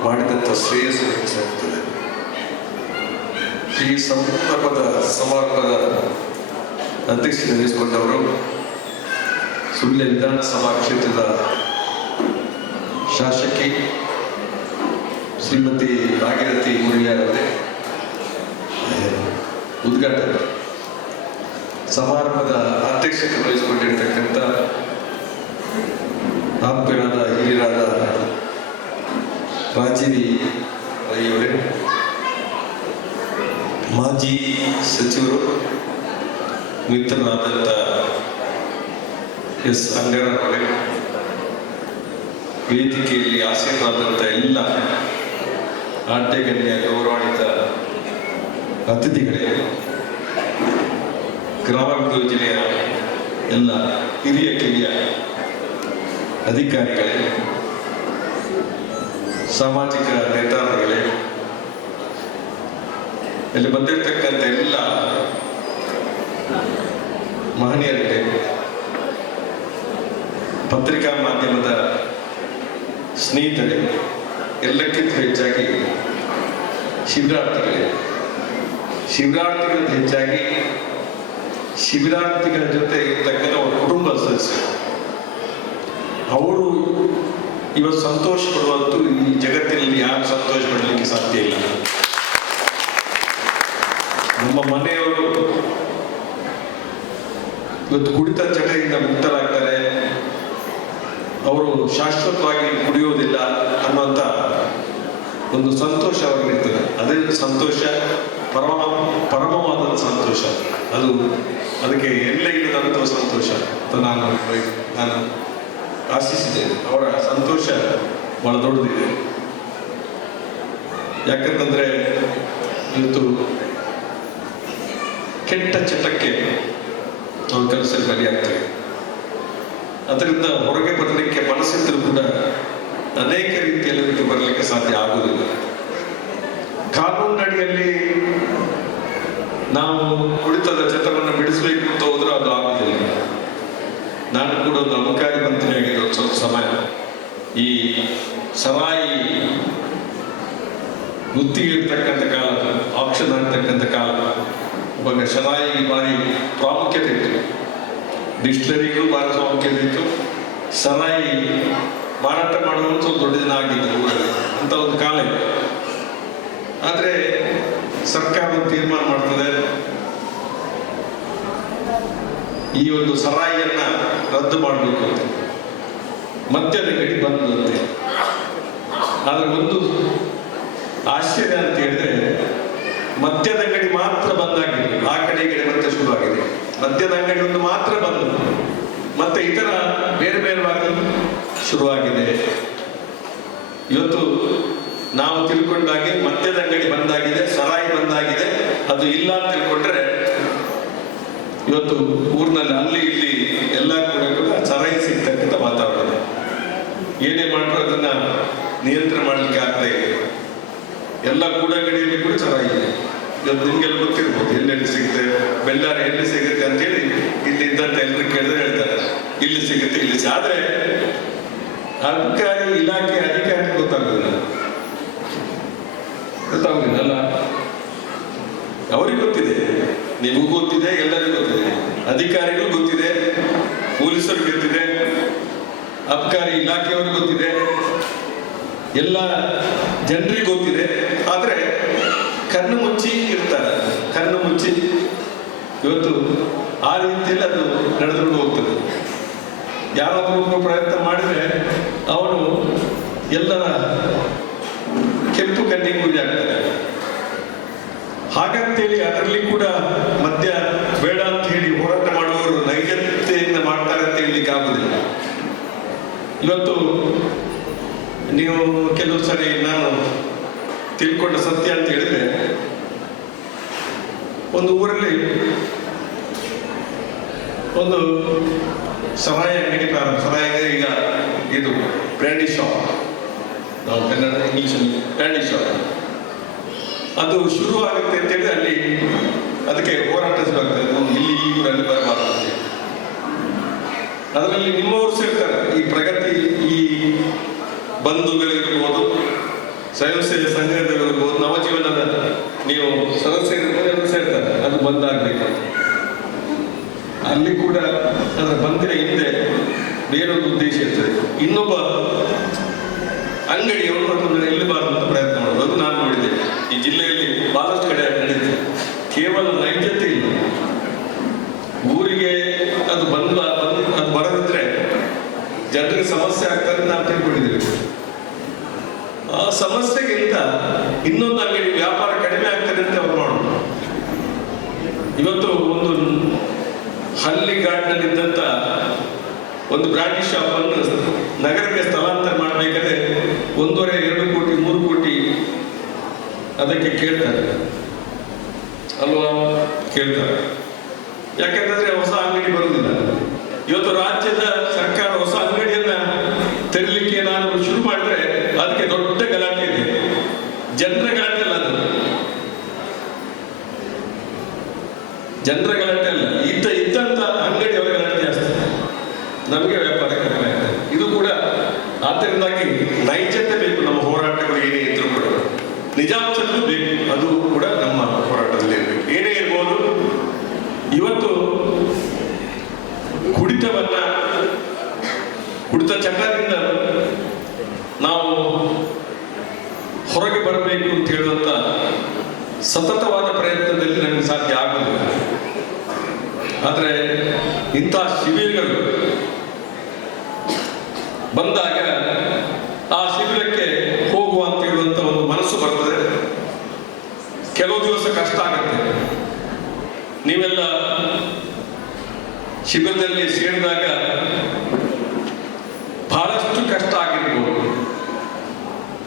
ಮಾಡಿದಂಥ ಶ್ರೇಯಸ್ಸು ಎನಿಸುತ್ತದೆ. ಈ ಸಮಾರಂಭದ ಅಧ್ಯಕ್ಷತೆ ವಹಿಸಿಕೊಂಡವರು ಸುಳ್ಯ ವಿಧಾನಸಭಾ ಕ್ಷೇತ್ರದ ಶಾಸಕಿ ಶ್ರೀಮತಿ ಭಾಗೀರಥಿ ಮುರಿಯಾರವರೇ. ಉದ್ಘಾಟನೆ ಸಮಾರಂಭದ ಅಧ್ಯಕ್ಷತೆ ವಹಿಸಿಕೊಂಡಿರ್ತಕ್ಕಂಥ ಆತ್ಮೀಯರಾದ ಹಿರಿಯರಾದ ರಾಜೀವಿ ರೈಯವರೇ, ಮಾಜಿ ಸಚಿವರು ಮಿತ್ರರಾದಂಥ ಎಸ್ ಅಂಗರವರೇ, ವೇದಿಕೆಯಲ್ಲಿ ಆಸೀನರಾದಂಥ ಎಲ್ಲ ನಾಟ್ಯಗಣ್ಯ ಗೌರವಾನ್ವಿತ ಅತಿಥಿಗಳೇ, ಗ್ರಾಮಾಭಿವೃದ್ಧಿ ಯೋಜನೆಯ ಎಲ್ಲ ಹಿರಿಯ ಕಿರಿಯ ಅಧಿಕಾರಿಗಳೇ, ಸಾಮಾಜಿಕ ನೇತಾರಗಳೇ, ಇಲ್ಲಿ ಬಂದಿರತಕ್ಕಂಥ ಎಲ್ಲ ಮಹನೀಯರಿಗೆ, ಪತ್ರಿಕಾ ಮಾಧ್ಯಮದ ಸ್ನೇಹಿತರೆ, ಎಲ್ಲಕ್ಕಿಂತ ಹೆಚ್ಚಾಗಿ ಶಿಬಿರಾರ್ಥಿಗಳೇ, ಶಿಬಿರಾರ್ಥಿಗಳಿಂದ ಹೆಚ್ಚಾಗಿ ಶಿಬಿರಾರ್ಥಿಗಳ ಜೊತೆ ಇರ್ತಕ್ಕಂಥ ಅವರ ಕುಟುಂಬ ಸದಸ್ಯರು, ಅವರು ಇವತ್ತು ಸಂತೋಷ ಪಡುವಂತೂ ಈ ಜಗತ್ತಿನಲ್ಲಿ ಯಾರು ಸಂತೋಷ ಪಡಲಿಕ್ಕೆ ಸಾಧ್ಯ ಇಲ್ಲ. ನಮ್ಮ ಮನೆಯವರು ಇವತ್ತು ಕುಡಿತ ಚಟದಿಂದ ಮುಕ್ತರಾಗ್ತಾರೆ, ಅವರು ಶಾಶ್ವತವಾಗಿ ಕುಡಿಯೋದಿಲ್ಲ ಅನ್ನುವಂಥ ಒಂದು ಸಂತೋಷ ಅವರಿಗಿರ್ತದೆ. ಅದೇ ಸಂತೋಷ ಪರಮವಾದ ಸಂತೋಷ, ಅದಕ್ಕೆ ಎಲ್ಲ ಇಲ್ಲದಂಥ ಸಂತೋಷ ಅಂತ ನಾನು ಆಶಿಸಿದ್ದೇನೆ. ಅವರ ಸಂತೋಷ ಬಹಳ ದೊಡ್ಡದಿದೆ. ಯಾಕಂತಂದ್ರೆ ಇವತ್ತು ಕೆಟ್ಟ ಚಟಕ್ಕೆ ನಾವು ಕೆಲಸ ಬಲಿಯಾಗ್ತೇವೆ. ಅದರಿಂದ ಹೊರಗೆ ಬರಲಿಕ್ಕೆ ಮನಸ್ಸಿದ್ರೂ ಕೂಡ ಅನೇಕ ರೀತಿಯಲ್ಲಿ ಬಿಟ್ಟು ಬರಲಿಕ್ಕೆ ಸಾಧ್ಯ ಆಗುವುದಿಲ್ಲ. ಕಾನೂನಿನಡಿಯಲ್ಲಿ ನಾವು ಕುಡಿತದ ಚಟವನ್ನು ಬಿಡಿಸಬೇಕು ಅಂತ ಹೋದ್ರೆ ಅದು ಆಗುವುದಿಲ್ಲ. ನಾನು ಕೂಡ ಒಂದು ಅಬಕಾರಿ ಮಂತ್ರಿಯಾಗಿದ್ದ ಒಂದು ಸ್ವಲ್ಪ ಸಮಯ ಈ ಸರಾಯಿ ಗುತ್ತಿಗೆ ಇರ್ತಕ್ಕಂಥ ಕಾಲ, ಆಕ್ಷನ್ ಆಗ್ತಕ್ಕಂಥ ಕಾಲ, ಇವಾಗ ಸರಾಯಿ ಭಾರಿ ಪ್ರಾಮುಖ್ಯತೆ ಇತ್ತು, ಡಿಸ್ಟಿಲರಿಗೂ ಭಾರಿ ಪ್ರಾಮುಖ್ಯತೆ ಇತ್ತು, ಸರಾಯಿ ಮಾರಾಟ ಮಾಡುವುದು ಸ್ವಲ್ಪ ದೊಡ್ಡ ದಿನ ಆಗಿದ್ದು ಊರಲ್ಲಿ ಅಂತ ಒಂದು ಕಾಲ ಇದೆ. ಆದರೆ ಸರ್ಕಾರ ತೀರ್ಮಾನ ಮಾಡ್ತದೆ, ಈ ಒಂದು ಸರಾಯಿಯನ್ನ ರದ್ದು ಮಾಡಬೇಕು ಅಂತ, ಮದ್ಯದ ಗಡಿ ಬಂದಂತೆ. ಆದ್ರೆ ಒಂದು ಆಶ್ಚರ್ಯ ಅಂತ ಹೇಳಿದ್ರೆ ಮದ್ಯದ ಅಂಗಡಿ ಮಾತ್ರ ಬಂದಾಗಿದೆ, ಆ ಕಡೆ ಈ ಕಡೆ ಮತ್ತೆ ಶುರುವಾಗಿದೆ. ಮದ್ಯದ ಅಂಗಡಿ ಒಂದು ಮಾತ್ರ ಬಂದು ಮತ್ತೆ ಇತರ ಬೇರೆ ಬೇರೆ ಭಾಗದಲ್ಲಿ ಶುರುವಾಗಿದೆ. ಇವತ್ತು ನಾವು ತಿಳ್ಕೊಂಡಾಗೆ ಮದ್ಯದ ಅಂಗಡಿ ಬಂದಾಗಿದೆ, ಸರಾಯಿ ಬಂದಾಗಿದೆ, ಅದು ಇಲ್ಲ ಅಂತ ತಿಳ್ಕೊಂಡ್ರೆ ಇವತ್ತು ಊರಿನಲ್ಲಿ ಅಲ್ಲಿ ಇಲ್ಲಿ ಎಲ್ಲ ಕೂಡ ಸರಾಯಿ ಸಿಗ್ತಕ್ಕಂಥ ವಾತಾವರಣ. ಏನೇ ಮಾಡಿದ್ರು ಅದನ್ನ ನಿಯಂತ್ರಣ ಮಾಡಲಿಕ್ಕೆ ಆಗ್ತಾ ಇದೆ. ಎಲ್ಲ ಗಡಿಯಲ್ಲಿ ಕೂಡ ಸರಾಯಿ ಇದೆ. ಇವತ್ತು ನಿಮ್ಗೆಲ್ಲ ಗೊತ್ತಿರ್ಬೋದು ಎಲ್ಲೆಲ್ಲಿ ಸಿಗುತ್ತೆ, ಬೆಳ್ಳಾರಿ ಎಲ್ಲಿ ಸಿಗುತ್ತೆ ಅಂತೇಳಿ ಇಲ್ಲಿ ಇದ್ದಂತ ಎಲ್ಲರೂ ಕೇಳಿದ್ರೆ ಹೇಳ್ತಾರೆ ಇಲ್ಲಿ ಸಿಗುತ್ತೆ, ಇಲ್ಲಿ ಆದ್ರೆ ಅಧಿಕಾರಿ ಇಲಾಖೆ ಅಧಿಕಾರಿ ಗೊತ್ತಾಗುದಿಲ್ಲ, ಅವ್ರಿಗೆ ಗೊತ್ತಿದೆ, ನಿಮಗೂ ಗೊತ್ತಿದೆ, ಎಲ್ಲರಿಗೂ ಗೊತ್ತಿದೆ, ಅಧಿಕಾರಿಗಳು ಗೊತ್ತಿದೆ, ಪೊಲೀಸರಿಗೆ ಗೊತ್ತಿದೆ, ಅಬಕಾರಿ ಇಲಾಖೆಯವ್ರಿಗೆ ಗೊತ್ತಿದೆ, ಎಲ್ಲ ಜನರಿಗೆ ಗೊತ್ತಿದೆ. ಆದ್ರೆ ಕಣ್ಣು ಮುಚ್ಚಿ ಇರ್ತಾರೆ, ಕಣ್ಣು ಮುಚ್ಚಿ ಇವತ್ತು ಆ ರೀತಿಯಲ್ಲಿ ಅದು ನಡೆದುಕೊಂಡು ಹೋಗ್ತದೆ. ಯಾರಾದ್ರೂ ಪ್ರಯತ್ನ ಮಾಡಿದ್ರೆ ಅವನು ಎಲ್ಲರ ಕೆಂಪು ಕಣ್ಣಿಗೆ ಗುರಿ ಆಗ್ತಾರೆ. ಹಾಗಂತೇಳಿ ಅದರಲ್ಲಿ ಕೂಡ ಮದ್ಯ ಬೇಡ ಅಂತ ಹೇಳಿ ಹೋರಾಟ ಮಾಡುವವರು ನೈಜತೆಯಿಂದ ಮಾಡ್ತಾರೆ ಅಂತ ಹೇಳಲಿಕ್ಕೆ ಆಗುದಿಲ್ಲ. ಇವತ್ತು ನೀವು ಕೆಲವು ಸರಿ ನಾನು ತಿಳ್ಕೊಂಡ ಸತ್ಯ ಅಂತ ಹೇಳಿದ್ರೆ, ಒಂದು ಊರಲ್ಲಿ ಒಂದು ಸರಾಯಿ ಅಂಗಡಿ ಪ್ರಾರಂಭ, ಸರಾಯಿ ಈಗ ಇದು ಬ್ರ್ಯಾಂಡಿ ಶಾಪ್, ನಾವು ಕನ್ನಡ ಇಂಗ್ಲಿಷಲ್ಲಿ ಬ್ರ್ಯಾಂಡಿ ಶಾಪ್, ಅದು ಶುರು ಆಗುತ್ತೆ ಅಂತೇಳಿ ಅಲ್ಲಿ ಅದಕ್ಕೆ ಅದರಲ್ಲಿ ನಿಮ್ಮವರು ಸೇರ್ತಾರೆ. ಈ ಪ್ರಗತಿ, ಈ ಬಂಧುಗಳಿರ್ಬೋದು, ಸ್ವಯಂ ಸೇವೆ ಸಂಘದಲ್ಲಿರ್ಬೋದು, ನವಜೀವನದ ನೀವು ಸದಸ್ಯರಿರ್ಬೋದು ಸೇರ್ತಾರೆ. ಅದು ಬಂದಾಗಬೇಕು. ಅಲ್ಲಿ ಕೂಡ ಅದರ ಬಂದಿನ ಹಿಂದೆ ಬೇರೊಂದು ಉದ್ದೇಶ ಇರ್ತದೆ. ಇನ್ನೊಬ್ಬ ಅಂಗಡಿಯವರು ಅದನ್ನು ನಿಲ್ಲಬಾರದು ಅಂತ ಪ್ರಯತ್ನ ಮಾಡೋದು. ಅದು ನಾನು ನೋಡಿದೆ. ಈ ಜಿಲ್ಲೆಯಲ್ಲಿ ಬಹಳಷ್ಟು ಕಡೆ ನಡೆದಿದೆ. ಕೇವಲ ನೈಜತೆ ಇಲ್ಲ, ಊರಿಗೆ ಅದು ಅದು ಬರದಿದ್ರೆ ಜನರಿಗೆ ಸಮಸ್ಯೆ ಆಗ್ತದೆ ನಾವು ತಿಳ್ಕೊಂಡಿದ್ದೇವೆ. ಆ ಸಮಸ್ಯೆಗಿಂತ ಇನ್ನೊಂದು ಅಂಗಡಿ ವ್ಯಾಪಾರ ಕಡಿಮೆ ಆಗ್ತದೆ ಅಂತ ಅವ್ರು ಮಾಡೋದು. ಇವತ್ತು ಒಂದು ಹಳ್ಳಿಗಾಡಿನಲ್ಲಿದ್ದಂಥ ಒಂದು ಬ್ರಾಂಡಿ ಶಾಪ್ ಅನ್ನು ನಗರಕ್ಕೆ ಸ್ಥಳಾಂತರ ಮಾಡಬೇಕಾದ್ರೆ 1.5, 2 ಕೋಟಿ, 3 ಕೋಟಿ ಅದಕ್ಕೆ ಕೇಳ್ತಾರೆ ಅಲ್ವಾ? ಕೇಳ್ತಾರೆ. ಯಾಕೆಂದ್ರೆ ಹೊಸ ಅಂಗಡಿ ಬರುವುದಿಲ್ಲ. ಇವತ್ತು ರಾಜ್ಯದ ಸರ್ಕಾರ ಹೊಸ ಅಂಗಡಿಯನ್ನ ತೆರಲಿಕ್ಕೆ ಏನಾದರೂ ಶುರು ಮಾಡಿದ್ರೆ ಅದಕ್ಕೆ ದೊಡ್ಡ ಗಲಾಟೆ ಇದೆ. ಜನರ ಗಲಾಟೆ ಅಲ್ಲ, ಅದು ಜನರ ಗಲಾಟೆ ಅಲ್ಲ, ಇದ್ದಂತ ಅಂಗಡಿಯವರ ಗಲಾಟೆ ಜಾಸ್ತಿ. ನಮಗೆ ವ್ಯಾಪಾರ ಕಡಿಮೆ ಆಗ್ತದೆ. ಇದು ಕೂಡ ಆದ್ದರಿಂದಾಗಿ ನೈಜತೆ ಬೇಕು ನಮ್ಮ ಹೋರಾಟಗಳು. ಏನೇ ಇದ್ರೂ ಕೂಡ ನಿಜಾಂಶಗಳು ಬೇಕು. ಅದು ಕೂಡ ನಮ್ಮ ಹೋರಾಟದಲ್ಲಿ ಇರಬೇಕು. ಏನೇ ಇರ್ಬೋದು, ಇವತ್ತು ಕುಡಿತ ಚಟದಿಂದ ನಾವು ಹೊರಗೆ ಬರಬೇಕು ಅಂತ ಹೇಳುವಂತ ಸತತವಾದ ಪ್ರಯತ್ನದಲ್ಲಿ ನಮಗೆ ಸಾಧ್ಯ ಆಗುವುದಿಲ್ಲ. ಆದರೆ ಇಂತಹ ಶಿಬಿರಗಳು ಬಂದಾಗ ಆ ಶಿಬಿರಕ್ಕೆ ಹೋಗುವ ಅಂತ ಹೇಳುವಂತ ಒಂದು ಮನಸ್ಸು ಬರ್ತದೆ. ಕೆಲವು ದಿವಸ ಕಷ್ಟ ಆಗುತ್ತೆ. ನೀವೆಲ್ಲ ಶಿಬಿರದಲ್ಲಿ ಸೇರಿದಾಗ ಬಹಳಷ್ಟು ಕಷ್ಟ ಆಗಿರ್ಬೋದು.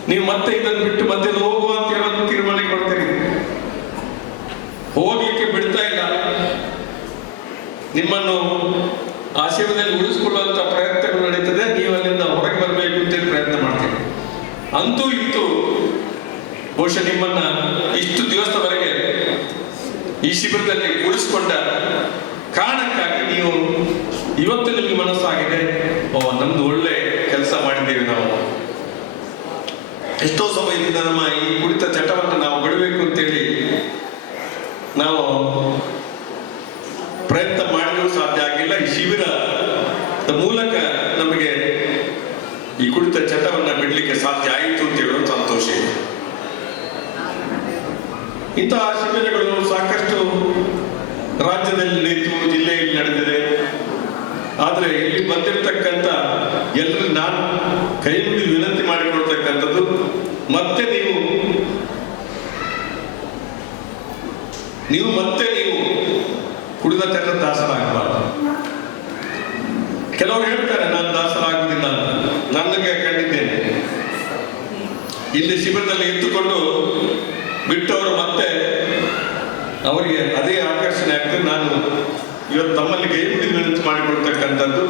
ನೀವು ಮತ್ತೆ ಇದನ್ನು ಬಿಟ್ಟು ಮತ್ತೆ ಹೋಗುವ ಅಂತ ಹೇಳೋದು ತೀರ್ಮಾನ ಕೊಡ್ತೀರಿ. ಹೋಗ್ಲಿಕ್ಕೆ ಬಿಡ್ತಾ ಇಲ್ಲ. ನಿಮ್ಮನ್ನು ಆ ಶಿಬಿರದಲ್ಲಿ ಉಳಿಸಿಕೊಳ್ಳುವಂತ ಪ್ರಯತ್ನಗಳು ನಡೀತದೆ. ನೀವು ಅಲ್ಲಿಂದ ಹೊರಗೆ ಬರಬೇಕು ಅಂತೇಳಿ ಪ್ರಯತ್ನ ಮಾಡ್ತೀರಿ. ಅಂತೂ ಇತ್ತು ಬಹುಶಃ ನಿಮ್ಮನ್ನ ಇಷ್ಟು ದಿವಸದವರೆಗೆ ಈ ಶಿಬಿರದಲ್ಲಿ ಉಳಿಸಿಕೊಂಡ ಕಾರಣಕ್ಕಾಗಿ ನೀವು ಇವತ್ತು ನಿಮಗೆ ಮನಸ್ಸಾಗಿದೆ, ನಮ್ದು ಒಳ್ಳೆ ಕೆಲಸ ಮಾಡಿದ್ದೇವೆ, ನಾವು ಎಷ್ಟೋ ಸಮಯದಿಂದ ನಮ್ಮ ಈ ಕುಡಿತ ಚಟವನ್ನು ನಾವು ಬಿಡಬೇಕು ಅಂತೇಳಿ ನಾವು ಪ್ರಯತ್ನ ಮಾಡಲು ಸಾಧ್ಯ ಆಗಿಲ್ಲ. ಈ ಶಿಬಿರದ ಮೂಲಕ ನಮಗೆ ಈ ಕುಡಿತ ಚಟವನ್ನು ಬಿಡಲಿಕ್ಕೆ ಸಾಧ್ಯ ಆಯಿತು ಅಂತ ಹೇಳೋದು ಸಂತೋಷ ಇದೆ. ಇಂತಹ ಶಿಬಿರಗಳು ಸಾಕಷ್ಟು ರಾಜ್ಯದಲ್ಲಿ ನಡೆಯಿತು, ಜಿಲ್ಲೆಯಲ್ಲಿ ನಡೆದಿದೆ. ಆದರೆ ಇಲ್ಲಿ ಬಂದಿರತಕ್ಕಂಥ ಎಲ್ಲರೂ ನಾನು ಕೈ ಮುಗಿದು ವಿನಂತಿ ಮಾಡಿಕೊಳ್ತಕ್ಕಂಥದ್ದು, ಮತ್ತೆ ನೀವು ಕುಡಿದ ಚಟ ದಾಸರಾಗಬಾರ್ದು. ಕೆಲವರು ಹೇಳ್ತಾರೆ ನಾನು ದಾಸರಾಗುವುದಿಲ್ಲ ಅಂತ. ನನಗೆ ಕಂಡಿದ್ದೇನೆ, ಇಲ್ಲಿ ಶಿಬಿರದಲ್ಲಿ ಇಟ್ಟುಕೊಂಡು ಬಿಟ್ಟವರು ಮತ್ತೆ ಅವರಿಗೆ ಅದೇ ಆಕರ್ಷಣೆ ಆಗ್ತದೆ. ನಾನು ಇವತ್ತು ತಮ್ಮಲ್ಲಿ ಕೈ ಮುಗಿದು ವಿನಂತಿ ಮಾಡಿಕೊಡ್ತಕ್ಕಂಥದ್ದು,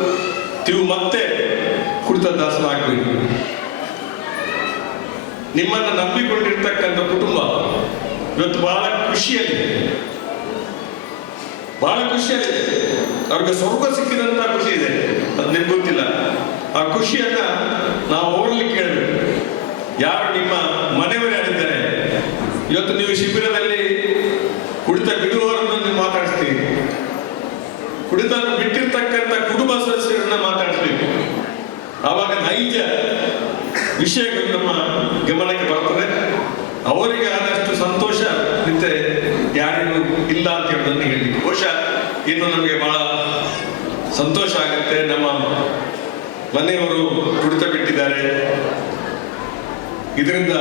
ನೀವು ಮತ್ತೆ ಕುಡಿತ ದಾಸರಾಗಬೇಕು. ನಿಮ್ಮನ್ನು ನಂಬಿಕೊಂಡಿರ್ತಕ್ಕಂಥ ಕುಟುಂಬ ಇವತ್ತು ಬಹಳ ಖುಷಿಯಲ್ಲಿದೆ. ಅವ್ರಿಗೆ ಸ್ವರ್ಗ ಸಿಕ್ಕಿದಂತ ಖುಷಿ ಇದೆ. ಅದು ನಿಮ್ಗೆ ಗೊತ್ತಿಲ್ಲ. ಆ ಖುಷಿಯನ್ನ ನಾವು ಓಡಲಿಕ್ಕೆ ಕೇಳಬೇಕು. ಯಾರು ನಿಮ್ಮ ಮನೆಯವರೇ ಆಗಿದ್ದಾರೆ, ಇವತ್ತು ನೀವು ಶಿಬಿರದಲ್ಲಿ ಕುಡಿತ ಬಿಡುವವರನ್ನು ನೀವು ಮಾತಾಡಿಸ್ತೀವಿ, ಕುಡಿತ ಬಿಟ್ಟಿರ್ತಕ್ಕಂಥ ಕುಟುಂಬ ಸದಸ್ಯರನ್ನ ಮಾತಾಡಿಸ್ಬೇಕು. ಆವಾಗ ನೈಜ ವಿಷಯಗಳು ನಮ್ಮ ಗಮನಕ್ಕೆ ಬರ್ತದೆ. ಅವರಿಗೆ ಆದಷ್ಟು ಸಂತೋಷ ಮತ್ತೆ ಯಾರಿಗೂ ಇಲ್ಲ ಅಂತ ಹೇಳೋದನ್ನು ಹೇಳಲಿಕ್ಕೆ ಬಹುಶಃ ಇನ್ನು ನಮಗೆ ಬಹಳ ಸಂತೋಷ ಆಗುತ್ತೆ. ನಮ್ಮ ಮನೆಯವರು ಕುಡಿತ ಬಿಟ್ಟಿದ್ದಾರೆ, ಇದರಿಂದ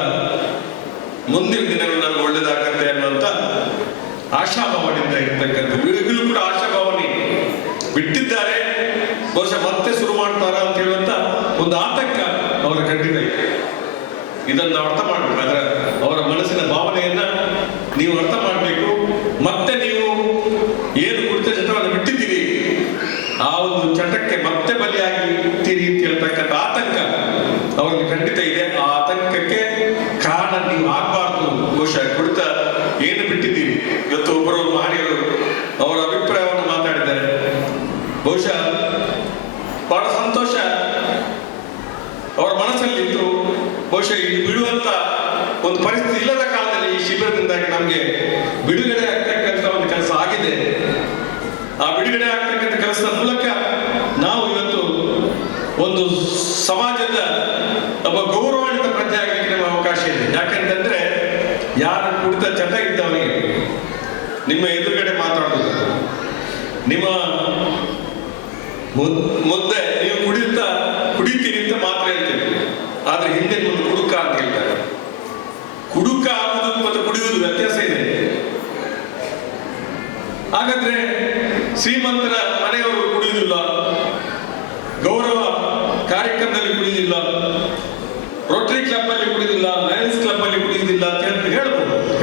ಮುಂದಿನ ದಿನಗಳು ನಮ್ಗೆ ಒಳ್ಳೇದಾಗತ್ತೆ ಅನ್ನುವಂಥ ಆಶಾಭಾವನೆಯಿಂದ ಇರ್ತಕ್ಕಂಥದ್ದು. ಈಗಲೂ ಕೂಡ ಆಶಾಭಾವನೆ ಬಿಟ್ಟಿದ್ದಾರೆ, ಬಹುಶಃ ಮತ್ತೆ ಶುರು ಮಾಡ್ತಾರ ಅಂತ ಹೇಳುವಂತ ಒಂದು ಆತಂಕ ಅವರ ಖಂಡಿತ ಇದೆ. ಇದನ್ನು ನಾವು ಅರ್ಥ ಮಾಡಬೇಕಾದ್ರೆ ಅವರ ಮನಸ್ಸಿನ ಭಾವನೆಯನ್ನ ನೀವು ಅರ್ಥ ಮಾಡಬೇಕು. ಮತ್ತೆ ನೀವು ಏನು ಕುಡಿತ ಚಟವನ್ನು ಬಿಟ್ಟಿದ್ದೀರಿ, ಆ ಒಂದು ಚಟಕ್ಕೆ ಮತ್ತೆ ಬಲಿಯಾಗಿ ಇರ್ತೀರಿ ಅಂತ ಹೇಳ್ತಕ್ಕಂಥ ಆತಂಕ ಅವರಿಗೆ ಖಂಡಿತ ಇದೆ. ಆ ಆತಂಕಕ್ಕೆ ಕಾರಣ ನೀವು ಆಗಬಾರ್ದು. ಬಹುಶಃ ಕುಡಿತ ಏನು ಬಿಟ್ಟಿದ್ದೀರಿ, ಇವತ್ತು ಒಬ್ಬರು ಮಹನೀಯರು ಅವರ ಅಭಿಪ್ರಾಯವನ್ನು ಮಾತಾಡಿದ್ದಾರೆ. ಬಹುಶಃ ಬಹುಶಃ ಇಲ್ಲಿ ಬಿಡುವಂತ ಒಂದು ಪರಿಸ್ಥಿತಿ ಇಲ್ಲದ ಕಾಲದಲ್ಲಿ ಈ ಶಿಬಿರದಿಂದಾಗಿ ನಮಗೆ ಬಿಡುಗಡೆ ಆಗ್ತಕ್ಕಂಥ ಒಂದು ಕೆಲಸ ಆಗಿದೆ. ಆ ಬಿಡುಗಡೆ ಆಗ್ತಕ್ಕಂಥ ಕೆಲಸದ ಮೂಲಕ ನಾವು ಇವತ್ತು ಒಂದು ಸಮಾಜದ ಒಬ್ಬ ಗೌರವಾನ್ವಿತ ಪ್ರಜೆ ಆಗಲಿಕ್ಕೆ ನಮಗೆ ಅವಕಾಶ ಇದೆ. ಯಾಕಂತಂದ್ರೆ ಯಾರು ಕುಡಿತ ಚಟ ಇದ್ದವನಿಗೆ ನಿಮ್ಮ ಎದುರುಗಡೆ ಮಾತಾಡೋದು, ನಿಮ್ಮ ಮುಂದೆ ನೀವು ಕುಡಿತೀರಿ ಅಂತ ಮಾತ್ರ ಹೇಳ್ತೀರಿ, ಆದ್ರೆ ಹಿಂದೆ ಒಂದು ಕುಡುಕ ಅಂತ ಹೇಳ್ತಾರೆ. ಕುಡುಕ ಆಗುವುದು ಮತ್ತು ಕುಡಿಯುವುದು ವ್ಯತ್ಯಾಸ ಇದೆ. ಹಾಗಾದ್ರೆ ಶ್ರೀಮಂತರ ಮನೆಯವರು ಕುಡಿಯುವುದಿಲ್ಲ, ಗೌರವ ಕಾರ್ಯಕ್ರಮದಲ್ಲಿ ಕುಡಿಯುವುದಿಲ್ಲ, ರೋಟರಿ ಕ್ಲಬ್ ಅಲ್ಲಿ ಕುಡಿಯುವುದಿಲ್ಲ, ಲಯನ್ಸ್ ಕ್ಲಬ್ ಅಲ್ಲಿ ಕುಡಿಯುವುದಿಲ್ಲ ಅಂತ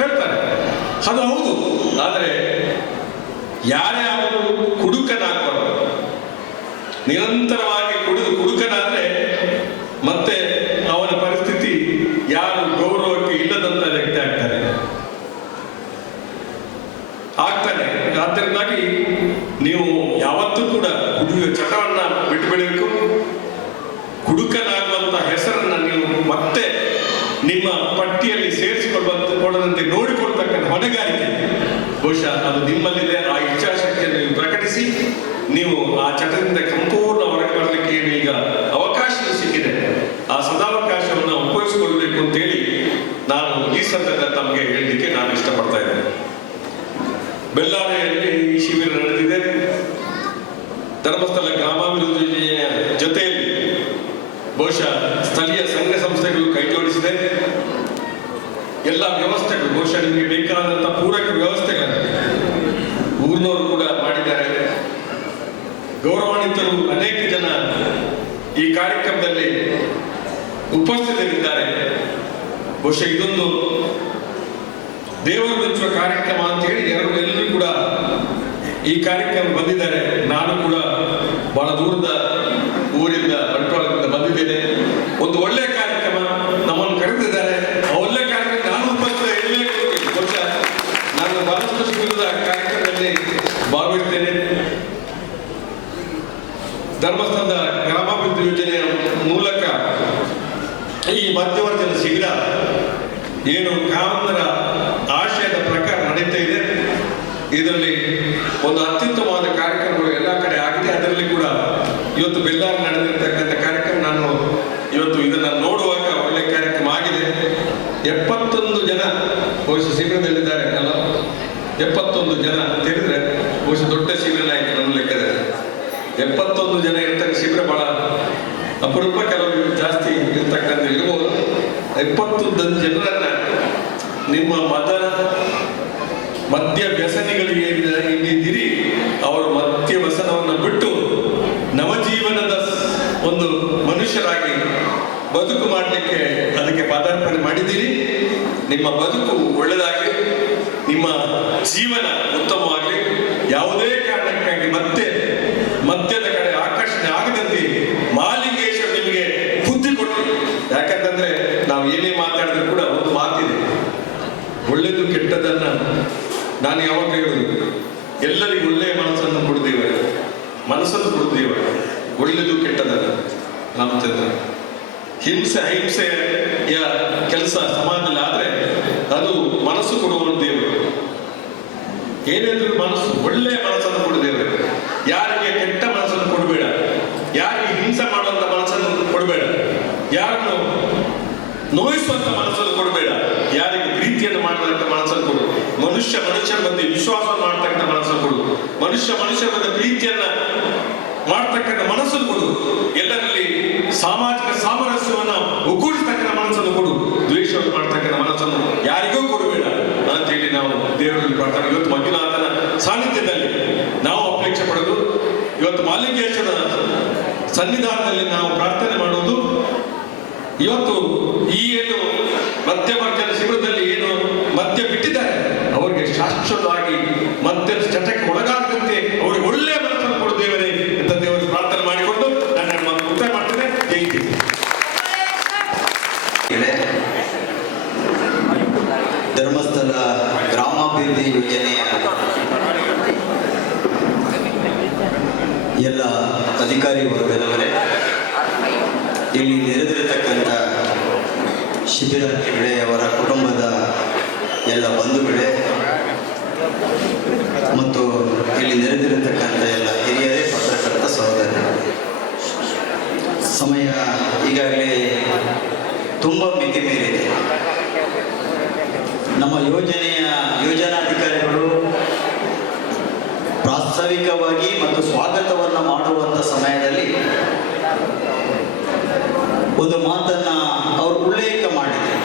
ಹೇಳ್ತಾರೆ. ಅದು ಹೌದು. ಆದರೆ ಯಾರೇ ಆದರೂ ಕುಡುಕನಾಗಬಾರದು. ನಿರಂತರವಾಗಿ ಕುಡುಕನಾದ್ರೆ ಮತ್ತೆ ಅವನ ಪರಿಸ್ಥಿತಿ ಯಾರು ಗೌರವಕ್ಕೆ ಇಲ್ಲದಂತ ವ್ಯಕ್ತಿ ಆಗ್ತಾನೆ. ಆದ್ದರಿಂದಾಗಿ ನೀವು ಯಾವತ್ತೂ ಕೂಡ ಕುಡಿಯುವ ಚಟವನ್ನ ಬಿಟ್ಟುಬಿಡಬೇಕು. ಕುಡುಕನಾಗುವಂತ ಹೆಸರನ್ನ ನೀವು ಮತ್ತೆ ನಿಮ್ಮ ಪಟ್ಟಿಯಲ್ಲಿ ಸೇರಿಸಿಕೊಳ್ಳದಂತೆ ನೋಡಿಕೊಳ್ತಕ್ಕಂಥ ಹೊಣೆಗಾರಿಕೆ ಬಹುಶಃ ಅದು ನಿಮ್ಮಲ್ಲಿದೆ. ಆ ಇಚ್ಛಾಶಕ್ತಿಯನ್ನು ನೀವು ಪ್ರಕಟಿಸಿ ನೀವು ಆ ಚಟದಿಂದ ಸಂಪೂರ್ಣ ಹೊರಗೆ ಬರಲಿಕ್ಕೆ ಏನು ಈಗ ಅವಕಾಶ ಸಿಕ್ಕಿದೆ, ಆ ಸದಾವಕಾಶವನ್ನು ಉಪಯೋಗಿಸಿಕೊಳ್ಬೇಕು ಅಂತೇಳಿ ನಾನು ಈ ಸಂದರ್ಭದಲ್ಲಿ ತಮಗೆ ಹೇಳಲಿಕ್ಕೆ ನಾನು ಇಷ್ಟಪಡ್ತಾ ಇದ್ದೇನೆ. ಬೆಳ್ಳಾರಿಯಲ್ಲಿ ಈ ಶಿಬಿರ ನಡೆದಿದೆ. ಧರ್ಮಸ್ಥಳ ಗ್ರಾಮಾಭಿವೃದ್ಧಿ ಯೋಜನೆಯ ಜೊತೆಯಲ್ಲಿ ಬಹುಶಃ ಸ್ಥಳೀಯ ಸಂಘ ಸಂಸ್ಥೆಗಳು ಕೈ ಜೋಡಿಸಿದೆ. ಎಲ್ಲ ವ್ಯವಸ್ಥೆಗಳು ಬಹುಶಃ ನಿಮಗೆ ಬೇಕಾದಂತಹ ಪೂರಕ ವ್ಯವಸ್ಥೆಗಳನ್ನು ಊರಿನವರು ಕೂಡ ಮಾಡಿದ್ದಾರೆ. ಗೌರವಾನ್ವಿತರು ಅನೇಕ ಜನ ಈ ಕಾರ್ಯಕ್ರಮದಲ್ಲಿ ಉಪಸ್ಥಿತರಿದ್ದಾರೆ. ಬಹುಶಃ ಇದೊಂದು ದೇವರು ಮೆಚ್ಚುವ ಕಾರ್ಯಕ್ರಮ ಅಂತ ಹೇಳಿ ಎಲ್ಲರೂ ಕೂಡ ಈ ಕಾರ್ಯಕ್ರಮ ಬಂದಿದ್ದಾರೆ. ನಾನು ಕೂಡ ಬಹಳ ದೂರದ ಊರಿಂದ ಬಂಟ್ವಾಳದಿಂದ ಬಂದಿದ್ದೇನೆ. ಒಂದು ಒಳ್ಳೆಯ ಕಾರ್ಯಕ್ರಮ ನಮ್ಮನ್ನು ಕರೆದಿದ್ದಾರೆ. ಆ ಒಳ್ಳೆಯ ಕಾರ್ಯಕ್ರಮ ನಾನು ಉಪಸ್ಥಿತ ಇರಬೇಕು. ಬಹುಶಃ ನಾನು ಬಹಳಷ್ಟು ಶಿಬಿರದ ಕಾರ್ಯಕ್ರಮದಲ್ಲಿ ಭಾಗವಹಿಸ್ತೇನೆ. ಧರ್ಮಸ್ಥಳದ ಗ್ರಾಮಾಭಿವೃದ್ಧಿ ಯೋಜನೆಯ ಮೂಲಕ ಈ ಮಧ್ಯವರ್ಜನ ಶಿಬಿರ ಏನು ಕಾಮನರ ಆಶಯದ ಪ್ರಕಾರ ನಡೀತಾ ಇದೆ. ಇದರಲ್ಲಿ ಒಂದು ಅತ್ಯುತ್ತಮವಾದ ಕಾರ್ಯಕ್ರಮಗಳು ಎಲ್ಲ ಕಡೆ ಆಗಿದೆ. ಅದರಲ್ಲಿ ಕೂಡ ಇವತ್ತು ಬೆಳ್ಳಾರಿ ನಡೆದಿರ್ತಕ್ಕಂಥ ಕಾರ್ಯಕ್ರಮ ನಾನು ಇವತ್ತು ಇದನ್ನ ನೋಡುವಾಗ ಒಳ್ಳೆ ಕಾರ್ಯಕ್ರಮ ಆಗಿದೆ. 71 ಜನ ಬಹುಶಃ ಶಿಬಿರದಲ್ಲಿದ್ದಾರೆ ಅಲ್ಲ, 71 ಜನ ಅಂತ ಹೇಳಿದ್ರೆ ಬಹುಶಃ ದೊಡ್ಡ ಶಿಬಿರ ಆಯ್ತು ನನ್ನ ಲೆಕ್ಕದಲ್ಲಿ. 71 ಜನ ಇರ್ತಕ್ಕ ಶಿಬಿರ ಬಹಳ ಅಪರೂಪ, ಕೆಲವರು ಜಾಸ್ತಿ ಇರ್ತಕ್ಕಂಥ ಇರ್ಬೋದು. 71 ಜನರನ್ನ ನಿಮ್ಮ ಮದ್ಯ ವ್ಯಸನಿಗಳಿಗೆ ಇಲ್ಲಿದ್ದೀರಿ, ಅವರು ಮದ್ಯ ವ್ಯಸನವನ್ನು ಬಿಟ್ಟು ನವಜೀವನದ ಒಂದು ಮನುಷ್ಯರಾಗಿ ಬದುಕು ಮಾಡಲಿಕ್ಕೆ ಅದಕ್ಕೆ ಪದಾರ್ಪಣೆ ಮಾಡಿದ್ದೀರಿ. ನಿಮ್ಮ ಬದುಕು ಒಳ್ಳೆಯದಾಗಲಿ, ನಿಮ್ಮ ಜೀವನ ಉತ್ತಮವಾಗಲಿ, ಯಾವುದೇ ಕಾರಣಕ್ಕಾಗಿ ಮತ್ತೆ ಮದ್ಯದ ಕಡೆ ಆಕರ್ಷಣೆ ಆಗದಂತೆ ಮಾಲಿಂಗೇಶ್ವರ ನಿಮಗೆ ಬುದ್ಧಿ ಕೊಟ್ಟರು. ಯಾಕಂತಂದ್ರೆ ನಾವು ಏನೇ ಮಾತಾಡಿದ್ರು ಕೂಡ ಒಂದು ಮಾತಿದೆ, ಒಳ್ಳೆಯದು ಕೆಟ್ಟದನ್ನ ನಾನು ಯಾವಾಗ ಹೇಳುದು, ಎಲ್ಲರಿಗೂ ಒಳ್ಳೆಯ ಮನಸ್ಸನ್ನು ಕೊಡುತ್ತೇವೆ, ಮನಸ್ಸನ್ನು ಕೊಡುತ್ತೇವೆ, ಒಳ್ಳೆಯದು ಕೆಟ್ಟದನ್ನ. ರಾಮಚಂದ್ರ ಅಹಿಂಸೆಯ ಕೆಲಸ ಸಮಾಜದಲ್ಲಿ ಆದ್ರೆ ಅದು ಮನಸ್ಸು ಕೊಡುವ ದೇವರು. ಏನಾದ್ರೂ ಮನಸ್ಸು ಒಳ್ಳೆಯ ಮನಸ್ಸನ್ನು ಕೊಡುತ್ತೇವೆ. ಯಾರಿಗೆ ಕೆಟ್ಟ ಮನಸ್ಸನ್ನು ಕೊಡಬೇಡ, ಯಾರಿಗೆ ಹಿಂಸೆ ಮಾಡುವಂತ ಮನಸ್ಸನ್ನು ಕೊಡಬೇಡ, ಯಾರನ್ನು ನೋಯಿಸುವಂತ ಮನಸ್ಸನ್ನು ಕೊಡಬೇಡ, ಯಾರಿಗೆ ಪ್ರೀತಿಯನ್ನು ಮಾಡತಕ್ಕಂಥ ಮನಸ್ಸನ್ನು ಕೊಡು. ಮನುಷ್ಯರ ಮಧ್ಯೆ ವಿಶ್ವಾಸ ಮಾಡ್ತಕ್ಕಂಥ ಮನಸ್ಸನ್ನು ಕೊಡು. ಮನುಷ್ಯರ ಮಧ್ಯೆ ಪ್ರೀತಿಯನ್ನ ಮಾಡ್ತಕ್ಕಂಥ ಮನಸ್ಸನ್ನು ಕೊಡು. ಎಲ್ಲರಲ್ಲಿ ಸಾಮಾಜಿಕ ಸಾಮರಸ್ಯವನ್ನ ಒಗ್ಗೂಡಿಸ್ತಕ್ಕಂಥ ಮನಸ್ಸನ್ನು ಕೊಡು. ದ್ವೇಷವನ್ನು ಮಾಡ್ತಕ್ಕಂಥ ಮನಸ್ಸನ್ನು ಯಾರಿಗೂ ಕೊಡಬೇಡ ಅಂತ ಹೇಳಿ ನಾವು ದೇವರಲ್ಲಿ ಪ್ರಾರ್ಥನೆ. ಇವತ್ತು ಮಂಜುನಾಥನ ಸಾನ್ನಿಧ್ಯದಲ್ಲಿ ನಾವು ಅಪೇಕ್ಷೆ ಪಡೋದು, ಇವತ್ತು ಮಾಲಿಂಗೇಶ್ವರ ಸನ್ನಿಧಾನದಲ್ಲಿ ನಾವು ಪ್ರಾರ್ಥನೆ ಮಾಡುವುದು, ಇವತ್ತು ಈ ಏನು ಮದ್ಯವರ್ಜನ ಶಿಬಿರದಲ್ಲಿ ಏನು ಮದ್ಯ ಬಿಟ್ಟಿದ್ದಾರೆ ಅವರಿಗೆ ಶಾಶ್ವತವಾಗಿ ಮದ್ಯದ ಚಟಕ್ಕೆ ಒಳಗಾಗದಂತೆ ಅವರಿಗೆ ಒಳ್ಳೆಯ ಮನಸ್ಸನ್ನು ಕೊಡು ದೇವರೇ ಅಂತ ದೇವರು ಪ್ರಾರ್ಥನೆ ಮಾಡಿಕೊಂಡು ನನ್ನ ಮುಕ್ತಾಯ ಮಾಡ್ತೇನೆ. ಜೈ ಹಿಂದ್. ಧರ್ಮಸ್ಥಳ ಗ್ರಾಮಾಭಿವೃದ್ಧಿ ಯೋಜನೆಯ ಎಲ್ಲ ಅಧಿಕಾರಿ ವರ್ಗದವರೇ, ಇಲ್ಲಿ ನೆರೆದಿರತಕ್ಕಂಥ ಶಿಬಿರಾರ್ಥಿಗಳೇ, ಅವರ ಕುಟುಂಬದ ಎಲ್ಲ ಬಂಧುಗಳೇ ಮತ್ತು ಇಲ್ಲಿ ನೆರೆದಿರತಕ್ಕಂಥ ಎಲ್ಲ ಹಿರಿಯರೇ, ಪತ್ರಕರ್ತ ಸಹೋದರರೇ, ಸಮಯ ಈಗಾಗಲೇ ತುಂಬ ಮಿತಿ ಮೀರಿದೆ. ನಮ್ಮ ಯೋಜನಾಧಿಕಾರಿಗಳು ಪ್ರಾಸ್ತಾವಿಕವಾಗಿ ಮತ್ತು ಸ್ವಾಗತವನ್ನು ಮಾಡುವಂಥ ಸಮಯದಲ್ಲಿ ಒಂದು ಮಾತನ್ನು ಅವರು ಉಲ್ಲೇಖ ಮಾಡಿದರು.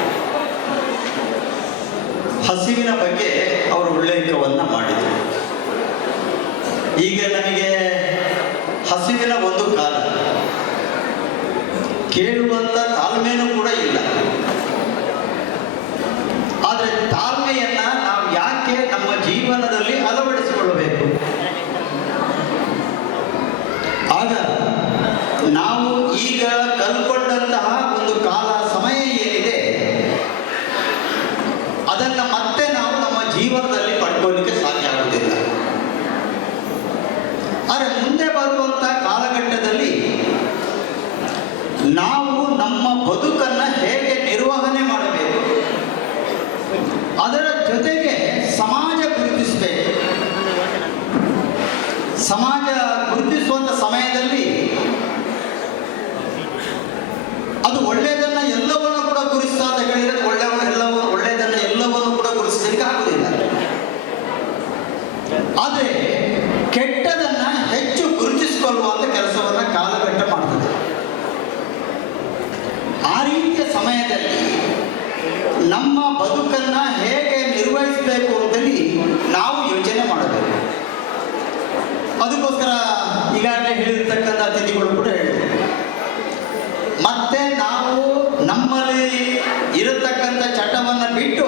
ಹಸಿವಿನ ಬಗ್ಗೆ ಅವರು ಉಲ್ಲೇಖವನ್ನು ಮಾಡಿದರು. ಈಗ ನಮಗೆ ಹಸಿವಿನ ಒಂದು ಕಾಲ, ಕೇಳುವಂಥ ತಾಳ್ಮೆನೂ ಕೂಡ ಇಲ್ಲ. ಆದರೆ ತಾಳ್ಮೆಯನ್ನ ನಾವು ಯಾಕೆ ನಮ್ಮ ಜೀವನದಲ್ಲಿ ಅಳವಡಿಸಿಕೊಳ್ಳಬೇಕು? ಆಗ ನಾವು ಈಗ ಕಲ್ಕೊಂಡಂತಹ ಒಂದು ಕಾಲ ಸಮಯ ಏನಿದೆ ಅದನ್ನು ಮತ್ತೆ ನಾವು ನಮ್ಮ ಜೀವನದಲ್ಲಿ ಪಡ್ಕೊಳ್ಳಿಕ್ಕೆ ಸಾಧ್ಯ ಆಗುವುದಿಲ್ಲ. ಆದರೆ ಮುಂದೆ ಬರುವಂಥ ಕಾಲಘಟ್ಟದಲ್ಲಿ ನಾವು ನಮ್ಮ ಬದುಕನ್ನು ಹೇಗೆ ನಿರ್ವಹಣೆ ಮಾಡಬೇಕು, ಅದರ ಜೊತೆಗೆ ಸಮಾಜ ಗುರುತಿಸಬೇಕು. ಸಮಾಜ ಗುರುತಿಸುವಂಥ ಸಮಯದಲ್ಲಿ ಅದು ಒಳ್ಳೆಯದನ್ನ ಎಲ್ಲವನ್ನು ಕೂಡ ಗುರುತಿಸ್ತಾ ಅಂತ ಹೇಳಿದ್ರೆ ಒಳ್ಳೆಯದನ್ನ ಎಲ್ಲವನ್ನು ಕೂಡ ಗುರುತಿಸಲಿಕ್ಕೆ ಆಗುವುದಿಲ್ಲ. ಆದರೆ ಕೆಟ್ಟದನ್ನ ಹೆಚ್ಚು ಗುರುತಿಸಿಕೊಳ್ಳುವಂಥ ಕೆಲಸವನ್ನ ಕಾಲಘಟ್ಟ ಮಾಡ್ತದೆ. ಆ ರೀತಿಯ ಸಮಯದಲ್ಲಿ ನಮ್ಮ ಬದುಕನ್ನ ಹೇಗೆ ನಿರ್ವಹಿಸಬೇಕು ಅಂತೇಳಿ ನಾವು ಯೋಚನೆ ಮಾಡಬೇಕು. ಅದಕ್ಕೋಸ್ಕರ ಈಗಾಗಲೇ ಹೇಳಿರ್ತಕ್ಕಂಥ ಅತಿಥಿಗಳು ಕೂಡ ಹೇಳಿದರು, ಮತ್ತೆ ನಾವು ನಮ್ಮಲ್ಲಿ ಇರತಕ್ಕಂಥ ಚಟವನ್ನು ಬಿಟ್ಟು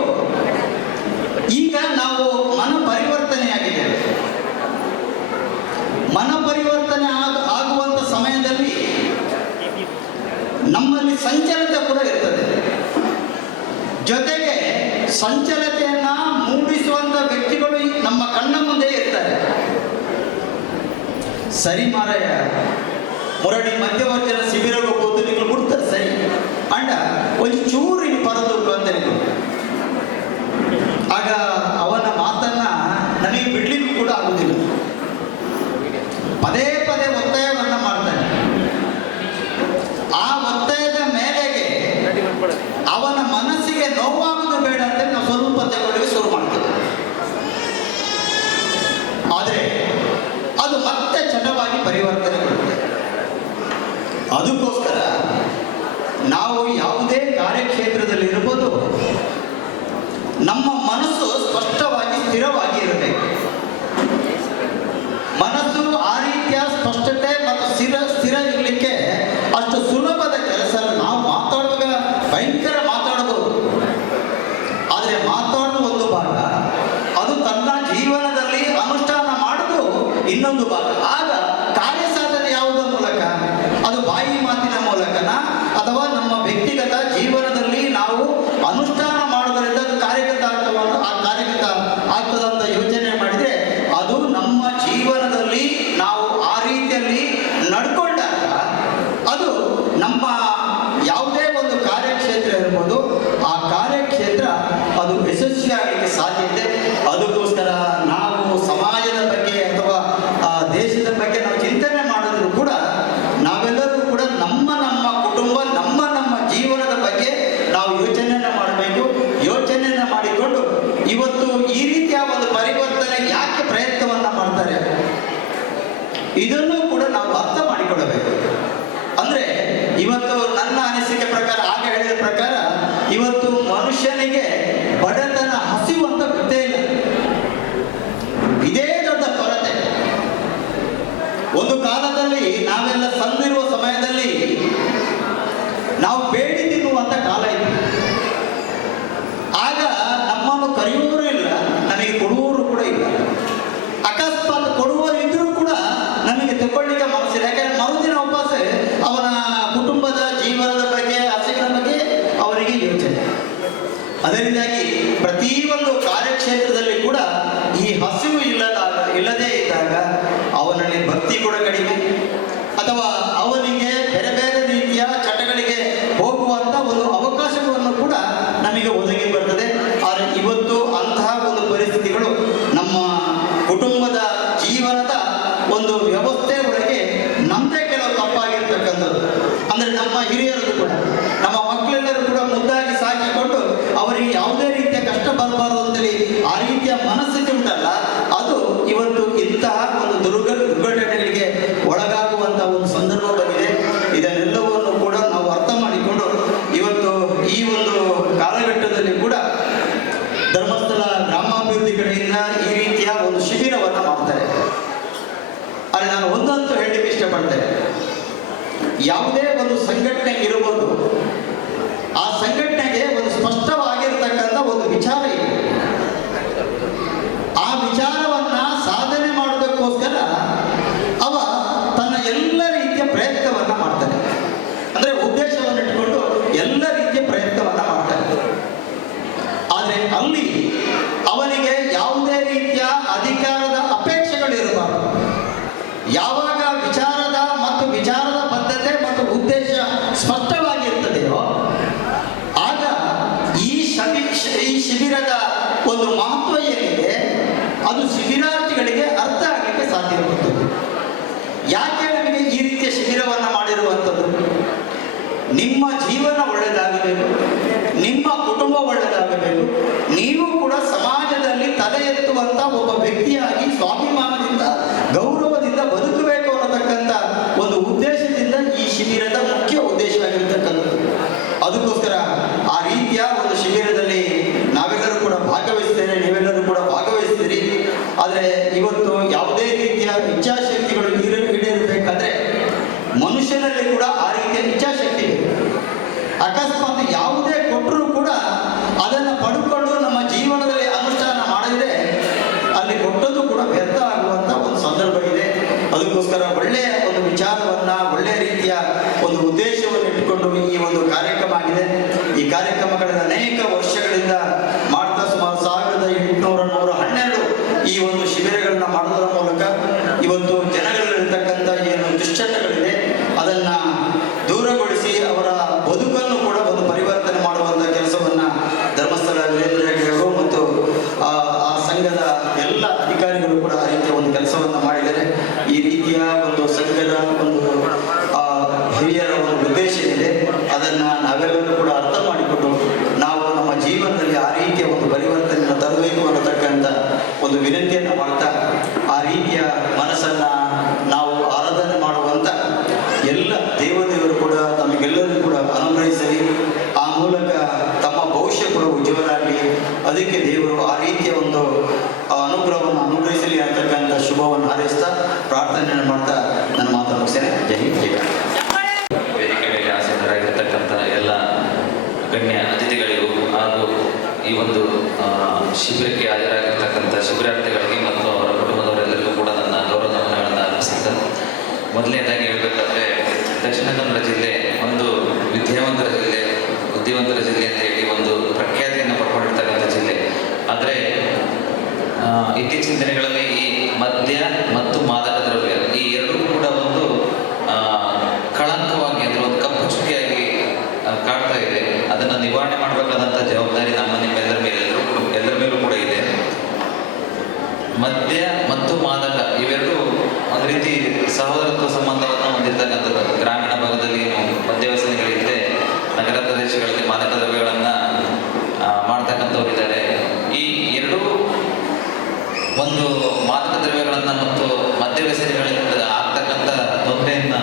ಈಗ ನಾವು ಮನ ಪರಿವರ್ತನೆಯಾಗಿದ್ದೇವೆ. ಮನ ಪರಿವರ್ತನೆ ಆಗುವಂಥ ಸಮಯದಲ್ಲಿ ನಮ್ಮಲ್ಲಿ ಸಂಚಲತೆ ಕೂಡ ಇರ್ತದೆ. ಜೊತೆಗೆ ಸಂಚಲತೆಯನ್ನ ಮೂಡಿಸುವಂಥ ವ್ಯಕ್ತಿಗಳು ನಮ್ಮ ಕಣ್ಣ ಮುಂದೆ ಇರ್ತಾರೆ. ಸರಿ ಮಾರಾಯ, ಮುರಡಿ ಮಧ್ಯವರ್ಜನ ಶಿಬಿರಕ್ಕೆ ಹೋಗೋದು ನೀವು ಬಿಡ್ತಾರೆ ಸರಿ ಅಂಡ ಒಂದು ಚೂರು ಇಲ್ಲಿ ಬರೋದು ಅಂತ ನೀವು. ಆಗ ಅವನ ಮಾತನ್ನ ನನಗೆ ಬಿಡ್ಲಿಕ್ಕೂ ಕೂಡ ಆಗುವುದಿಲ್ಲ. ಪದೇ ಪದೇ ಒತ್ತಾಯವನ್ನು ಮಾಡ್ತಾನೆ. ಆ ಒತ್ತಾಯದ ಮೇಲೆಗೆ ಅವನ ಮನಸ್ಸಿಗೆ ನೋವಾಗುವುದು ಬೇಡ ಅಂತ ನಾವು ಸ್ವಲ್ಪ ತಗೊಳ್ಳಿಕ್ಕೆ ಶುರು ಮಾಡ್ತೇವೆ. ಆದರೆ ಅದು ಮತ್ತೆ ಚಟವಾಗಿ ಪರಿವರ್ತನೆಗೊಳ್ಳುತ್ತೆ. ಅದಕ್ಕೋಸ್ಕರ ನಾವು ಯಾವುದೇ ಕಾರ್ಯಕ್ಷೇತ್ರದಲ್ಲಿ ಇರ್ಬೋದು, ನಮ್ಮ ಮನಸ್ಸು ಸ್ಪಷ್ಟವಾಗಿ ಸ್ಥಿರವಾಗಿ ಇರಬೇಕು. ಮನಸ್ಸು ಆ ರೀತಿಯ ಸ್ಪಷ್ಟತೆ ಮತ್ತು ಸ್ಥಿರ ಇರಲಿಕ್ಕೆ ಅಷ್ಟು ಸುಲಭದ ಕೆಲಸ. ನಾವು ಮಾತಾಡುವಾಗ ಭಯಂಕರ ಮಾತಾಡಬಹುದು, ಆದರೆ ಮಾತಾಡುವ ಒಂದು ಭಾಗ, ಅದು ತನ್ನ ಜೀವನದಲ್ಲಿ ಅನುಷ್ಠಾನ ಮಾಡುವುದು ಇನ್ನೊಂದು ಭಾಗ. ಆಗ ಕಾರ್ಯಸಾಧನೆ ಯಾವುದರ ಮೂಲಕ? ಅದು ಬಾಯಿ ಮಾತಿನ ಮೂಲಕನ ಅಥವಾ ನಮ್ಮ ವ್ಯಕ್ತಿಗತ ಜೀವನದಲ್ಲಿ ನಾವು ಅನುಷ್ಠಾನ ಮಾಡೋದರಿಂದ ಅದು ಕಾರ್ಯಗತ ಆಗ್ತದಂತ ಯೋಚನೆ ಮಾಡಿದರೆ ಅದು ನಮ್ಮ ಜೀವನದಲ್ಲಿ ನಾವು ಆ ರೀತಿಯಲ್ಲಿ ನಡ್ಕೊಂಡಾಗ ಅದು ನಮ್ಮ ಯಾವುದೇ ಒಂದು ಕಾರ್ಯಕ್ಷೇತ್ರ ಇರ್ಬೋದು, ಆ ಕಾರ್ಯಕ್ಷೇತ್ರ ಅದು ಯಶಸ್ವಿಯಾಗಲಿಕ್ಕೆ ಸಾಧ್ಯ ಇದೆ. ಅದಕ್ಕೋಸ್ಕರ ನಾವು ಸಮಾಜದ ಬಗ್ಗೆ ಅಥವಾ ದೇಶದ ಬಗ್ಗೆ ನಾವು ಚಿಂತನೆ ಮಾಡಿದ್ರು ಕೂಡ ನಾವೆಲ್ಲರೂ ಕೂಡ ನಮ್ಮ ಕುಟುಂಬ, ನಮ್ಮ ಜೀವನದ ಬಗ್ಗೆ ನಾವು ಯೋಚನೆಯನ್ನು ಮಾಡಬೇಕು. ಯೋಚನೆಯನ್ನು ಮಾಡಿಕೊಂಡು ಇವತ್ತು ಈ ರೀತಿಯ ಒಂದು ಪರಿವರ್ತನೆ ಯಾಕೆ ಪ್ರಯತ್ನವನ್ನ ಮಾಡ್ತಾರೆ ಇದನ್ನು ಕೂಡ ನಾವು ಅರ್ಥ ಮಾಡಿಕೊಳ್ಳಬೇಕು. ಅಂದ್ರೆ ಇವತ್ತು ನನ್ನ ಅನಿಸಿಕೆ ಪ್ರಕಾರ, ಆಗ ಹೇಳಿದ ಪ್ರಕಾರ, ಇವತ್ತು ಮನುಷ್ಯನಿಗೆ ಬಡತನ, ಹಸಿವು ಅಂತ ಗೊತ್ತೇ ಇಲ್ಲ. ಇದೇ ದೊಡ್ಡ ಕೊರತೆ. ಒಂದು ಕಾಲದಲ್ಲಿ ನಾವೆಲ್ಲ ಸಂದಿರುವ ಸಮಯದಲ್ಲಿ ನಾವು ಬೇಡಿ ತಿನ್ನುವಂತ ಕಾಲ ಇತ್ತು. ಆಗ ನಮ್ಮನ್ನು ಕರೆಯುವವರು ಇಲ್ಲ, ನನಗೆ ಕೊಡುವವರು ಕೂಡ ಇಲ್ಲ. ಅಕಸ್ಮಾತ್ ಕೊಡುವವರು ಇದ್ರೂ ಕೂಡ ನಮಗೆ ತಗೊಳ್ಳಿಕ್ಕೆ ಮನಸ್ಸಿಲ್ಲ. ಯಾಕಂದ್ರೆ ಮರುದಿನ ಉಪವಾಸ ಅವನ ಕುಟುಂಬದ ಜೀವನದ ಬಗ್ಗೆ, ಹಸಿವಿನ ಬಗ್ಗೆ ಅವರಿಗೆ ಯೋಚನೆ. ಅದರಿಂದಾಗಿ ಪ್ರತಿಯೊಂದು ಕಾರ್ಯಕ್ಷೇತ್ರದಲ್ಲಿ ಕೂಡ ಈ ಹಸಿವು ಇಲ್ಲದೇ ಇದ್ದಾಗ ಅವನಲ್ಲಿ ಭಕ್ತಿ ಕೂಡ ಕಡಿಮೆ, ಅಥವಾ ಜೀವನದ ಒಂದು ವ್ಯವಸ್ಥೆ ಒಳಗೆ ನಮ್ಮದೇ ಕೆಲವು ತಪ್ಪಾಗಿರ್ತಕ್ಕಂಥದ್ದು. ಅಂದರೆ ನಮ್ಮ ಹಿರಿಯರದು ಕೂಡ, ನಮ್ಮ ಮಕ್ಕಳೆಲ್ಲರೂ ಕೂಡ ಮುದ್ದಾಗಿ ಸಾಕಿಕೊಂಡು ಅವರಿಗೆ ಯಾವುದೇ ರೀತಿಯ ಕಷ್ಟ ಬರಬಾರದು ಅಂತೇಳಿ ಆ ರೀತಿಯ ಮನಸ್ಥಿತಿ ಉಂಟಲ್ಲ, ಅದು ಇವತ್ತು ಇಂತಹ ಒಂದು ದುರ್ಘಟನೆಗಳಿಗೆ ಒಳಗಾಗುವಂಥ ಒಂದು ಸಂದರ್ಭ ಬಂದಿದೆ. ಇದನ್ನೆಲ್ಲವನ್ನು ಕೂಡ ನಾವು ಅರ್ಥ ಮಾಡಿಕೊಂಡು ಇವತ್ತು ಈ ಒಂದು ಕಾಲಘಟ್ಟದಲ್ಲಿ ಕೂಡ ಧರ್ಮಸ್ಥಳ ಗ್ರಾಮಾಭಿವೃದ್ಧಿ ಕಡೆಯಿಂದ ಈ ರೀತಿಯ ಒಂದು ಶಿಬಿರವನ್ನು ಮಾಡ್ತಾರೆ. ಆದರೆ ನಾನು ಒಂದಂತೂ ಹೇಳಲಿಕ್ಕೆ ಇಷ್ಟಪಡ್ತೇನೆ, ಯಾವುದೇ ಒಂದು ಸಂಘಟನೆ ಇರಬಹುದು, ಆ ಸಂಘಟನೆಗೆ ಒಂದು ಸ್ಪಷ್ಟವಾಗಿರ್ತಕ್ಕಂಥ ಒಂದು ವಿಚಾರ ಇದೆ. ಆ ವಿಚಾರವನ್ನ ಸಾಧನೆ ಮಾಡೋದಕ್ಕೋಸ್ಕರ ಅವ ತನ್ನ ಎಲ್ಲ ರೀತಿಯ ಪ್ರಯತ್ನವನ್ನ ಮಾಡ್ತಾನೆ. ಅಂದ್ರೆ ಉದ್ದೇಶವನ್ನು ಇಟ್ಟುಕೊಂಡು ಎಲ್ಲ ರೀತಿಯ ಪ್ರಯತ್ನವನ್ನ ಮಾಡ್ತಾನೆ. ಆದರೆ ಅಲ್ಲಿ ಅವನಿಗೆ ಯಾವುದೇ ರೀತಿಯ ಅಧಿಕಾರದ ಅಪೇಕ್ಷೆಗಳಿರಬಾರದು. ಯಾವಾಗ ವಿಚಾರದ ಮತ್ತು ವಿಚಾರದ ಬದ್ಧತೆ ಮತ್ತು ಉದ್ದೇಶ ಸ್ಪಷ್ಟವಾಗಿರ್ತದೆಯೋ ಆಗ ಈ ಶಿಬಿರದ ಒಂದು ಮಹತ್ವ ಏನಿದೆ ಅದು ಶಿಬಿರಾರ್ಥಿಗಳಿಗೆ ಅರ್ಥ ಆಗಲಿಕ್ಕೆ ಸಾಧ್ಯವಾಗುತ್ತದೆ. ಯಾಕೆ ನಮಗೆ ಈ ರೀತಿಯ ಶಿಬಿರವನ್ನು ಮಾಡಿರುವಂಥದ್ದು? ನಿಮ್ಮ ಜೀವನ ಒಳ್ಳೆಯದಾಗಬೇಕು, ನಿಮ್ಮ ಕುಟುಂಬ ಒಳ್ಳೆಯದಾಗಬೇಕು, ನೀವು ಕೂಡ ಸಮಾಜದಲ್ಲಿ ತಲೆ ಎತ್ತುವಂಥ ಒಬ್ಬ ವ್ಯಕ್ತಿಯಾಗಿ ಸ್ವಾಭಿಮಾನದಿಂದ ಗೌರವದಿಂದ ಬದುಕಬೇಕು ಅನ್ನತಕ್ಕಂಥ ಒಂದು ಉದ್ದೇಶದಿಂದ ಈ ಶಿಬಿರದ ಮುಖ್ಯ ಉದ್ದೇಶ ಆಗಿರತಕ್ಕಂಥದ್ದು. ಅದಕ್ಕೋಸ್ಕರ ಆ ರೀತಿಯ ಒಂದು ಶಿಬಿರದಲ್ಲಿ ನಾವೆಲ್ಲರೂ ಕೂಡ ಭಾಗವಹಿಸ್ತೇನೆ, ನೀವೆಲ್ಲರೂ ಕೂಡ ಭಾಗವಹಿಸ್ತೀರಿ. ಆದರೆ ಇವತ್ತು ಯಾವುದೇ ರೀತಿಯ ಇಚ್ಛಾಶಕ್ತಿಗಳು ಈಡೇರಬೇಕಾದ್ರೆ ಮನುಷ್ಯನಲ್ಲಿ ಕೂಡ ಆ ರೀತಿಯ ಇಚ್ಛಾಶಕ್ತಿ ಇದೆ. ಅಕಸ್ಮಾತ್ ಯಾವುದೇ ಕೊಟ್ಟರೂ ಕೂಡ ಅದನ್ನು ಪಡ್ಕೊಂಡು ನಮ್ಮ ಜೀವನದಲ್ಲಿ ಅನುಷ್ಠಾನ ಮಾಡಿದರೆ ಅಲ್ಲಿ ಕೊಟ್ಟದ್ದು ಕೂಡ ವ್ಯರ್ಥ ಆಗುವಂಥ ಒಂದು ಸಂದರ್ಭ ಇದೆ. ಅದಕ್ಕೋಸ್ಕರ ಒಳ್ಳೆಯ ಒಂದು ವಿಚಾರವನ್ನ, ಒಳ್ಳೆಯ ರೀತಿಯ ಒಂದು ಉದ್ದೇಶವನ್ನು ಇಟ್ಟುಕೊಂಡು ಈ ಒಂದು ಕಾರ್ಯಕ್ರಮ ಆಗಿದೆ. ಈ ಕಾರ್ಯಕ್ರಮಗಳನ್ನು ಅನೇಕ ವರ್ಷಗಳಿಂದ ಮಾಡ್ತಾ ಸುಮಾರು 1812 ಈ ಒಂದು ಶಿಬಿರಗಳನ್ನ ಮಾಡೋದರ ಮೂಲಕ ಇವತ್ತು ಜನಗಳಲ್ಲಿರ್ತಕ್ಕಂಥ ಏನು ದುಶ್ಚಟಗಳಿದೆ ಅದನ್ನ ದೂರಗೊಳಿಸಿ ಅವರ ಬದುಕನ್ನು ಕೂಡ ಒಂದು ಪರಿವರ್ತನೆ ಮಾಡುವಂಥ ಕೆಲಸವನ್ನ ಧರ್ಮಸ್ಥಳ ವೀರೇಂದ್ರ ಹೆಗ್ಗಡೆಯವರು ಮತ್ತು ಆ ಸಂಘದ ಎಲ್ಲ ಅಧಿಕಾರಿಗಳು ಕೂಡ ಆ ರೀತಿಯ ಒಂದು ಕೆಲಸವನ್ನು ಮಾಡಿದ್ದಾರೆ. ಈ ರೀತಿಯ ಒಂದು ಸಂಘದ ಒಂದು ಹಿರಿಯರ ಒಂದು ಉದ್ದೇಶ ಇದೆ, ಅದನ್ನ ನಾವೆಲ್ಲರೂ ಕೂಡ ಅರ್ಥ ಮಾಡಿಕೊಂಡು ನಾವು ನಮ್ಮ ಜೀವನದಲ್ಲಿ ಆ ರೀತಿಯ ಒಂದು ಪರಿವರ್ತನೆಯನ್ನು ತರಬೇಕು ಅನ್ನತಕ್ಕಂಥ ಒಂದು ವಿನಂತಿಯನ್ನು ಮಾಡ್ತಾ, ಆ ರೀತಿಯ ಮನಸ್ಸನ್ನ ನಾವು ಆರಾಧನೆ ಮಾಡುವಂತ ಎಲ್ಲ ದೇವದೇವರು ಕೂಡ ತಮಗೆಲ್ಲರೂ ಕೂಡ ಅನುಗ್ರಹಿಸಲಿ. ಆ ಮೂಲಕ ತಮ್ಮ ಭವಿಷ್ಯ ಕೂಡ ಉಜ್ವಲ ಆಗಲಿ. ಅದಕ್ಕೆ ದೇವರು ಆ ರೀತಿಯ ಒಂದು ಅನುಗ್ರಹವನ್ನು ಅನುಗ್ರಹಿಸಲಿ ಅಂತಕ್ಕಂಥ ಶುಭವನ್ನು ಹಾರೈಸ್ತಾ ಪ್ರಾರ್ಥನೆಯನ್ನು ಮಾಡ್ತಾ ನನ್ನ ಮಾತನ್ನು ಮುಗಿಸ್ತೇನೆ. ಜೈ ಹಿಂದ್, ಜೈ ಭಾರತ್. ವೇದಿಕೆ ಮೇಲೆ ಆಸೀನರಾಗಿರ್ತಕ್ಕಂಥ ಎಲ್ಲ ಗಣ್ಯ ಅತಿಥಿಗಳಿಗೂ ಹಾಗೂ ಈ ಒಂದು ಶಿಬಿರಕ್ಕೆ ಹಾಜರಾಗಿರ್ತಕ್ಕಂಥ ಶಿಬಿರಾರ್ಥಿಗಳಿಗೆ ಮತ್ತು ಅವರ ಕುಟುಂಬದವರೆಲ್ಲರಿಗೂ ಕೂಡ ನನ್ನ ಗೌರವ ನಮನಗಳನ್ನು ಅರ್ಪಿಸುತ್ತೇನೆ. ಮೊದಲನೇದಾಗಿ ಹೇಳಬೇಕಾದ್ರೆ ದಕ್ಷಿಣ ಕನ್ನಡ ಜಿಲ್ಲೆ ಒಂದು ವಿದ್ಯಾವಂತರ ಜಿಲ್ಲೆ, ಬುದ್ಧಿವಂತರ ಜಿಲ್ಲೆ ಅಂತ ಹೇಳಿ ಒಂದು ಪ್ರಖ್ಯಾತಿಯನ್ನು ಪಡ್ಕೊಂಡಿರ್ತಕ್ಕಂಥ ಜಿಲ್ಲೆ. ಆದರೆ ಇತ್ತೀಚಿನ ದಿನಗಳಲ್ಲಿ ಈ ಮದ್ಯ ಮತ್ತು ಮಾದಕ ದ್ರವ್ಯ ಈ ಎರಡೂ ಕೂಡ ಒಂದು ಕಳಂಕವಾಗಿ ಅಂದರೆ ಒಂದು ಕಪ್ಪು ಚುಕ್ಕಿಯಾಗಿ ಕಾಡ್ತಾ ಇದೆ. ಅದನ್ನು ನಿವಾರಣೆ ಮಾಡಬೇಕಾದಂಥ ಜವಾಬ್ದಾರಿ ನಮ್ಮ ನಿಮ್ಮೆಲ್ಲರ ಮೇಲೆ ಎಲ್ಲರ ಮೇಲೂ ಕೂಡ ಇದೆ. ಮದ್ಯ ಮತ್ತು ಮಾದಕ ಇವೆರಡೂ ಒಂದು ರೀತಿ ಸಹೋದರತ್ವ ಸಂಬಂಧವನ್ನು ಹೊಂದಿರತಕ್ಕಂಥದ್ದು. ಗ್ರಾಮೀಣ ಭಾಗದಲ್ಲಿ ಮದ್ಯವ್ಯಸನಿಗಳಿದ್ದರೆ ನಗರ ಪ್ರದೇಶಗಳಲ್ಲಿ ಮಾದಕ ದ್ರವ್ಯಗಳನ್ನು ಮಾಡ್ತಕ್ಕಂಥವರಿದ್ದಾರೆ. ಈ ಎರಡೂ ಒಂದು ಮಾದಕ ದ್ರವ್ಯಗಳನ್ನು ಮತ್ತು ಮದ್ಯವ್ಯಸನಿಗಳಿಂದ ಆಗ್ತಕ್ಕಂಥ ತೊಂದರೆಯನ್ನು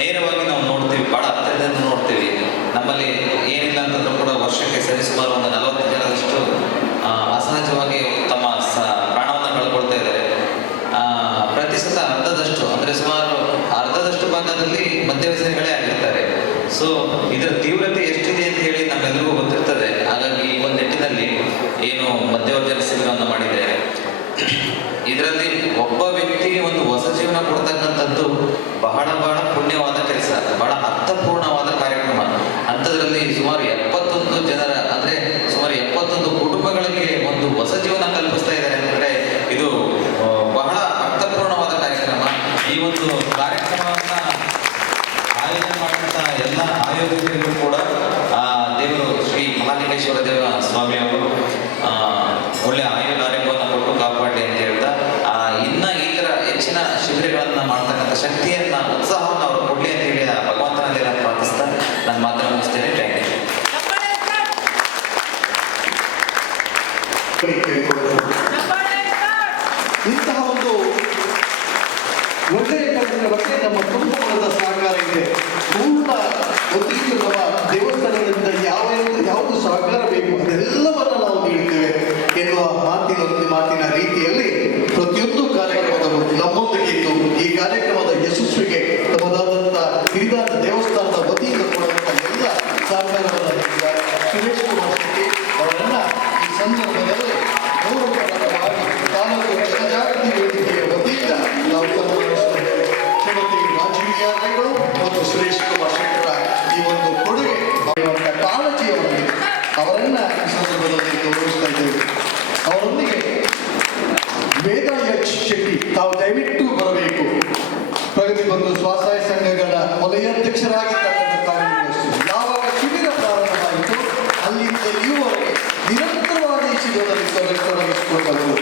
ನೇರವಾಗಿ ನಾವು ನೋಡ್ತೀವಿ, ಭಾಳ ಹತ್ತಿರದಿಂದ ನೋಡ್ತೀವಿ. ನಮ್ಮಲ್ಲಿ ಏನಿಲ್ಲ ಅಂತಂದ್ರೂ ಕೂಡ ವರ್ಷಕ್ಕೆ ಸರಿಸುಮಾರು ಒಂದು 40 ಜನರಷ್ಟು ಅಸಹಜವಾಗಿ ತಮ್ಮ ಪ್ರಾಣವನ್ನು ಕಳ್ಕೊಳ್ತಾ ಇದ್ದಾರೆ. ಪ್ರತಿಶತ ಅರ್ಧದಷ್ಟು ಅಂದರೆ ಸುಮಾರು ಅರ್ಧದಷ್ಟು ಭಾಗದಲ್ಲಿ ಮದ್ಯವ್ಯಸನಿಗಳೇ ಆಗಿರ್ತಾರೆ. ಸೊ ಇದರ ತೀವ್ರತೆ ಎಷ್ಟಿದೆ ಅಂತ ಹೇಳಿ ನಮ್ಮೆಲ್ಲರಿಗೂ ಗೊತ್ತಿರ್ತದೆ. ಹಾಗಾಗಿ ಈ ಒಂದು ನಿಟ್ಟಿನಲ್ಲಿ ಏನು ಮದ್ಯವರ್ಜನೆ ಶಿಬಿರವನ್ನು ಮಾಡಿದ್ದಾರೆ, ಇದರಲ್ಲಿ ಒಬ್ಬ ವ್ಯಕ್ತಿಗೆ ಒಂದು ಹೊಸ ಜೀವನ ಕೊಡ್ತಕ್ಕಂಥದ್ದು ಬಹಳ ಪುಣ್ಯವಾದ ಕೆಲಸ, ಬಹಳ ಅರ್ಥಪೂರ್ಣವಾದ ಕಾರ್ಯಕ್ರಮ. ಅಂಥದ್ರಲ್ಲಿ ಸುಮಾರು 71 ಜನರ ಅಂದರೆ ಸುಮಾರು 71 ಕುಟುಂಬಗಳಿಗೆ ಒಂದು ಹೊಸ ಜೀವನ ಕಲ್ಪಿಸ್ತಾ ಇದ್ದಾರೆ ಅಂದರೆ ಇದು ಬಹಳ ಅರ್ಥಪೂರ್ಣವಾದ ಕಾರ್ಯಕ್ರಮ. ಈ ಒಂದು ಕಾರ್ಯಕ್ರಮವನ್ನು ಆಯೋಜನೆ ಮಾಡಿದಂಥ ಎಲ್ಲ ಆಯೋಜಕರಿಗೂ ಕೂಡ ದೇವರು ಶ್ರೀ ಮಹಾಲಿಂಗೇಶ್ವರ ದೇವ ಸ್ವಾಮಿಯವರು ಒಳ್ಳೆಯ ಆರೋಗ್ಯವನ್ನು ಕೊಟ್ಟು ಕಾಪಾಡಲಿ ಅಂತ ಹೇಳ್ತಾ ಇನ್ನು ಈ ಥರ ಒಳ್ಳೆಯ ಕಾರ್ಯಕ್ರಮಕ್ಕೆ ನಮ್ಮ ಕುಟುಂಬದ ಸಹಕಾರ ಇದೆ. ಪೂರ್ಣ ಒತ್ತಿಗೆ ನಮ್ಮ ದೇವಸ್ಥಾನಗಳಿಂದ ಯಾವುದು ಸಹಕಾರ ಬೇಕು ಅದೆಲ್ಲವನ್ನ ನಾವು ನೀಡುತ್ತೇವೆ ಎನ್ನುವ ಮಾತಿನ ರೀತಿಯಲ್ಲಿ ಪ್ರತಿಯೊಂದು ಕಾರ್ಯಕ್ರಮದಲ್ಲೂ ನಮ್ಮೊಂದಿಗೆ ಇದ್ದು ಈ ಕಾರ್ಯಕ್ರಮದ ಯಶಸ್ವಿಗೆ ತಮ್ಮದಾದಂಥ ಹಿರಿದಾರ ದೇವಸ್ಥಾನದ ವತಿಯಿಂದ ಕೊಡುವಂಥ ಎಲ್ಲ ಸಹಕಾರವನ್ನು ನೀಡಿದ್ದಾರೆ. ಸುರೇಶ್ ಕುಮಾರ್ ಶೆಟ್ಟಿ ಅವರನ್ನ ಈ ಸಂದರ್ಭದಲ್ಲಿ ಗೌರವಪೂರ್ವಕವಾಗಿ ತಾಲೂಕು ಜನಜಾಗೃತಿ ವೇದಿಕೆಯ ವತಿಯಿಂದ ನಾವು ಸನ್ಮಾನಿಸುತ್ತೇವೆ. ಶ್ರೀಮತಿ ರಾಜೀವಿಯಾರ್ಗಳು ಮತ್ತು ಸುರೇಶ್ ಕುಮಾರ್ ಶೆಟ್ಟರ ಈ ಒಂದು ಕೊಡುಗೆ ಕಾಳಜಿಯವರಿಗೆ ಅವರನ್ನ ಈ ಸಂದರ್ಭದಲ್ಲಿ ಗೌರವಿಸ್ತಾ ಇದ್ದೇವೆ. ಅವರೊಂದಿಗೆ ವೇದ ಎಚ್ ಶೆಟ್ಟಿ ತಾವು ದಯವಿಟ್ಟು ಬರಬೇಕು. ಪ್ರಗತಿ ಬಂಧು ಸ್ವಸಹಾಯ ಸಂಘಗಳ ವಲಯಾಧ್ಯಕ್ಷರಾಗಿ ಕಾರ್ಯನಿರ್ವಹಿಸಿದರು. ಯಾವಾಗ ಶಿಬಿರ ಪ್ರಾರಂಭವಾಯಿತು ಅಲ್ಲಿಂದ ಇರುವವರೆಗೆ ನಿರಂತರವಾಗಿ ಈ ಶಿಬಿರದಲ್ಲಿ ತೊಡಗಿಸಿಕೊಂಡವರು,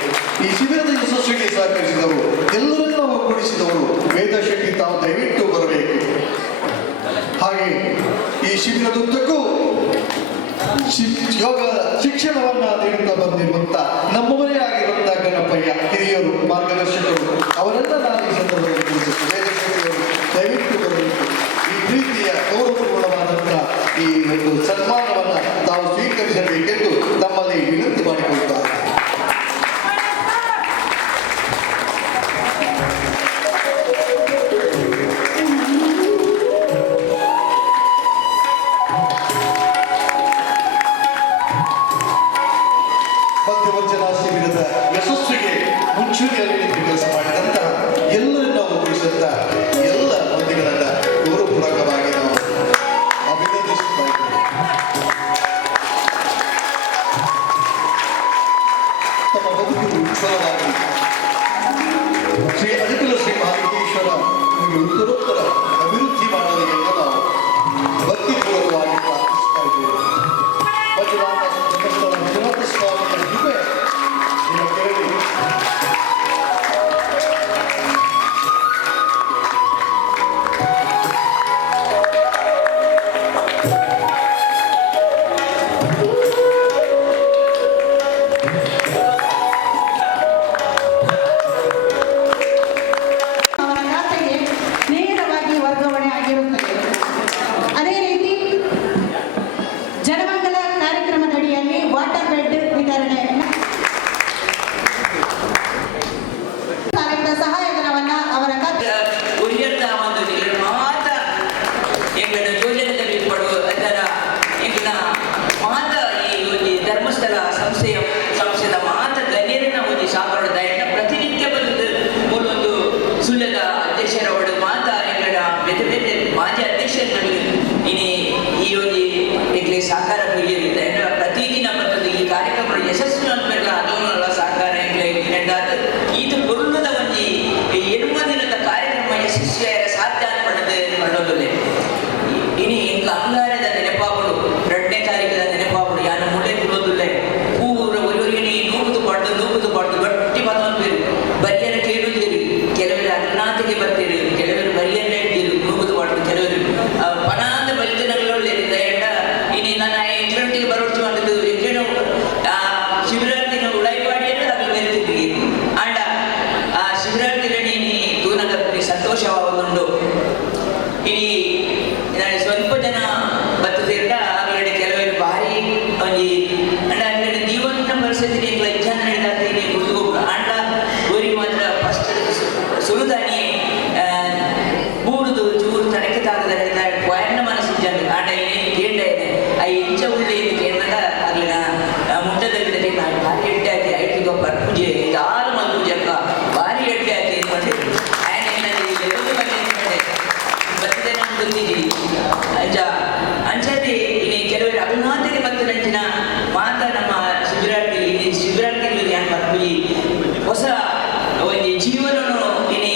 ಈ ಶಿಬಿರದ ಯಶಸ್ವಿಗೆ ಸಹಕರಿಸಿದವರು, ಎಲ್ಲರನ್ನ ಒಗ್ಗೂಡಿಸಿದವರು ವೇದ ಶೆಟ್ಟಿ ತಾವು ದಯವಿಟ್ಟು ಬರಬೇಕು. ಹಾಗೆ ಈ ಶಿಬಿರದುದ್ದಕ್ಕೂ ಯೋಗ ಶಿಕ್ಷಣವನ್ನ ನೀಡುತ್ತಾ ಬಂದಿರುವಂತ ನಮ್ಮವರೇ ಆಗಿರುವಂತಹ ಗಣಪಯ್ಯ ಹಿರಿಯರು ಮಾರ್ಗದರ್ಶಕರು ಅವರೆಲ್ಲ ನಾನು ಈ ಸಂದರ್ಭದಲ್ಲಿ ತಿಳಿಸುತ್ತೇನೆ. ದಯವಿಟ್ಟು ಬರಬೇಕು. ಈ ಪ್ರೀತಿಯ ಗೌರವಪೂರ್ಣವಾದಂತಹ ಈ ಒಂದು ಸನ್ಮಾನವನ್ನ ತಾವು ಸ್ವೀಕರಿಸಬೇಕೆಂದು ತಮ್ಮಲ್ಲಿ ವಿನಂತಿ ಮಾಡಿಕೊಳ್ಳುತ್ತಾರೆ. ಮಧ್ಯವರ್ಜನ ಶಿಬಿರದ ಯಶಸ್ವಿಗೆ ಮುಂಚೂಣಿಯಲ್ಲಿ ನಿಂತು ಕೆಲಸ ಮಾಡಿದಂತಹ ಎಲ್ಲರನ್ನ ಒಗ್ಗೂಡಿಸಿದಂತ ಎಲ್ಲ ಮಂದಿಗಳನ್ನ ಗೌರವಪೂರ್ವಕವಾಗಿ ನಾವು ಅಭಿನಂದಿಸುತ್ತಾ ಇದ್ದೇವೆ. ತಮ್ಮ ಬದುಕು ವಿಫಲವಾಗಿ ಶ್ರೀ ಅನುಕೂಲ ಶ್ರೀ ಮಹಾಲಿಂಗೇಶ್ವರ ನಿಮಗೆ ಉತ್ತರೋತ್ತರ ಅಭಿವೃದ್ಧಿ ಮಾಡಲು ಎಂದು ನಾವು ಭಕ್ತಿಪೂರ್ವಕವಾಗಿ ಪ್ರಾರ್ಥಿಸ್ತಾ ಇದ್ದೇವೆ. ಮಂಜುನಾಥ ಸ್ವಾಮಿಯ ಕೃಪೆ ನಿಮ್ಮ ಕೇಳಿ ಅವರ ಖಾತೆಗೆ ನೇರವಾಗಿ ವರ್ಗಾವಣೆ ಆಗಿರುತ್ತದೆ. ಅದೇ ರೀತಿ ಜನಮಂಗಲ ಕಾರ್ಯಕ್ರಮದಡಿಯಲ್ಲಿ ವಾಟರ್ ಬೆಡ್ ವಿತರಣೆ ಸಾವಿರದ ಸಹಾಯಧನವನ್ನ ಅವರ ಉರಿಯರ್ದ ಒಂದು ಮಾತ ಎಂಗಳ ಯೋಜನೆಯಲ್ಲಿ ಪಡುವ ಅದರ ಎಂಗಳ ಮಾತ ಈ ಧರ್ಮಸ್ಥಳ ಸಂಸ್ಥೆದ ಮಾತ ಗಣ್ಯರನ್ನ ಒಂದು ಸಾಕಾರದ ಎಂಡ ಪ್ರತಿನಿತ್ಯ ಬಂದು ಮೂಲೊಂದು ಸುಳ್ಳದ ಅಧ್ಯಕ್ಷರ ಒಡ ಮಾತ ಎಂಗಳ ಬೇರೆ ಬೇರೆ ಮಾಜಿ ಅಧ್ಯಕ್ಷರಲ್ಲಿ ಈ ಒಂದು ಎಂಗಳಿಗೆ ಸಹಕಾರ ಹಿರಿಯರಿದೆ ಪ್ರತಿದಿನ ಬಂದದ್ದು ಈ ಕಾರ್ಯಕ್ರಮ ಯಶಸ್ವಿ ಅಂದ್ಮೇಲೆ ಅದನ್ನೆಲ್ಲ ಸಹಕಾರ ಎಂಗಳಿಗೆ ಇದು ಬರುಣದ ಒಂದು ಎನ್ನುವುದಿಲ್ಲದ ಕಾರ್ಯಕ್ರಮ ಯಶಸ್ವಿಯಾಗ ಸಾಧ್ಯ ಮಾಡೋದಿಲ್ಲ. ಇನಿ ಎಂಕ ಅಂಗಾರದ ನೆನಪಾಗಳು 2ನೇ ತಾರೀಕಿನ ನೆನಪಾಗಳು ಯಾನು ಮುಳೆ ಬಿಡೋದಿಲ್ಲ. ಪೂರ ಒರಿವರಿಗೆ ನೂಗುದು ಪಾಡ್ದು ಗಟ್ಟಿ ಮಾತು ಬರಿಯರ ಕೇಳುತ್ತೀರಿ, ಕೆಲವರು ಅಗ್ನಾತಿಗೆ ಬರ್ತೀರಿ, ಕೆಲವರು ಬರಿಯನ್ನ ಇಡ್ತೀರಿ ನೂಗುದು ಪಾಡ್ದು, ಕೆಲವರು ಪನಾದ ಬಲಿದಿನಗಳಲ್ಲಿ ಎಂಡ ಇನಿ ನಾನು 8 ಗಂಟೆಗೆ ಬರೋಷ್ಟು ಮಾಡಿದ್ದು ಎಂಗೇನು ಶಿಬಿರಾರ್ಥಿನ ಉಳಾಯಿಪಾಡಿಯನ್ನು ಅದು ಬೆರೆತಿದ್ರಿ ಆಂಡ ಆ ಶಿಬಿರಾರ್ಥಿಗಳನ್ನ ತೂನದ ಸಂತೋಷವಾಗುವುದು. ಇನಿ ಸ್ವಲ್ಪ ಜನ ಬರ್ತದಿರ ಆಗಲೇ ಕೆಲವರು ಭಾರಿ ಒಂಜಿ ಅಂಡ ಅಂಗಡಿ ಜೀವನ ಪರಿಸ್ಥಿತಿ ಇಜ್ಜಾನ ನಡೆದಾಗ್ತೀನಿ ಕುಡಿದು ಆಂಡ ಊರಿಗೆ ಮಾತ್ರ ಫಸ್ಟ್ ಸುರುದಾನಿ ಬೂಡುದು ಚೂರು ತನಕ್ಕೆ ತಾಗದ ಹೇಳಿದ ಪಯಣ ಮನಸ್ಸು ಜನ ಆಂಡ ಏನೇನು ಕೇಂದ್ರ ಇದೆ ಆ ಇಂಚ ಉಳ್ಳಿ ಕೇಂದ್ರದ ಅಲ್ಲಿನ ಮುಟ್ಟದಲ್ಲಿ ನಾನು ಭಾರಿ ಎಡ್ಡೆ ಹಾಕಿ ಐಟಿ ಗೊಬ್ಬರ ಪೂಜೆ ಯಾರು ಒಂದು ಪೂಜೆ ಅಕ್ಕ ಭಾರಿ ಎಡ್ಡೆ ಹಾಕಿ ಅಂದ್ಕೊಂಡಿದ್ರು. ಬರ್ತದೆ ನಾನು ಬಂದಿದ್ದೀವಿ ಅಂಚದೆ ಇನ್ನು ಕೆಲವರು ಅಭಿಮಾನಿಗೆ ಬಂದ ನಂಚಿನ ಮಾತ ನಮ್ಮ ಶಿಬಿರಾರ್ಥಿಗಳು ಯಾರು ಬರ್ತೀವಿ ಹೊಸ ಒಂದು ಜೀವನವನ್ನು ಇನಿ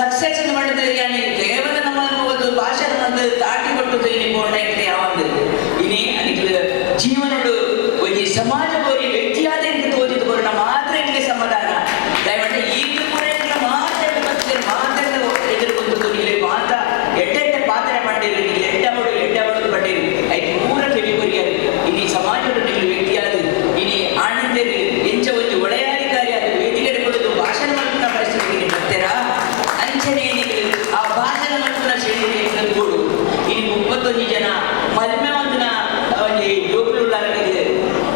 ಸಕ್ಸಸ್ ಮಾಡಿದ್ರೆ ಕೇವಲ ನಮ್ಮ ಒಂದು ಭಾಷಣ ಒಂದು ದಾಟಿ ಕೊಟ್ಟು ಇನಿಪೋಂಡೆ ಯಾವಂದು ಇನಿ ಅನಿಗೆ ಜೀವನಡು ಒಂದು ಸಮಾಜ ಬೋರಿ ವ್ಯಕ್ತಿಯಾದ ತೋರಿದು ಬರೋಣ ಮಾತ್ರ ನಿಮಗೆ ಸಮಾಧಾನ ದಯಮಾಡಿ ಈಗ ಕೂಡ ಮಾತ್ರ ಮಾತ್ರ ಎದುರುಗೊಂಡು ನಿಮಗೆ ಮಾತ್ರ ಎಡ್ಡೆಡ್ಡ ಪಾತ್ರ ಮಾಡಿರಿ ನೀವು ಎಡ್ಡಬಡು ಪಟ್ಟಿರಿ ಐದು ಮೂರ ಕೆವಿ ಬರಿಯಾರು ಇನಿ ಸಮಾಜದ ನೀವು ವ್ಯಕ್ತಿಯಾದ ಇನಿ ಆನಂದರಿ ಎಂಚ ಒಂದು ಒಡೆಯಾಧಿಕಾರಿಯಾದ ವೇದಿಕೆ ಕೊಡೋದು ಭಾಷಣ ಮಾಡ್ಕೊಂಡ ಪರಿಸ್ಥಿತಿಗೆ ಬರ್ತೀರಾ ಅಂಚನೆ ಆ ಭಾಷಣ ಮಾಡ್ಕೊಂಡ ಶೈಲಿ ಕೊಡು ಇನಿ 31 ಜನ ಮದುವೆ ಒಂದಿನ ಜೋಕುಲು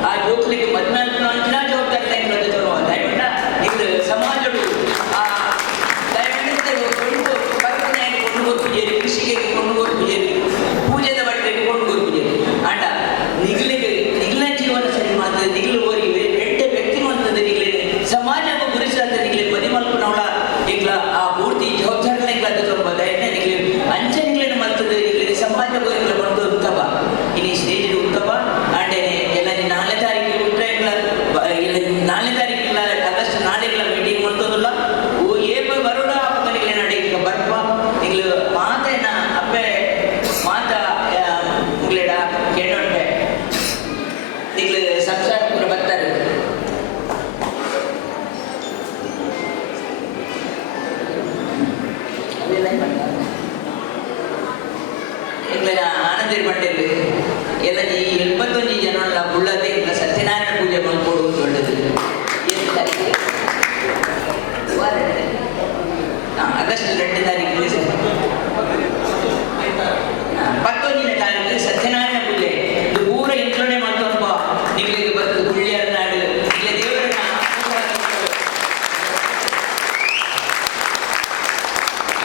ಆ ಜೋಕುಲಿಗೆ ಮದುವೆ ಅಂಚಿನ ಜವಾಬ್ದಾರಿ ದಯವಿಟ್ಟ ಇದು ಸಮಾಜಗಳು ಕೃಷಿಗೆ ಕೊಂಡು ಹೋಗ್ಬಿಜೇರಿ ಪೂಜೆದ ಬಟ್ಟೆಗೆ ಕೊಂಡು ಹೋಗ್ಬಿಜೇರಿ ಅಂಡ ನಿಗ್ಲ ಜೀವನ ಸರಿ ಮಾತ್ರ ನಿಗ್ಲು ಹೋಗಿ ಎಡ್ಡೆ ವ್ಯಕ್ತಿವಂತದ ನಿಗ್ಲೆ ಸಮಾಜ ಗುರಿಸಾದ ನಿಗ್ಲೆ ಬದಿ ಮಲ್ಕೊಂಡವಳ ಈಗ್ಲ ಆ ಪೂರ್ತಿ ಜವಾಬ್ದಾರಿನ ಈಗ್ಲ ತುಂಬ ದಯನೆ ನಿಗ್ಲೆ ಅಂಚೆ ನಿಗ್ಲೇನು ಮಲ್ತದ ನಿಗ್ಲೆ ಸಮಾಜ ಗೋರಿಗಳ ಕೊಂಡು ಉತ್ತಮ ಇನಿ ಸ್ಟೇಜ್ ಉತ್ತಮ ಅಂಡೇನೆ ಎಲ್ಲ 4 ತಾರೀಕಿಗೆ ಉತ್ತರ ಇಲ್ಲ 4 ತಾರೀಕಿಲ್ಲ ಆಗಸ್ಟ್ 4 ಮೀಟಿಂಗ್ ಮಾಡ್ತೋದಿಲ್ಲ ಏಪ ಬರೋಣ ನಿಗ್ಲೆ ನಡೆ ಈಗ ಬರ್ಪ ನಿಗ್ಲು ಮಾತೇನ ಅಪ್ಪೆ ಮಾತ ಮುಗ್ಲೇಡ ಕೆಣ್ಣೊಂಡೆ ನಿಗ್ಲು ಸಂಸಾರ ಕೂಡ ಬರ್ತಾರೆ ಎಂಗ್ಲ ಆನಂದಿ ಪಂಡೇರು ಎಲ್ಲ ಈ 71 ಜನ ಉಳ್ಳದೆ ಇಲ್ಲ ಸತ್ಯನಾರಾಯಣ ಪೂಜೆ ಮಾಡ್ಕೊಡುವುದು ಒಳ್ಳೆದು ಆಗಸ್ಟ್ 2 ತಾರೀಕು 11ನೇ ತಾರೀಕು ಸತ್ಯನಾರಾಯಣ ಪೂಜೆ ಇದು ಪೂರ ಇಂಟ್ಲೋನೆ ಮಾಡ್ತಪ್ಪ ನಿಗ್ಲಿಗೆ ಬರ್ತದೆ ಗುಳ್ಳಿಯರ ನಾಡು ಇಲ್ಲ ದೇವರನ್ನ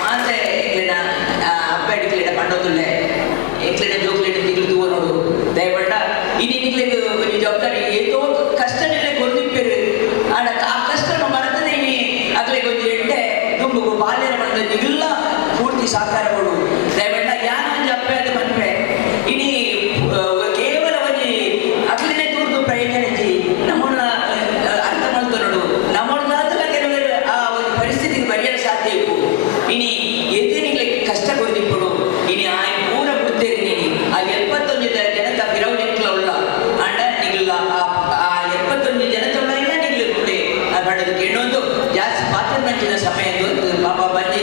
ಮಾತೆ ಎಂಗ್ಲಿನ ಹಬ್ಬ ಇಡ್ಲಿಡ ಕಂಡೋದಿಲ್ಲ ಎಂಗ್ಲಿನ ಜೋಕ್ಲಿನ ನಿಗ್ಲು ತೂವ ನೋಡು ದಯಪಟ್ಟ ಇನಿ ನಿಗ್ಲಿಗೆ ಒಂದು ಜವಾಬ್ದಾರಿ ಏತೋ ಕಷ್ಟ ನಿಗ್ಲೆ ಗೊಂದಿಪ್ಪೇರು ಆಡ ಆ ಕಷ್ಟ ಬರ್ತದೆ ಇನಿ ಅಗ್ಲಿಗೆ ಒಂದು ಎಡ್ಡೆ ದುಂಬು ಬಾಲ್ಯನ ಮಾಡಿದ ನಿಗ್ಲ ಪೂರ್ತಿ ಸಾಕಾರ ಕೊಡು ದಯಪಟ್ಟ ಯಾರು ಒಂದು ಅಪ್ಪೆ ಅದು ಮನ್ಪೆ ಇನಿ ಕೇವಲ ಒಂದು ಅಗ್ಲಿನೇ ತೂರ್ದು ಪ್ರಯೋಜನ ನಮ್ಮನ್ನ ಅರ್ಥ ಮಾಡ್ತಾ ನೋಡು ನಮ್ಮದಾದ ಕೆಲವರು ಆ ಒಂದು ಪರಿಸ್ಥಿತಿಗೆ ಬರೆಯಲು ಸಾಧ್ಯ ಇತ್ತು ಇನಿ ಎದುರಿಗ್ಲಿ ಕಷ್ಟ ಕೊಡ್ದಿಪ್ಪಡು ಇನಿ ಆ ಪೂರ ಬಿಡ್ತೇನೆ ನೀನು ಆ 71 ಜನತ ಬಿರವನೆಕ್ಲವುಳ್ಳ ಅಂಡ ನಿಗ್ಲ ಆ 71 ಜನತವುಳ್ಳ ಇಲ್ಲ ನಿಗ್ಲು ಕೂಡ ಮಾಡೋದಕ್ಕೆ ಇನ್ನೊಂದು ಜಾಸ್ತಿ ಪಾತ್ರ ಮಂಚಿನ ಸಮಯ ಪಾಪ ಬಂದು